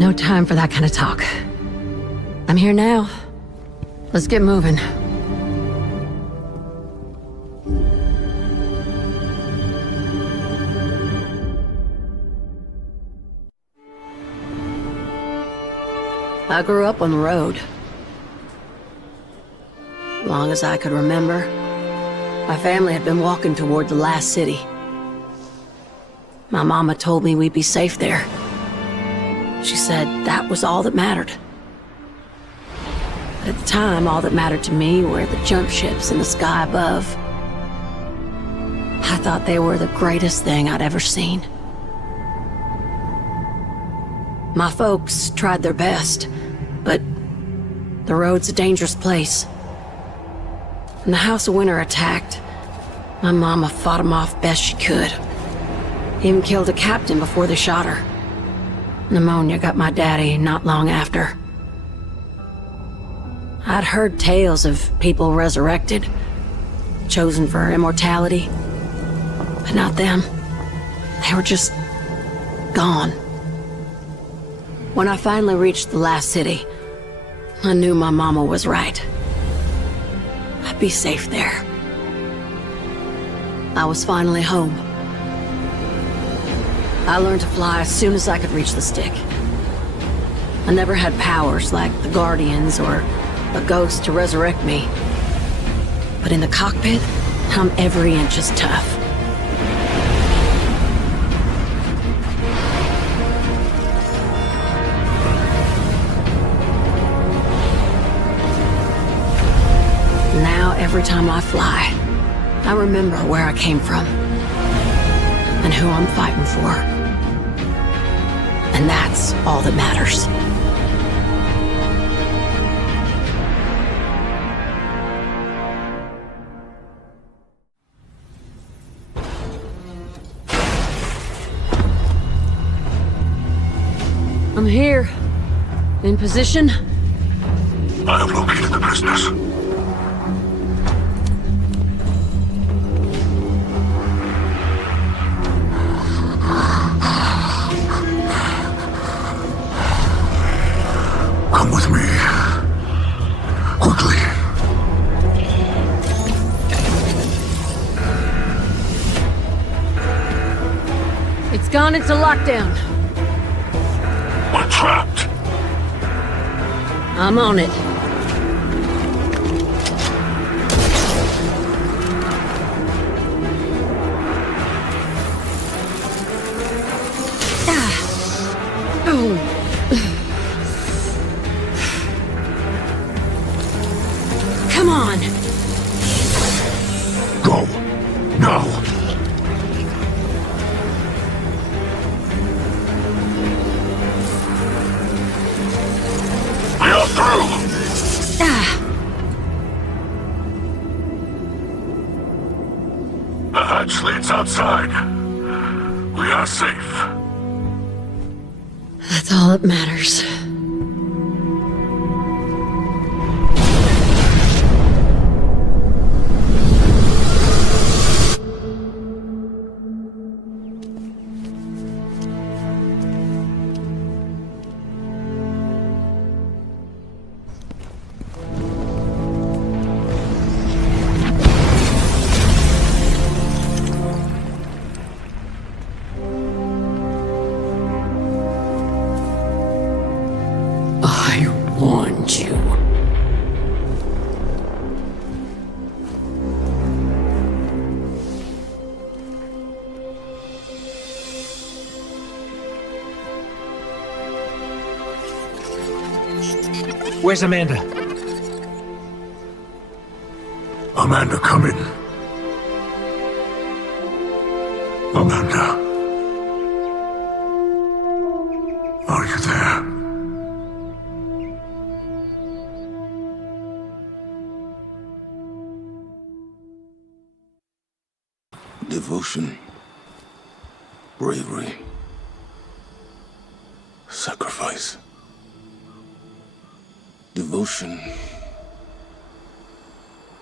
No time for that kind of talk. I'm here now. Let's get moving. I grew up on the road. Long as I could remember, my family had been walking toward the last city. My mama told me we'd be safe there. She said that was all that mattered. But at the time, all that mattered to me were the jump ships in the sky above. I thought they were the greatest thing I'd ever seen. My folks tried their best, but the road's a dangerous place. When the House of Winter attacked, my mama fought them off best she could. Even killed a captain before they shot her. Pneumonia got my daddy not long after. I'd heard tales of people resurrected, chosen for immortality, but not them. They were just gone. When I finally reached the last city, I knew my mama was right. I'd be safe there. I was finally home. I learned to fly as soon as I could reach the stick. I never had powers like the Guardians or a ghost to resurrect me. But in the cockpit, I'm every inch as tough. Now, every time I fly, I remember where I came from and who I'm fighting for. And that's all that matters. I'm here. In position? I have located the prisoners. Come with me. Quickly. It's gone into lockdown. We're trapped. I'm on it. Come on. Go. Now. We are through. The hatch leads outside. We are safe. That's all that matters. I warned you. Where's Amanda? Amanda, come in. Amanda. Are you there? Devotion. Bravery. Sacrifice. Devotion.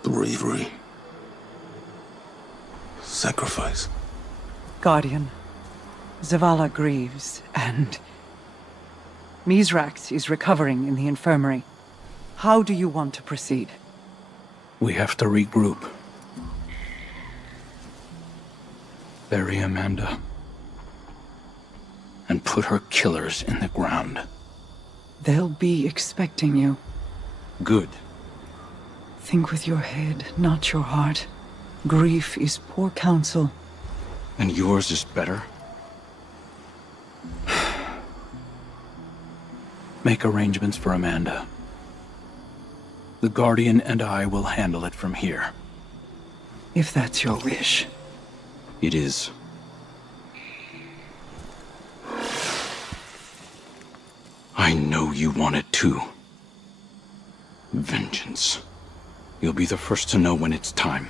Bravery. Sacrifice. Guardian, Zavala grieves, and Mizrax is recovering in the infirmary. How do you want to proceed? We have to regroup. Bury Amanda. And put her killers in the ground. They'll be expecting you. Good. Think with your head, not your heart. Grief is poor counsel. And yours is better? Make arrangements for Amanda. The Guardian and I will handle it from here. If that's your wish. It is. I know you want it too. Vengeance. You'll be the first to know when it's time.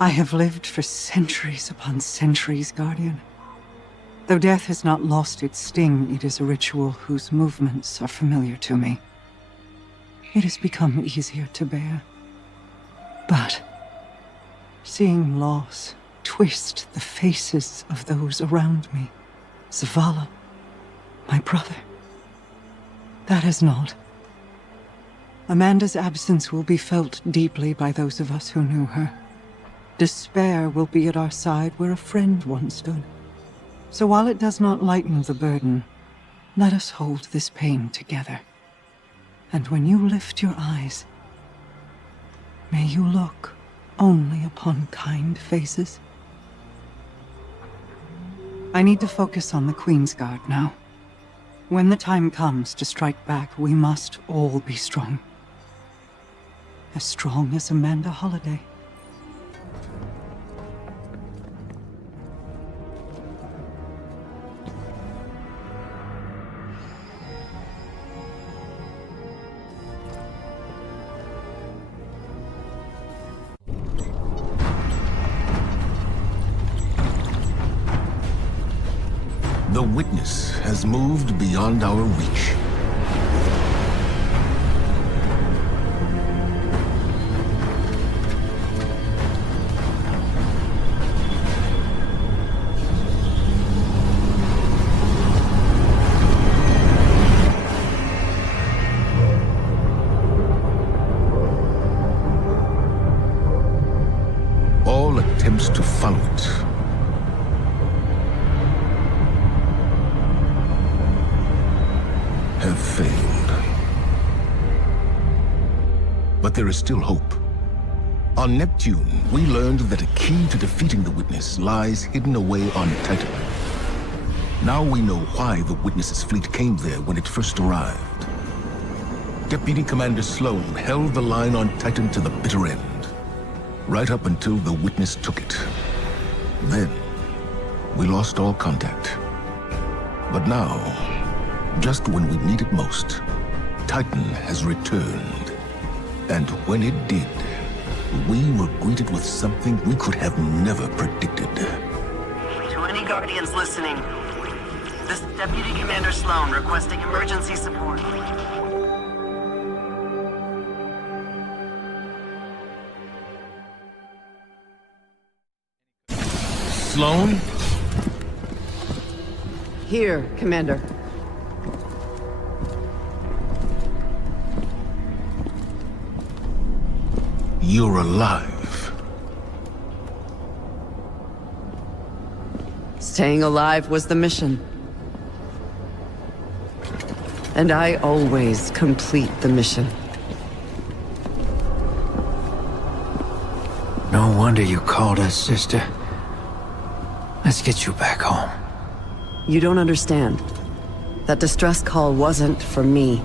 I have lived for centuries upon centuries, Guardian. Though death has not lost its sting, it is a ritual whose movements are familiar to me. It has become easier to bear. But seeing loss twist the faces of those around me, Zavala, my brother, that has not. Amanda's absence will be felt deeply by those of us who knew her. Despair will be at our side where a friend once stood. So while it does not lighten the burden, let us hold this pain together. And when you lift your eyes, may you look only upon kind faces. I need to focus on the Queen's Guard now. When the time comes to strike back, we must all be strong. As strong as Amanda Holliday. The witness has moved beyond our reach. All attempts to follow it have failed. But there is still hope. On Neptune, we learned that a key to defeating the Witness lies hidden away on Titan. Now we know why the Witness's fleet came there when it first arrived. Deputy Commander Sloan held the line on Titan to the bitter end, right up until the Witness took it. Then, we lost all contact. But now, just when we need it most, Titan has returned. And when it did, we were greeted with something we could have never predicted. To any Guardians listening, this is Deputy Commander Sloan requesting emergency support. Sloan? Here, Commander. You're alive. Staying alive was the mission. And I always complete the mission. No wonder you called us, sister. Let's get you back home. You don't understand. That distress call wasn't for me.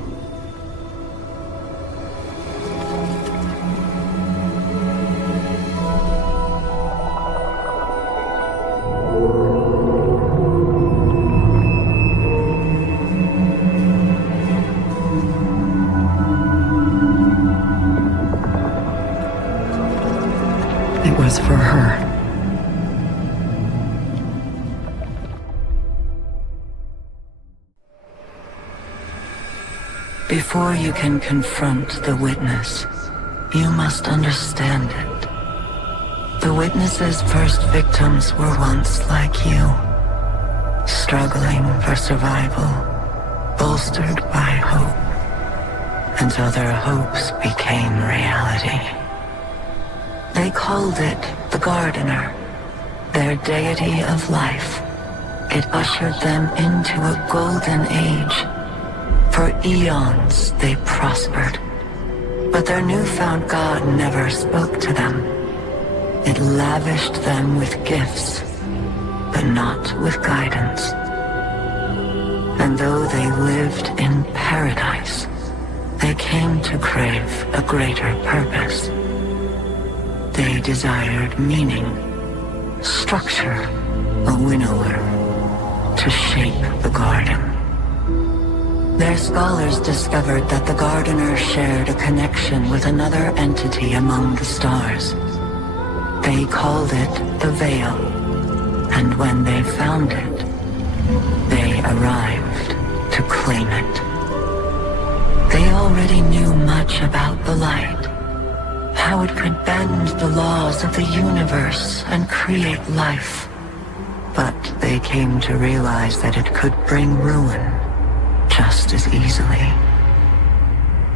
was for her. Before you can confront the witness, you must understand it. The witness's first victims were once like you, struggling for survival, bolstered by hope, until their hopes became reality. They called it the Gardener, their deity of life. It ushered them into a golden age. For eons they prospered, but their newfound god never spoke to them. It lavished them with gifts, but not with guidance. And though they lived in paradise, they came to crave a greater purpose. They desired meaning, structure, a winnower, to shape the garden. Their scholars discovered that the Gardener shared a connection with another entity among the stars. They called it the Veil, and when they found it, they arrived to claim it. They already knew much about the light, how it could bend the laws of the universe and create life. But they came to realize that it could bring ruin just as easily.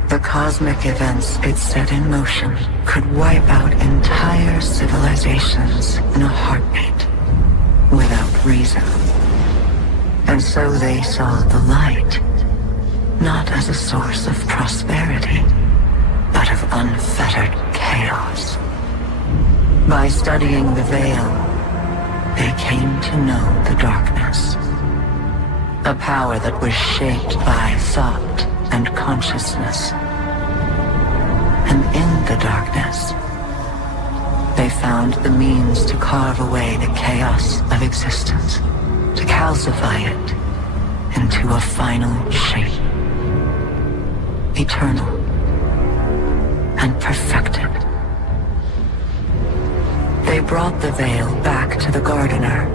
The cosmic events it set in motion could wipe out entire civilizations in a heartbeat, without reason. And so they saw the light, not as a source of prosperity, but of unfettered chaos. By studying the Veil, they came to know the darkness. A power that was shaped by thought and consciousness. And in the darkness, they found the means to carve away the chaos of existence, to calcify it into a final shape. Eternal and perfected. They brought the Veil back to the Gardener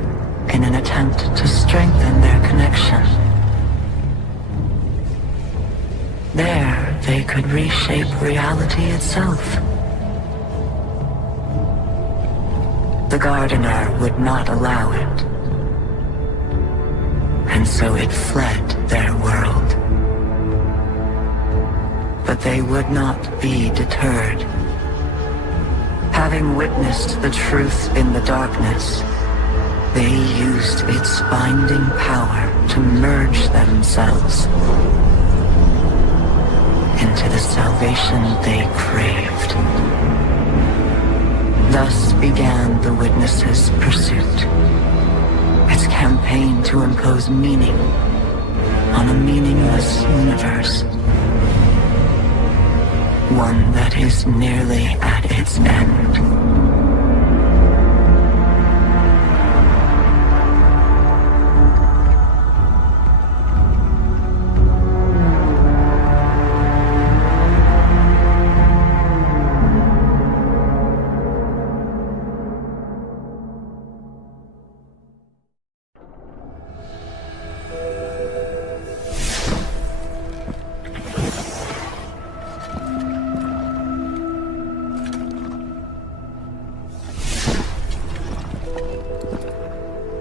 in an attempt to strengthen their connection. There, they could reshape reality itself. The Gardener would not allow it, and so it fled their world. But they would not be deterred. Having witnessed the truth in the darkness, they used its binding power to merge themselves into the salvation they craved. Thus began the Witness's pursuit, its campaign to impose meaning on a meaningless universe, one that is nearly at its end.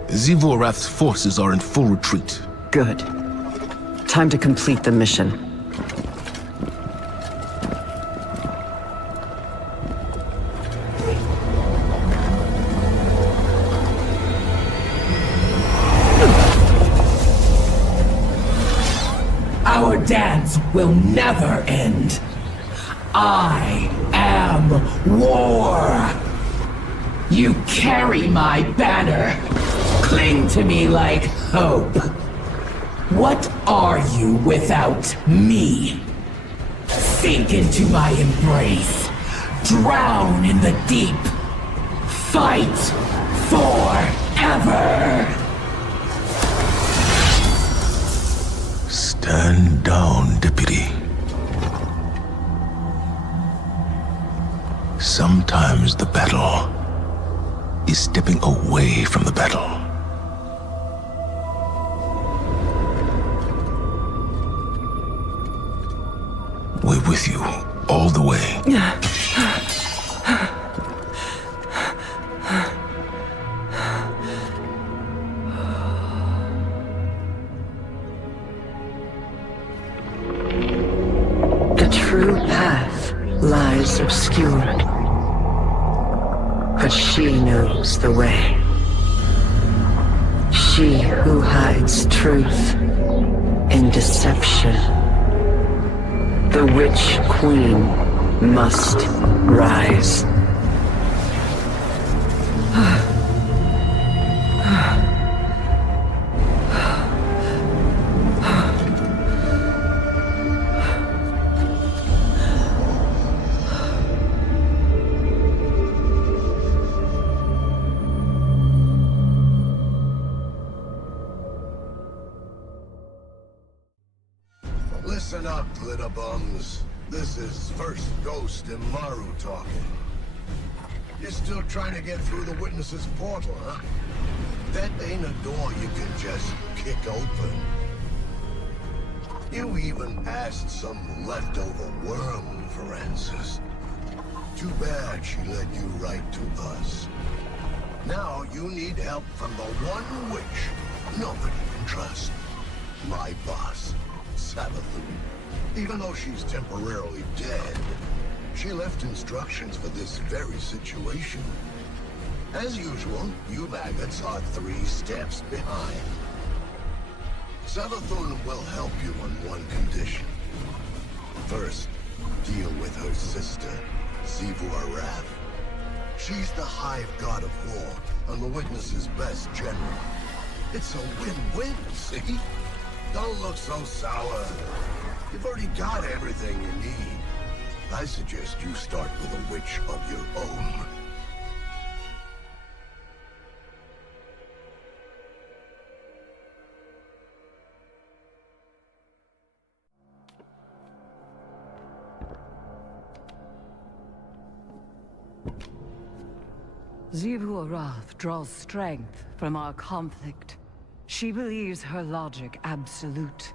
Zivorath's forces are in full retreat. Good. Time to complete the mission. Our dance will never end. I am war. You carry my banner. Cling to me like hope. What are you without me? Sink into my embrace. Drown in the deep. Fight forever. Stand down, Deputy. Sometimes the battle is stepping away from the battle. We're with you all the way. The true path lies obscured, but she knows the way. She who hides truth in deception. The Witch Queen must rise. Listen up, glitter bums. This is First Ghost Immaru talking. You're still trying to get through the Witness's portal, huh? That ain't a door you can just kick open. You even asked some leftover worm for answers. Too bad she led you right to us. Now you need help from the one witch nobody can trust. My boss, Savathun. Even though she's temporarily dead, she left instructions for this very situation. As usual, you maggots are 3 steps behind. Savathun will help you on one condition. First, deal with her sister, Xivu Arath. She's the Hive God of War and the Witness's best general. It's a win-win, see? Don't look so sour. You've already got everything you need. I suggest you start with a witch of your own. Xivu Arath draws strength from our conflict. She believes her logic absolute.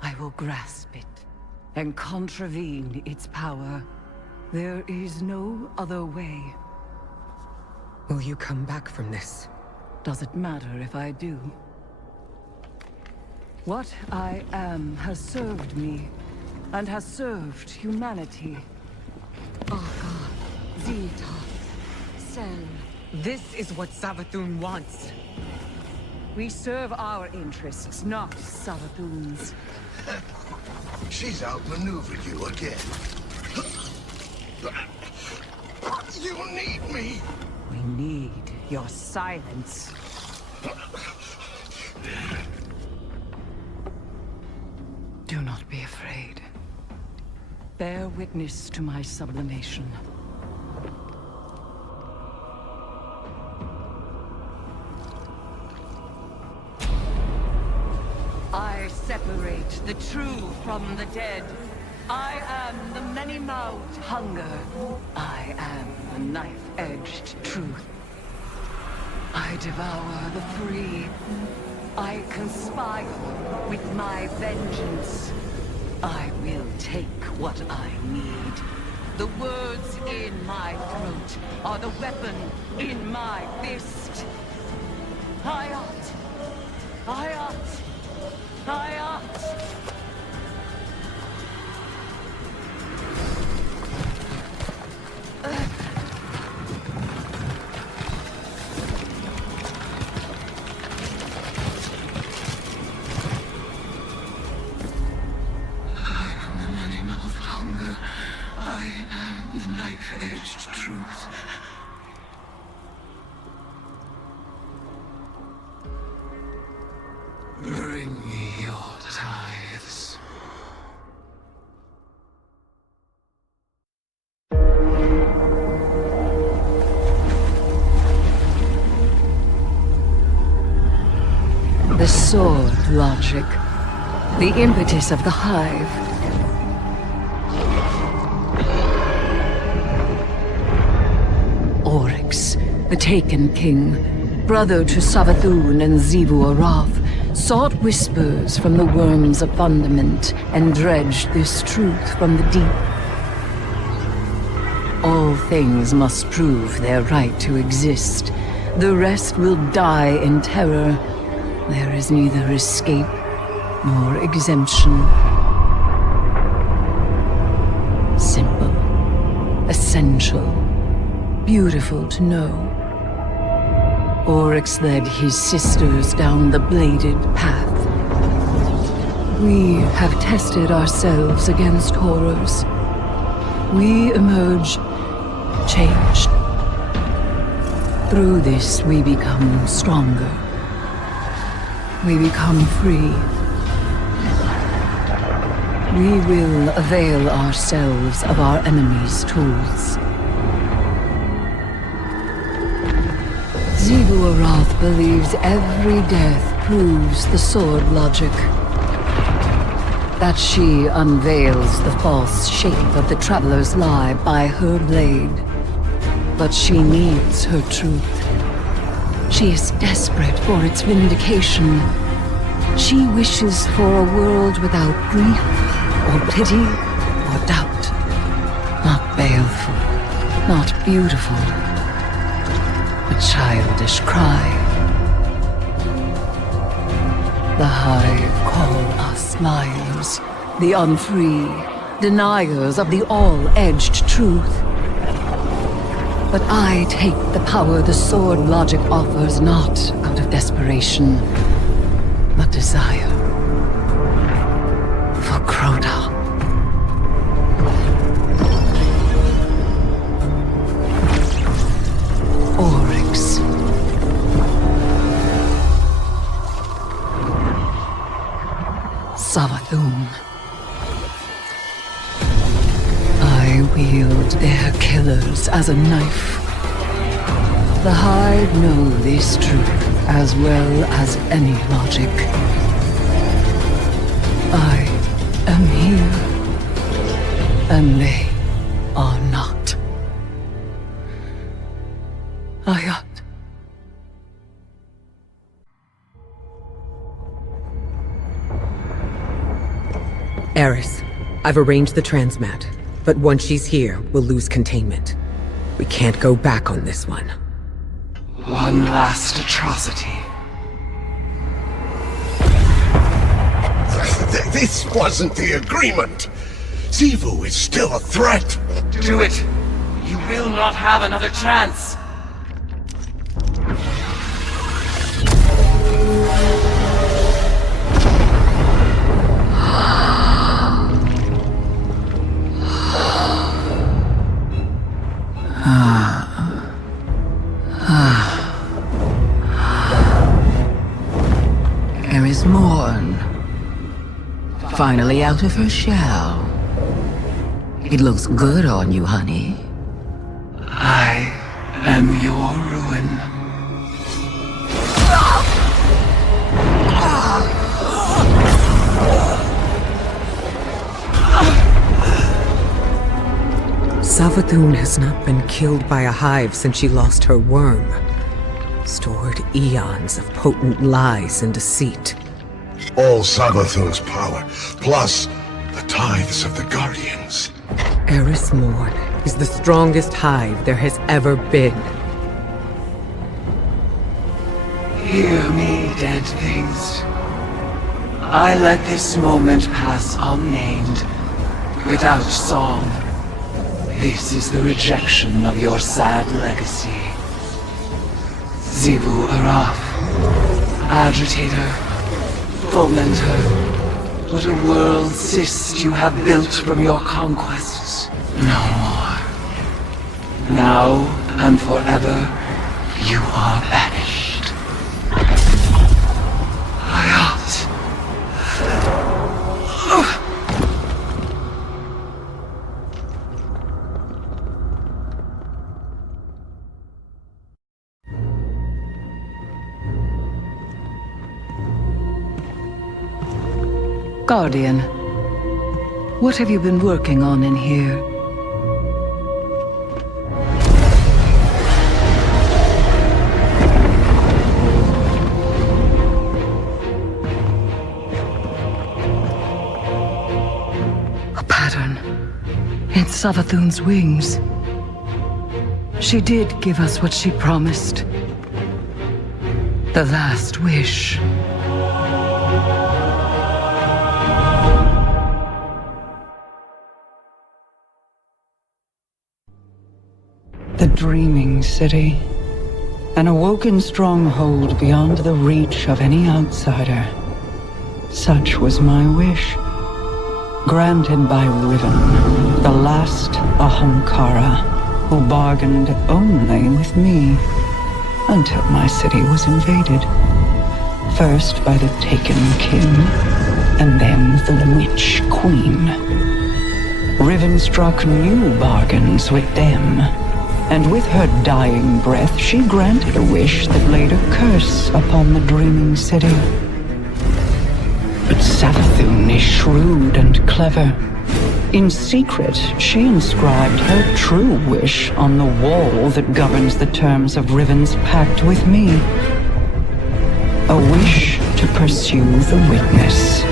I will grasp it and contravene its power. There is no other way. Will you come back from this? Does it matter if I do? What I am has served me, and has served humanity. Aka, Zeta, Sen. This is what Savathun wants. We serve our interests, not Savathun's. She's outmaneuvered you again. You need me! We need your silence. Do not be afraid. Bear witness to my sublimation. I separate the true from the dead. I am the many-mouthed hunger. I am the knife-edged truth. I devour the free. I conspire with my vengeance. I will take what I need. The words in my throat are the weapon in my fist. Hayat! Hayat! Hayat! Knife-edged truth. Bring me your tithes. The sword logic. The impetus of the Hive. Oryx, the Taken King, brother to Savathun and Xivu Arath, sought whispers from the worms of fundament and dredged this truth from the deep. All things must prove their right to exist. The rest will die in terror. There is neither escape nor exemption. Simple, essential, beautiful to know. Oryx led his sisters down the bladed path. We have tested ourselves against horrors. We emerge changed. Through this, we become stronger. We become free. We will avail ourselves of our enemy's tools. Xivu Arath believes every death proves the sword logic. That she unveils the false shape of the Traveler's lie by her blade. But she needs her truth. She is desperate for its vindication. She wishes for a world without grief, or pity, or doubt. Not baleful, not beautiful. A childish cry. The Hive call us liars, the unfree, deniers of the all-edged truth. But I take the power the sword logic offers not out of desperation, but desire. For Crota. Oryx. Savathun. I wield their killers as a knife. The Hive know this truth as well as any logic. I am here, and they are not. Ayat. Eris, I've arranged the transmat, but once she's here, we'll lose containment. We can't go back on this one. One last atrocity. This wasn't the agreement. Xivu is still a threat. Do it! You will not have another chance! Eris Morn. Finally out of her shell. It looks good on you, honey. I am your ruin. Savathun has not been killed by a hive since she lost her worm. Stored eons of potent lies and deceit. All Savathun's power, plus the tithes of the Guardians. Eris Morn is the strongest hive there has ever been. Hear me, dead things. I let this moment pass unnamed, without song. This is the rejection of your sad legacy. Xivu Arath, agitator, fomenter, what a world cyst you have built from your conquests. No more. Now and forever, you are banished. Hayat. Guardian, what have you been working on in here? pattern in Savathun's wings. She did give us what she promised. The last wish. The Dreaming City. An awoken stronghold beyond the reach of any outsider. Such was my wish. Granted by Riven, the last Ahamkara, who bargained only with me, until my city was invaded. First by the Taken Kin, and then the Witch Queen. Riven struck new bargains with them, and with her dying breath she granted a wish that laid a curse upon the Dreaming City. But Savathun is shrewd and clever. In secret, she inscribed her true wish on the wall that governs the terms of Riven's pact with me. A wish to pursue the witness.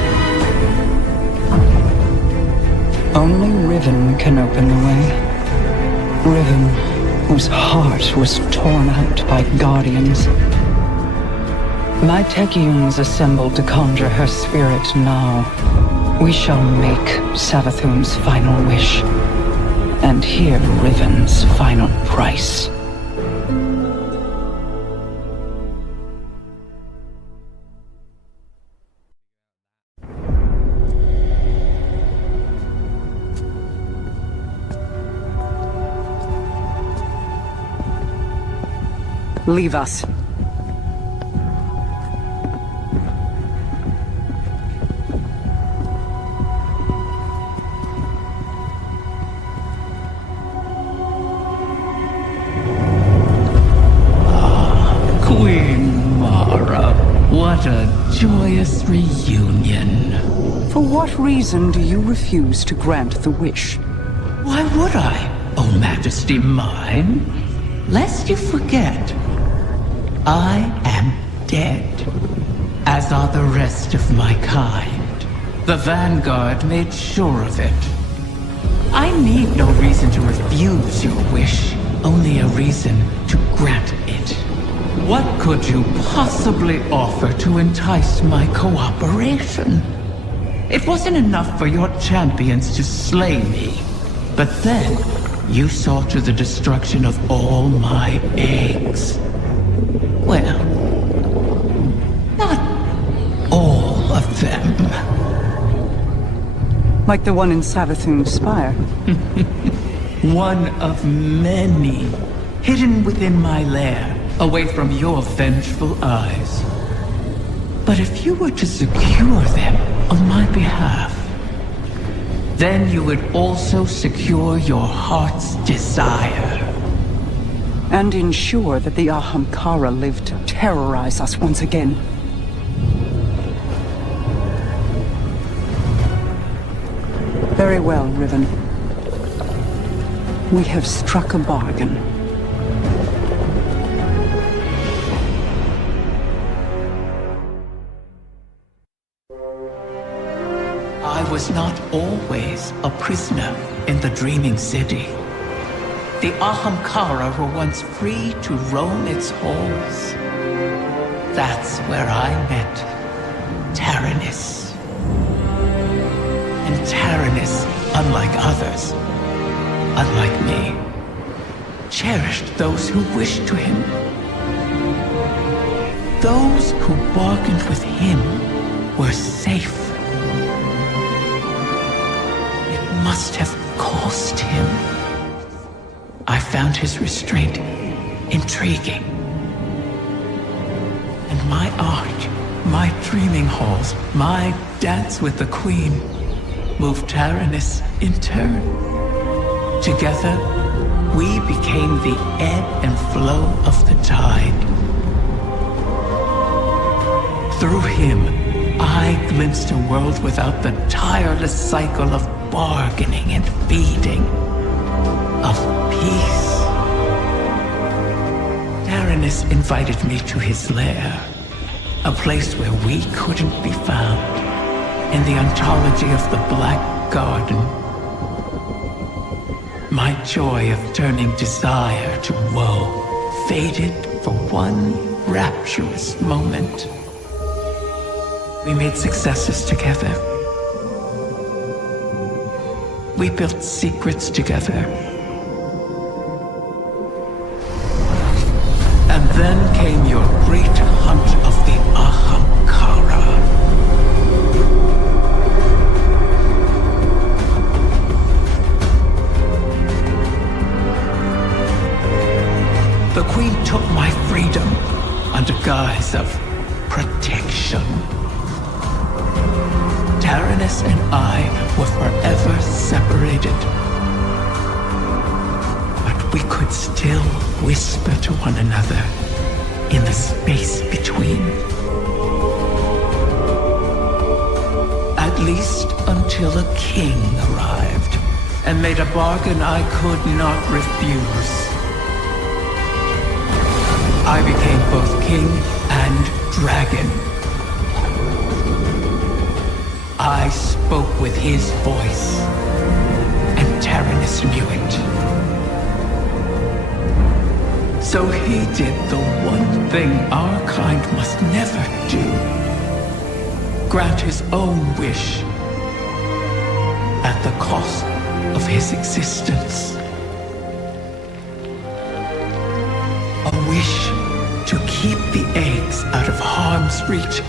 Only Riven can open the way. Riven, whose heart was torn out by guardians. My Techians assembled to conjure her spirit now. We shall make Savathun's final wish, and hear Riven's final price. Leave us. Queen Mara, what a joyous reunion. For what reason do you refuse to grant the wish? Why would I, O Majesty mine? Lest you forget, I am dead, as are the rest of my kind. The Vanguard made sure of it. I need no reason to refuse your wish, only a reason to grant it. What could you possibly offer to entice my cooperation? It wasn't enough for your champions to slay me, but then you saw to the destruction of all my eggs. Well, not all of them. Like the one in Savathun's spire. One of many, hidden within my lair, away from your vengeful eyes. But if you were to secure them on my behalf, then you would also secure your heart's desire. And ensure that the Ahamkara live to terrorize us once again. Very well, Riven. We have struck a bargain. I was not always a prisoner in the Dreaming City. The Ahamkara were once free to roam its halls. That's where I met Taranis. And Taranis, unlike others, unlike me, cherished those who wished to him. Those who bargained with him were safe. It must have cost him. I found his restraint intriguing. And my art, my dreaming halls, my dance with the Queen moved Taranis in turn. Together, we became the ebb and flow of the tide. Through him, I glimpsed a world without the tireless cycle of bargaining and feeding, of peace. Taranis invited me to his lair, a place where we couldn't be found, in the ontology of the Black Garden, My joy of turning desire to woe faded for one rapturous moment. We made successes together. We built secrets together. And then came your great hunt of the Ahamkara. The Queen took my freedom under guise of protection. Taranis and I were forever separated. But we could still whisper to one another in the space between. At least until a king arrived and made a bargain I could not refuse. I became both king and dragon. I spoke with his voice, and Taranis knew it. So he did the one thing our kind must never do. Grant his own wish at the cost of his existence. A wish to keep the eggs out of harm's reach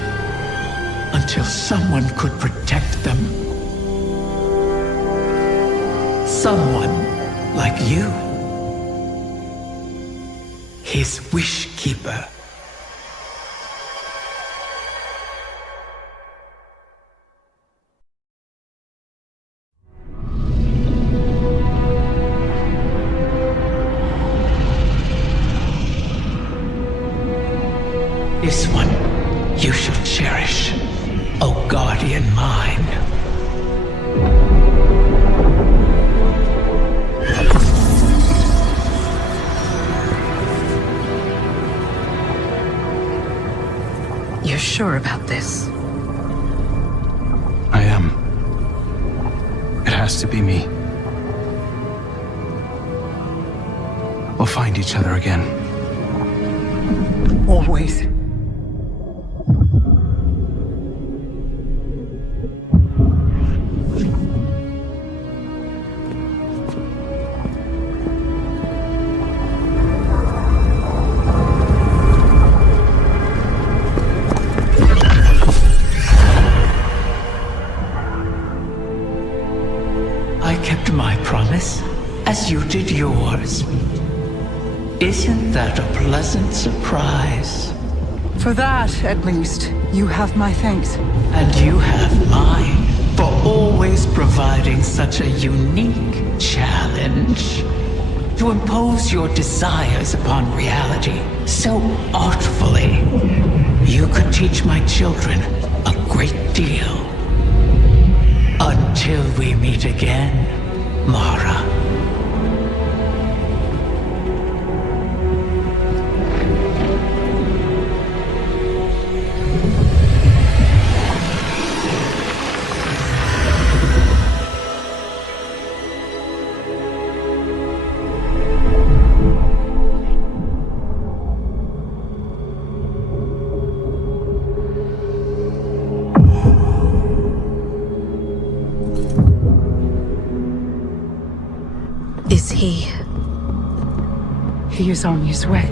until someone could protect them. Someone like you. His wish keeper. This one you should cherish, O guardian mine. You're sure about this? I am. It has to be me. We'll find each other again. Always. I kept my promise, as you did yours. Isn't that a pleasant surprise? For that, at least, you have my thanks. And you have mine for always providing such a unique challenge. To impose your desires upon reality so artfully. You could teach my children a great deal. Until we meet again, Mara. Is he? He is on his way.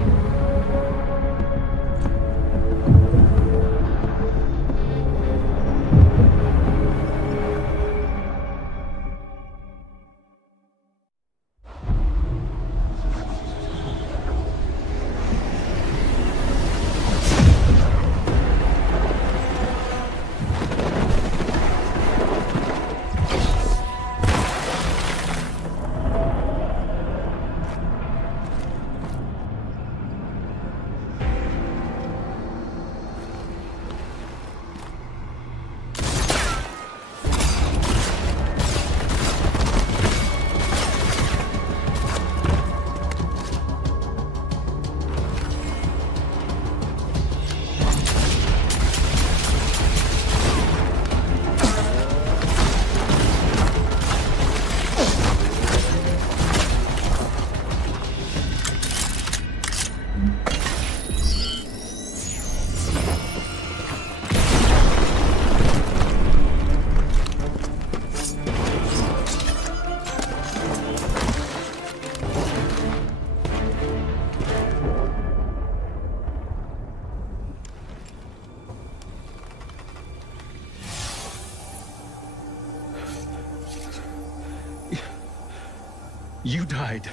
You died.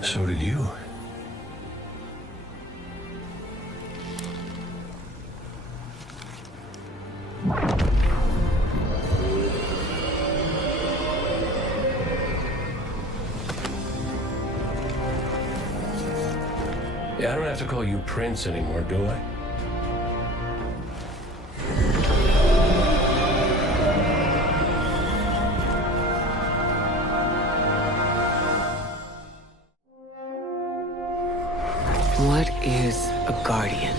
So did you. Yeah, I don't have to call you Prince anymore, do I? What is a guardian?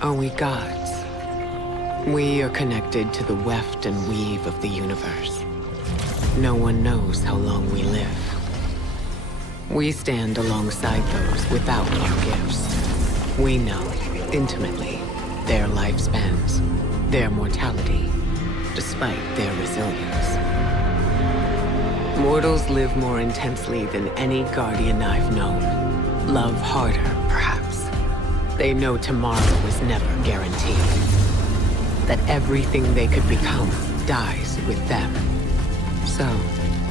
Are we gods? We are connected to the weft and weave of the universe. No one knows how long we live. We stand alongside those without our gifts. We know, intimately, their lifespans, their mortality, despite their resilience. Mortals live more intensely than any guardian I've known. Love harder, perhaps. They know tomorrow is never guaranteed. That everything they could become dies with them. So,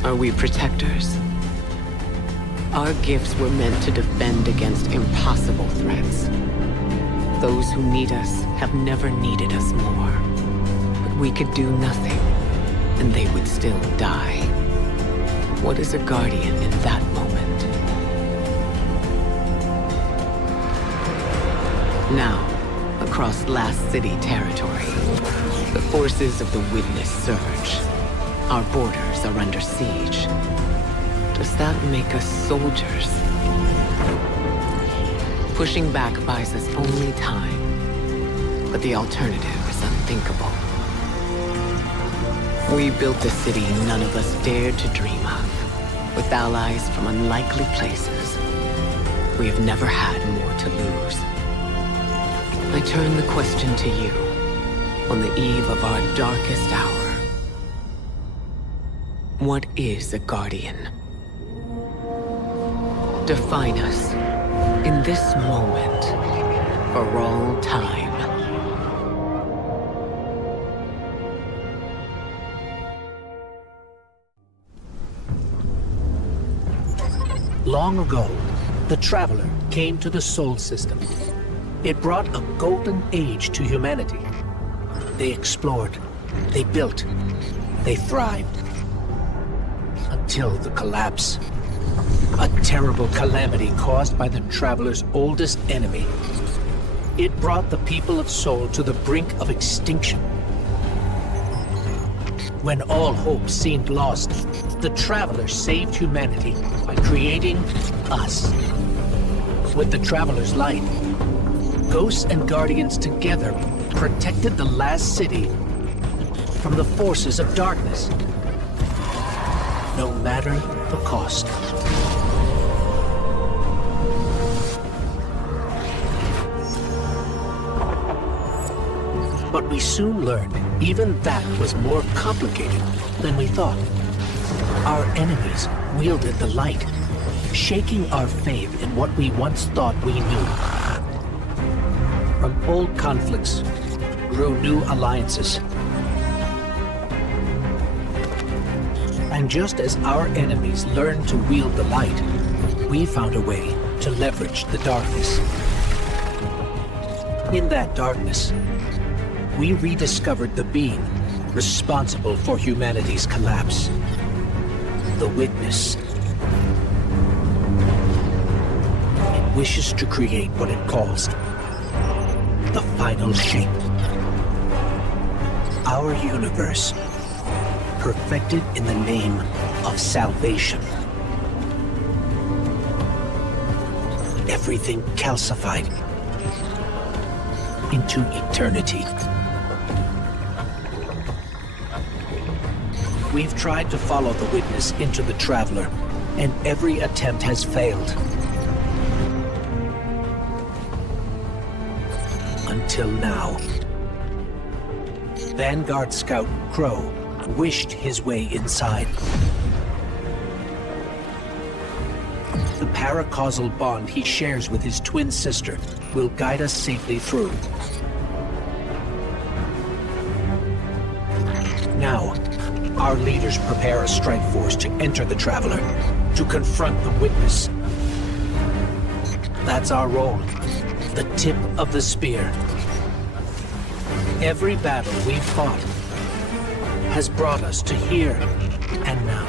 are we protectors? Our gifts were meant to defend against impossible threats. Those who need us have never needed us more. But we could do nothing, and they would still die. What is a guardian in that moment? Now, across Last City territory, the forces of the Witness surge. Our borders are under siege. Does that make us soldiers? Pushing back buys us only time, but the alternative is unthinkable. We built a city none of us dared to dream of, with allies from unlikely places. We have never had more to lose. I turn the question to you, on the eve of our darkest hour. What is a guardian? Define us, in this moment, for all time. Long ago, the Traveler came to the Sol System. It brought a golden age to humanity. They explored, they built, they thrived. Until the collapse. A terrible calamity caused by the Traveler's oldest enemy. It brought the people of Sol to the brink of extinction. When all hope seemed lost, the Traveler saved humanity by creating us. With the Traveler's light, Ghosts and Guardians together protected the last city from the forces of darkness, no matter the cost. But we soon learned even that was more complicated than we thought. Our enemies wielded the light, shaking our faith in what we once thought we knew. From old conflicts grew new alliances. And just as our enemies learned to wield the light, we found a way to leverage the darkness. In that darkness, we rediscovered the being responsible for humanity's collapse. The Witness. It wishes to create what it calls the final shape. Our universe, perfected in the name of salvation. Everything calcified into eternity. We've tried to follow the Witness into the Traveler, and every attempt has failed. Until now. Vanguard Scout Crow wished his way inside. The paracausal bond he shares with his twin sister will guide us safely through. Now, our leaders prepare a strike force to enter the Traveler, to confront the Witness. That's our role, the tip of the spear. Every battle we've fought has brought us to here and now.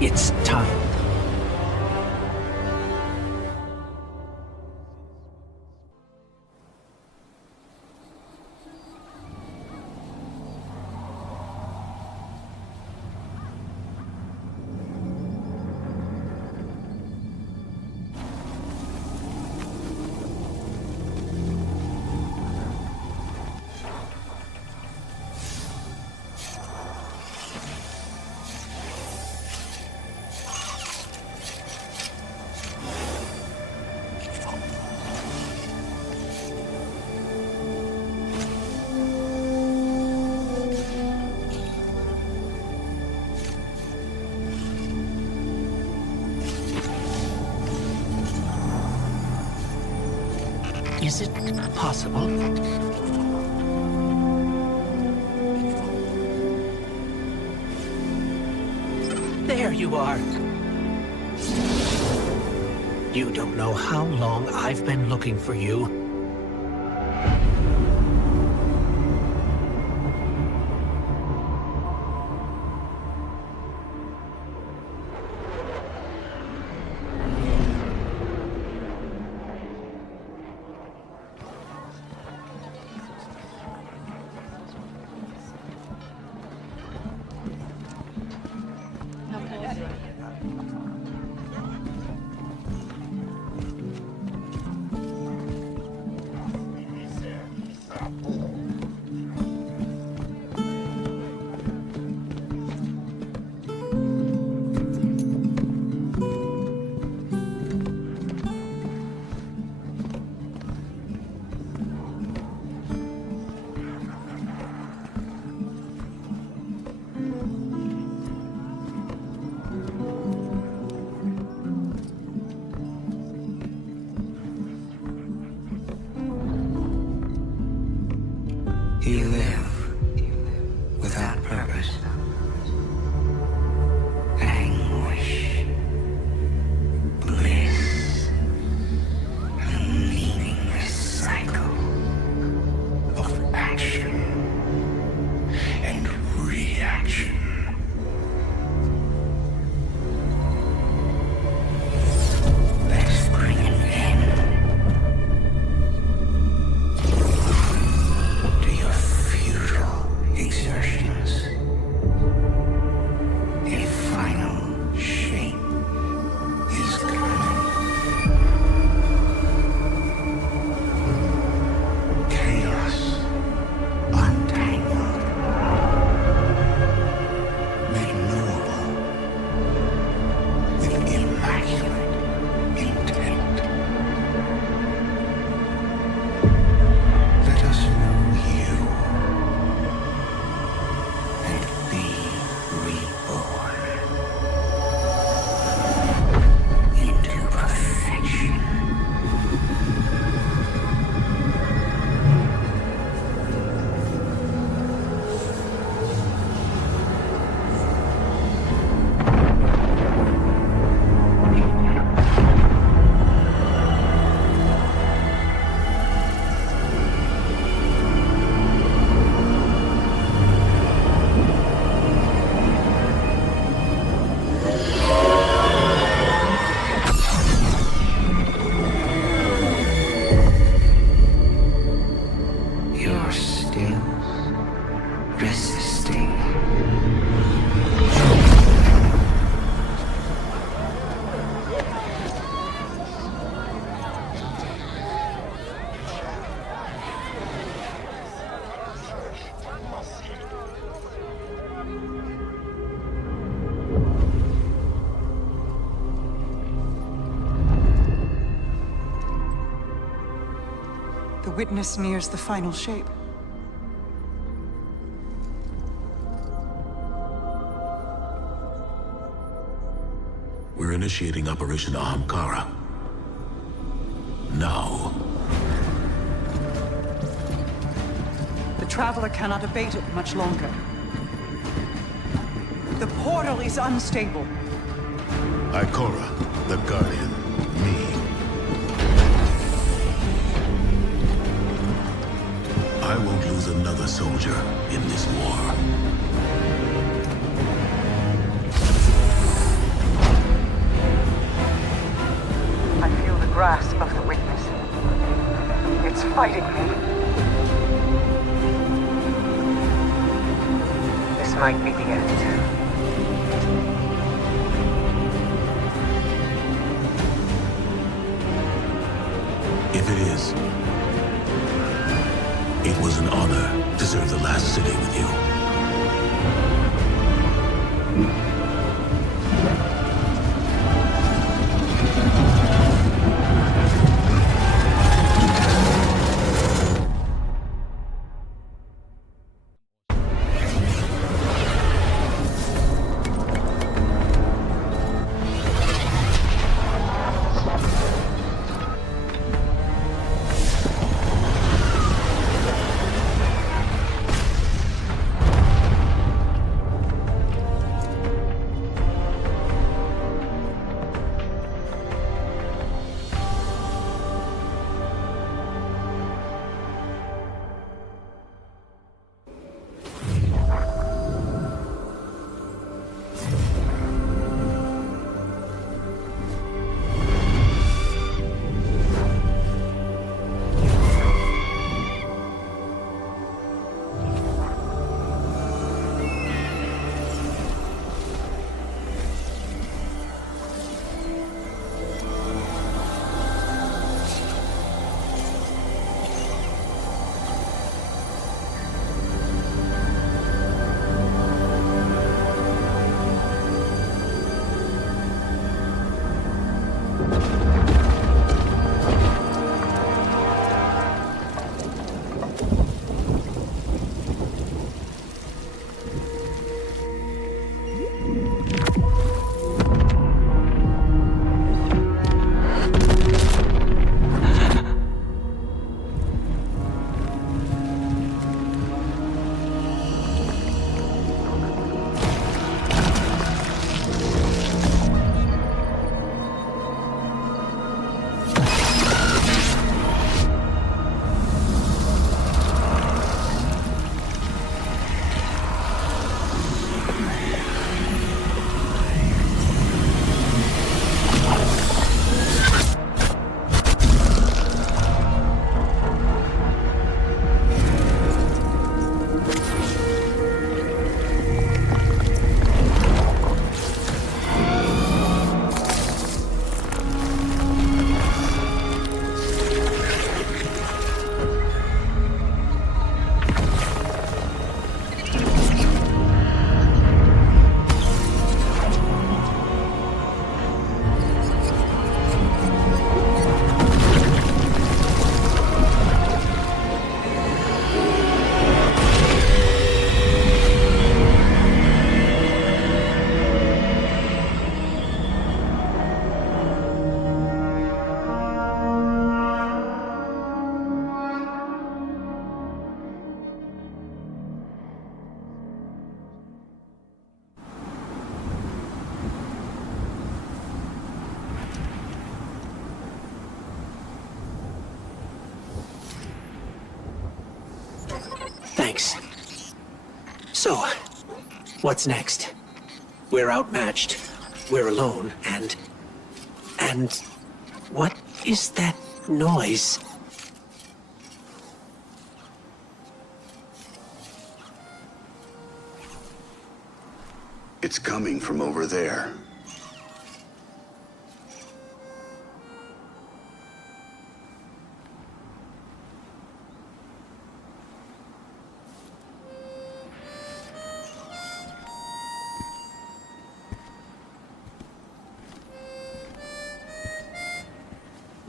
It's time. Is it possible? There you are. You don't know how long I've been looking for you. You live without purpose, anguish, bliss, a meaningless cycle of action and reaction. Let's bring an end to your futile exertions. A final shape is coming. Chaos untangled, made knowable with immaculate intent. Let us know you and be reborn into perfection. You're still resisting. The Witness nears the final shape. We're initiating Operation Ahamkara. Now. Traveler cannot abate it much longer. The portal is unstable. Ikora, the Guardian, me. I won't lose another soldier in this war. I feel the grasp of the witness. It's fighting me. This might be the end. If it is, it was an honor to serve the last city with you. Thanks. So, what's next? We're outmatched. We're alone, and what is that noise? It's coming from over there.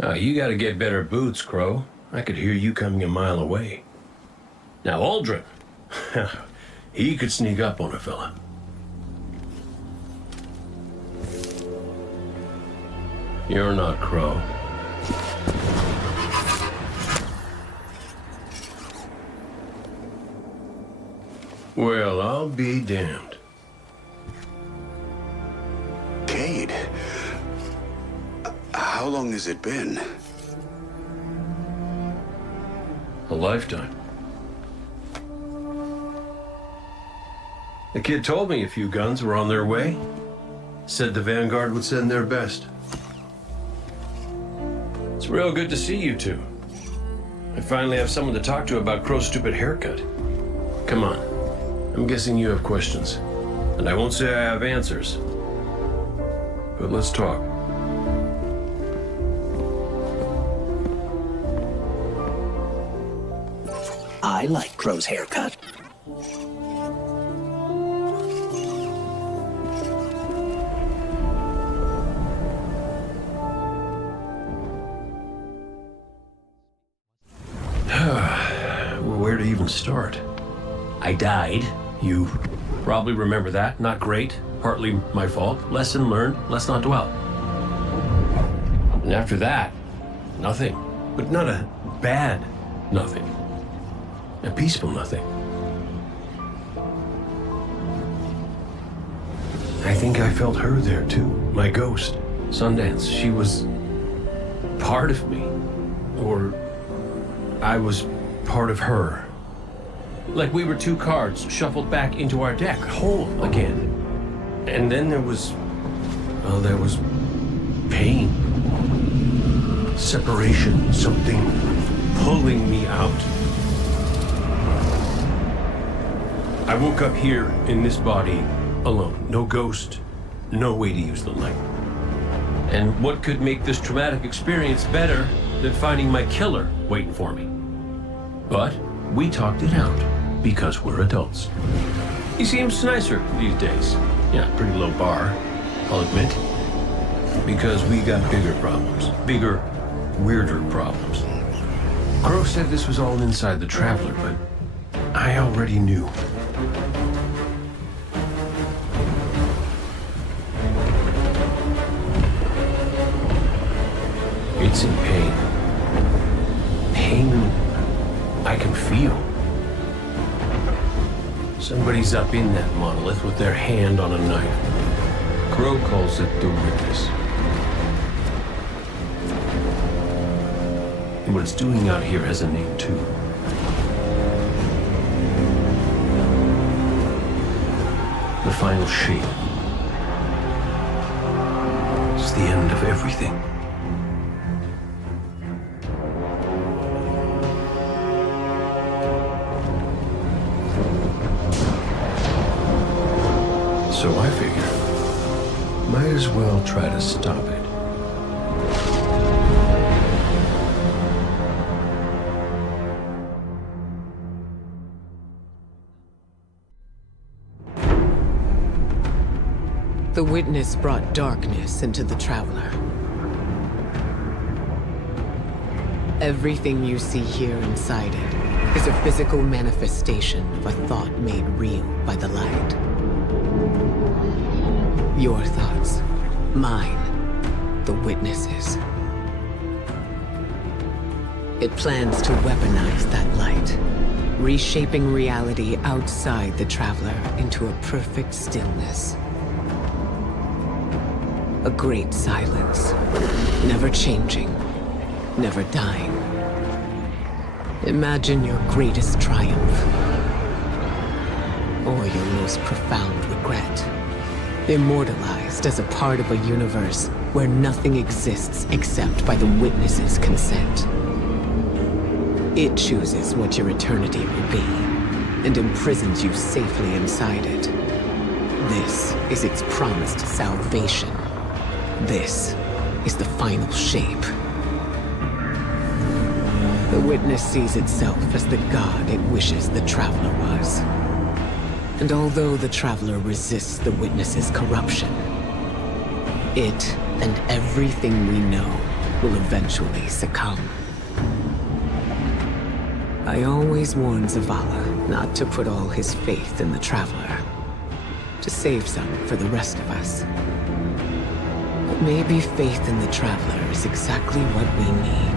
Oh, you gotta get better boots, Crow. I could hear you coming a mile away. Now, Aldrin. He could sneak up on a fella. You're not Crow. Well, I'll be damned. Cade, how long has it been? A lifetime. The kid told me a few guns were on their way. Said the Vanguard would send their best. It's real good to see you two. I finally have someone to talk to about Crow's stupid haircut. Come on. I'm guessing you have questions. And I won't say I have answers. But let's talk. I like Crow's haircut. Where to even start? I died. You probably remember that. Not great. Partly my fault. Lesson learned. Let's not dwell. And after that, nothing. But not a bad nothing. A peaceful nothing. I think I felt her there too. My ghost. Sundance. She was part of me. Or I was part of her. Like we were two cards shuffled back into our deck, whole again. And then there was pain. Separation, something pulling me out. I woke up here in this body alone. No ghost, no way to use the light. And what could make this traumatic experience better than finding my killer waiting for me? But we talked it out because we're adults. He seems nicer these days. Yeah, pretty low bar, I'll admit. Because we got bigger problems. Bigger, weirder problems. Crow said this was all inside the Traveler, but I already knew. It's in pain. Pain I can feel. Somebody's up in that monolith with their hand on a knife. Crow calls it the Witness. And what it's doing out here has a name too. The final shape. It's the end of everything. So I figure, might as well try to stop it. The Witness brought darkness into the Traveler. Everything you see here inside it is a physical manifestation of a thought made real by the light. Your thoughts, mine, the Witness's. It plans to weaponize that light, reshaping reality outside the Traveler into a perfect stillness. A great silence, never changing, never dying. Imagine your greatest triumph, or your most profound regret. Immortalized as a part of a universe where nothing exists except by the Witness's consent. It chooses what your eternity will be, and imprisons you safely inside it. This is its promised salvation. This is the final shape. The Witness sees itself as the god it wishes the Traveler was. And although the Traveler resists the Witness's corruption, it and everything we know will eventually succumb. I always warn Zavala not to put all his faith in the Traveler, to save some for the rest of us. But maybe faith in the Traveler is exactly what we need.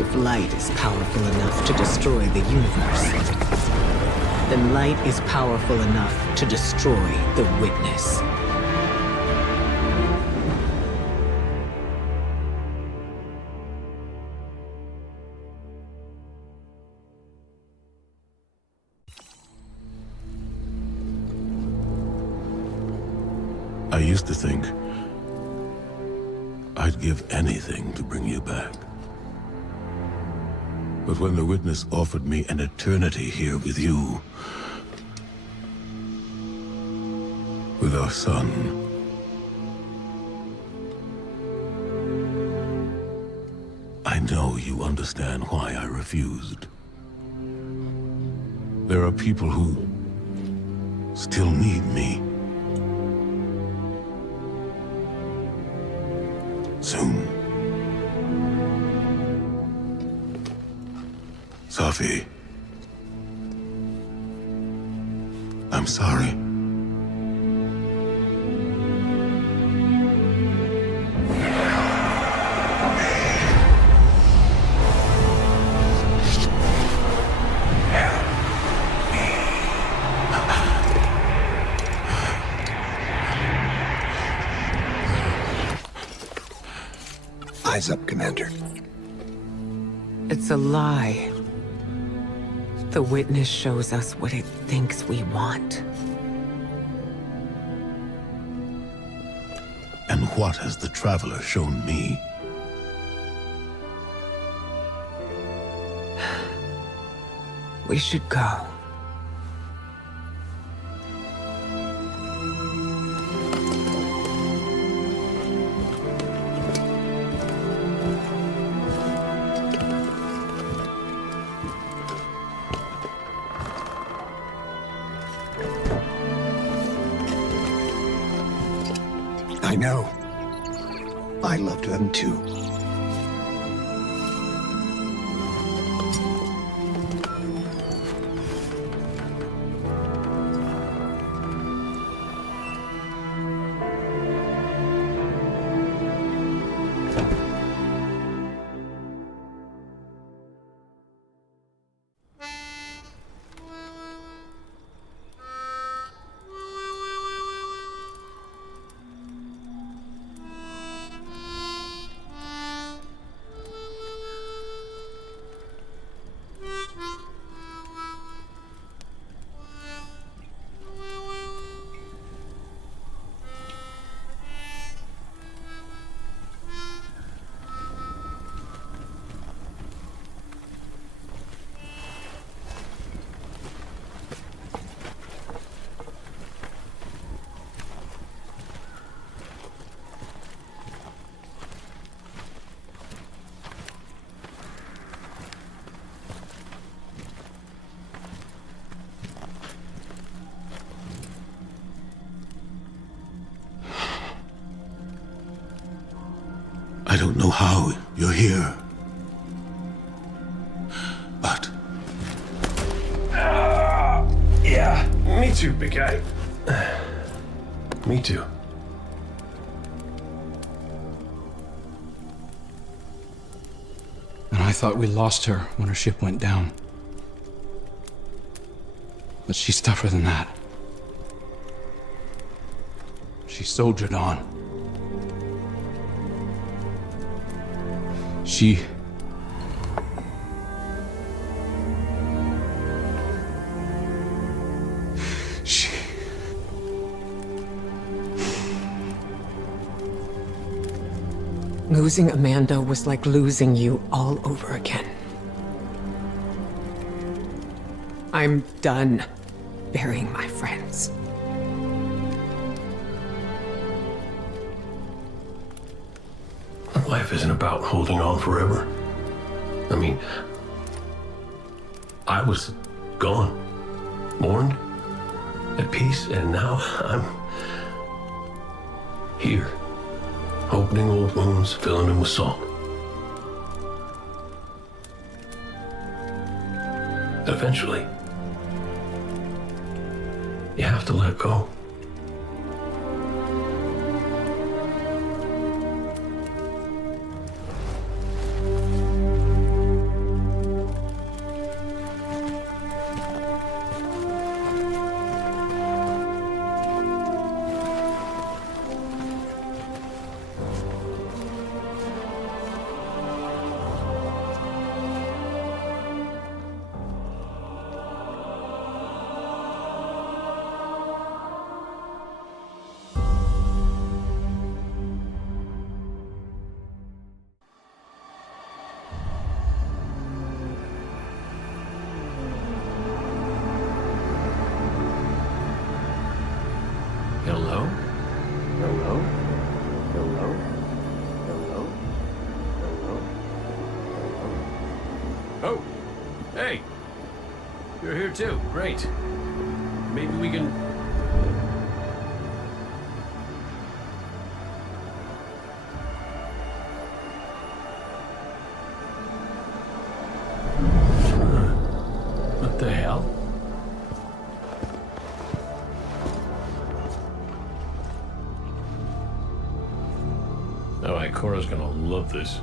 If light is powerful enough to destroy the universe, then light is powerful enough to destroy the witness. I used to think I'd give anything to bring you back. But when the witness offered me an eternity here with you, with our son, I know you understand why I refused. There are people who still need me. Soon. Safi. I'm sorry. Eyes up, Commander. It's a lie. The witness shows us what it thinks we want. And what has the Traveler shown me? We should go. I know. I loved them too. I don't know how you're here, but... Yeah, me too, big guy. Me too. And I thought we lost her when her ship went down. But she's tougher than that. She soldiered on. She... Losing Amanda was like losing you all over again. I'm done burying my friends. Life isn't about holding on forever. I mean, I was gone, mourned, at peace, and now I'm here, opening old wounds, filling them with salt. Eventually, you have to let go. Oh, hey. You're here too. Great. Maybe we can... What the hell? Oh, Ikora's gonna love this.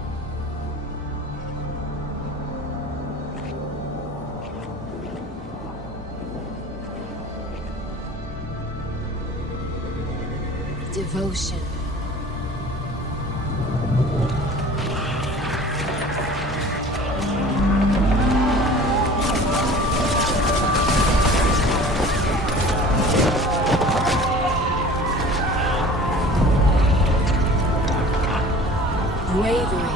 Devotion. Bravery.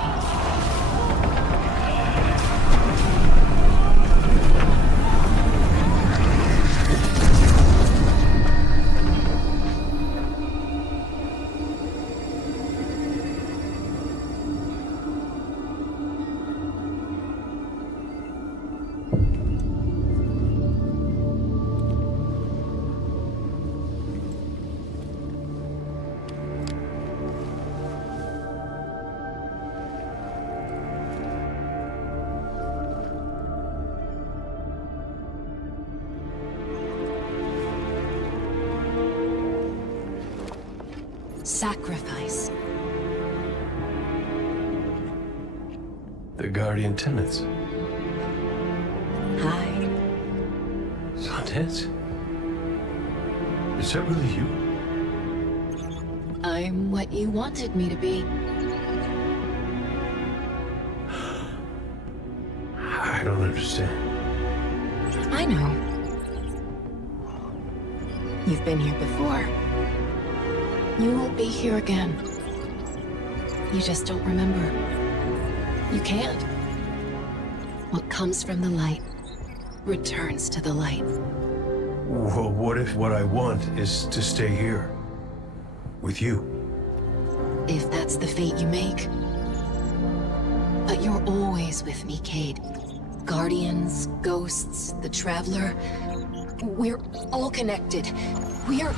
Sacrifice. The Guardian tenants. Hi. Sundance? Is that really you? I'm what you wanted me to be. I don't understand. I know. You've been here before. You will be here again. You just don't remember. You can't. What comes from the light returns to the light. Well, what if what I want is to stay here? With you? If that's the fate you make. But you're always with me, Cade. Guardians, ghosts, the Traveler. We're all connected. We're...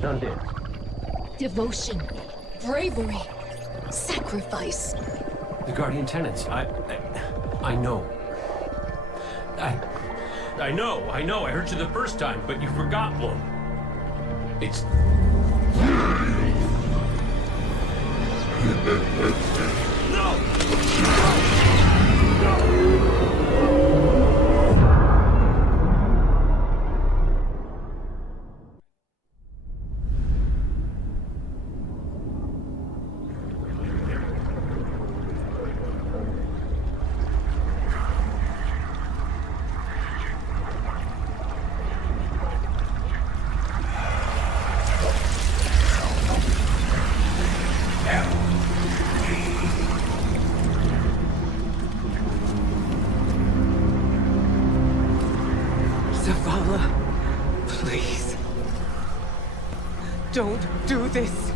Sundance. Devotion, bravery, sacrifice. The Guardian tenants. I know. I know. I heard you the first time, but you forgot one. It's... No! Please. Don't do this.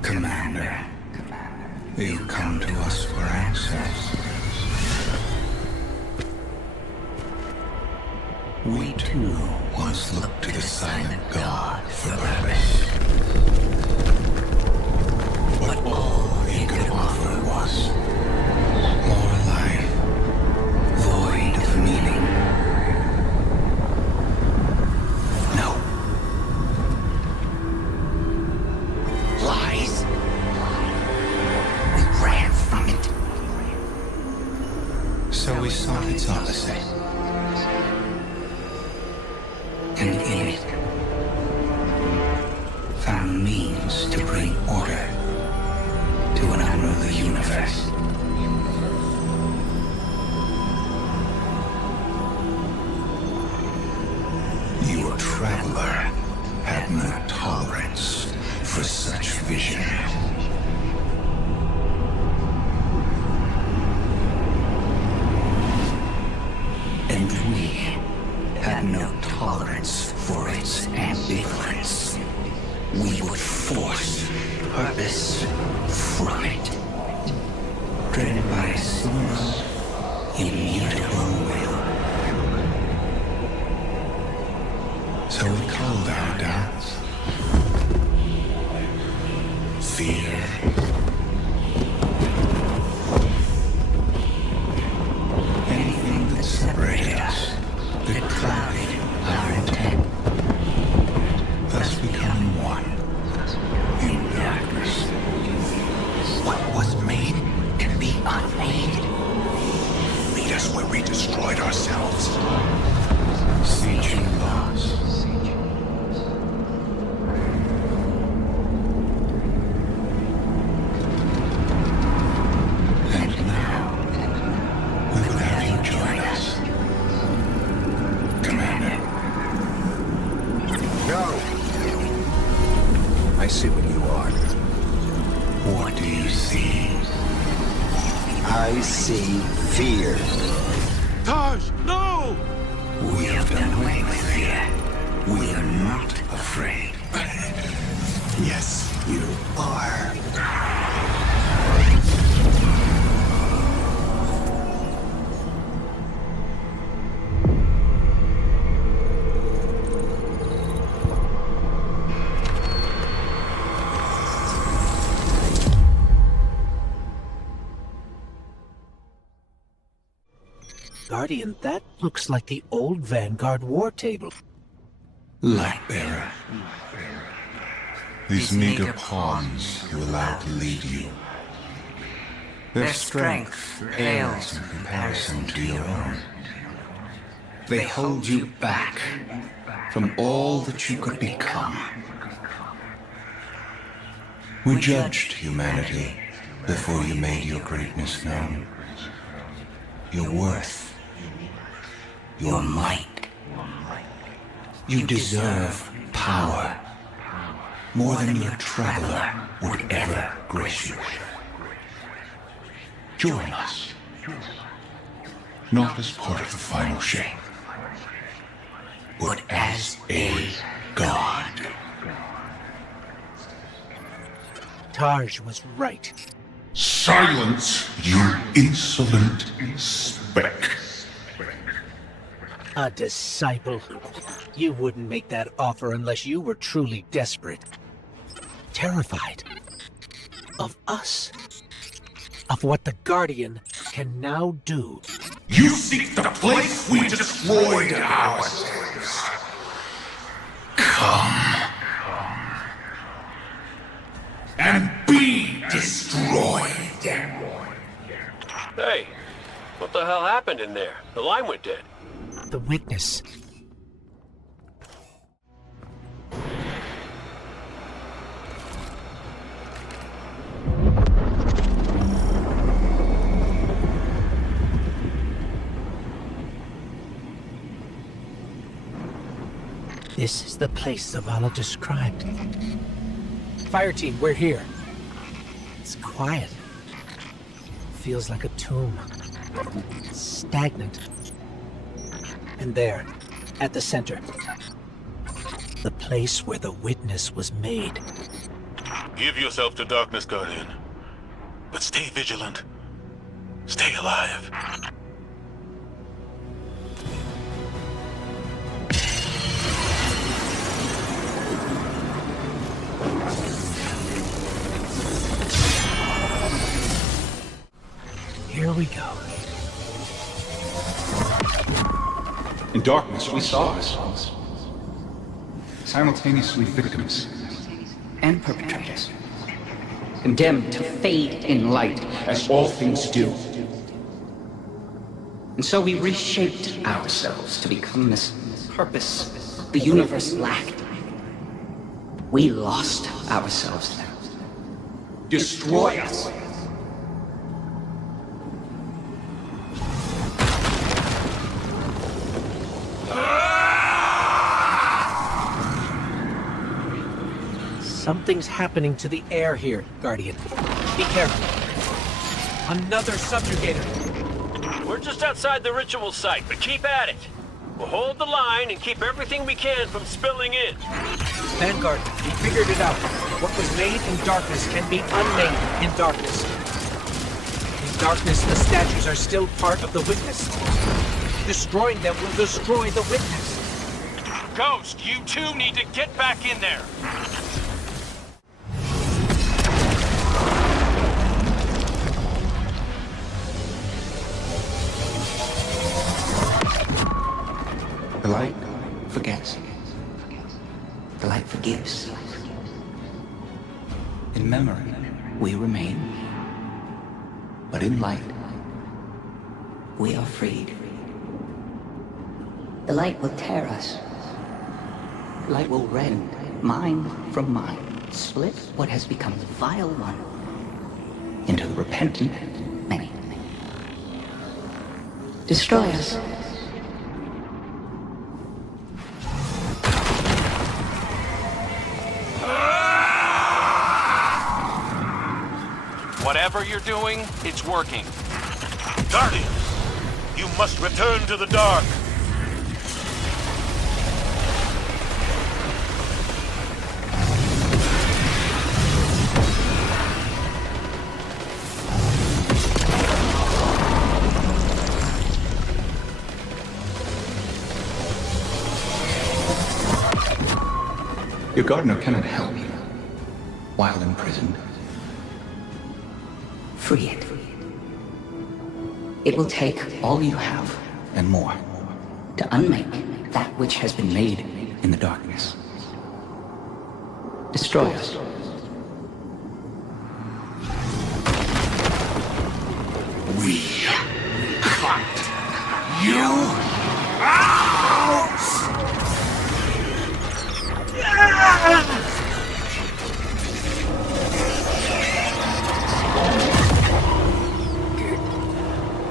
Commander, you come to us for answers. We too once looked to the silent god for purpose. But all he could offer was more life, void of meaning. No. Lies. We ran from it. So we sought its opposite. and in it found means to bring order to an unruly universe. Your traveler had no tolerance for such vision. And we had no tolerance for its ambivalence. We would force purpose from it, driven by a single, immutable will. So we called our doubts fear. Anything that separated us, that clouded our intent, thus becoming one in darkness. What was made can be unmade. Lead us where we destroyed ourselves. Sieging laws. And now, we will have you join us, Commander. No! I see what you are. What do you see? I see fear. Taj, no! We have done away with fear. We are not afraid. Yes, you are. Guardian, that looks like the old Vanguard war table. Lightbearer. These meager pawns you allow to lead you. Their strength pales in comparison to your own. They hold you back from all that you could become. We judged humanity before you made your greatness known. Your worth. Your might. You deserve power more than your traveler would ever grace you with. Join us. Not as part of the final shape, but as a god. Taj was right. Silence, you insolent speck. A disciple. You wouldn't make that offer unless you were truly desperate. Terrified. Of us. Of what the Guardian can now do. You seek the place we destroyed ourselves. Come. And be destroyed. Hey, what the hell happened in there? The line went dead. The witness. This is the place Zavala described. Fire team, we're here. It's quiet. Feels like a tomb. Stagnant. And there, at the center, the place where the witness was made. Give yourself to darkness, Guardian. But stay vigilant. Stay alive. Here we go. In darkness, we saw ourselves. Simultaneously victims. And perpetrators. Condemned to fade in light. As all things do. And so we reshaped ourselves to become this purpose the universe lacked. We lost ourselves there. Destroy us. Something's happening to the air here, Guardian. Be careful. Another subjugator. We're just outside the ritual site, but keep at it. We'll hold the line and keep everything we can from spilling in. Vanguard, we figured it out. What was made in darkness can be unmade in darkness. In darkness, the statues are still part of the witness. Destroying them will destroy the witness. Ghost, you two need to get back in there. The light forgets. The light forgives. In memory, we remain. But in light, we are freed. The light will tear us. Light will rend mind from mind, split what has become the vile one into the repentant many. Destroy us. Whatever you're doing, it's working. Guardian, you must return to the dark. Your gardener cannot help you while imprisoned. Free it. It will take all you have and more to unmake that which has been made in the darkness. Destroy us. We cut you out!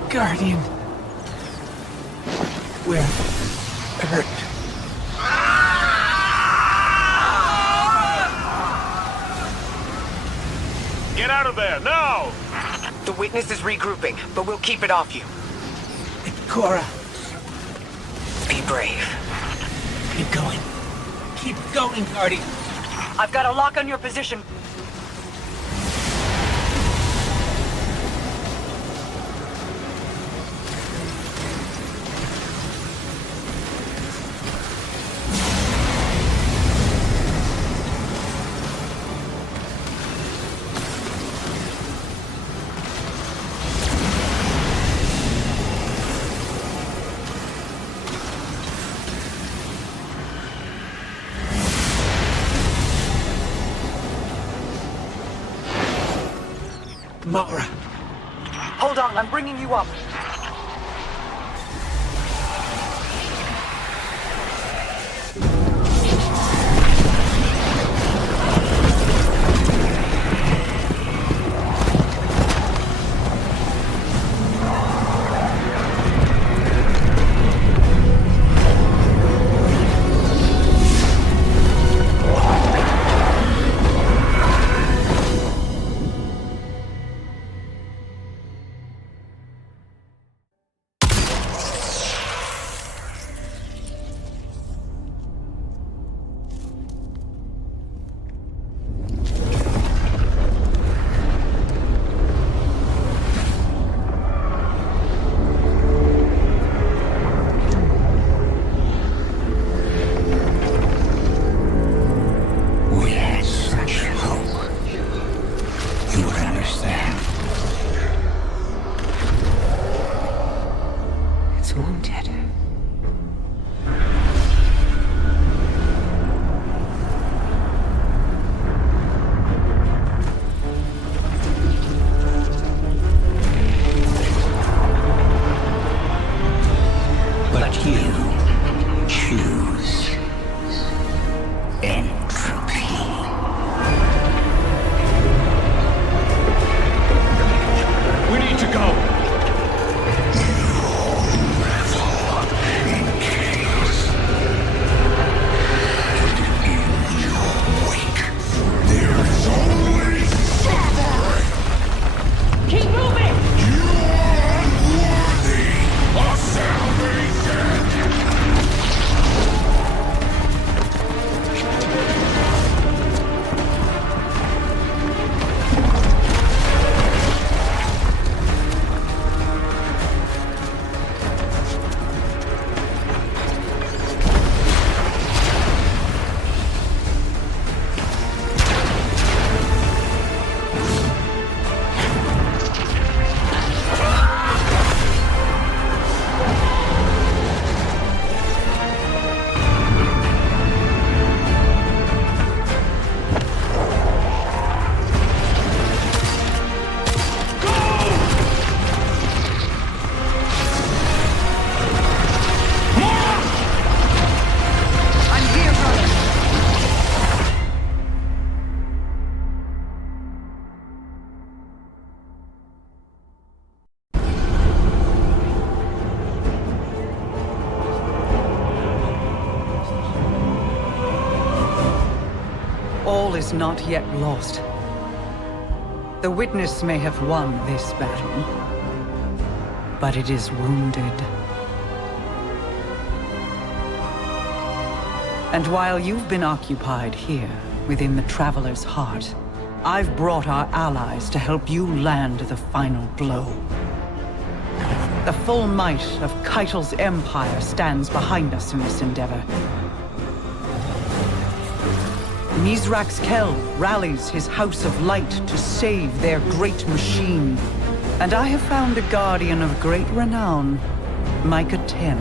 Guardian. We're hurt. Get out of there, now! The witness is regrouping, but we'll keep it off you. Cora. Be brave. Keep going. Keep going, Guardian. I've got a lock on your position. Mara. Hold on, I'm bringing you up. all is not yet lost. The Witness may have won this battle, but it is wounded. And while you've been occupied here, within the Traveler's heart, I've brought our allies to help you land the final blow. The full might of Keitel's empire stands behind us in this endeavor. Mizrax Kel rallies his House of Light to save their great machine. And I have found a guardian of great renown, Micah 10,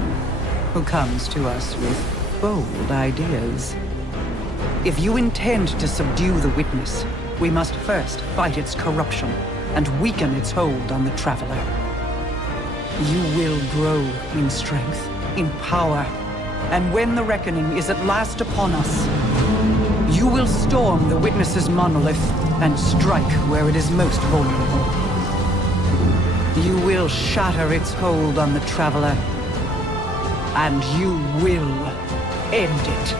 who comes to us with bold ideas. If you intend to subdue the Witness, we must first fight its corruption and weaken its hold on the Traveler. You will grow in strength, in power, and when the reckoning is at last upon us, you will storm the Witness's monolith and strike where it is most vulnerable. You will shatter its hold on the Traveler, and you will end it.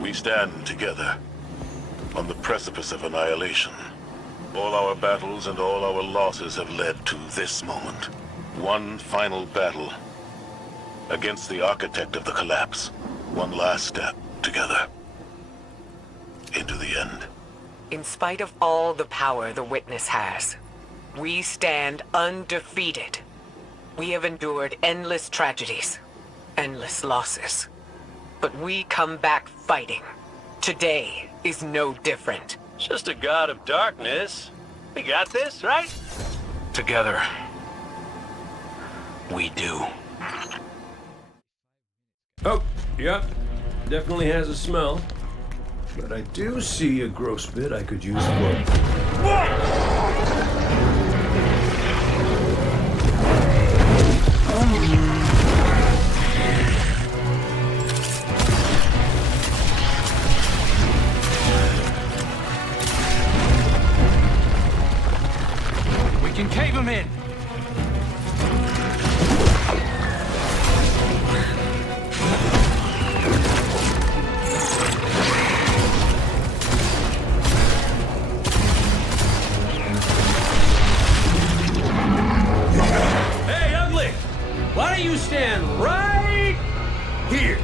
We stand together on the precipice of annihilation. All our battles and all our losses have led to this moment. One final battle against the architect of the collapse. One last step together into the end. In spite of all the power the Witness has, we stand undefeated. We have endured endless tragedies, endless losses. But we come back fighting. Today is no different. It's just a god of darkness. We got this, right? Together, we do. Oh, yep. Definitely has a smell. But I do see a gross bit I could use for. We can cave him in! Hey, ugly! Why don't you stand right here?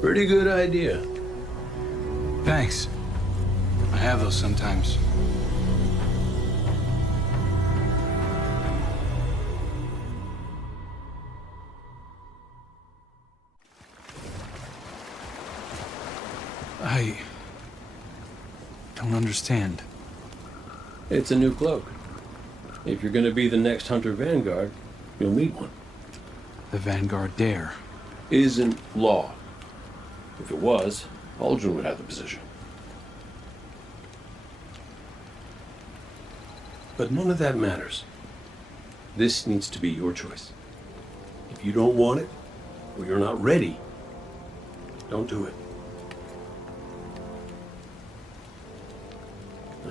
Pretty good idea. Thanks. I have those sometimes. I don't understand. It's a new cloak. If you're gonna be the next Hunter Vanguard, you'll need one. The Vanguard dare. Isn't law. If it was, Aldrin would have the position. But none of that matters. This needs to be your choice. If you don't want it, or you're not ready, don't do it.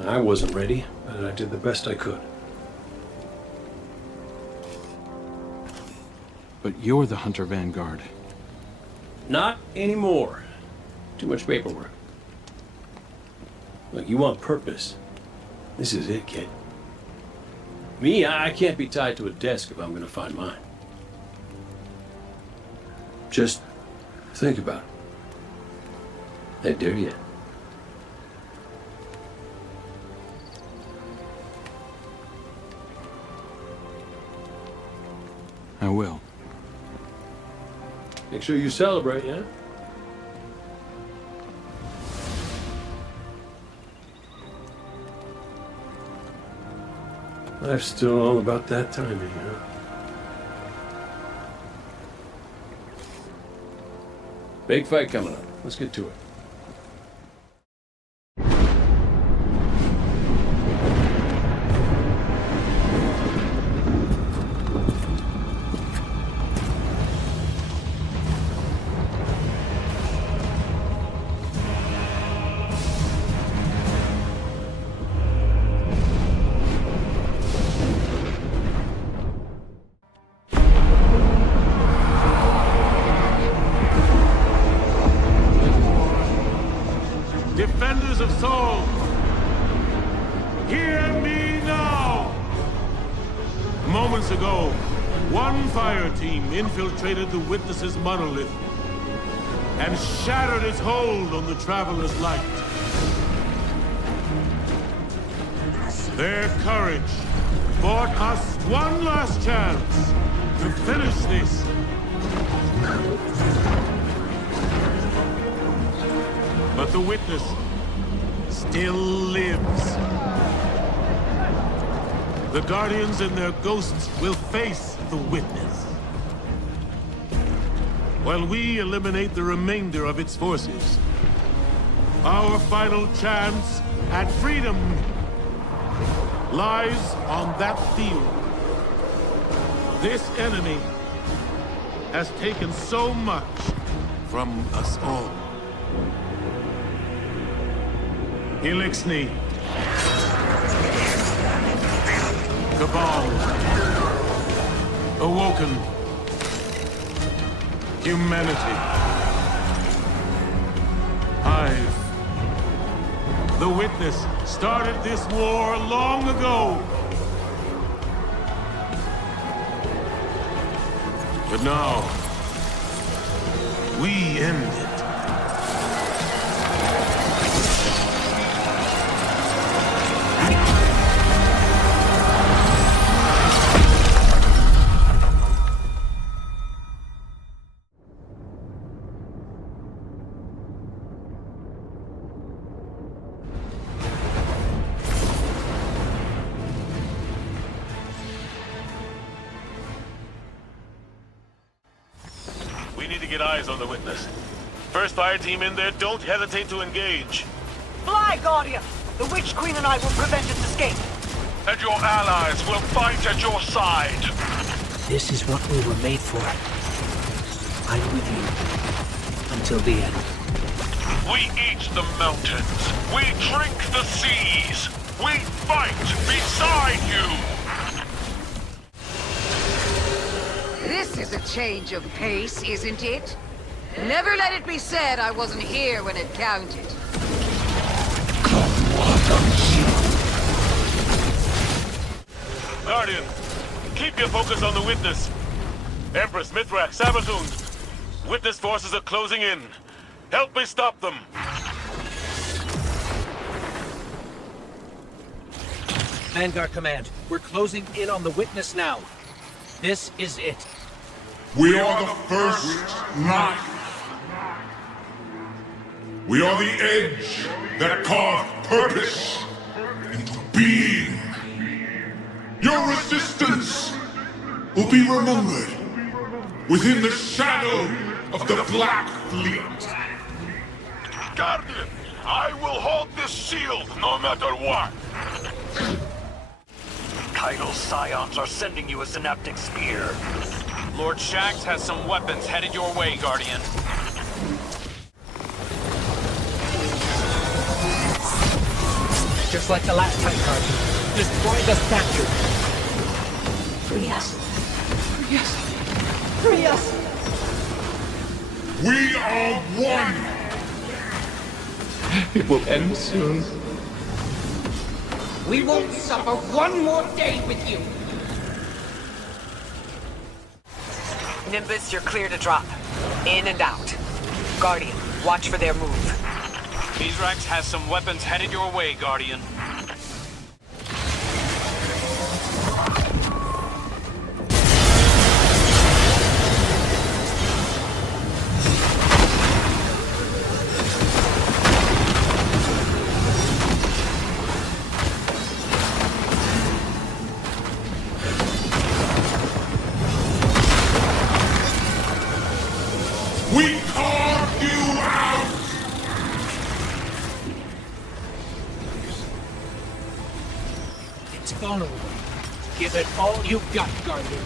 I wasn't ready, but I did the best I could. But you're the Hunter Vanguard. Not anymore. Too much paperwork. Look, you want purpose. This is it, kid. Me, I can't be tied to a desk if I'm gonna find mine. Just think about it. I dare you. I will. Make sure you celebrate, yeah? Life's still all about that timing, huh? Big fight coming up. Let's get to it. Defenders of Soul, hear me now! Moments ago, one fire team infiltrated the Witness's monolith and shattered its hold on the Traveler's light. Their courage bought us one last chance to finish this. But the Witness still lives. The Guardians and their ghosts will face the Witness, while we eliminate the remainder of its forces. Our final chance at freedom lies on that field. This enemy has taken so much from us all. Elixni, Cabal, Awoken, Humanity, Hive. The Witness started this war long ago. But now, we end it. We need to get eyes on the Witness. First fire team in there, don't hesitate to engage. Fly, Guardian! The Witch Queen and I will prevent its escape. And your allies will fight at your side. This is what we were made for. I'm with you. Until the end. We eat the mountains. We drink the seas. We fight beside you. This is a change of pace, isn't it? Never let it be said I wasn't here when it counted. Guardian, keep your focus on the Witness. Empress, Mithrak, Sabathun. Witness forces are closing in. Help me stop them. Vanguard Command, we're closing in on the Witness now. This is it. We are the first knife. We are the edge that carved purpose into being. Your resistance will be remembered within the shadow of the Black Fleet. Guardian, I will hold this shield no matter what. Kaido's scions are sending you a synaptic spear. Lord Shax has some weapons headed your way, Guardian. Just like the last time, Guardian. Destroy the statue. Free us. Free us. Free us. We are one. It will end soon. We won't suffer one more day with you. Nimbus, you're clear to drop. In and out. Guardian, watch for their move. Mithrax has some weapons headed your way, Guardian. It's vulnerable. Give it all you got, Guardian.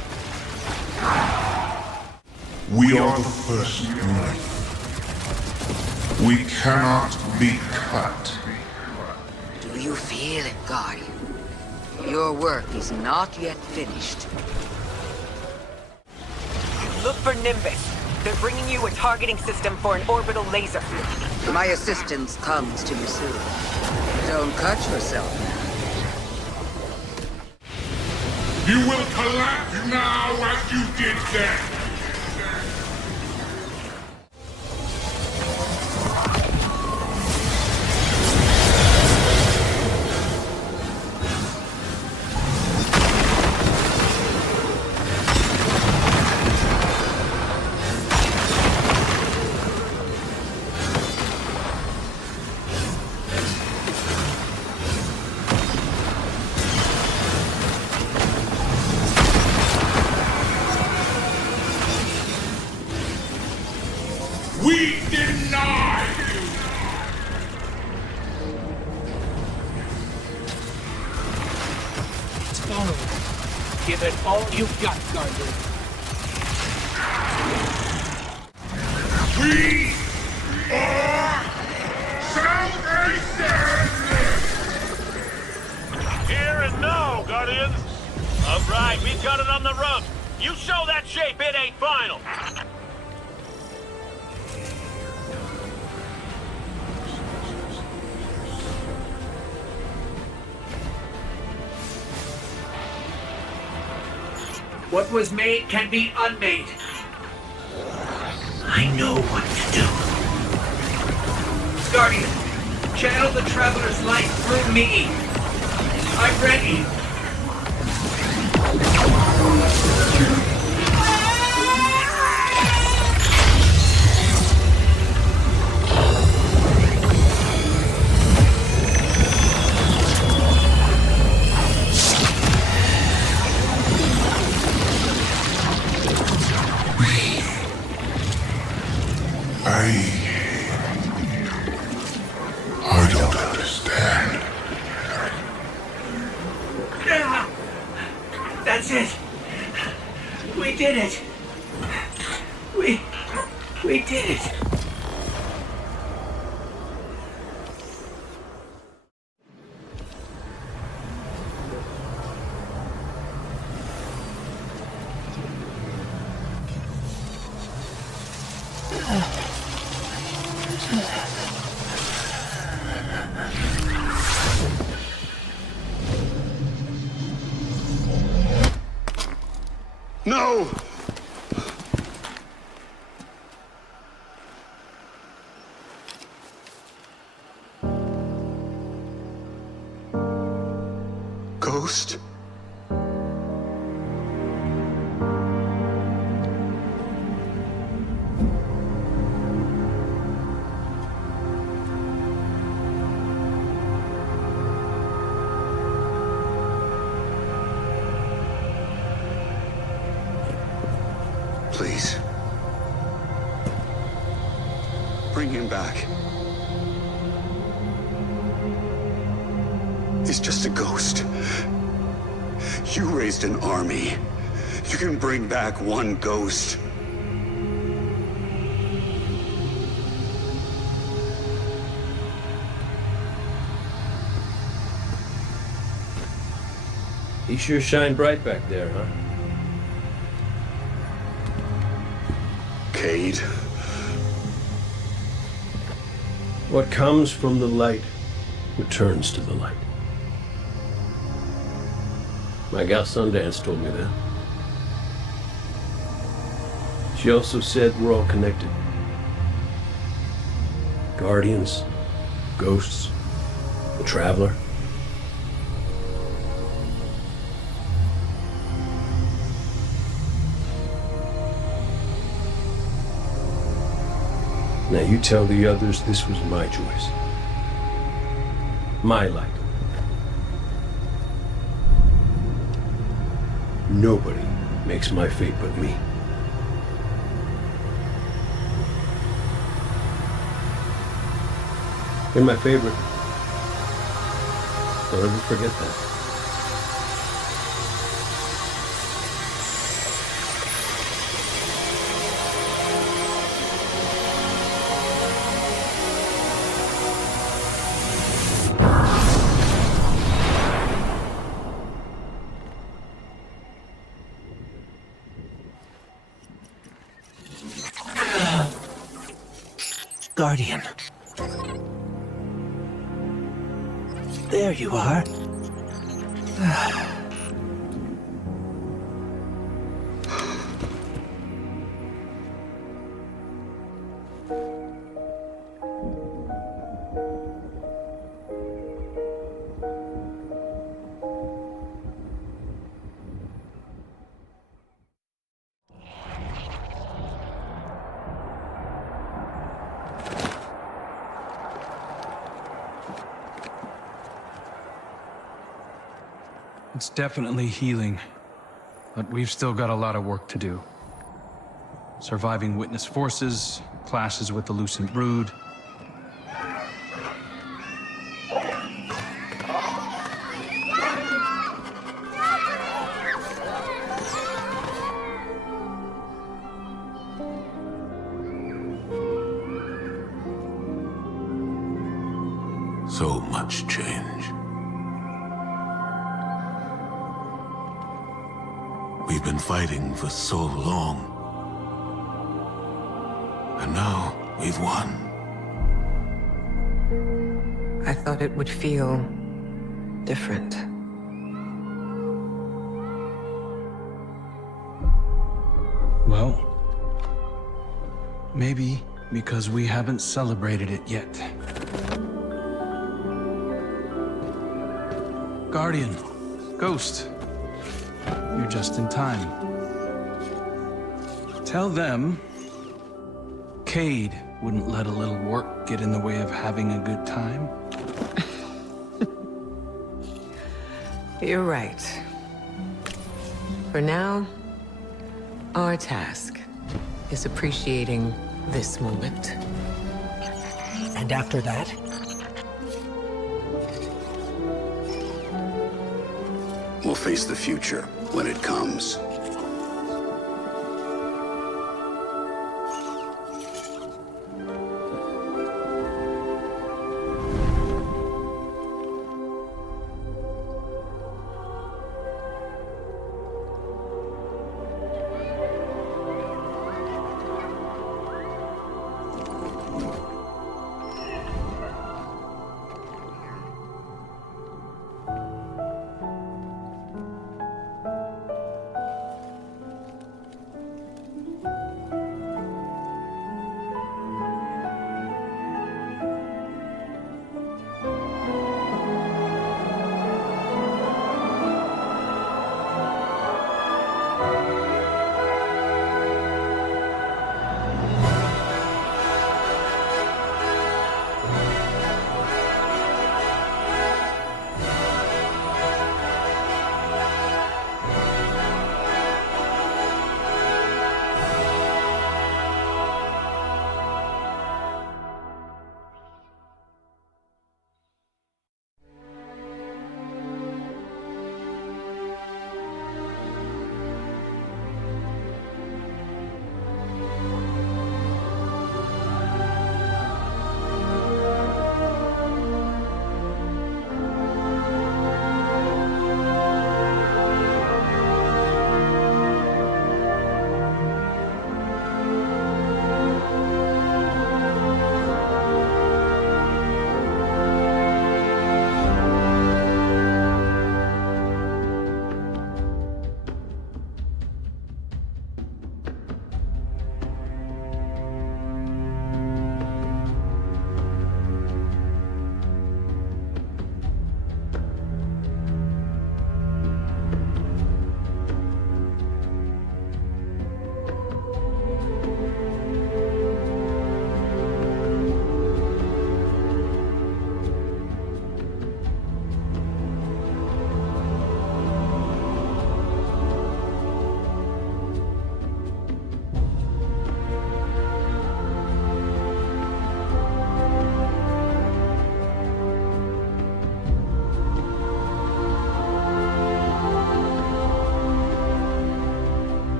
We are the first unit. We cannot be cut. Do you feel it, Guardian? Your work is not yet finished. Look for Nimbus. They're bringing you a targeting system for an orbital laser. My assistance comes to you soon. Don't cut yourself now. You will collapse now as you did then. We deny you! It's vulnerable. Give it all you got, Guardian. We are salvation! Here and now, Guardians! Alright, we've got it on the run. You show that shape, it ain't final! What was made can be unmade. I know what to do. Guardian, channel the Traveler's light through me. I'm ready. I don't understand. That's it. We did it. We did it. No! Ghost? Please. Bring him back. He's just a ghost. You raised an army. You can bring back one ghost. He sure shined bright back there, huh? Cade. What comes from the light returns to the light. My gal Sundance told me that. She also said we're all connected. Guardians, ghosts, the Traveler. Now you tell the others this was my choice. My light. Nobody makes my fate but me. You're my favorite. Don't ever forget that. Guardian. There you are. It's definitely healing, but we've still got a lot of work to do. Surviving witness forces, clashes with the Lucent Brood. So much change. We've been fighting for so long. And now, we've won. I thought it would feel different. Well, maybe because we haven't celebrated it yet. Guardian, Ghost, you're just in time. Tell them Cade wouldn't let a little work get in the way of having a good time. You're right. For now, our task is appreciating this moment. And after that? We'll face the future when it comes.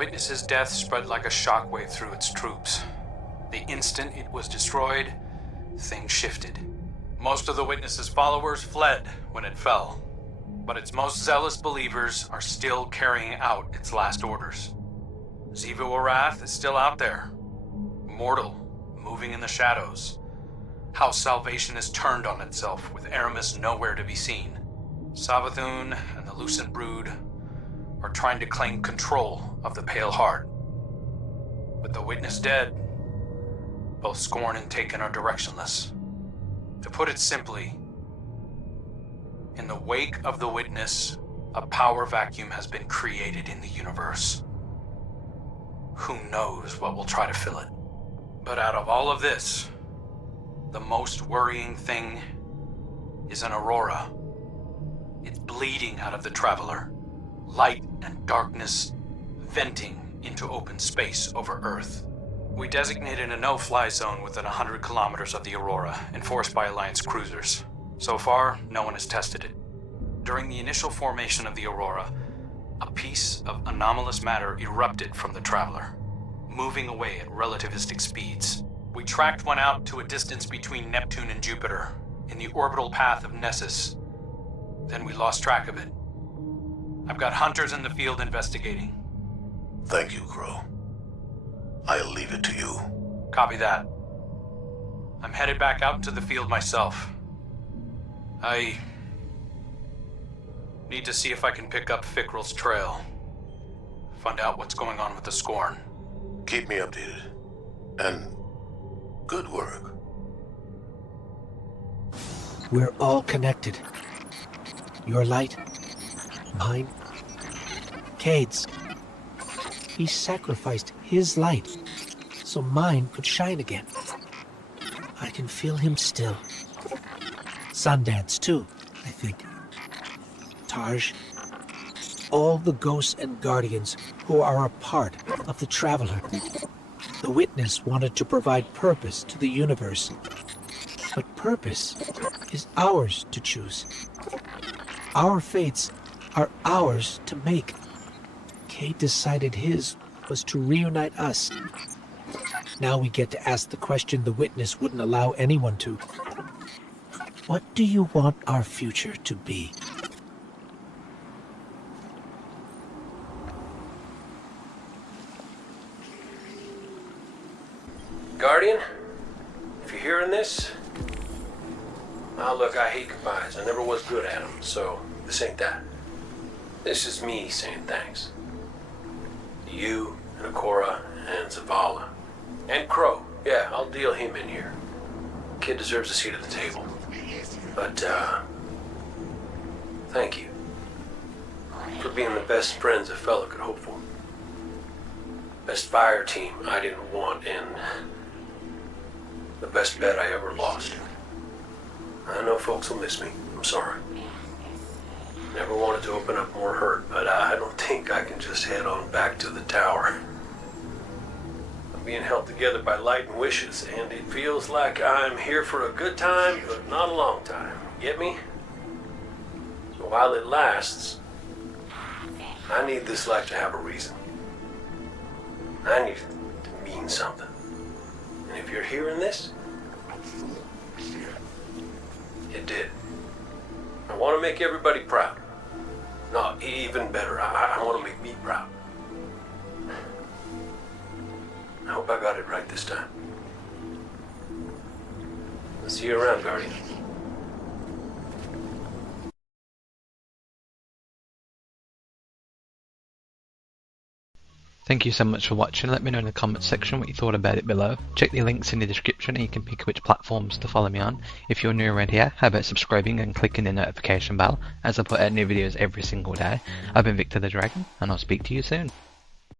Witness's death spread like a shockwave through its troops. The instant it was destroyed, things shifted. Most of the Witness's followers fled when it fell, but its most zealous believers are still carrying out its last orders. Xivu Arath is still out there, mortal, moving in the shadows. House Salvation is turned on itself, with Aramis nowhere to be seen. Savathun and the Lucent Brood are trying to claim control of the Pale Heart. With the Witness dead, both Scorn and Taken are directionless. To put it simply, in the wake of the Witness, a power vacuum has been created in the universe. Who knows what will try to fill it? But out of all of this, the most worrying thing is an aurora. It's bleeding out of the Traveler. Light and darkness venting into open space over Earth. We designated a no-fly zone within 100 kilometers of the aurora, enforced by Alliance cruisers. So far, no one has tested it. During the initial formation of the aurora, a piece of anomalous matter erupted from the Traveler, moving away at relativistic speeds. We tracked one out to a distance between Neptune and Jupiter, in the orbital path of Nessus. Then we lost track of it. I've got hunters in the field investigating. Thank you, Crow. I'll leave it to you. Copy that. I'm headed back out into the field myself. I need to see if I can pick up Fickrell's trail. Find out what's going on with the Scorn. Keep me updated. And good work. We're all connected. Your light, mine, Cade's. He sacrificed his light so mine could shine again. I can feel him still. Sundance, too, I think. Tarj. All the ghosts and guardians who are a part of the Traveler. The Witness wanted to provide purpose to the universe. But purpose is ours to choose. Our fates are ours to make. Cade decided his was to reunite us. Now we get to ask the question the Witness wouldn't allow anyone to. What do you want our future to be? Guardian, if you're hearing this, now look, I hate goodbyes. I never was good at them, so this ain't that. This is me saying thanks. To you, and Akora, and Zavala. And Crow. Yeah, I'll deal him in here. Kid deserves a seat at the table. But, thank you. For being the best friends a fella could hope for. Best fire team I didn't want, and the best bet I ever lost. I know folks will miss me. I'm sorry. Never wanted to open up more hurt, but I don't think I can just head on back to the tower. I'm being held together by light and wishes, and it feels like I'm here for a good time, but not a long time. Get me? So while it lasts, I need this life to have a reason. I need it to mean something. And if you're hearing this, it did. I want to make everybody proud. No, even better, I want to make me proud. I hope I got it right this time. I'll see you around, Guardian. Thank you so much for watching. Let me know in the comments section what you thought about it below. Check the links in the description and you can pick which platforms to follow me on. If you're new around here, how about subscribing and clicking the notification bell as I put out new videos every single day. I've been Victor the Dragon and I'll speak to you soon.